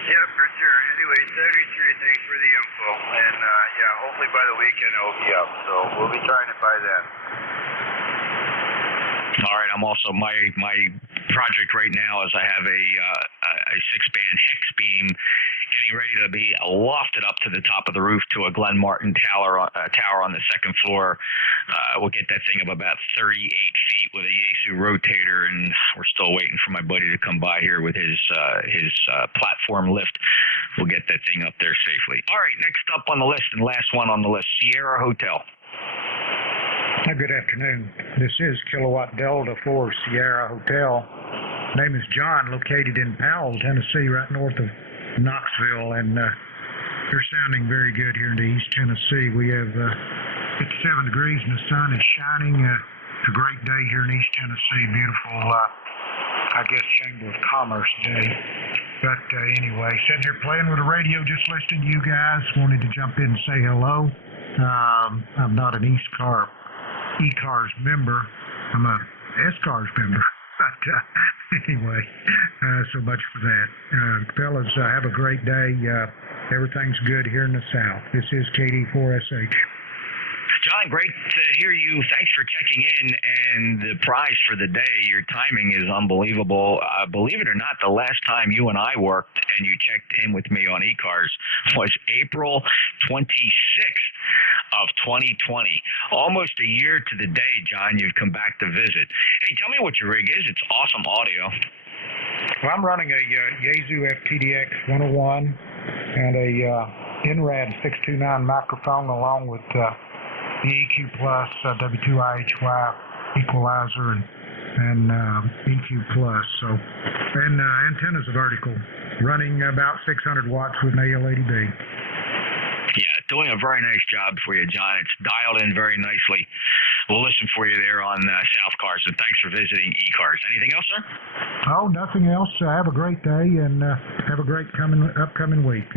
Yeah, for sure. Anyway, 73, thanks for the info. And, yeah, hopefully by the weekend it'll be up. So we'll be trying it by then. All right, I'm also, my project right now is I have a 6-band hex beam getting ready to be lofted up to the top of the roof to a Glen Martin tower on the second floor. We'll get that thing up about 38 feet with a Yaesu rotator, and we're still waiting for my buddy to come by here with his platform lift. We'll get that thing up there safely. All right, next up on the list and last one on the list, Sierra Hotel. Good afternoon. This is Kilowatt Delta for Sierra Hotel. Name is John, located in Powell, Tennessee, right north of Knoxville, and you're sounding very good here in East Tennessee. We have 57 degrees and the sun is shining. It's a great day here in East Tennessee. Beautiful, I guess, Chamber of Commerce day. But anyway, sitting here playing with the radio, just listening to you guys. Wanted to jump in and say hello. I'm not an ECARS member. I'm a ECARS member. But anyway, so much for that. Fellas, have a great day. Everything's good here in the South. This is KD4SH. John, great to hear you. Thanks for checking in. And the prize for the day, your timing is unbelievable. Believe it or not, the last time you and I worked and you checked in with me on ECARS was April 26th of 2020. Almost a year to the day, John, you've come back to visit. Hey, tell me what your rig is. It's awesome audio. Well, I'm running a Yaesu FTDX 101 and a NRAD 629 microphone along with the EQ Plus W2IHY equalizer and EQ Plus. So, and antennas are vertical, running about 600 watts with an AL80B. Yeah, doing a very nice job for you, John. It's dialed in very nicely. We'll listen for you there on South Cars, and thanks for visiting ECARS. Anything else, sir? Oh, nothing else. Have a great day, and have a great upcoming week.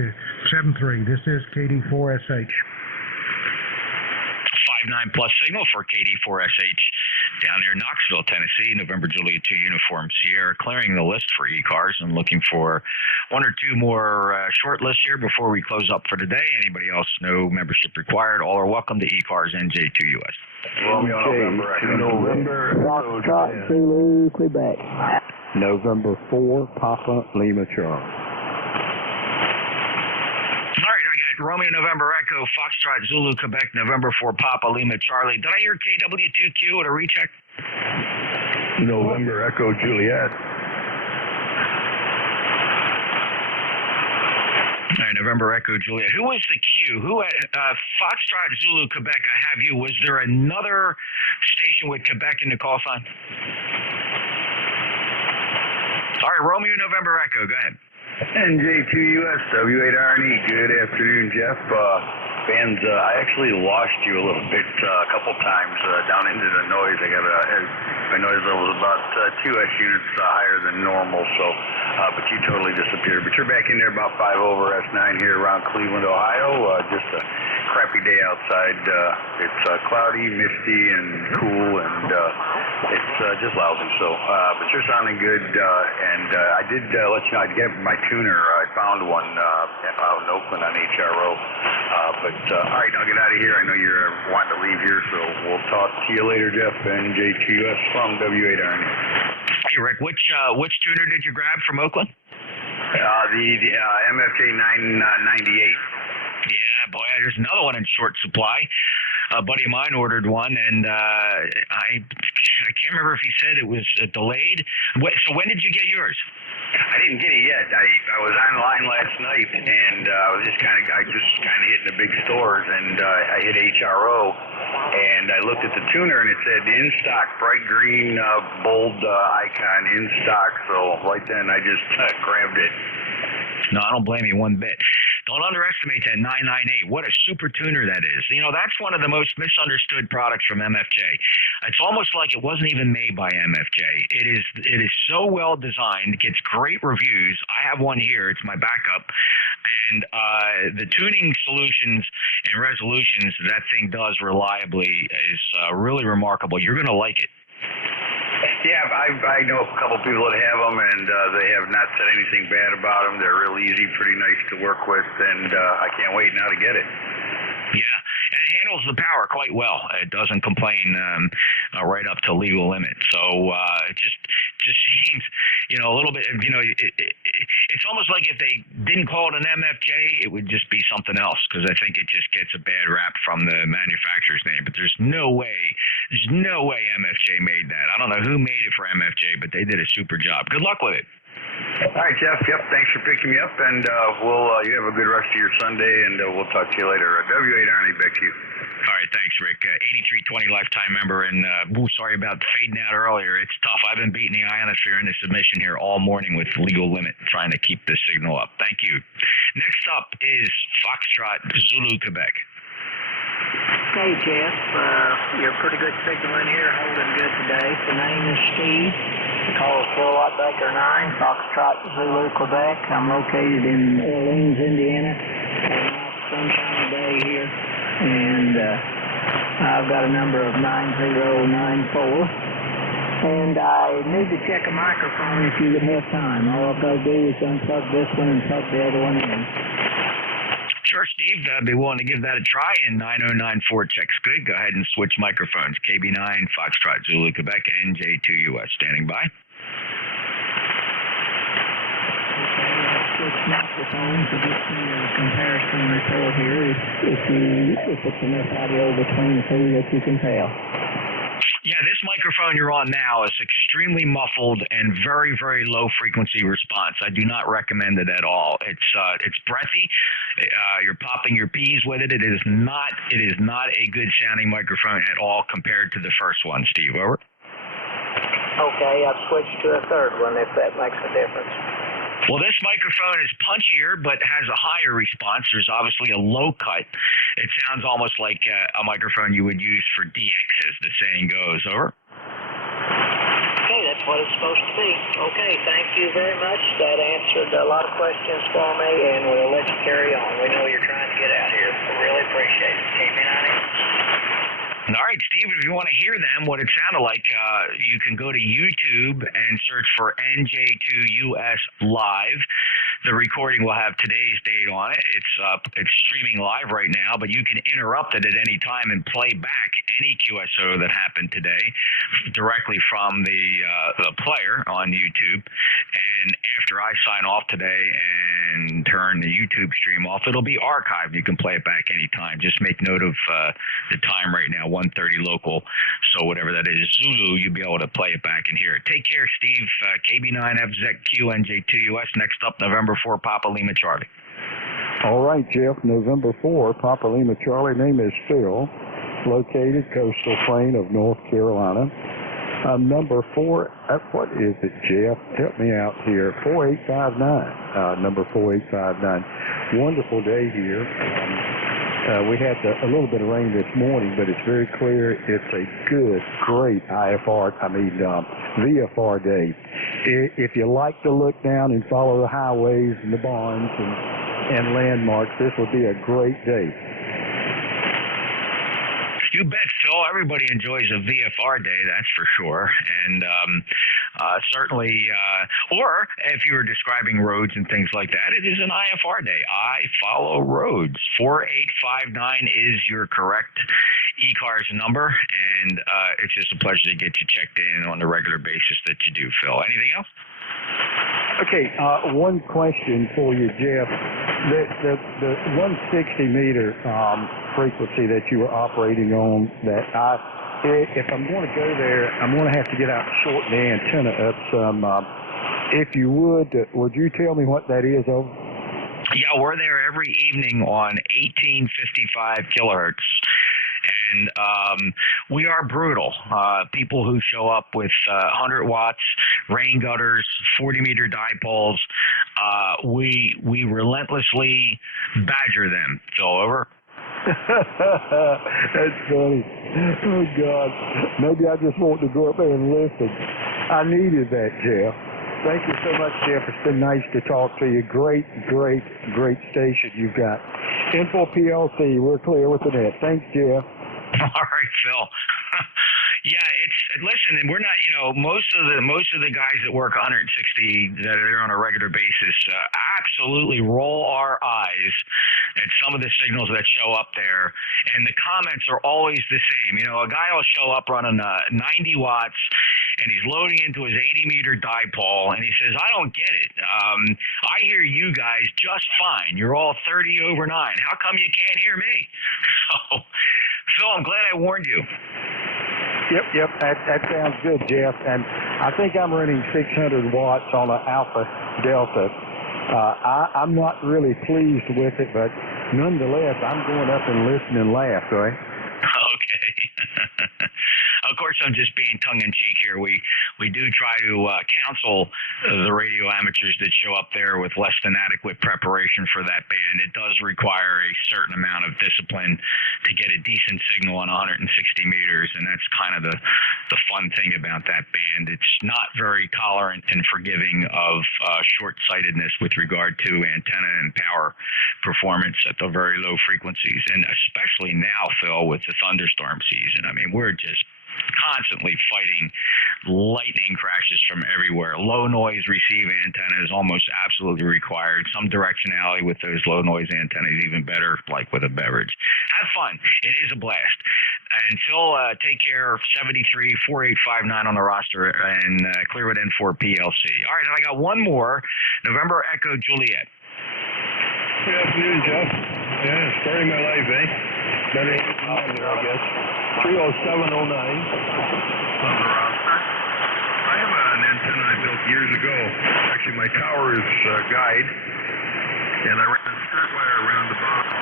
7-3, this is KD4SH. 5-9 plus signal for KD4SH down there in Knoxville, Tennessee, November Juliet 2 uniform Sierra, clearing the list for ECARS and looking for one or two more short lists here before we close up for today. Anybody else, no membership required. All are welcome to ECARS NJ2US. November Foxtrot Zulu, Quebec. November 4, Papa Lima Charlie. Romeo November Echo, Foxtrot Zulu, Quebec, November 4, Papa Lima Charlie. Did I hear KW2Q at a recheck? November Echo Juliet. All right, November Echo Juliet. Who was the Q? Foxtrot Zulu, Quebec, I have you. Was there another station with Quebec in the call sign? All right, Romeo November Echo, go ahead. NJ2US W8RNE. Good afternoon, Jeff. Fans, I actually lost you a little bit a couple times down into the noise. My noise level is about 2S units higher than normal, so but you totally disappeared. But you're back in there about 5 over S9 here around Cleveland, Ohio. Just a crappy day outside. It's cloudy, misty, and cool, and it's just lousy. So, but you're sounding good. And I did let you know I'd get my tuner. I found one out in Oakland on HRO. But all right, I'll get out of here. I know you're wanting to leave here, so we'll talk to you later, Jeff. NJ2US from W8RNE. Hey, Rick, which tuner did you grab from Oakland? The MFJ 998. Yeah, boy, there's another one in short supply. A buddy of mine ordered one, and I can't remember if he said it was delayed. So when did you get yours? I didn't get it yet. I was online last night, and I was just kind of hitting the big stores, and I hit HRO, and I looked at the tuner, and it said in stock, bright green, bold icon in stock. So right then, I just grabbed it. No, I don't blame you one bit. Don't underestimate that 998. What a super tuner that is. You know, that's one of the most misunderstood products from MFJ. It's almost like it wasn't even made by MFJ. It is so well designed, gets great reviews. I have one here. It's my backup. And the tuning solutions and resolutions that thing does reliably is really remarkable. You're going to like it. Yeah, I know a couple people that have them, and they have not said anything bad about them. They're real easy, pretty nice to work with, and I can't wait now to get it. Yeah, and it handles the power quite well. It doesn't complain right up to legal limit. So it just seems, a little bit, it's almost like if they didn't call it an MFJ, it would just be something else, because I think it just gets a bad rap from the manufacturer's name. But there's no way MFJ made that. I don't know who made it for MFJ, but they did a super job. Good luck with it. All right, Jeff. Yep, thanks for picking me up, and you have a good rest of your Sunday, and we'll talk to you later. W8RNE, back to you. All right, thanks, Rick. 8320 lifetime member, and sorry about fading out earlier. It's tough. I've been beating the ionosphere in the submission here all morning with legal limit, trying to keep the signal up. Thank you. Next up is Foxtrot Zulu, Quebec. Hey, Jeff. You're a pretty good signal in here, holding good today. The name is Steve. The call is Kilowatt Baker 9, Foxtrot Zulu, Quebec. I'm located in Orleans, Indiana. Nice sunshiny day here. And I've got a number of 9094. And I need to check a microphone if you would have time. All I've got to do is unplug this one and plug the other one in. Sure, Steve. I'd be willing to give that a try, and 9094 checks good. Go ahead and switch microphones. KB9, Foxtrot, Zulu, Quebec, NJ2US. Standing by. Switch microphones to get the comparison report here if it's enough audio between the two that you can tell. Yeah, this microphone you're on now is extremely muffled and very, very low frequency response. I do not recommend it at all. It's breathy. You're popping your peas with it. It is not a good sounding microphone at all compared to the first one, Steve. Over. Okay, I've switched to a third one if that makes a difference. Well, this microphone is punchier, but has a higher response. There's obviously a low cut. It sounds almost like a microphone you would use for DX, as the saying goes. Over. Okay, that's what it's supposed to be. Okay, thank you very much. That answered a lot of questions for me, and we'll let you carry on. We know you're trying to get out here. We really appreciate it. All right, Steve, if you want to hear them, what it sounded like, you can go to YouTube and search for NJ2US Live. The recording will have today's date on it. It's streaming live right now, but you can interrupt it at any time and play back any QSO that happened today directly from the player on YouTube. And after I sign off today and turn the YouTube stream off, it'll be archived. You can play it back anytime. Just make note of the time right now, 1:30 local. So whatever that is, Zulu, you'll be able to play it back and hear it. Take care, Steve. KB9FZQ NJ2US. Next up, November 4, Papa Lima Charlie. All right, Jeff. November 4, Papa Lima Charlie. Name is Phil. Located coastal plain of North Carolina. Number 4, what is it, Jeff? Help me out here. 4859, number 4859. Wonderful day here. We had a little bit of rain this morning, but it's very clear. It's a good, great VFR day. If you like to look down and follow the highways and the barns and landmarks, this will be a great day. You bet, Phil. Everybody enjoys a VFR day, that's for sure. And certainly, or if you were describing roads and things like that, it is an IFR day. I follow roads. 4859 is your correct ECARS number, and it's just a pleasure to get you checked in on the regular basis that you do, Phil. Anything else? Okay, one question for you, Jeff. The 160 meter frequency that you were operating on, if I'm going to go there, I'm going to have to get out and shorten the antenna up some. If you would you tell me what that is, over? Yeah, we're there every evening on 1855 kilohertz. And we are brutal. People who show up with 100 watts, rain gutters, 40-meter dipoles, we relentlessly badger them. Phil, over. That's funny. Oh, God. Maybe I just want to go up there and listen. I needed that, Jeff. Thank you so much, Jeff. It's been nice to talk to you. Great station you've got. Info PLC, we're clear with the net. Thanks, Jeff. All right, Phil. Yeah, listen, and we're not, most of the guys that work 160 that are on a regular basis absolutely roll our eyes at some of the signals that show up there, and the comments are always the same. A guy will show up running 90 watts, and he's loading into his 80-meter dipole, and he says, I don't get it. I hear you guys just fine. You're all 30 over 9. How come you can't hear me? So, Phil, I'm glad I warned you. Yep, that sounds good, Jeff. And I think I'm running 600 watts on an Alpha Delta. I'm not really pleased with it, but nonetheless, I'm going up and listen and laugh, right? Okay. Of course, I'm just being tongue-in-cheek here. We do try to counsel the radio amateurs that show up there with less than adequate preparation for that band. It does require a certain amount of discipline to get a decent signal on 160 meters, and that's kind of the fun thing about that band. It's not very tolerant and forgiving of short-sightedness with regard to antenna and power performance at the very low frequencies, and especially now, Phil, with the thunderstorm season. I mean, we're just constantly fighting lightning crashes from everywhere. Low noise receive antenna is almost absolutely required. Some directionality with those low noise antennas, even better, like with a beverage. Have fun. It is a blast. And Phil, take care. 73-4859 on the roster, and clear it in for PLC. All right, and I got one more. November Echo Juliet. Good afternoon, Jeff. Yeah, story of my life, eh? Better I guess. 30709. On the roster. I have an antenna I built years ago. Actually, my tower is guide, and I ran a skirt wire around the bottom.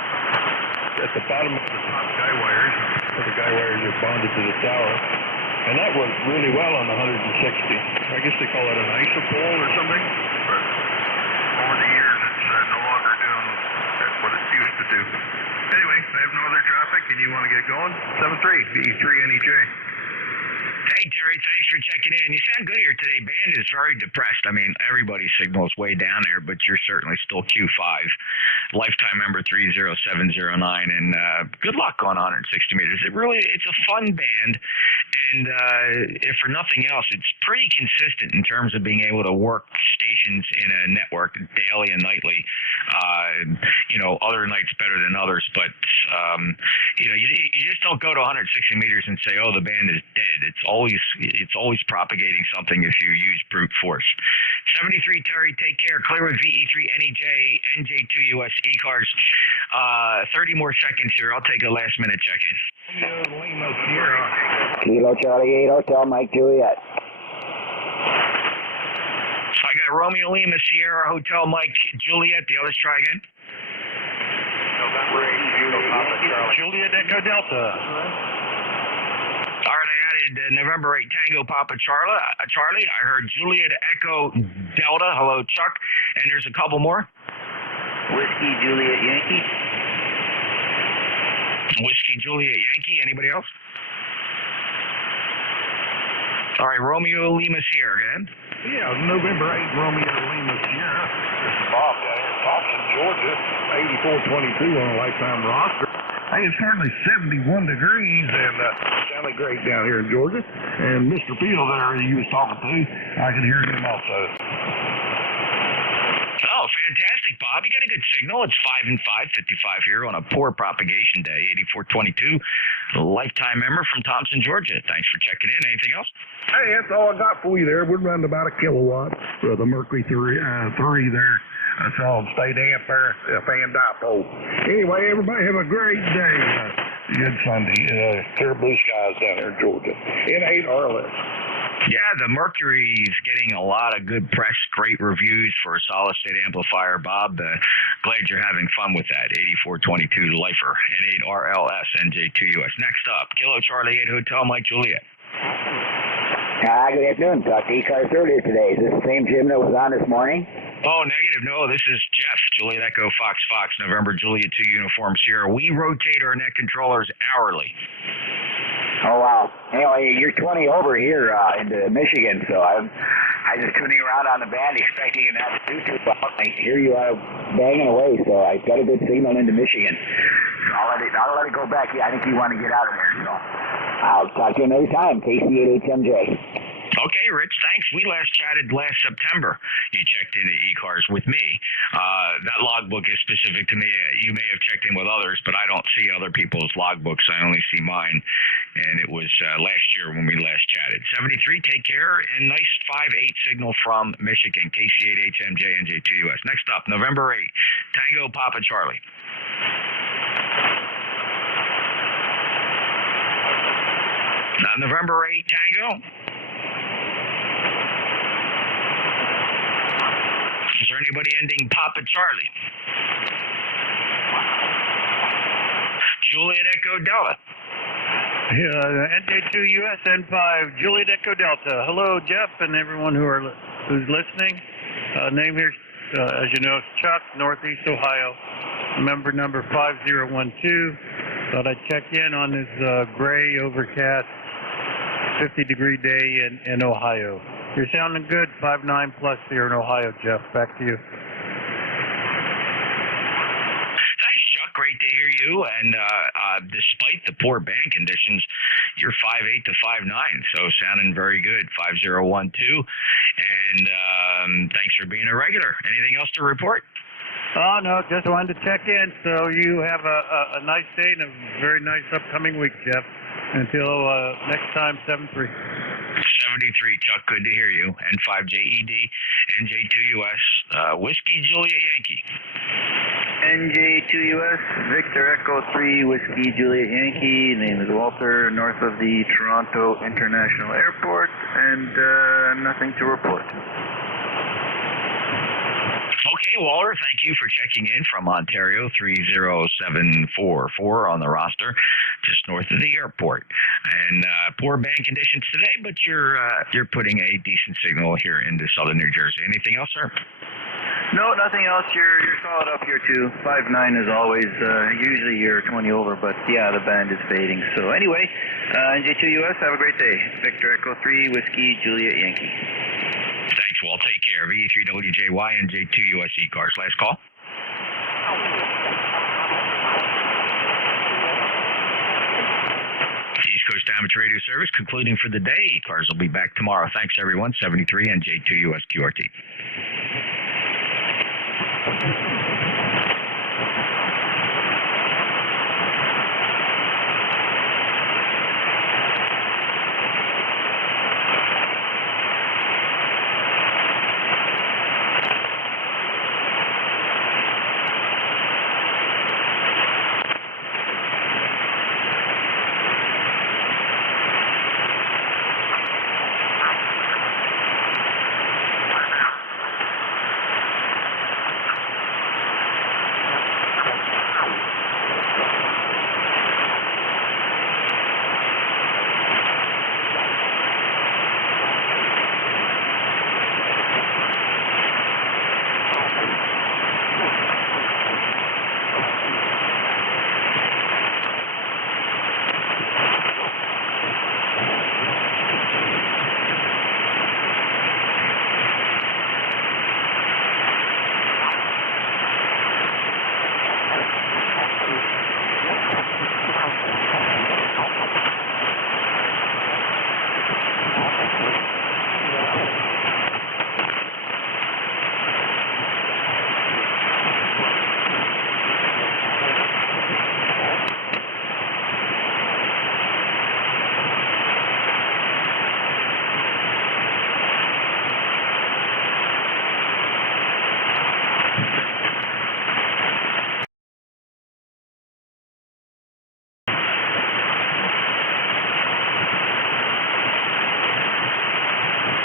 At the bottom of the top guy wires, where the guy wires are bonded to the tower. And that worked really well on the 160. I guess they call it an isopole or something. But over the years, it's no longer doing what it used to do. Anyway, I have no other traffic, and you want to get going? 73-B3-NEJ. Hey, Terry, thanks for checking in. You sound good here today. Band is very depressed. I mean, everybody's signal's way down there, but you're certainly still Q5. Lifetime member 30709, and good luck on 160 meters. It's a fun band, and if for nothing else, it's pretty consistent in terms of being able to work stations in a network daily and nightly. Other nights better than others, but you just don't go to 160 meters and say, oh, the band is dead. It's always propagating something if you use brute force. 73 Terry, take care. Clear with VE3 NEJ, NJ2US ECARS. 30 more seconds here. I'll take a last minute check-in. Kilo Charlie 8 Hotel Mike Juliet. I got Romeo Lima Sierra Hotel Mike Juliet. The others try again. November 8 Juliet Echo Delta. All right, I got November 8 Tango Papa Charlie. I heard Juliet Echo Delta. Hello, Chuck. And there's a couple more. Whiskey Juliet Yankee. Whiskey Juliet Yankee. Anybody else? All right, Romeo Lima Sierra again. Yeah, November 8th, Romeo Lima Sierra. This is Bob down here in Thompson, Georgia. 8422 on a lifetime roster. Hey, it's currently 71 degrees and sounding great down here in Georgia. And Mr. Peel there you was talking to, I can hear him also. Oh, fantastic, Bob. You got a good signal. It's 5 and 5, 55 here on a poor propagation day, 8422. Lifetime member from Thompson, Georgia. Thanks for checking in. Anything else? Hey, that's all I got for you there. We're running about a kilowatt for the Mercury 3 there. That's all state amp there, fan dipole. Anyway, everybody have a great day. Good Sunday. Clear blue skies down there in Georgia. N8 RLS. Yeah, the Mercury's getting a lot of good press, great reviews for a solid state amplifier, Bob. Glad you're having fun with that. 8422 Lifer, N8 RLS, NJ2US. Next up, Kilo Charlie 8 Hotel Mike Juliet. Good afternoon. Talked to ECARS earlier today. Is this the same Jim that was on this morning? Oh, negative. No, this is Jeff. Juliet Echo Fox, November Juliet 2 Uniform Sierra. We rotate our net controllers hourly. Oh, wow. Anyway, you're 20 over here into Michigan, so I just tuning around on the band expecting it not to do too well. I hear you are banging away, so I got a good signal into Michigan. So I'll let it go back. Yeah, I think you want to get out of there, so I'll talk to you another time. KC88HMJ. Okay, Rich, thanks. We last chatted last September. You checked in at ECARS with me. That logbook is specific to me. You may have checked in with others, but I don't see other people's logbooks. I only see mine. And it was last year when we last chatted. 73, take care. And nice 5-8 signal from Michigan, KC8HMJ, NJ2US. Next up, November 8, Tango Papa Charlie. November 8, Tango. Is there anybody ending Papa Charlie? Juliet Echo Delta. NJ2US N5, Juliet Echo Delta. Hello, Jeff, and everyone who's listening. Name here, as you know, is Chuck, Northeast Ohio. Member number 5012. Thought I'd check in on this gray, overcast, 50-degree day in Ohio. You're sounding good, 5.9 plus here in Ohio, Jeff. Back to you. Thanks, Chuck. Great to hear you. And despite the poor band conditions, you're 5.8 to 5.9, so sounding very good, 5012. And thanks for being a regular. Anything else to report? Oh, no, just wanted to check in. So you have a nice day and a very nice upcoming week, Jeff. Until next time, 73. 73, Chuck, good to hear you. N5JED, NJ2US, Whiskey Juliet Yankee. NJ2US, Victor Echo 3, Whiskey Juliet Yankee. Name is Walter, north of the Toronto International Airport, and nothing to report. Okay, Walter, thank you for checking in from Ontario, 30744 on the roster, just north of the airport. And poor band conditions today, but you're putting a decent signal here into southern New Jersey. Anything else, sir? No, nothing else. You're solid up here too. 5.9 as always. Usually you're 20 over, but yeah, the band is fading. So anyway, NJ2US, have a great day. Victor Echo 3, Whiskey Juliet Yankee. Thanks, Walt. Take care. VE3WJY and NJ2US ECARS. Last call. East Coast Amateur Radio Service concluding for the day. ECARS will be back tomorrow. Thanks, everyone. 73 NJ2US QRT.